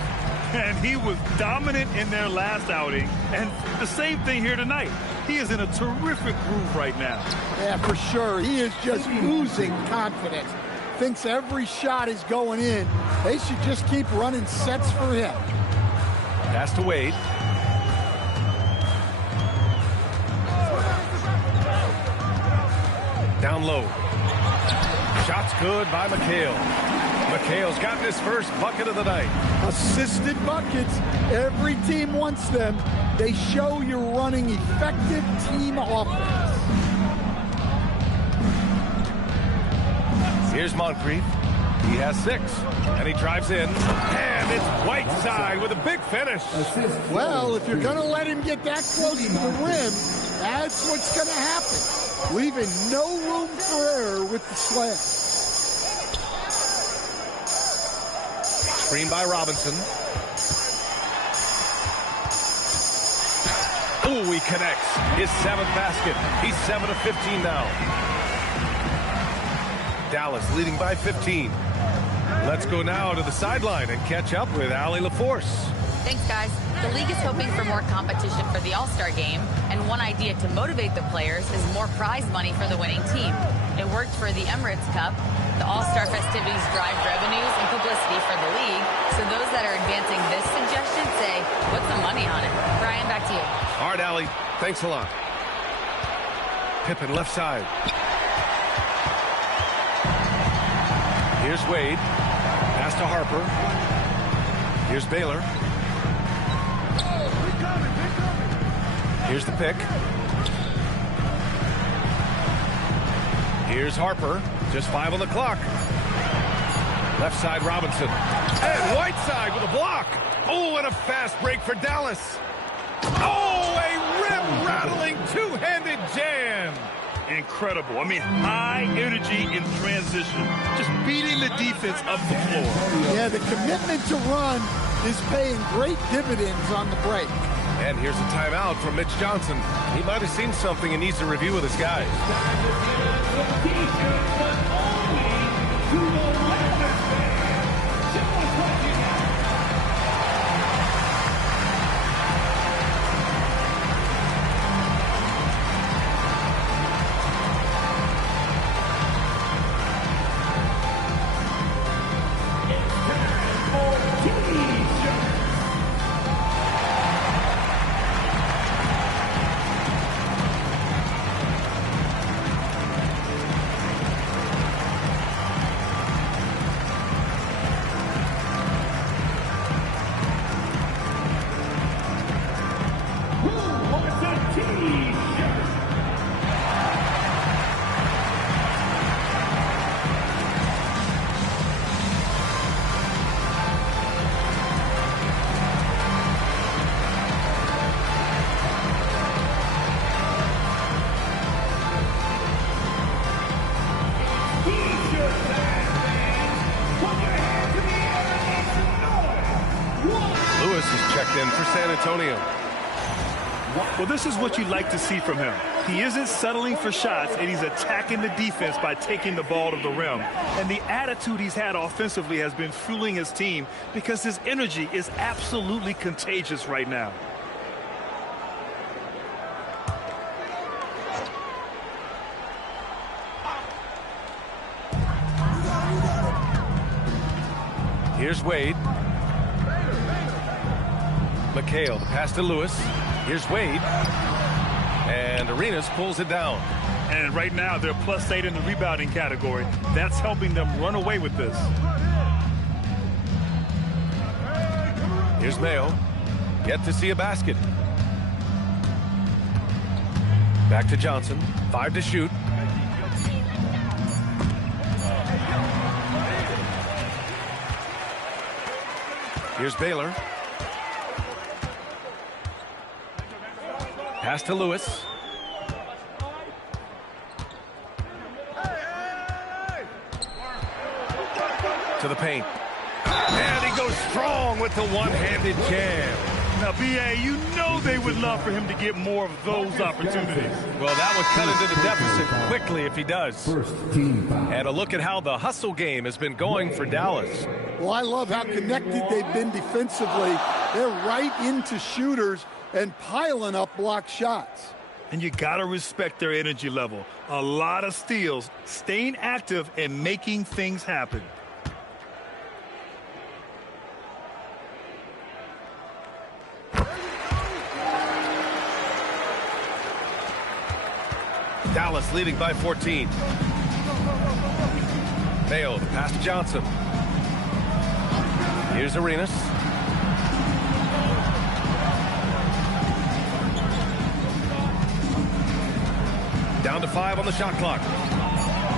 And he was dominant in their last outing, and the same thing here tonight. He is in a terrific groove right now. Yeah, for sure. He is just oozing confidence. Thinks every shot is going in. They should just keep running sets for him. Pass to Wade. Down low. Shot's good by McHale. McHale's gotten his first bucket of the night. Assisted buckets. Every team wants them. They show you're running effective team offense. Here's Moncrief. He has 6. And he drives in. And it's Whiteside with a big finish. Well, if you're going to let him get that close to the rim, that's what's going to happen. Leaving no room for error with the slam. Screen by Robinson. Ooh, he connects. His 7th basket. He's 7 of 15 now. Dallas leading by 15. Let's go now to the sideline and catch up with Allie LaForce. Thanks, guys. The league is hoping for more competition for the All-Star game, and one idea to motivate the players is more prize money for the winning team. It worked for the Emirates Cup. The All-Star festivities drive revenues and publicity for the league, so those that are advancing this suggestion say, what's the money on it? Brian, back to you. All right, Allie. Thanks a lot. Pippen left side. Here's Wade. Pass to Harper. Here's Baylor. Here's the pick. Here's Harper. Just 5 on the clock. Left side, Robinson. And Whiteside with a block. Oh, and a fast break for Dallas. Oh, a rim-rattling two-handed jam. Incredible. I mean, high energy in transition. Just beating the defense up the floor. Yeah, the commitment to run is paying great dividends on the break. And here's a timeout from Mitch Johnson. He might have seen something and needs to review with his guys. In for San Antonio. Well, this is what you like to see from him. He isn't settling for shots, and he's attacking the defense by taking the ball to the rim. And the attitude he's had offensively has been fueling his team because his energy is absolutely contagious right now. Here's Wade. McHale, the pass to Lewis. Here's Wade. And Arenas pulls it down. And right now, they're +8 in the rebounding category. That's helping them run away with this. Here's Mayo. Yet to see a basket. Back to Johnson. 5 to shoot. Here's Baylor. Pass to Lewis. To the paint. And he goes strong with the one-handed jam. Now, B.A., you know they would love for him to get more of those opportunities. Well, that would cut into the deficit quickly if he does. And a look at how the hustle game has been going for Dallas. Well, I love how connected they've been defensively. They're right into shooters and piling up block shots. And you got to respect their energy level. A lot of steals, staying active, and making things happen. Dallas leading by 14. Mayo, the pass to Johnson. Here's Arenas. Down to 5 on the shot clock.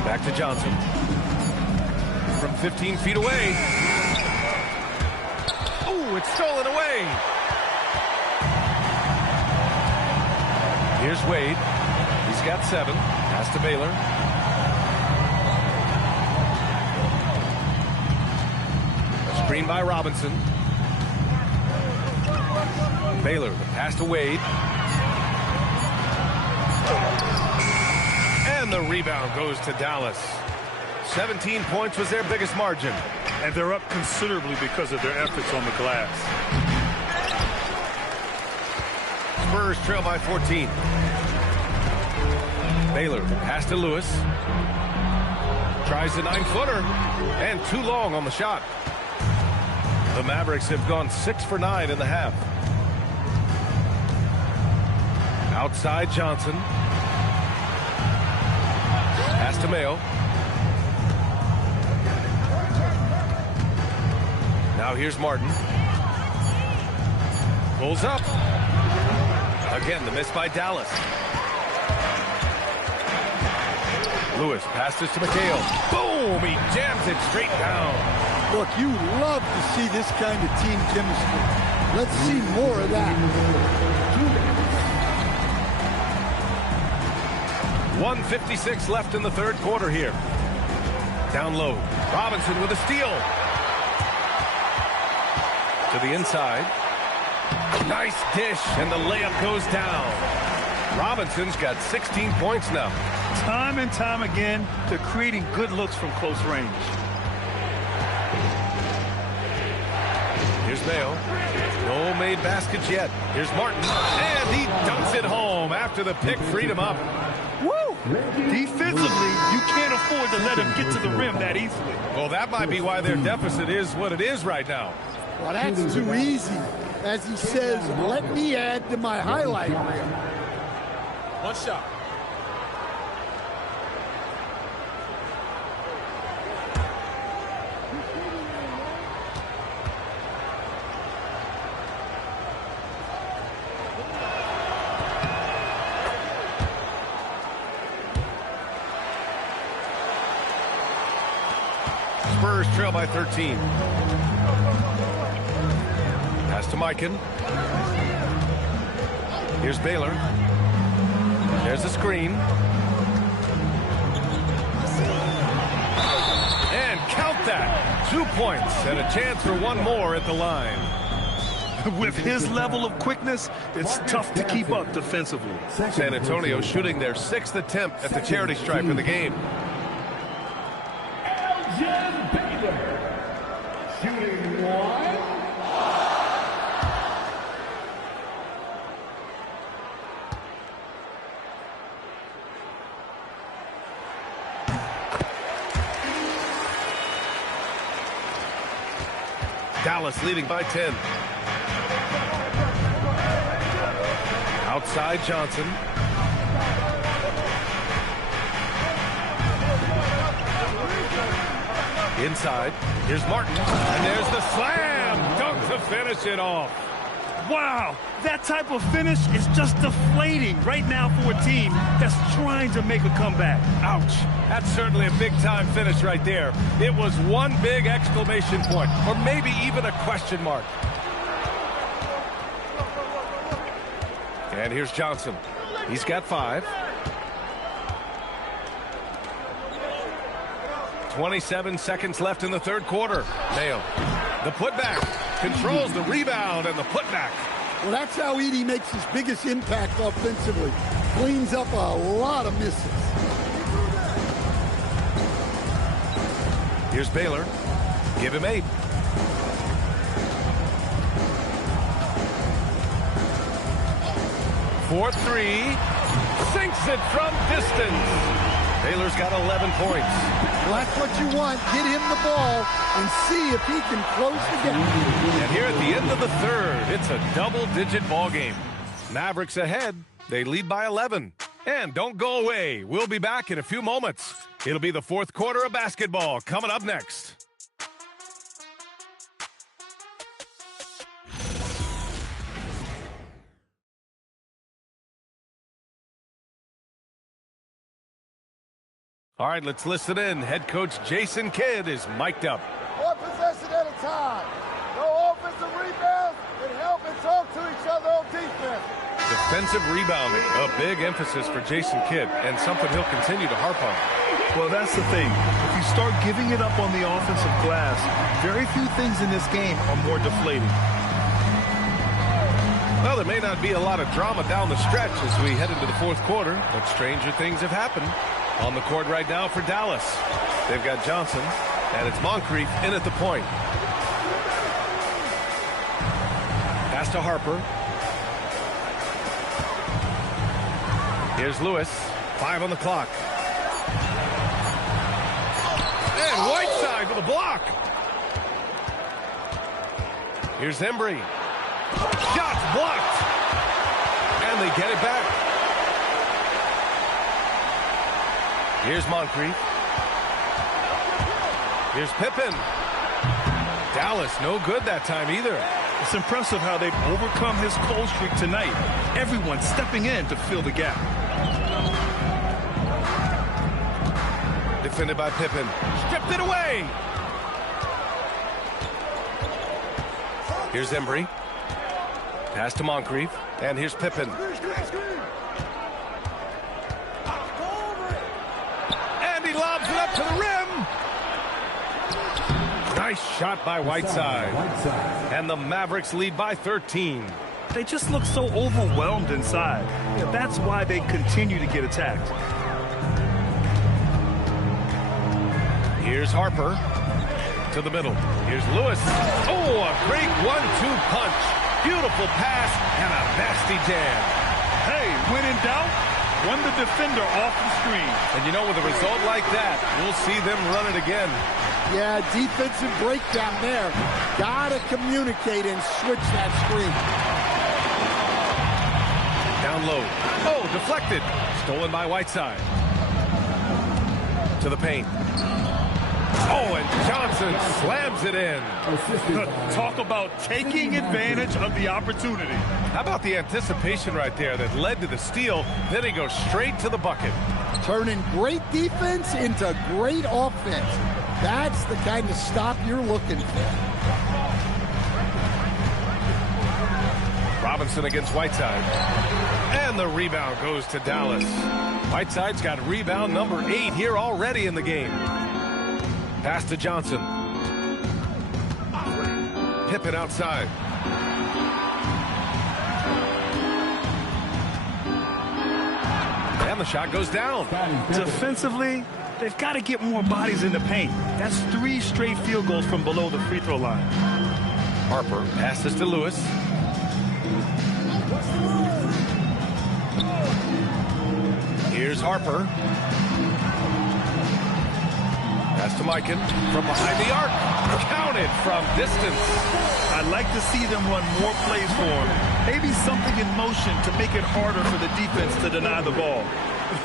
Back to Johnson. From 15 feet away. Oh, it's stolen away. Here's Wade. He's got 7. Pass to Baylor. A screen by Robinson. Baylor, the pass to Wade. And the rebound goes to Dallas. 17 points was their biggest margin. And they're up considerably because of their efforts on the glass. Spurs trail by 14. Baylor, the pass to Lewis. Tries the 9-footer. And too long on the shot. The Mavericks have gone 6 for 9 in the half. Outside Johnson. Pass to Mayo. Now here's Martin. Pulls up. Again, the miss by Dallas. Lewis passes to McHale. Boom! He jams it straight down. Look, you love to see this kind of team chemistry. Let's see more of that. 1:56 left in the third quarter here. Down low. Robinson with a steal. To the inside. Nice dish, and the layup goes down. Robinson's got 16 points now. Time and time again, they're creating good looks from close range. Here's Mayo. No made baskets yet. Here's Martin. And he dunks it home after the pick freed him up. Woo! Defensively, you can't afford to let him get to the rim that easily. Well, that might be why their deficit is what it is right now. Well, that's too easy. As he says, let me add to my highlight reel. One shot. Spurs trail by 13. Pass to Mikan. Here's Baylor. There's a screen. And count that. 2 points and a chance for one more at the line. With his level of quickness, it's tough to keep up defensively. San Antonio shooting their 6th attempt at the charity stripe in the game. Shooting one. Dallas leading by 10. Outside Johnson. Inside. Here's Martin. And there's the slam. Dunk to finish it off. Wow, that type of finish is just deflating right now for a team that's trying to make a comeback. Ouch. That's certainly a big-time finish right there. It was one big exclamation point, or maybe even a question mark. And here's Johnson. He's got 5. 27 seconds left in the third quarter. Mayo, the putback, controls the rebound and the putback. Well, that's how Edey makes his biggest impact offensively. Cleans up a lot of misses. Here's Baylor. Give him 8. For 3. Sinks it from distance. Baylor's got 11 points. Well, that's what you want. Get him the ball and see if he can close the gap. And here at the end of the third, it's a double-digit ball game. Mavericks ahead. They lead by 11. And don't go away. We'll be back in a few moments. It'll be the fourth quarter of basketball coming up next. All right, let's listen in. Head coach Jason Kidd is mic'd up. 1 possession at a time. No offensive rebounds, and help and talk to each other on defense. Defensive rebounding, a big emphasis for Jason Kidd, and something he'll continue to harp on. Well, that's the thing. If you start giving it up on the offensive glass, very few things in this game are more deflating. Well, there may not be a lot of drama down the stretch as we head into the fourth quarter, but stranger things have happened. On the court right now for Dallas. They've got Johnson, and it's Moncrief in at the point. Pass to Harper. Here's Lewis. 5 on the clock. And Whiteside with a block. Here's Embry. Shots blocked. And they get it back. Here's Moncrief. Here's Pippen. Dallas, no good that time either. It's impressive how they've overcome his cold streak tonight. Everyone stepping in to fill the gap. Defended by Pippen. Stripped it away. Here's Embry. Pass to Moncrief. And here's Pippen. Lobs it up to the rim. Nice shot by Whiteside. And the Mavericks lead by 13. They just look so overwhelmed inside. Yeah, that's why they continue to get attacked. Here's Harper to the middle. Here's Lewis. Oh, a great 1-2 punch. Beautiful pass and a nasty jam. Hey, when in doubt, run the defender off the screen. And you know, with a result like that, we'll see them run it again. Yeah, defensive breakdown there. Gotta communicate and switch that screen. Down low. Oh, deflected. Stolen by Whiteside. To the paint. Oh, and Johnson slams it in. Talk about taking advantage of the opportunity. How about the anticipation right there that led to the steal? Then he goes straight to the bucket. Turning great defense into great offense. That's the kind of stop you're looking for. Robinson against Whiteside. And the rebound goes to Dallas. Whiteside's got rebound number 8 here already in the game. Pass to Johnson. Pippen outside. And the shot goes down. Defensively, they've got to get more bodies in the paint. That's 3 straight field goals from below the free throw line. Harper passes to Lewis. Here's Harper. Pass to Mikan from behind the arc. Counted from distance. I'd like to see them run more plays for him. Maybe something in motion to make it harder for the defense to deny the ball.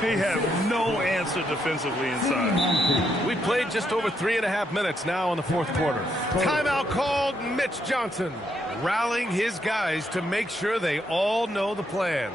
They have no answer defensively inside. We played just over 3.5 minutes now in the fourth quarter. Timeout called. Mitch Johnson rallying his guys to make sure they all know the plan.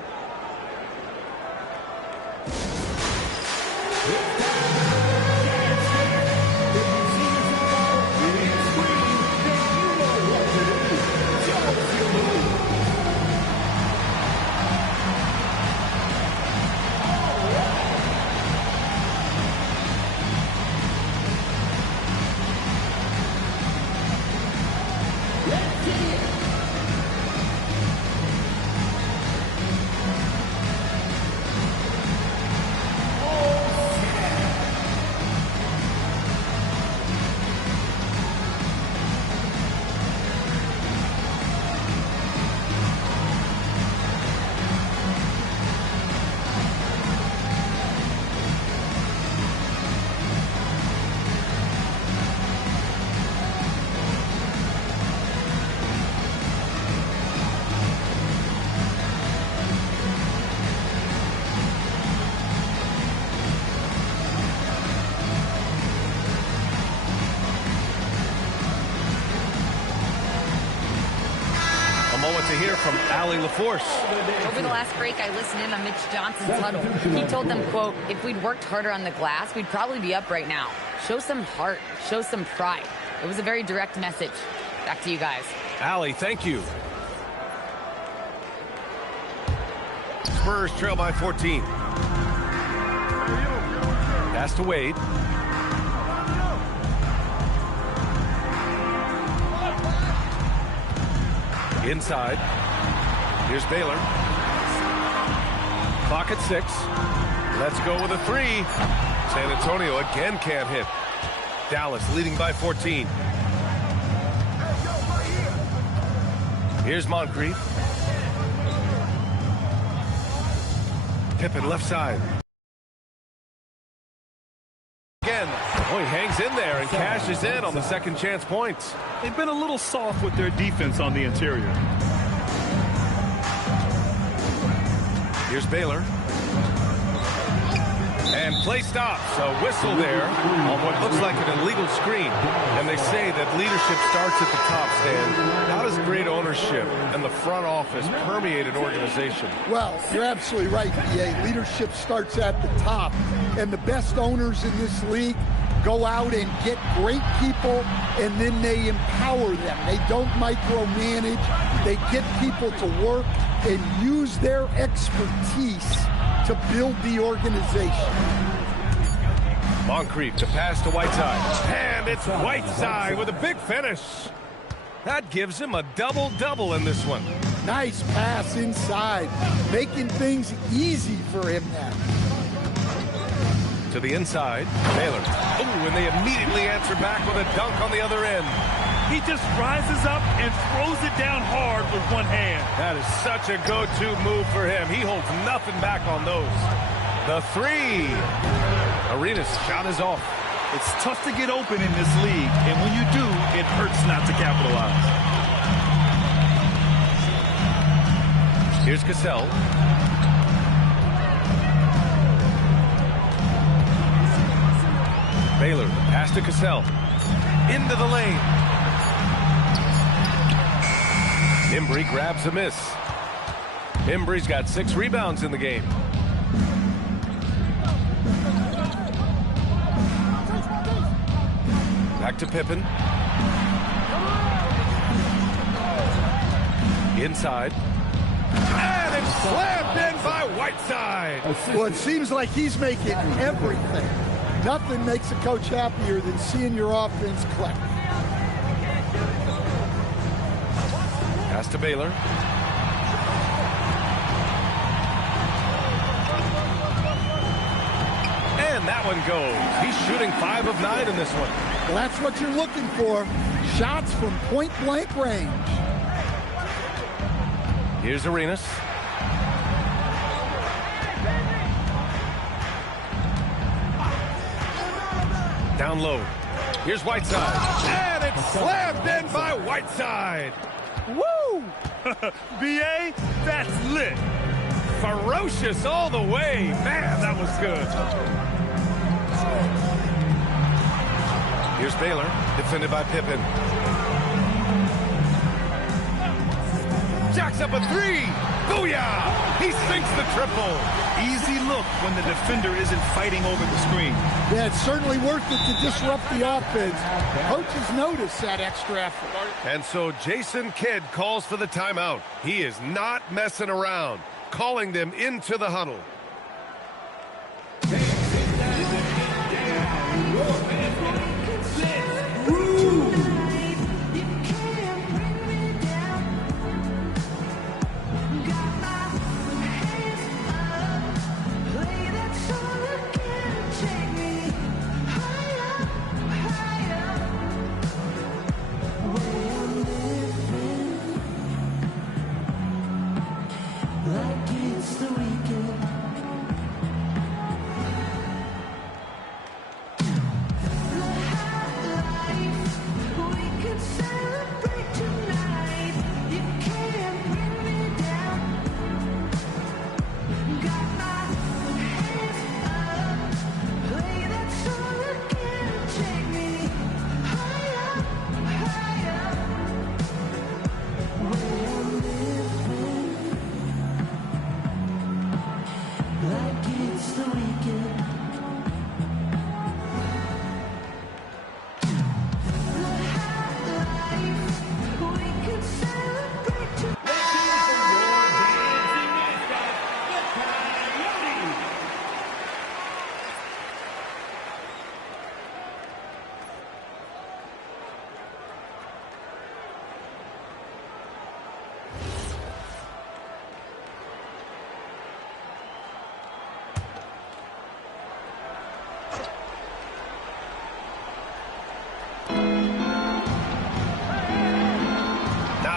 To hear from Allie LaForce. Over the last break, I listened in on Mitch Johnson's huddle. He told them, quote, if we'd worked harder on the glass, we'd probably be up right now. Show some heart. Show some pride. It was a very direct message. Back to you guys. Allie, thank you. Spurs trail by 14. Pass to Wade. Inside. Here's Baylor. Clock at 6. Let's go with a 3. San Antonio again can't hit. Dallas leading by 14. Here's Moncrief. Pippen left side. Again. Oh, he hangs in there and cashes in on the second chance points. They've been a little soft with their defense on the interior. Here's Baylor. And play stops. A whistle there on what looks like an illegal screen. And they say that leadership starts at the top, Stan. How does great ownership and the front office permeate an organization? Well, you're absolutely right, BA. Leadership starts at the top. And the best owners in this league go out and get great people, and then they empower them. They don't micromanage. They get people to work and use their expertise to build the organization. Moncrief to pass to Whiteside. And it's Whiteside with a big finish. That gives him a double-double in this one. Nice pass inside, making things easy for him now. To the inside, Baylor. Oh, and they immediately answer back with a dunk on the other end. He just rises up and throws it down hard with one hand. That is such a go-to move for him. He holds nothing back on those. The 3. Arenas' shot is off. It's tough to get open in this league, and when you do, it hurts not to capitalize. Here's Cassell. Baylor, pass to Cassell. Into the lane. Embry grabs a miss. Embry's got 6 rebounds in the game. Back to Pippen. Inside. And it's slammed in by Whiteside. Well, it seems like he's making everything. Nothing makes a coach happier than seeing your offense click. Pass to Baylor. And that one goes. He's shooting 5 of 9 in this one. Well, that's what you're looking for. Shots from point-blank range. Here's Arenas. Down low. Here's Whiteside. And it's slammed in by Whiteside. Woo! B.A., that's lit. Ferocious all the way. Man, that was good. Here's Baylor, defended by Pippen. Jacks up a 3. Booyah! He sinks the triple. Easy look when the defender isn't fighting over the screen. Yeah, it's certainly worth it to disrupt the offense. Coaches notice that extra effort. And so Jason Kidd calls for the timeout. He is not messing around, calling them into the huddle.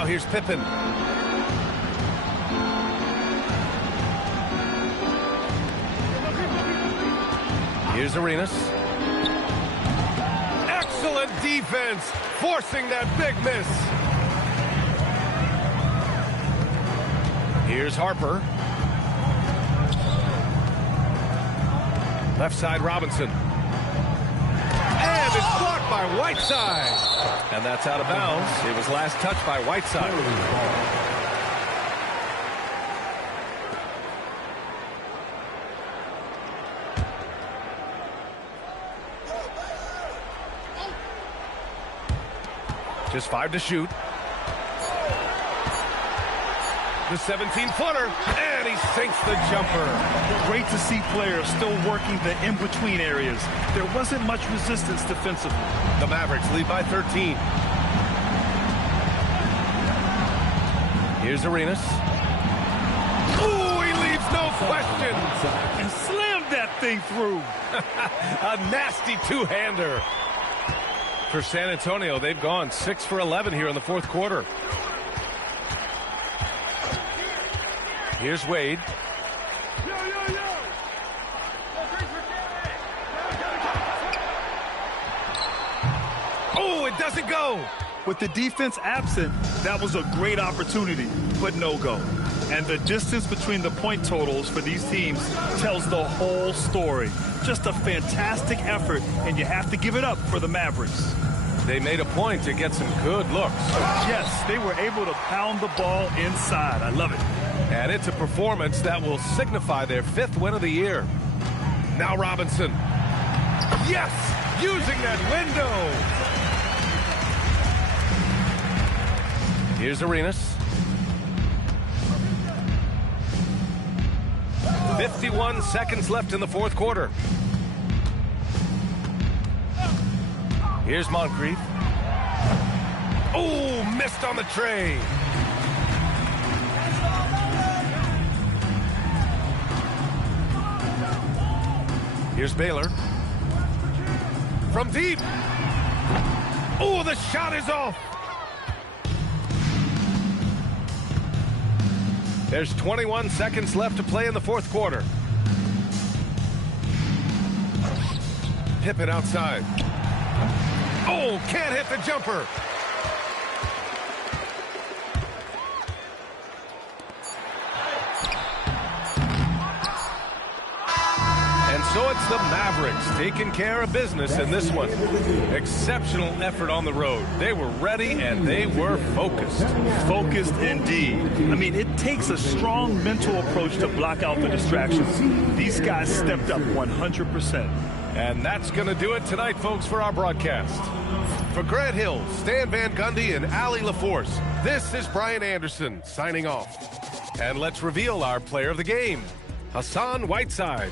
Here's Pippen. Here's Arenas. Excellent defense, forcing that big miss. Here's Harper. Left side, Robinson. And it's blocked by Whiteside. And that's out of bounds. It was last touched by Whiteside. Just 5 to shoot. The 17-footer, and he sinks the jumper. Great to see players still working the in-between areas. There wasn't much resistance defensively. The Mavericks lead by 13. Here's Arenas. Ooh, he leaves no question. And slammed that thing through. A nasty two-hander. For San Antonio, they've gone 6 for 11 here in the fourth quarter. Here's Wade. Oh, it doesn't go. With the defense absent, that was a great opportunity, but no go. And the distance between the point totals for these teams tells the whole story. Just a fantastic effort, and you have to give it up for the Mavericks. They made a point to get some good looks. Yes, they were able to pound the ball inside. I love it. And it's a performance that will signify their 5th win of the year. Now Robinson. Yes! Using that window! Here's Arenas. 51 seconds left in the fourth quarter. Here's Moncrief. Oh, missed on the tray. Here's Baylor. From deep. Oh, the shot is off. There's 21 seconds left to play in the fourth quarter. Pippen outside. Oh, can't hit the jumper. And so it's the Mavericks taking care of business in this one. Exceptional effort on the road. They were ready and they were focused. Focused indeed. I mean, it takes a strong mental approach to block out the distractions. These guys stepped up 100%. And that's going to do it tonight, folks, for our broadcast. For Grant Hill, Stan Van Gundy, and Ali LaForce, this is Brian Anderson signing off. And let's reveal our player of the game, Hassan Whiteside.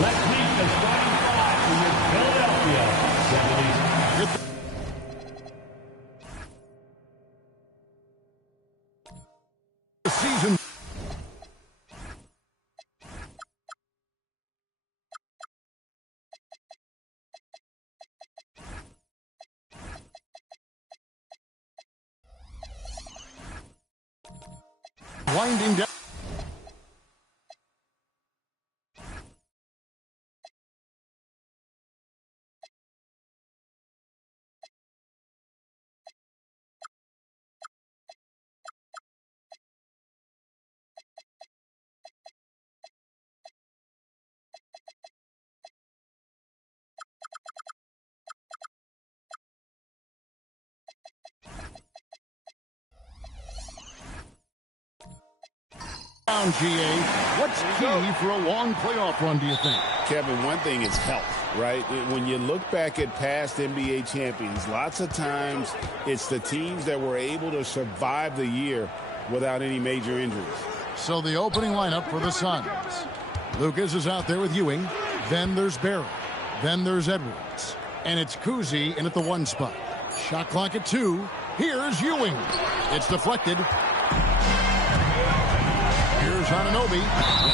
Let's meet the starting five for your Philadelphia 76ers. Season. Winding down. GA, what's key for a long playoff run, do you think? Kevin, one thing is health, right? When you look back at past NBA champions, lots of times it's the teams that were able to survive the year without any major injuries. So the opening lineup for the Suns. Lucas is out there with Ewing. Then there's Barry. Then there's Edwards. And it's Kuzi in at the 1 spot. Shot clock at 2. Here's Ewing. It's deflected. Here's Anunoby.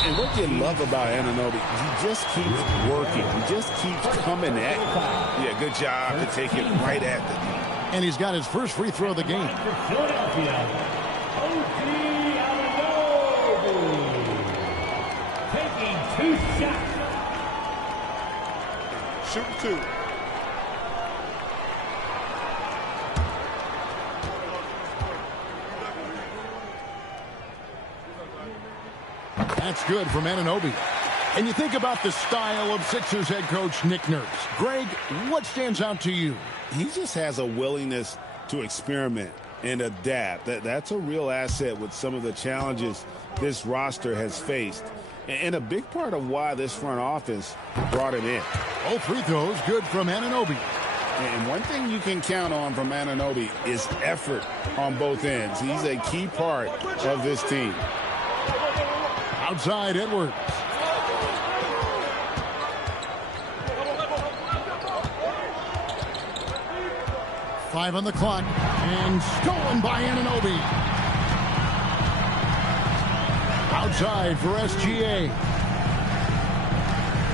And what you love about Anunoby, he just keeps working. He just keeps coming at you. Yeah, good job to take it right at the knee. And he's got his first free throw of the game. Philadelphia, taking 2 shots. Shooting 2. That's good from Anunoby. And you think about the style of Sixers head coach Nick Nurse. Greg, what stands out to you? He just has a willingness to experiment and adapt. That's a real asset with some of the challenges this roster has faced. And a big part of why this front office brought him in. All free throws good from Anunoby. And one thing you can count on from Anunoby is effort on both ends. He's a key part of this team. Outside Edwards. Five on the clock. And stolen by Anunoby. Outside for SGA.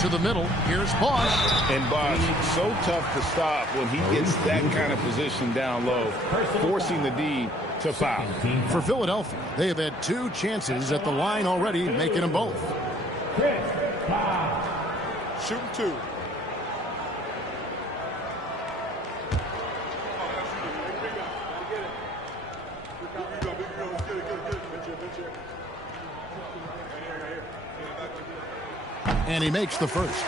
To the middle. Here's Bosch. And Bosch, so tough to stop when he gets that kind of position down low, forcing the D to foul. For Philadelphia, they have had 2 chances at the line already, making them both. Shooting 2. And he makes the first.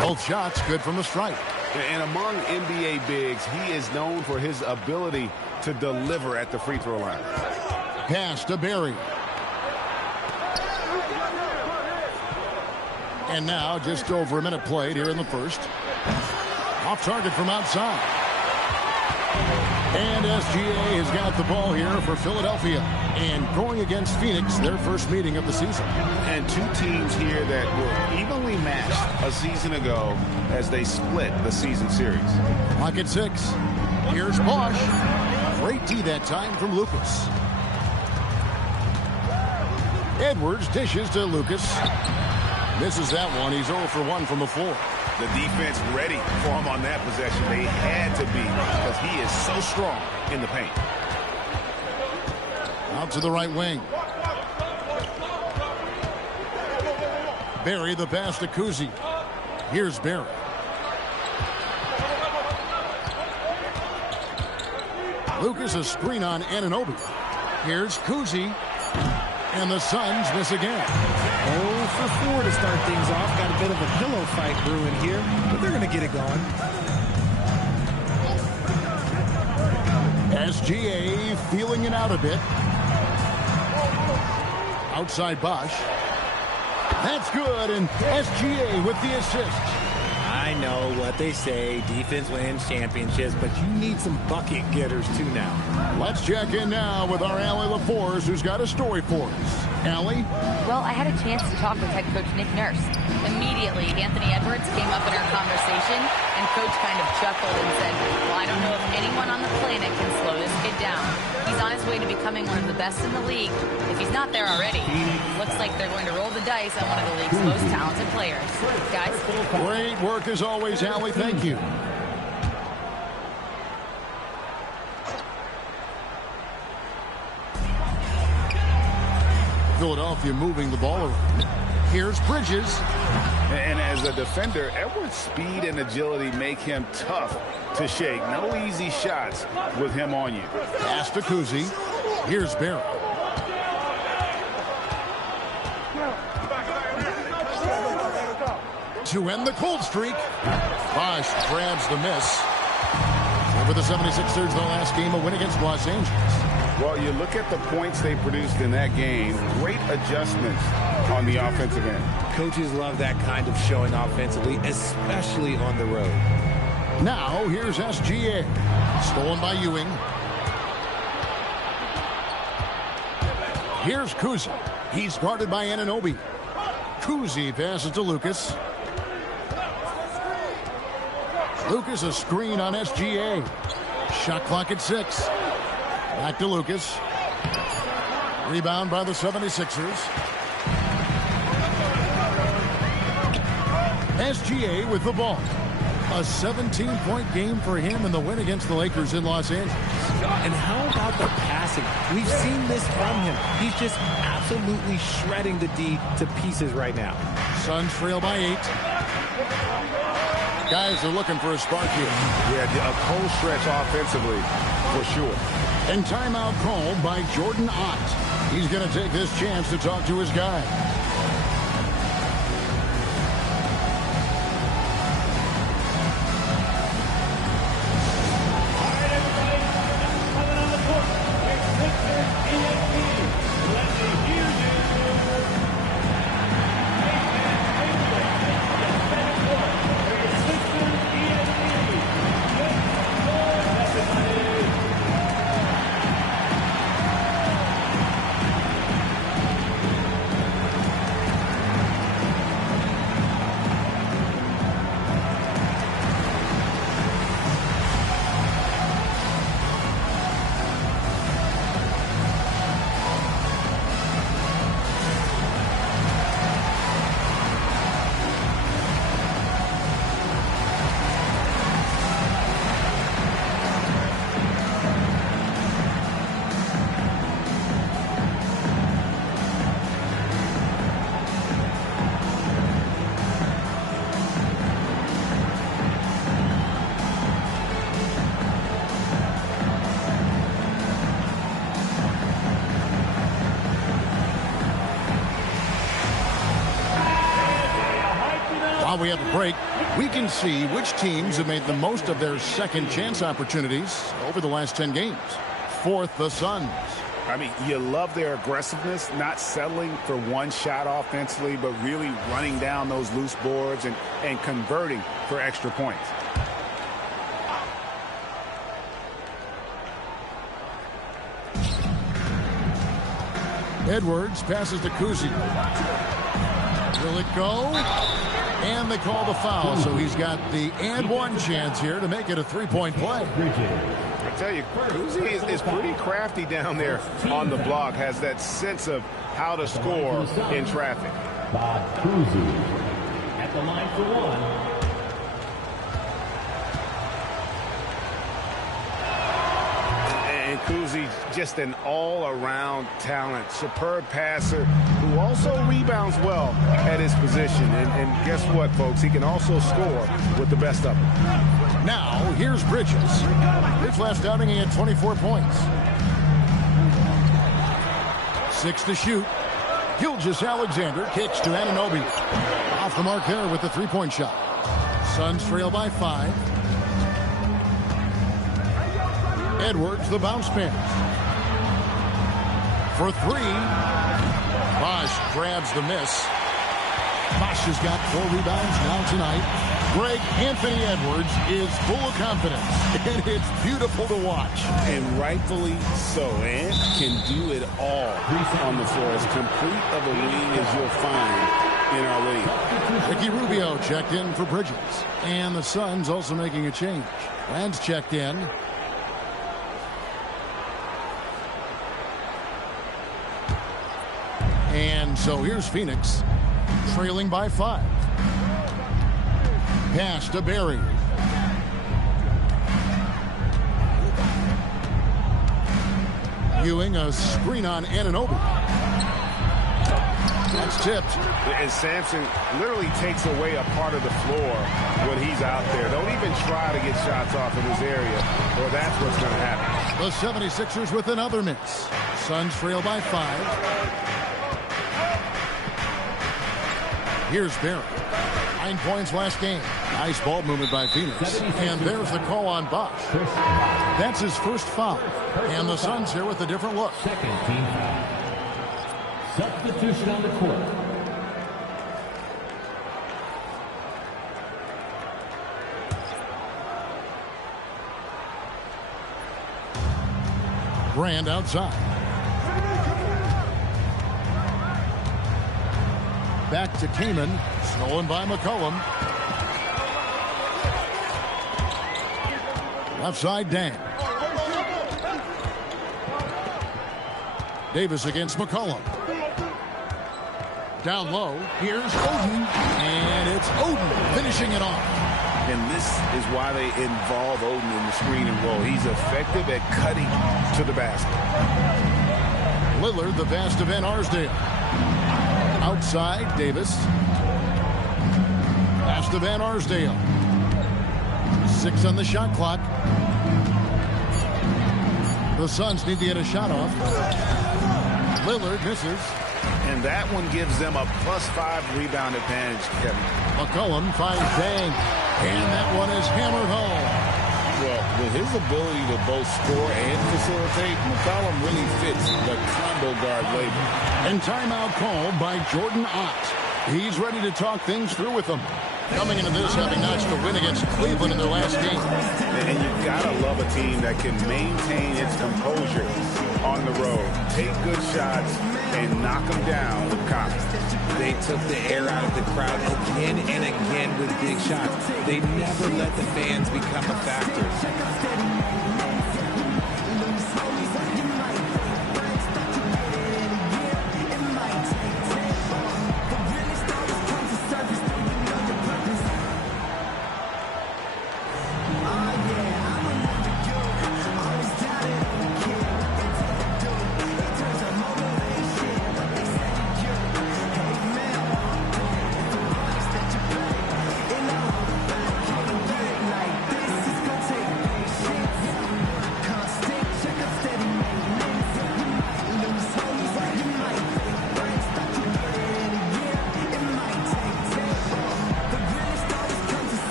Both shots good from the stripe. And among NBA bigs, he is known for his ability to deliver at the free throw line. Pass to Barry. And now just over a minute played here in the first. Off target from outside. And SGA has got the ball here for Philadelphia. And going against Phoenix, their first meeting of the season. And 2 teams here that were evenly matched a season ago as they split the season series. Clock at 6. Here's Bosch. Great D that time from Lucas. Edwards dishes to Lucas. Misses that one. He's 0 for 1 from the floor. The defense ready for him on that possession. They had to be because he is so strong in the paint. Out to the right wing. Barry the pass to Kuzi. Here's Barry. Lucas a screen on Anunoby. Here's Kuzi. And the Suns miss again. 0 for 4 to start things off. Got a bit of a pillow fight brewing here, but they're going to get it going. SGA feeling it out a bit. Outside Bosch. That's good, and SGA with the assist. I know what they say, defense wins championships, but you need some bucket getters too now. Let's check in now with our Allie LaForce, who's got a story for us. Allie? Well, I had a chance to talk with head coach Nick Nurse. Immediately, Anthony Edwards came up in our conversation, and coach kind of chuckled and said, well, I don't know if anyone on the planet can slow this kid down. He's on his way to becoming one of the best in the league, if he's not there already. Looks like they're going to roll the dice on one of the league's most talented players. Guys? Great work as always, Allie. Thank you. Philadelphia moving the ball around. Here's Bridges. And as a defender, Edwards' speed and agility make him tough to shake. No easy shots with him on you. Pass to Kuzi. Here's Barry. To end the cold streak, Bosch grabs the miss. And for the 76ers, their last game, a win against Los Angeles. Well, you look at the points they produced in that game. Great adjustments on the offensive end. Coaches love that kind of showing offensively, especially on the road. Now, here's SGA. Stolen by Ewing. Here's Kuzi. He's guarded by Anunoby. Kuzi passes to Lucas. Lucas a screen on SGA. Shot clock at 6. Back to Lucas. Rebound by the 76ers. SGA with the ball. A 17-point game for him in the win against the Lakers in Los Angeles. And how about the passing? We've seen this from him. He's just absolutely shredding the D to pieces right now. Suns trail by 8. Guys are looking for a spark here. Yeah, a cold stretch offensively for sure. And timeout called by Jordan Ott. He's going to take this chance to talk to his guy. While we have a break, we can see which teams have made the most of their second chance opportunities over the last 10 games. Fourth, the Suns. I mean, you love their aggressiveness, not settling for one shot offensively, but really running down those loose boards and converting for extra points. Edwards passes to Kuzi. Will it go? And they call the foul, so he's got the and one chance here to make it a three-point play. I tell you, Kuzi is pretty crafty down there on the block, has that sense of how to score in traffic. Bob Kuzi at the line for one. And Kuzi, just an all-around talent, superb passer who also rebounds well at his position. And guess what, folks? He can also score with the best of them. Now, here's Bridges. His last outing, he had 24 points. 6 to shoot. Gilgeous-Alexander kicks to Anunoby. Off the mark there with the three-point shot. Suns trail by 5. Edwards, the bounce pass. For 3. Bosch grabs the miss. Bosch has got 4 rebounds now tonight. Greg Anthony Edwards is full of confidence, and it's beautiful to watch. And rightfully so. And can do it all on the floor. As complete of a wing as you'll find in our league. Ricky Rubio checked in for Bridges. And the Suns also making a change. Land's checked in. And so here's Phoenix, trailing by 5. Pass to Barry. Ewing a screen on Anunoby. That's tipped. And Sampson literally takes away a part of the floor when he's out there. Don't even try to get shots off in this area, or that's what's going to happen. The 76ers with another miss. Suns trail by 5. Here's Barry. 9 points last game. Nice ball movement by Phoenix. And there's the call on Bosch. That's his first foul. And the Suns here with a different look. Second team foul. Substitution on the court. Brand outside. Back to Kaman. Stolen by McCollum. Left side, Dan. Davis against McCollum. Down low. Here's Oden. And it's Oden finishing it off. And this is why they involve Oden in the screen and roll. He's effective at cutting to the basket. Lillard, the best of Van Arsdale. Outside, Davis. Pass to Van Arsdale. 6 on the shot clock. The Suns need to get a shot off. Lillard misses. And that one gives them a +5 rebound advantage, Kevin. McCollum finds Dang. And that one is hammered home. Well, with his ability to both score and facilitate, McCollum really fits the combo guard label. And timeout called by Jordan Ott. He's ready to talk things through with them. Coming into this, having notched a win against Cleveland in their last game. And you've got to love a team that can maintain its composure on the road. Take good shots and knock them down with confidence. They took the air out of the crowd again and again with big shots. They never let the fans become a factor.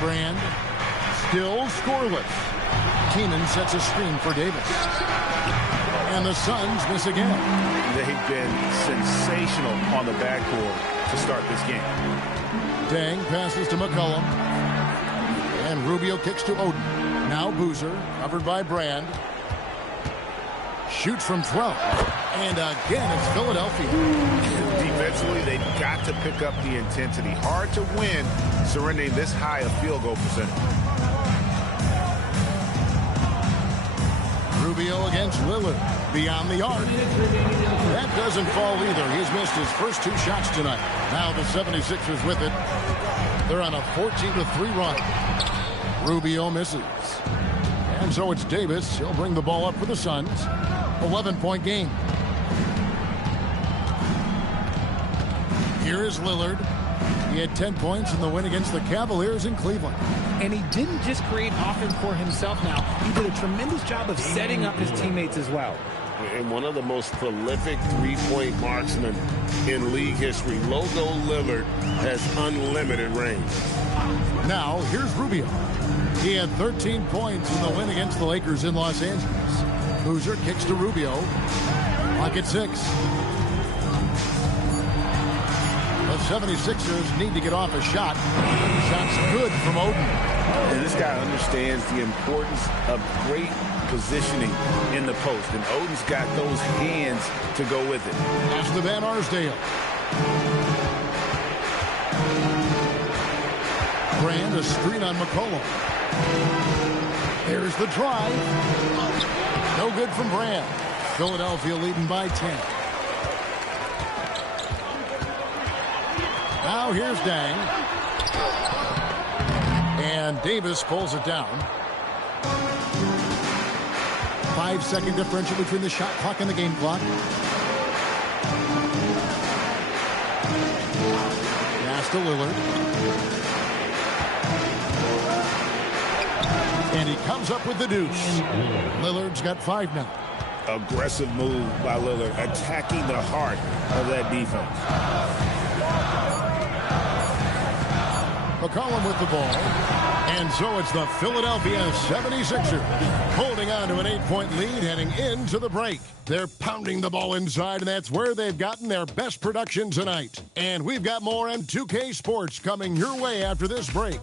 Brand still scoreless. Keenan sets a screen for Davis. And the Suns miss again. They've been sensational on the backcourt to start this game. Dang passes to McCollum. And Rubio kicks to Oden. Now Boozer, covered by Brand. Shoots from 12. And again, it's Philadelphia. Defensively, they've got to pick up the intensity. Hard to win surrendering this high a field goal percentage. Rubio against Lillard. Beyond the arc. That doesn't fall either. He's missed his first 2 shots tonight. Now the 76ers with it. They're on a 14-3 run. Rubio misses. And so it's Davis. He'll bring the ball up for the Suns. 11-point game. Here is Lillard. He had 10 points in the win against the Cavaliers in Cleveland. And he didn't just create offense for himself now. He did a tremendous job of setting up his teammates as well. And one of the most prolific three-point marksmen in league history, Logo Lillard, has unlimited range. Now, here's Rubio. He had 13 points in the win against the Lakers in Los Angeles. Hoosier kicks to Rubio. Clock at 6. The 76ers need to get off a shot. Shot's good from Oden. And this guy understands the importance of great positioning in the post. And Oden's got those hands to go with it. That's the Van Arsdale. Brand a screen on McCollum. There's the drive. No good from Brand. Philadelphia leading by 10. Now here's Dang. And Davis pulls it down. 5-second differential between the shot clock and the game clock. Pass to Lillard. And he comes up with the deuce. Lillard's got 5 now. Aggressive move by Lillard, attacking the heart of that defense. McCollum with the ball. And so it's the Philadelphia 76ers holding on to an 8-point lead heading into the break. They're pounding the ball inside, and that's where they've gotten their best production tonight. And we've got more M2K Sports coming your way after this break.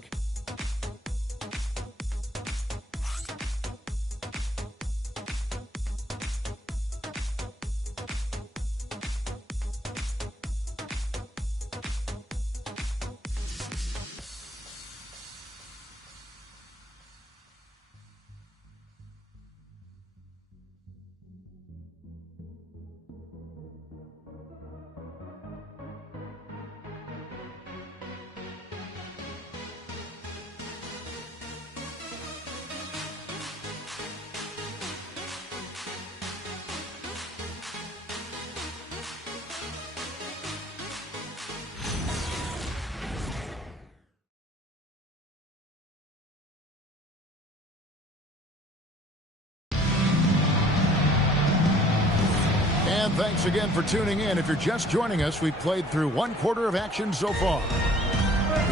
And thanks again for tuning in. If you're just joining us, we've played through 1/4 of action so far.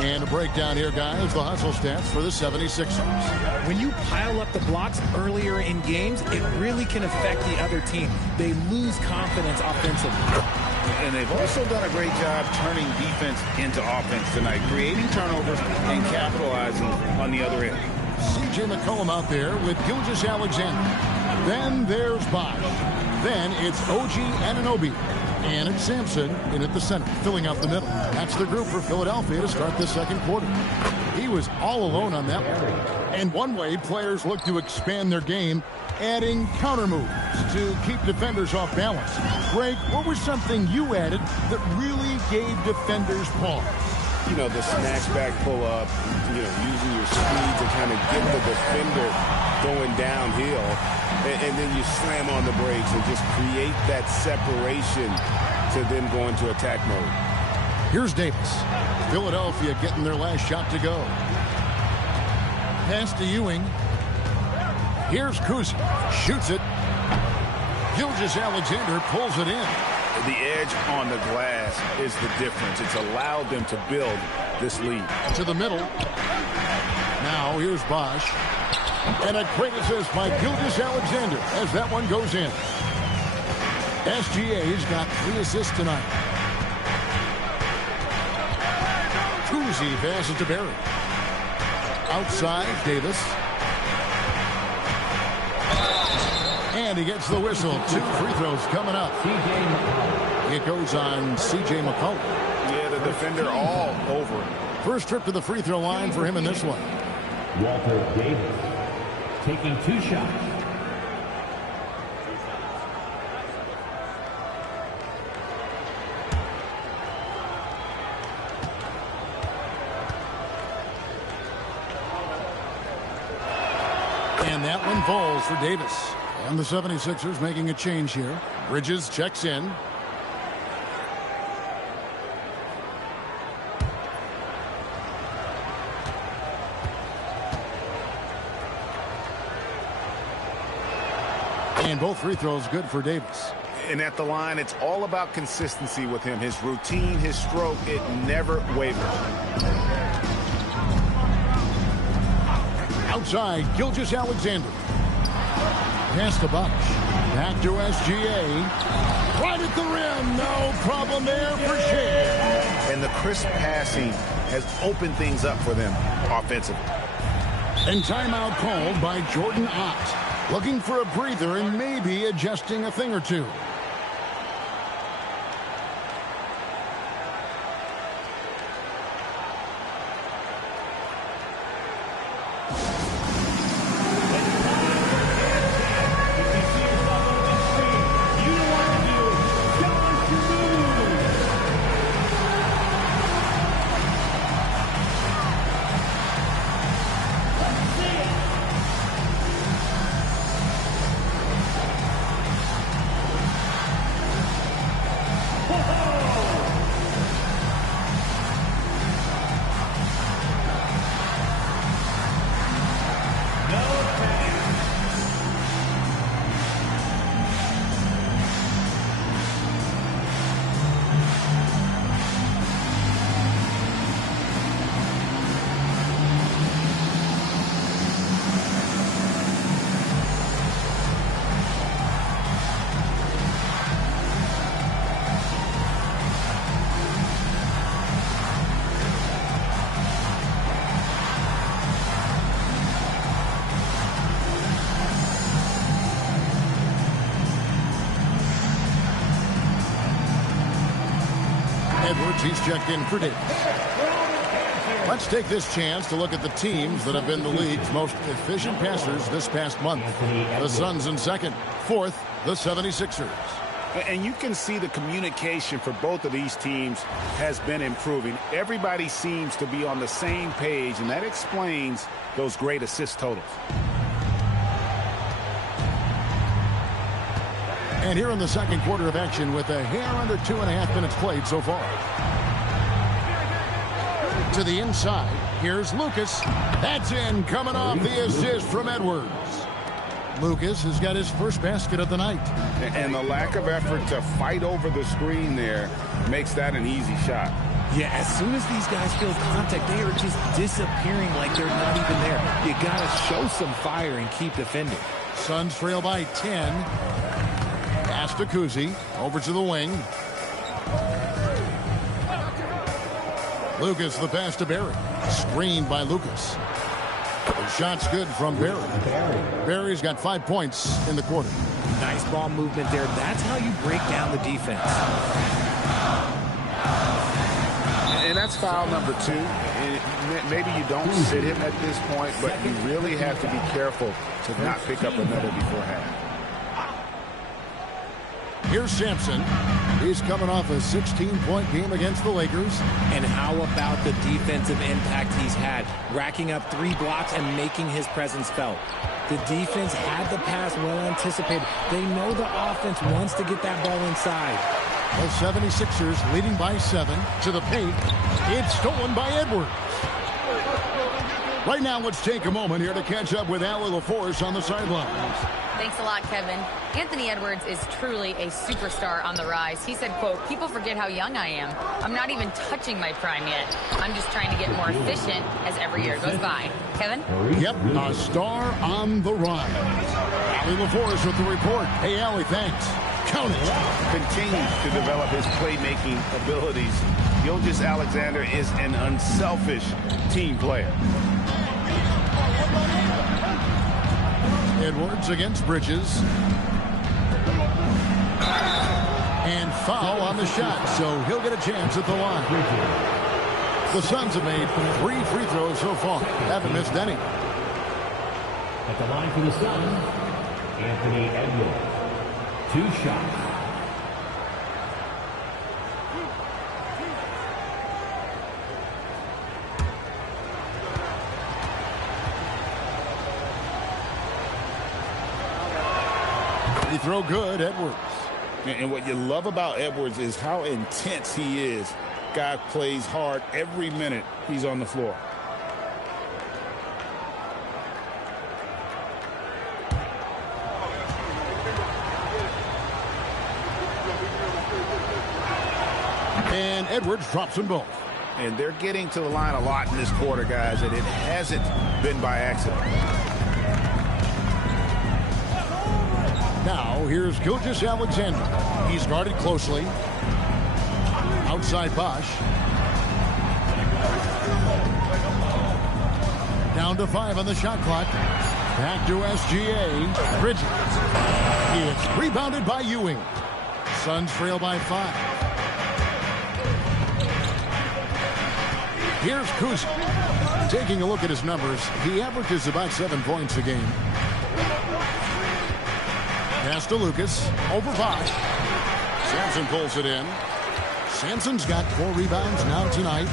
And a breakdown here, guys, the hustle stats for the 76ers. When you pile up the blocks earlier in games, it really can affect the other team. They lose confidence offensively. And they've also done a great job turning defense into offense tonight, creating turnovers and capitalizing on the other end. C.J. McCollum out there with Gilgeous Alexander. Then there's Bosch. Then it's OG Anunoby. And it's Sampson in at the center, filling out the middle. That's the group for Philadelphia to start the second quarter. He was all alone on that one. And one way players look to expand their game, adding counter moves to keep defenders off balance. Greg, what was something you added that really gave defenders pause? You know, the snatchback pull-up, using your speed to kind of get the defender going downhill, and then you slam on the brakes and just create that separation to then go into attack mode. Here's Davis. Philadelphia getting their last shot to go. Pass to Ewing. Here's Kuzi. Shoots it. Gilgeous Alexander pulls it in. The edge on the glass is the difference. It's allowed them to build this lead. To the middle. Now here's Bosch. And a great assist by Gilgeous Alexander as that one goes in. SGA's got 3 assists tonight. Kuzi passes to Barry. Outside, Davis. And he gets the whistle. 2 free throws coming up. It goes on C.J. McCollum. Yeah, the defender all over him. First trip to the free throw line for him in this one. Walter Davis taking 2 shots. And that one falls for Davis. And the 76ers making a change here. Bridges checks in. And both free throws good for Davis. And at the line, it's all about consistency with him. His routine, his stroke, it never wavers. Outside, Gilgeous-Alexander. Pass to Buck. Back to SGA. Right at the rim. No problem there for Shea. And the crisp passing has opened things up for them offensively. And timeout called by Jordan Ott. Looking for a breather and maybe adjusting a thing or two. He's checked in for Davis. Let's take this chance to look at the teams that have been the league's most efficient passers this past month. The Suns in second. Fourth, the 76ers. And you can see the communication for both of these teams has been improving. Everybody seems to be on the same page, and that explains those great assist totals. And here in the second quarter of action with a hair under 2.5 minutes played so far. To the inside, here's Lucas. That's in, coming off the assist from Edwards. Lucas has got his first basket of the night. And the lack of effort to fight over the screen there makes that an easy shot. Yeah, as soon as these guys feel contact, they are just disappearing like they're not even there. You got to show some fire and keep defending. Suns trail by 10. Pass to Kuzi. Over to the wing. Lucas, the pass to Barry. Screened by Lucas. The shot's good from Barry. Barry's got 5 points in the quarter. Nice ball movement there. That's how you break down the defense. And that's foul number 2. And maybe you don't sit him at this point, but you really have to be careful to not pick up another before half. Here's Sampson. He's coming off a 16-point game against the Lakers. And how about the defensive impact he's had? Racking up 3 blocks and making his presence felt. The defense had the pass well anticipated. They know the offense wants to get that ball inside. The 76ers leading by 7 to the paint. It's stolen by Edwards. Right now, let's take a moment here to catch up with Allie LaForce on the sidelines. Thanks a lot, Kevin. Anthony Edwards is truly a superstar on the rise. He said, quote, "People forget how young I am. I'm not even touching my prime yet. I'm just trying to get more efficient as every year goes by." Kevin? Yep, a star on the rise. Allie LaForce with the report. Hey, Allie, thanks. Count it. Continues to develop his playmaking abilities. Gilgeous-Alexander is an unselfish team player. Edwards against Bridges. And foul on the shot, so he'll get a chance at the line. The Suns have made 3 free throws so far. Haven't missed any. At the line for the Suns, Anthony Edwards. 2 shots. He throw good, Edwards. And what you love about Edwards is how intense he is. Guy plays hard every minute he's on the floor. And Edwards drops them both. And they're getting to the line a lot in this quarter, guys, and it hasn't been by accident. Now, here's Gilgeous-Alexander. He's guarded closely. Outside Bosch. Down to 5 on the shot clock. Back to SGA. Bridges. It's rebounded by Ewing. Suns trail by 5. Here's Kuzma. Taking a look at his numbers, he averages about 7 points a game. Pass to Lucas. Over Bosch. Sampson pulls it in. Sampson's got 4 rebounds now tonight.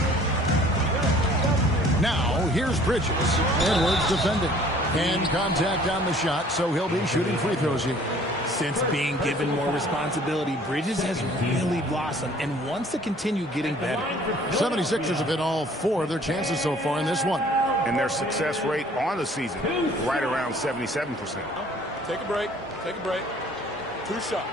Now, here's Bridges. Edwards defending. And contact on the shot, so he'll be shooting free throws here. Since being given more responsibility, Bridges has really blossomed and wants to continue getting better. 76ers have hit all 4 of their chances so far in this one. And their success rate on the season, right around 77%. Take a break. Take a break. 2 shots.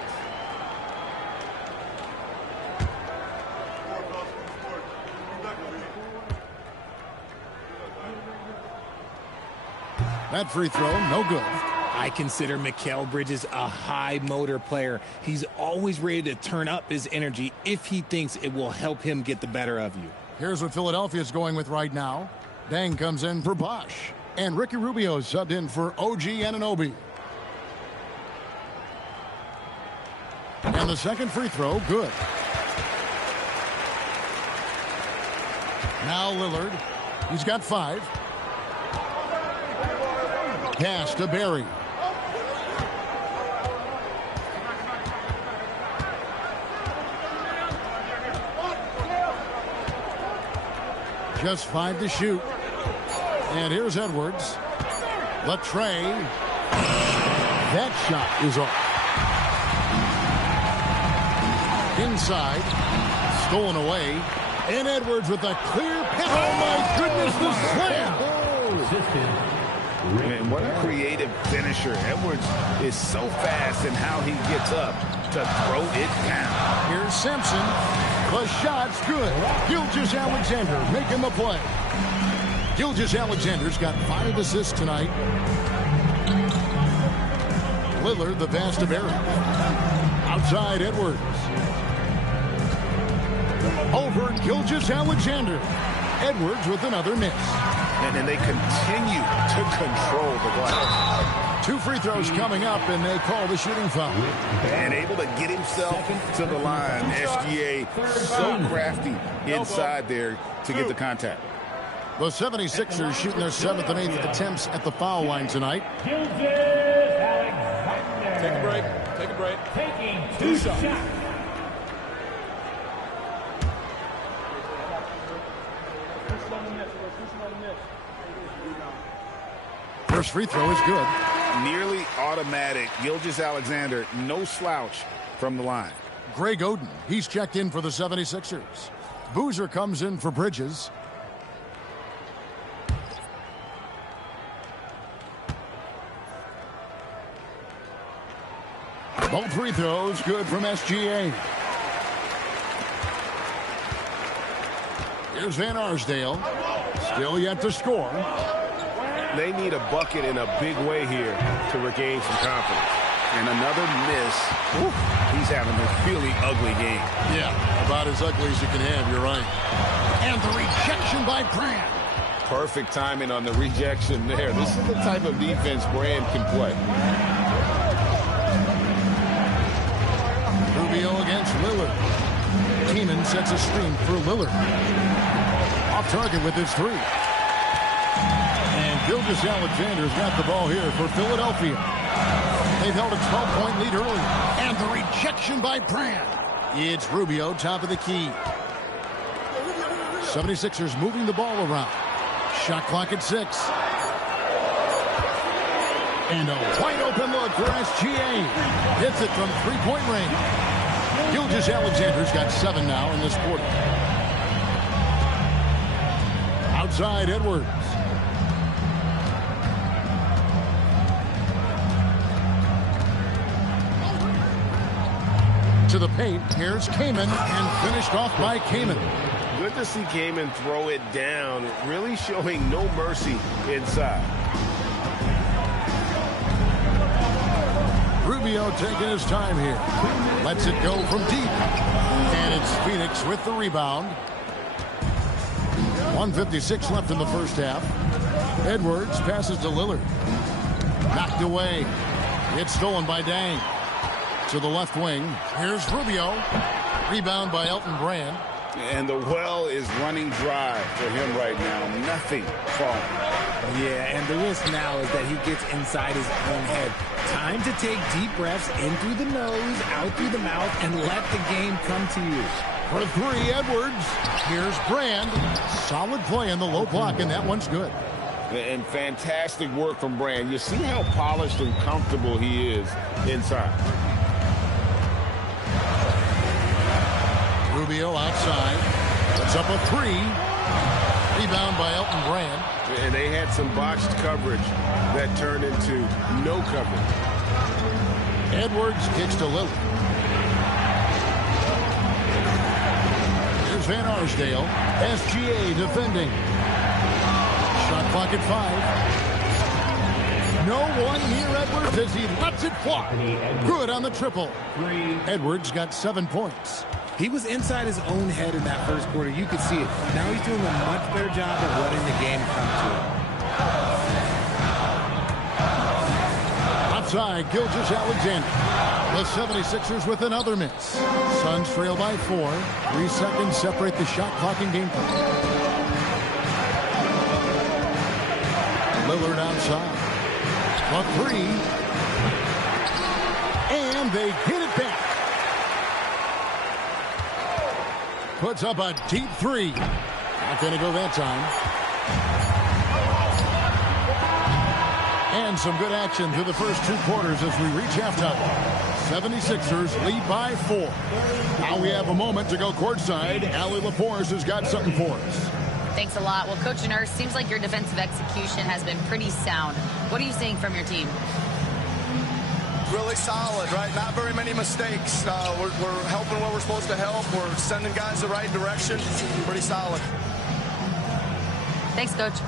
That free throw, no good. I consider Mikal Bridges a high motor player. He's always ready to turn up his energy if he thinks it will help him get the better of you. Here's what Philadelphia's going with right now. Dang comes in for Bosch. And Ricky Rubio subbed in for OG Anunoby. And the second free throw, good. Now Lillard. He's got 5. Pass to Barry. Just 5 to shoot. And here's Edwards. Latrey. That shot is off. Inside. Stolen away. And Edwards with a clear pass. Oh, my goodness, the slam. And what a creative finisher. Edwards is so fast in how he gets up to throw it down. Here's Simpson. The shot's good. Gilgeous-Alexander making the play. Gilgeous-Alexander's got 5 assists tonight. Lillard, the pass to Barry. Outside Edwards. Over Gilgeous-Alexander. Edwards with another miss. And they continue to control the glass. 2 free throws coming up, and they call the shooting foul. And able to get himself to the line. SGA so crafty inside there to get the contact. The 76ers shooting their 7th and 8th attempts at the foul line tonight. Take a break. Take a break. Taking 2 shots. First free throw is good. Nearly automatic. Gilgeous-Alexander, no slouch from the line. Greg Oden, he's checked in for the 76ers. Boozer comes in for Bridges. Both free throws good from SGA. Here's Van Arsdale. Still yet to score. They need a bucket in a big way here to regain some confidence. And another miss. Ooh, he's having a really ugly game. Yeah, about as ugly as you can have, you're right. And the rejection by Brand. Perfect timing on the rejection there. This is the type of defense Brand can play. Rubio against Lillard. Keenan sets a screen for Lillard. Off target with his 3. And Gilgeous-Alexander's got the ball here for Philadelphia. They've held a 12-point lead earlier. And the rejection by Brand. It's Rubio, top of the key. 76ers moving the ball around. Shot clock at 6. And a wide open look for SGA. Hits it from three-point range. Gilgeous-Alexander's got 7 now in this quarter. Outside Edwards. To the paint, here's Kaman, and finished off by Kaman. Good to see Kaman throw it down, really showing no mercy inside. Rubio taking his time here. Lets it go from deep. And it's Phoenix with the rebound. 1:56 left in the first half. Edwards passes to Lillard. Knocked away. It's stolen by Dang. To the left wing. Here's Rubio. Rebound by Elton Brand. And the well is running dry for him right now. Nothing falling. Yeah, and the risk now is that he gets inside his own head. Time to take deep breaths in through the nose, out through the mouth, and let the game come to you. For 3, Edwards. Here's Brand. Solid play in the low block, and that one's good. And fantastic work from Brand. You see how polished and comfortable he is inside. Rubio outside. Puts up a 3. Rebound by Elton Brand. And they had some botched coverage that turned into no coverage. Edwards kicks to Lillard. Here's Van Arsdale. SGA defending. Shot clock at 5. No one near Edwards as he lets it fly. Good on the triple. Edwards got 7 points. He was inside his own head in that first quarter. You could see it. Now he's doing a much better job of letting the game come to him. Outside, Gilgeous-Alexander. The 76ers with another miss. Suns trail by 4. 3 seconds separate the shot clock and game clock. Lillard outside. A 3. And they hit it back. Puts up a deep 3. Not going to go that time. And some good action through the first 2 quarters as we reach halftime. 76ers lead by 4. Now we have a moment to go courtside. Allie LaForce has got something for us. Thanks a lot. Well, Coach Nurse, seems like your defensive execution has been pretty sound. What are you seeing from your team? Really solid, right? Not very many mistakes. We're helping where we're supposed to help. We're sending guys the right direction. Pretty solid. Thanks, Coach.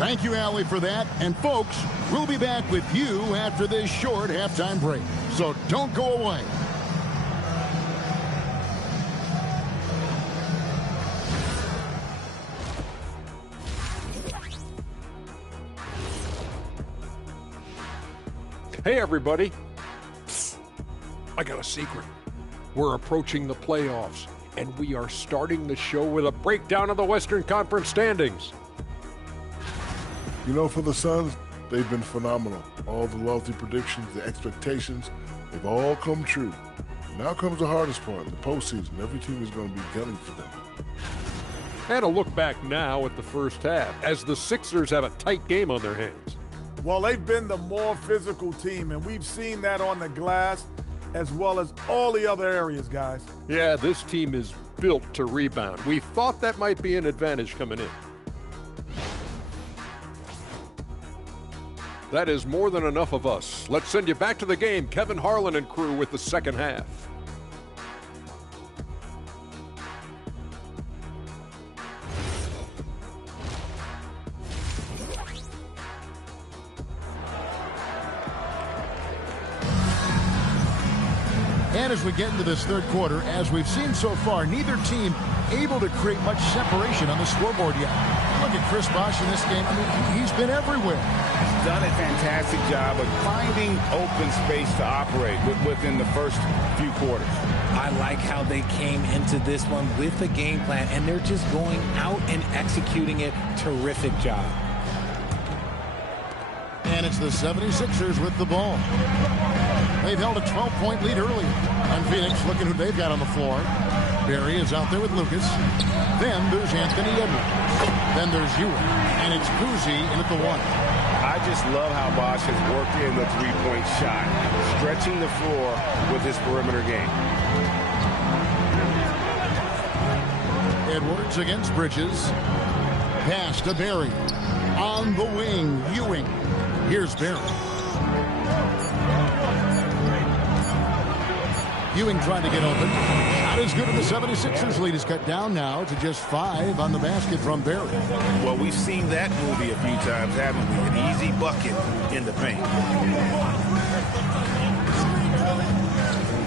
Thank you, Allie, for that. And, folks, we'll be back with you after this short halftime break. So don't go away. Hey, everybody. I got a secret. We're approaching the playoffs, and we are starting the show with a breakdown of the Western Conference standings. You know, for the Suns, they've been phenomenal. All the lofty predictions, the expectations, they've all come true. Now comes the hardest part, the postseason. Every team is going to be gunning for them. And a look back now at the first half, as the Sixers have a tight game on their hands. Well, they've been the more physical team, and we've seen that on the glass as well as all the other areas, guys. Yeah, this team is built to rebound. We thought that might be an advantage coming in. That is more than enough of us. Let's send you back to the game. Kevin Harlan and crew with the second half. And as we get into this third quarter, as we've seen so far, neither team able to create much separation on the scoreboard yet. Look at Chris Bosh in this game. I mean, he's been everywhere. He's done a fantastic job of finding open space to operate within the first few quarters. I like how they came into this one with a game plan, and they're just going out and executing it. Terrific job. And it's the 76ers with the ball. They've held a 12-point lead earlier. And Phoenix, looking who they've got on the floor. Barry is out there with Lucas. Then there's Anthony Edwards. Then there's Ewing. And it's Kuzi in at the 1. I just love how Bosch has worked in the three-point shot, stretching the floor with his perimeter game. Edwards against Bridges. Pass to Barry. On the wing, Ewing. Here's Barry. Ewing trying to get open. Not as good as the 76ers lead is cut down now to just 5 on the basket from Barry. Well, we've seen that movie a few times, haven't we? An easy bucket in the paint.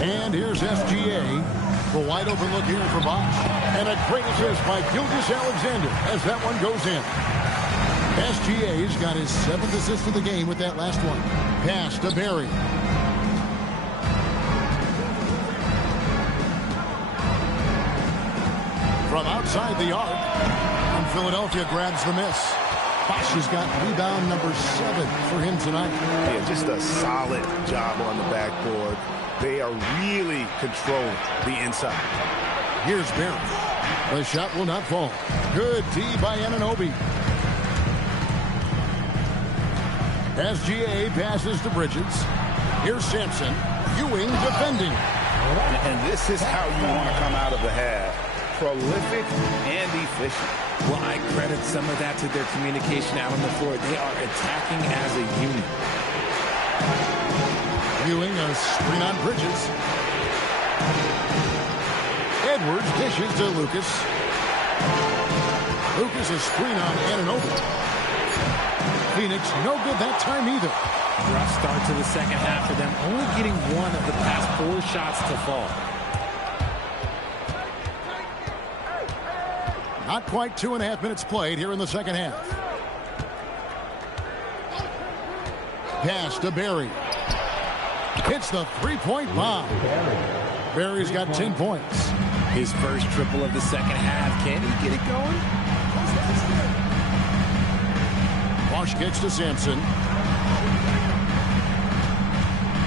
And here's SGA. The wide open look here for Bosch. And a great assist by Gilgeous Alexander as that one goes in. SGA's got his 7th assist of the game with that last one. Pass to Barry. From outside the arc, and Philadelphia grabs the miss. Bosch has got rebound number 7 for him tonight. Yeah, just a solid job on the backboard. They are really controlling the inside. Here's Barry. The shot will not fall. Good D by Anunoby. SGA passes to Bridges. Here's Sampson. Ewing defending. And this is how you want to come out of the half. Prolific and efficient. Well, I credit some of that to their communication out on the floor. They are attacking as a unit. Ewing a screen on Bridges. Edwards dishes to Lucas. Lucas a screen on Anunoby. Phoenix no good that time either. Rough start to the second half for them, only getting 1 of the past 4 shots to fall. Not quite 2.5 minutes played here in the second half. Pass to Barry. Hits the three-point bomb. Barry's got 10 points. His first triple of the second half. Can he get it going? Bosch kicks to Sampson.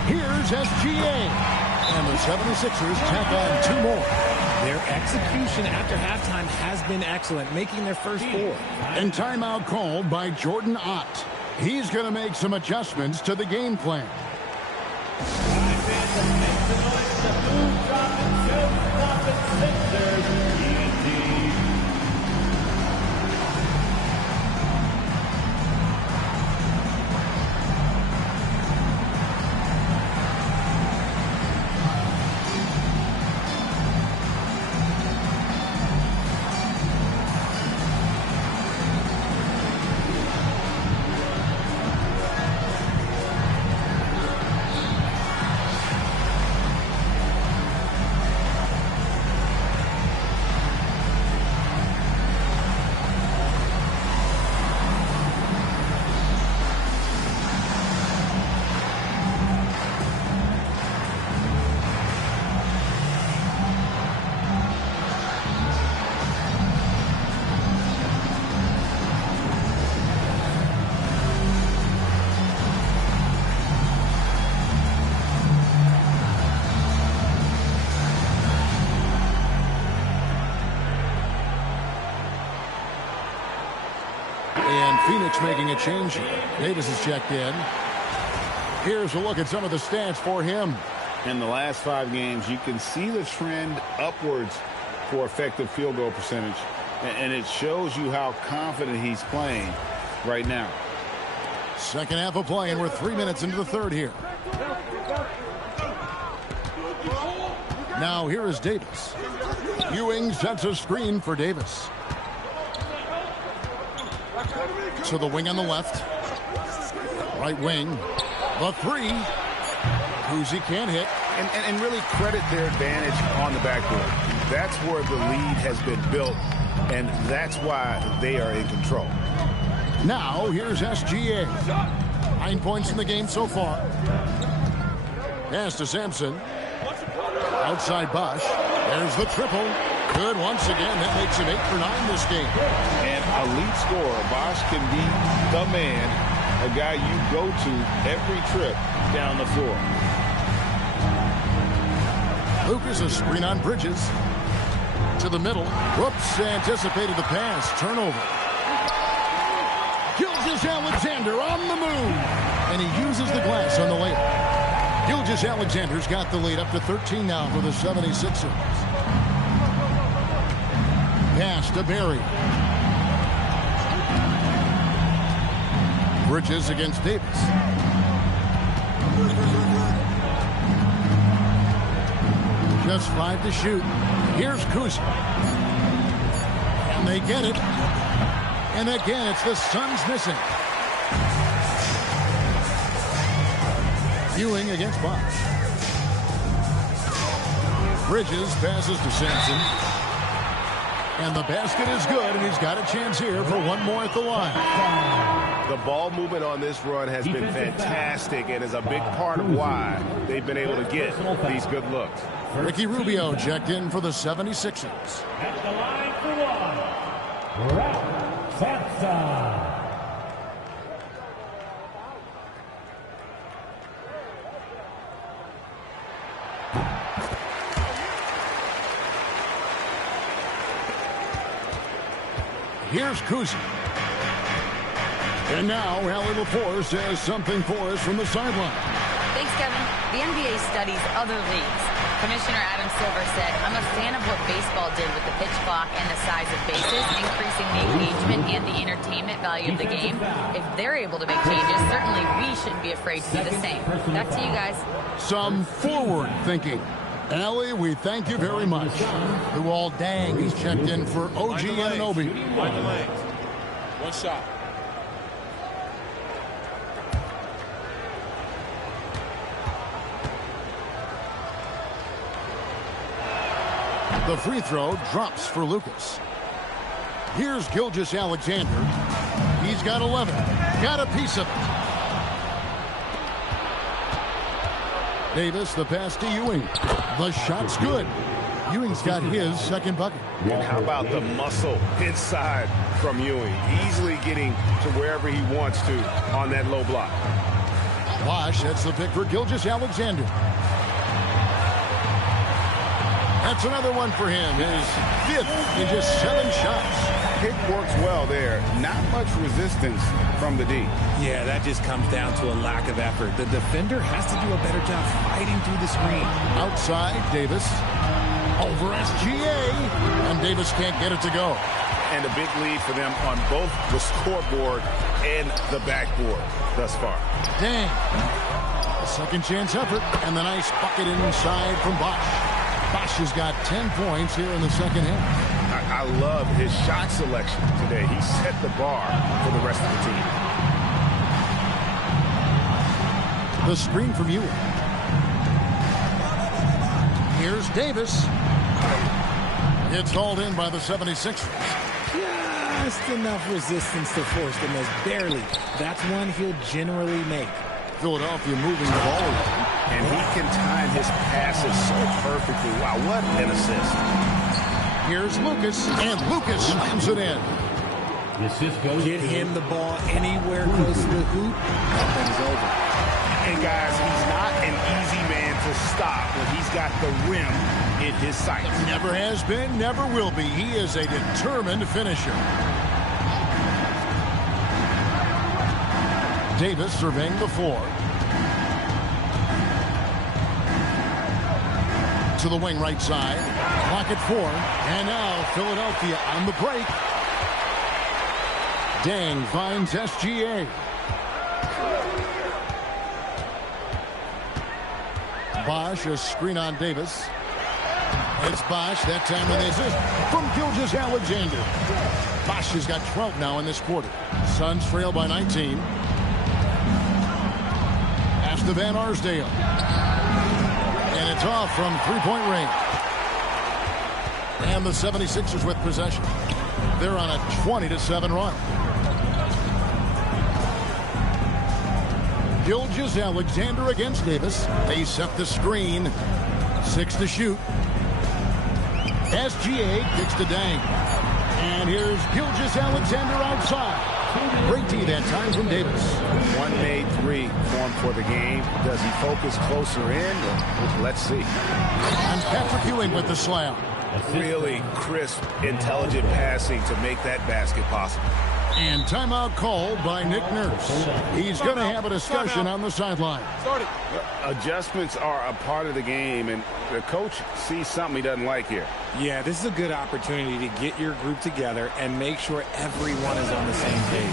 Here's SGA. And the 76ers tack on 2 more. Their execution after halftime has been excellent, making their first 4. And timeout called by Jordan Ott. He's going to make some adjustments to the game plan. Phoenix making a change here. Davis is checked in. Here's a look at some of the stats for him. In the last 5 games, you can see the trend upwards for effective field goal percentage. And it shows you how confident he's playing right now. Second half of play, and we're 3 minutes into the third here. Now here is Davis. Ewing sets a screen for Davis. So the wing on the left. Right wing. The 3. Kuzi can't hit. And really credit their advantage on the backboard. That's where the lead has been built, and that's why they are in control. Now here's SGA. 9 points in the game so far. Pass to Sampson. Outside Bosch. There's the triple. Good once again. That makes him 8 for 9 this game. And elite scorer. Bosch can be the man, a guy you go to every trip down the floor. Lucas a screen on Bridges. To the middle. Whoops, anticipated the pass. Turnover. Gilgeous-Alexander on the move. And he uses the glass on the layup. Gilgeous-Alexander's got the lead up to 13 now for the 76ers. Pass to Barry. Bridges against Davis. Just 5 to shoot. Here's Kuz. And they get it. And again, it's the Suns missing. Ewing against Bosch. Bridges passes to Sampson. And the basket is good, and he's got a chance here for one more at the line. The ball movement on this run has been fantastic and is a big part of why they've been able to get these good looks. Ricky Rubio checked in for the 76ers. At the line for one, Ralph Sampson. Here's Kuzi. And now, Allie LaForce has something for us from the sideline. Thanks, Kevin. The NBA studies other leagues. Commissioner Adam Silver said, I'm a fan of what baseball did with the pitch clock and the size of bases, increasing the engagement and the entertainment value of the game. If they're able to make changes, certainly we shouldn't be afraid to do the same. Back to you guys. Some forward thinking. Allie, we thank you very much. Luol Deng is checked in for OG Anunoby. Mind the lanes. One shot. The free throw drops for Lucas. Here's Gilgeous-Alexander. He's got 11. Got a piece of it. Davis, the pass to Ewing. The shot's good. Ewing's got his second bucket. And how about the muscle inside from Ewing? Easily getting to wherever he wants to on that low block. Bosch, that's the pick for Gilgeous-Alexander. That's another one for him. His 5th in just 7 shots. Pick works well there. Not much resistance from the D. Yeah, that just comes down to a lack of effort. The defender has to do a better job fighting through the screen. Outside, Davis. Over SGA. And Davis can't get it to go. And a big lead for them on both the scoreboard and the backboard thus far. Dang. A second chance effort. And the nice bucket inside from Bosch. Bosch has got 10 points here in the second half. I love his shot selection today. He set the bar for the rest of the team. The screen from Ewing. Here's Davis. It's hauled in by the 76ers. Just enough resistance to force the miss. Barely. That's one he'll generally make. Philadelphia moving the ball away. And he can time his passes so perfectly. Wow, what an assist. Here's Lucas, and Lucas slams it in. Get him the ball anywhere close to the hoop, nothing's over. And guys, he's not an easy man to stop when he's got the rim in his sights. Never has been, never will be. He is a determined finisher. Davis surveying the floor. To the wing right side. Clock at 4. And now Philadelphia on the break. Deng finds SGA. Bosch, a screen on Davis. It's Bosch, that time with the assist from Gilgeous-Alexander. Bosch has got 12 now in this quarter. Suns trail by 19. Pass to Van Arsdale. And it's off from three-point range. And the 76ers with possession. They're on a 20-7 run. Gilgeous-Alexander against Davis. They set the screen. 6 to shoot. SGA kicks to Deng. And here's Gilgeous-Alexander outside. Great D that time from Davis. One made three formed for the game. Does he focus closer in? Let's see. And Patrick Ewing with the slam. Really crisp, intelligent passing to make that basket possible. And timeout called by Nick Nurse. He's going to have a discussion on the sideline. Adjustments are a part of the game, and the coach sees something he doesn't like here. Yeah, this is a good opportunity to get your group together and make sure everyone is on the same page.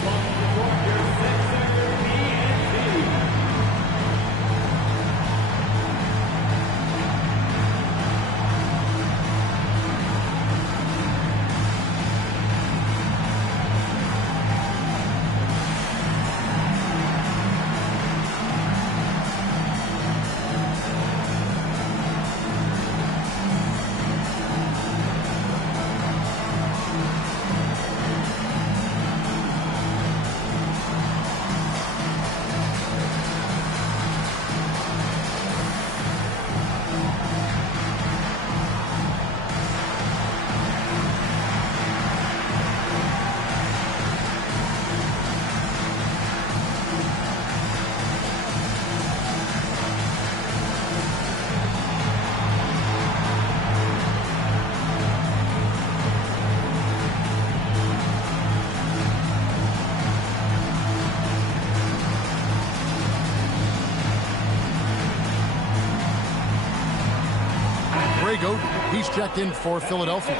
He's checked in for Philadelphia.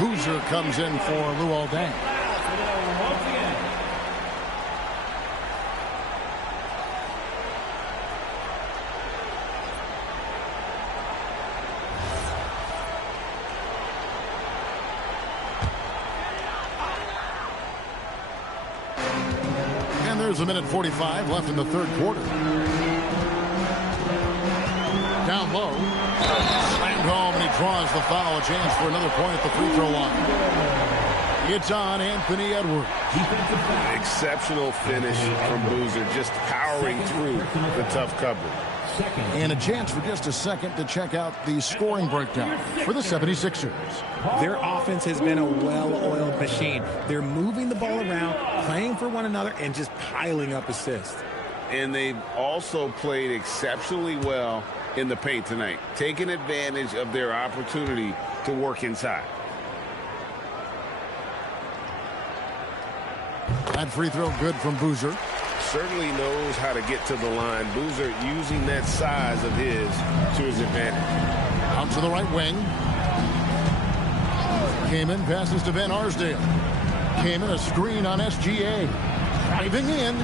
Boozer comes in for Luol Deng. And there's a minute 45 left in the third quarter. Down low. Slammed home, and he draws the foul. A chance for another point at the free throw line. It's on Anthony Edwards. Exceptional finish from Boozer, just powering through the tough coverage. And a chance for just a second to check out the scoring breakdown for the 76ers. Their offense has been a well-oiled machine. They're moving the ball around, playing for one another, and just piling up assists. And they've also played exceptionally well in the paint tonight, taking advantage of their opportunity to work inside. That free throw good from Boozer. Certainly knows how to get to the line. Boozer using that size of his to his advantage. Out to the right wing. Kamen passes to Van Arsdale. Kamen a screen on SGA. Driving in.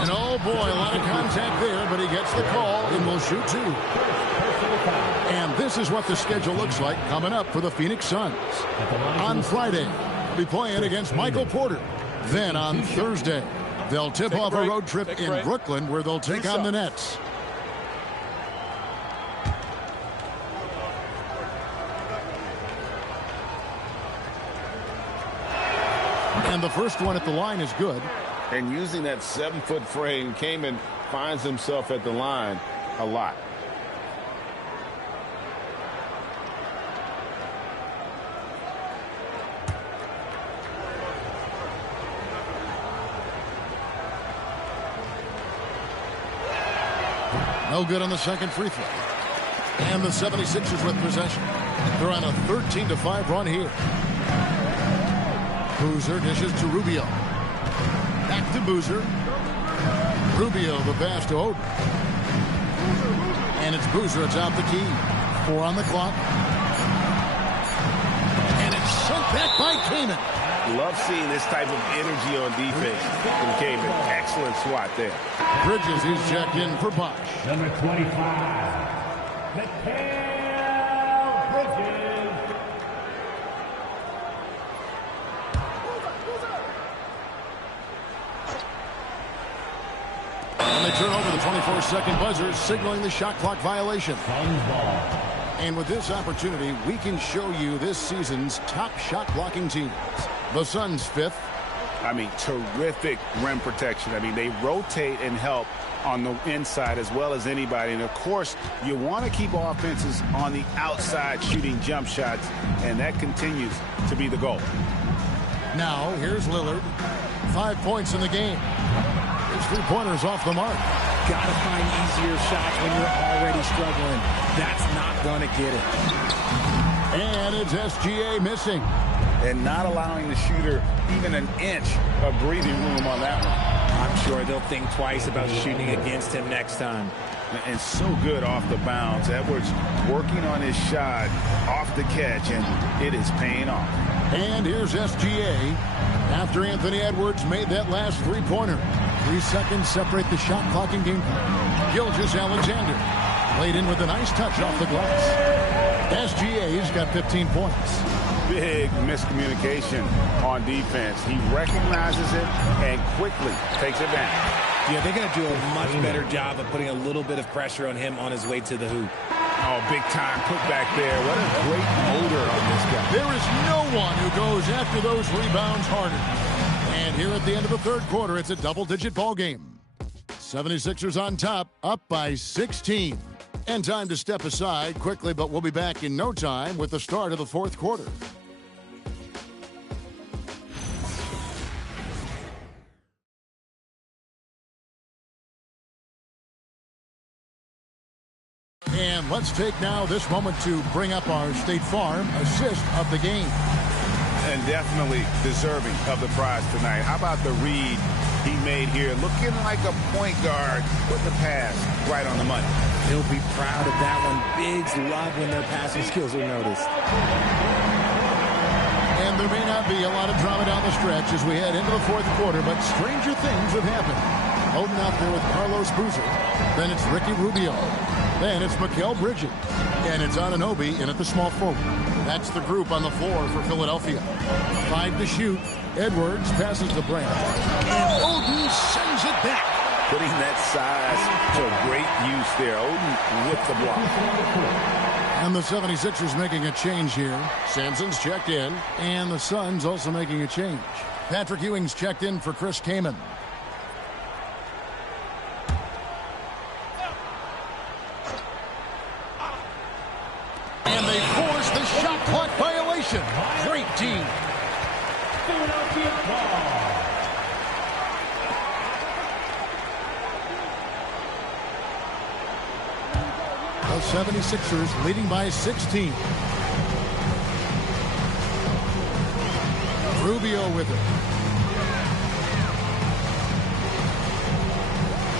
And oh boy, a lot of contact there, but he gets the call and will shoot two. And this is what the schedule looks like coming up for the Phoenix Suns. On Friday, they'll be playing against Michael Porter. Then on Thursday, they'll tip off a road trip in Brooklyn where they'll take on the Nets. And the first one at the line is good. And using that 7-foot frame, Kamen finds himself at the line a lot. No good on the second free throw. And the 76ers with possession. They're on a 13-5 run here. Boozer dishes to Rubio. Back to Boozer. Rubio, the pass to Oden. And it's Boozer. It's out the key. 4 on the clock. And it's sent back by Kamen. Love seeing this type of energy on defense from Kamen. Excellent swat there. Bridges, he's checked in for Bosch. Number 25, Mikal Bridges. And they turn over the 24-second buzzer, signaling the shot clock violation. And with this opportunity, we can show you this season's top shot blocking teams. The Suns 5th. I mean, terrific rim protection. I mean, they rotate and help on the inside as well as anybody. And, of course, you want to keep offenses on the outside shooting jump shots, and that continues to be the goal. Now, here's Lillard. 5 points in the game. His three-pointers off the mark. got to find easier shots when you're already struggling. That's not going to get it. And it's SGA missing. And not allowing the shooter even an inch of breathing room on that one. I'm sure they'll think twice about shooting against him next time. And so good off the bounce. Edwards working on his shot off the catch, and it is paying off. And here's SGA after Anthony Edwards made that last three-pointer. 3 seconds separate the shot clock and game clock. Gilgeous-Alexander laid in with a nice touch off the glass. SGA's got 15 points. Big miscommunication on defense. He recognizes it and quickly takes advantage. Yeah, they got to do a much better job of putting a little bit of pressure on him on his way to the hoop. Oh, big time put back there. What a great motor on this guy. There is no one who goes after those rebounds harder. And here at the end of the third quarter, it's a double-digit ball game. 76ers on top, up by 16. And time to step aside quickly, but we'll be back in no time with the start of the fourth quarter. And let's take now this moment to bring up our State Farm assist of the game. And definitely deserving of the prize tonight. How about the read he made here? Looking like a point guard with the pass right on the money. He'll be proud of that one. Bigs love when their passing skills are noticed. And there may not be a lot of drama down the stretch as we head into the fourth quarter, but stranger things have happened. Holding out there with Carlos Boozer. Then it's Ricky Rubio. Then it's Mikal Bridges. And it's Anunoby in at the small forward. That's the group on the floor for Philadelphia. 5 to shoot. Edwards passes the Brand. And Oden sends it back. Putting that size to great use there. Oden with the block. And the 76ers making a change here. Sampson's checked in. And the Suns also making a change. Patrick Ewing's checked in for Chris Kaman. And they force the shot clock violation. Great team. Philadelphia ball. The 76ers leading by 16. Rubio with it.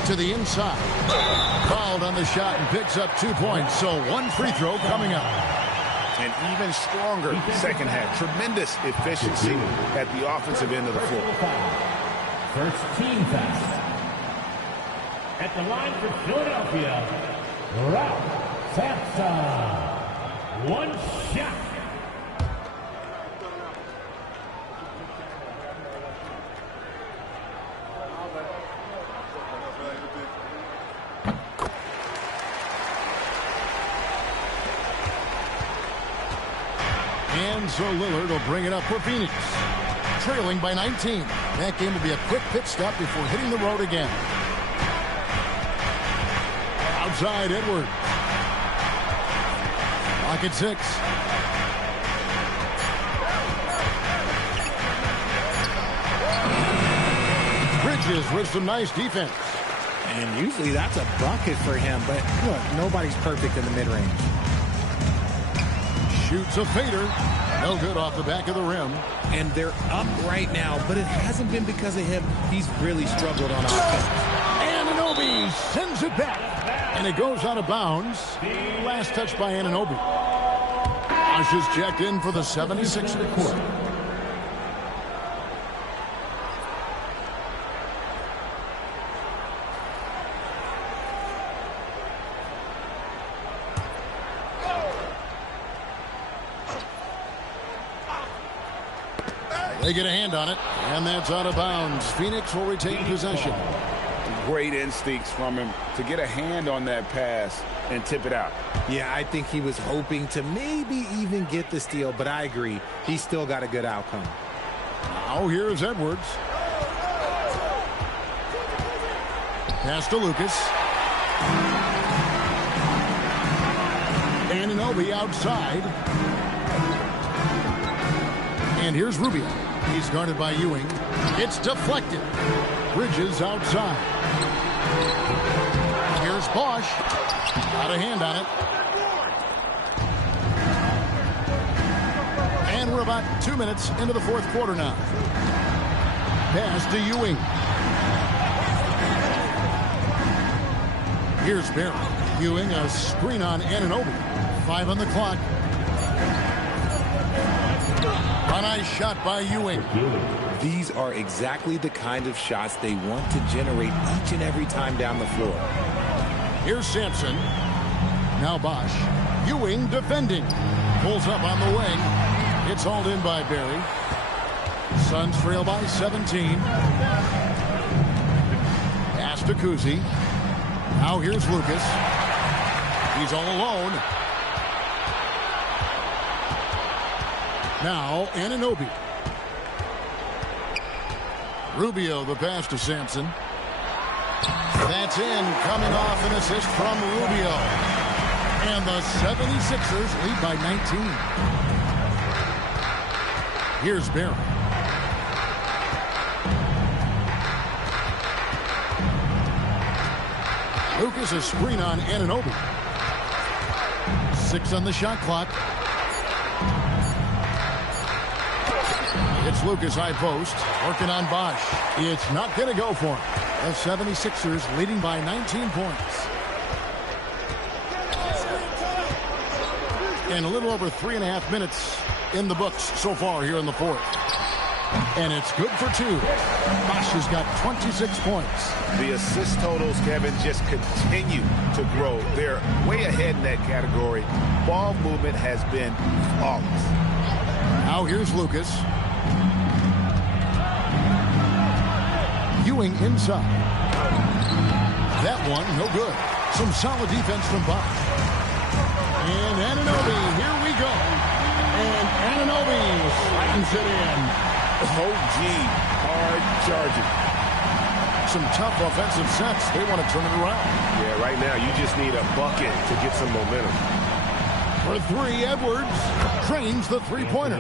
To the inside. Fouled on the shot and picks up 2 points. So 1 free throw coming up. An even stronger second half. Tremendous efficiency at the offensive end of the floor. First team foul. At the line for Philadelphia, Ralph Sampson. 1 shot. And so Lillard will bring it up for Phoenix. Trailing by 19. That game will be a quick pit stop before hitting the road again. Outside Edwards. Lock at 6. Bridges with some nice defense. And usually that's a bucket for him, but look, nobody's perfect in the mid-range. Shoots a fader. No good off the back of the rim. And they're up right now, but it hasn't been because of him. He's really struggled on offense. Anunoby sends it back. And it goes out of bounds. Last touch by Anunoby. Josh is checked in for the 76ers court. They get a hand on it, and that's out of bounds. Phoenix will retain possession. Great instincts from him to get a hand on that pass and tip it out. Yeah, I think he was hoping to maybe even get the steal, but I agree. He's still got a good outcome. Now here's Edwards. Pass to Lucas. Anunoby outside. And here's Rubio. He's guarded by Ewing. It's deflected. Bridges outside. Here's Bosch. Got a hand on it. And we're about 2 minutes into the fourth quarter now. Pass to Ewing. Here's Barry. Ewing, a screen on Anunoby. 5 on the clock. A nice shot by Ewing. These are exactly the kind of shots they want to generate each and every time down the floor. Here's Sampson. Now Bosch. Ewing defending. Pulls up on the wing. It's hauled in by Barry. Suns trail by 17. Pass to Kuzi. Now here's Lucas. He's all alone. Now Anunoby. Rubio, the pass to Sampson. That's in, coming off an assist from Rubio. And the 76ers lead by 19. Here's Barry. Lucas, a screen on Anunoby. 6 on the shot clock. It's Lucas high post, working on Bosch. It's not going to go for him. The 76ers leading by 19 points. And a little over 3.5 minutes in the books so far here in the fourth. And it's good for 2. Bosch has got 26 points. The assist totals, Kevin, just continue to grow. They're way ahead in that category. Ball movement has been flawless. Now here's Lucas. Ewing inside. That one, no good. Some solid defense from Bosch. And Anunoby, here we go. And Anunoby slams it in. OG, hard charging. Some tough offensive sets. They want to turn it around. Yeah, right now you just need a bucket to get some momentum. For 3, Edwards trains the three-pointer.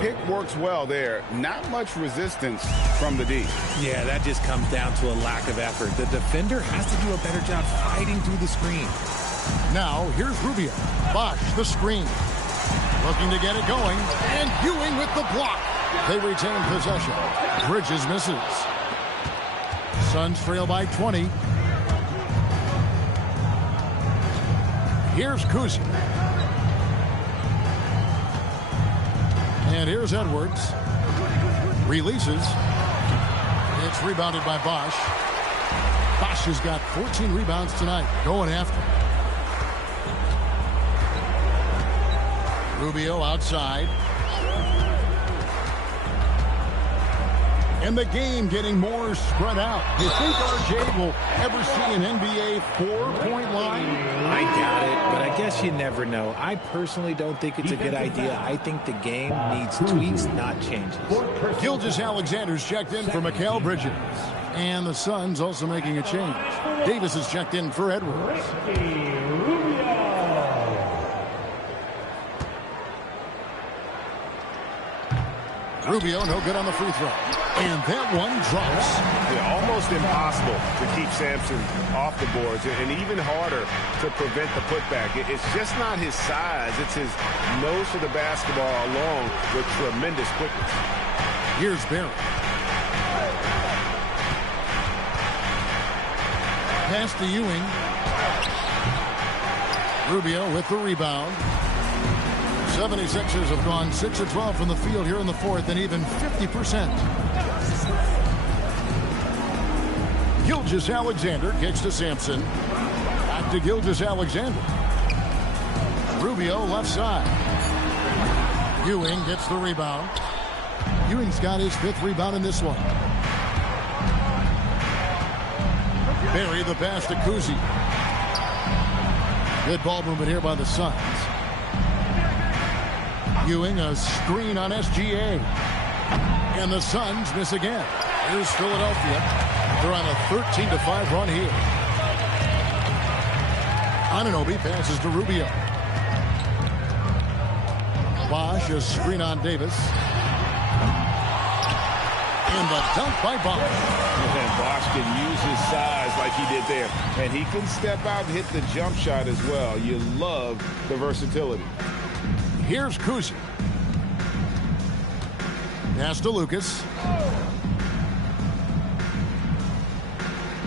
Pick works well there. Not much resistance from the D. Yeah, that just comes down to a lack of effort. The defender has to do a better job fighting through the screen. Now, here's Rubio. Bosch, the screen. Looking to get it going. And Ewing with the block. They retain possession. Bridges misses. Suns trail by 20. Here's Kuzi. And here's Edwards. Releases. It's rebounded by Bosch. Bosch has got 14 rebounds tonight. Going after. Rubio outside. And the game getting more spread out. Do you think RJ will ever see an NBA 4-point line? I doubt it, but I guess you never know. I personally don't think it's a good idea. I think the game needs tweaks, not changes. Gilgeous-Alexander's checked in for Mikal Bridges. And the Suns also making a change. Davis is checked in for Edwards. Rubio, no good on the free throw. And that one drops. Yeah, almost impossible to keep Sampson off the boards, and even harder to prevent the putback. It's just not his size. It's his nose for the basketball along with tremendous quickness. Here's Barry. Pass to Ewing. Rubio with the rebound. 76ers have gone 6 of 12 from the field here in the fourth, and even 50%. Gilgeous-Alexander gets to Sampson. Back to Gilgeous-Alexander. Rubio left side. Ewing gets the rebound. Ewing's got his 5th rebound in this one. Barry the pass to Kuzi. Good ball movement here by the Suns. Ewing, a screen on SGA. And the Suns miss again. Here's Philadelphia. They're on a 13-5 run here. Anunoby passes to Rubio. Bosch, a screen on Davis. And the dunk by Bosch. And Bosch can use his size like he did there. And he can step out and hit the jump shot as well. You love the versatility. Here's Kuzi. Pass to Lucas.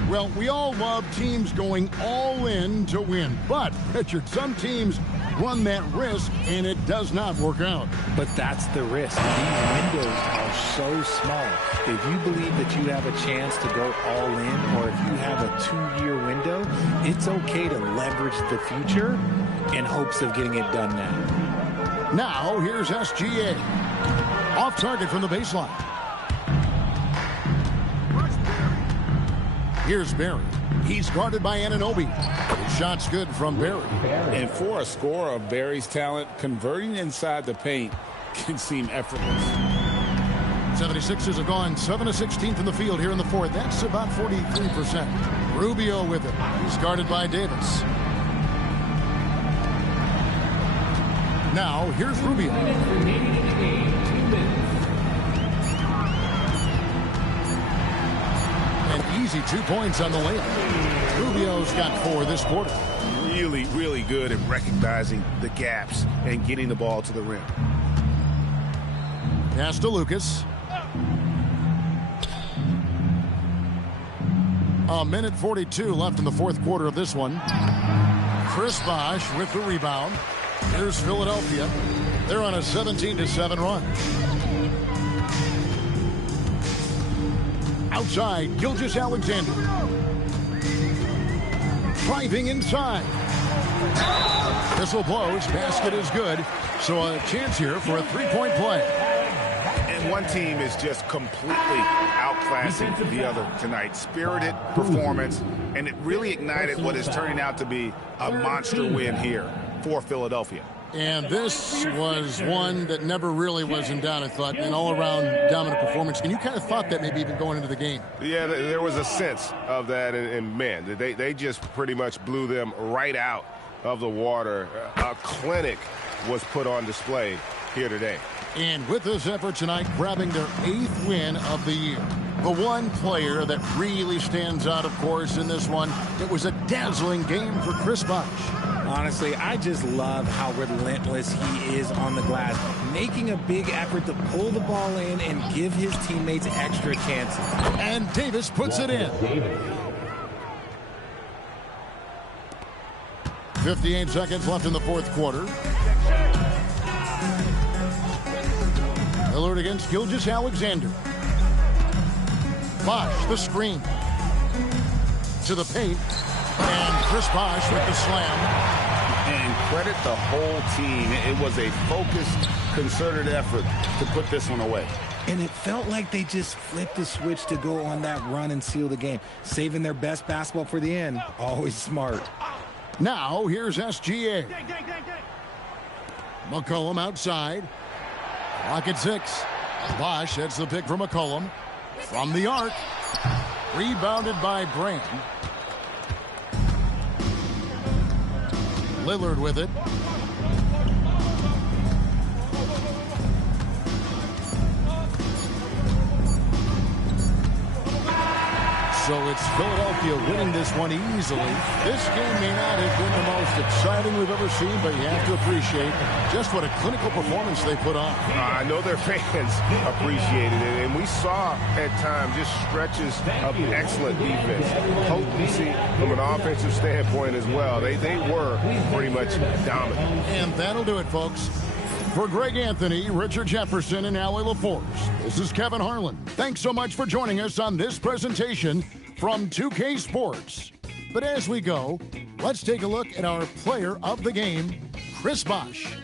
Well, we all love teams going all in to win. But, Richard, some teams run that risk, and it does not work out. But that's the risk. These windows are so small. If you believe that you have a chance to go all in, or if you have a 2-year window, it's okay to leverage the future in hopes of getting it done now. Now, here's SGA. Off target from the baseline. Here's Barry. He's guarded by Anunoby. His shot's good from Barry. And for a scorer of Barry's talent, converting inside the paint can seem effortless. 76ers have gone 7 of 16 from the field here in the fourth. That's about 43%. Rubio with it. He's guarded by Davis. Now, here's Rubio. An easy 2 points on the layup. Rubio's got 4 this quarter. Really, really good at recognizing the gaps and getting the ball to the rim. Pass to Lucas. A minute 42 left in the fourth quarter of this one. Chris Bosh with the rebound. Here's Philadelphia. They're on a 17-7 run. Outside, Gilgeous-Alexander. Driving inside. Whistle blows. Basket is good. So a chance here for a three-point play. And one team is just completely outclassing the other tonight. Spirited performance, and it really ignited what is turning out to be a monster win here for Philadelphia. And this was one that never really was in doubt, I thought, an all-around dominant performance. And you kind of thought that maybe even going into the game. Yeah, there was a sense of that, and man, they just pretty much blew them right out of the water. A clinic was put on display here today. And with this effort tonight, grabbing their 8th win of the year. The one player that really stands out, of course, in this one, it was a dazzling game for Chris Bosh. Honestly, I just love how relentless he is on the glass, making a big effort to pull the ball in and give his teammates extra chances. And Davis puts it in. 58 seconds left in the fourth quarter. Lillard against Gilgeous-Alexander. Bosh, the screen. To the paint. And Chris Bosh with the slam. And credit the whole team. It was a focused, concerted effort to put this one away. And it felt like they just flipped the switch to go on that run and seal the game. Saving their best basketball for the end. Always smart. Now, here's SGA. McCollum outside. Clock at 6. Bosh heads the pick for McCollum. From the arc. Rebounded by Brand. Lillard with it. So it's Philadelphia winning this one easily. This game may not have been the most exciting we've ever seen, but you have to appreciate just what a clinical performance they put on. I know their fans appreciated it, and we saw at times just stretches of excellent defense, potency from an offensive standpoint as well. They were pretty much dominant. And that'll do it, folks. For Greg Anthony, Richard Jefferson, and Allie LaForce, this is Kevin Harlan. Thanks so much for joining us on this presentation from 2K Sports. But as we go, let's take a look at our player of the game, Chris Bosh.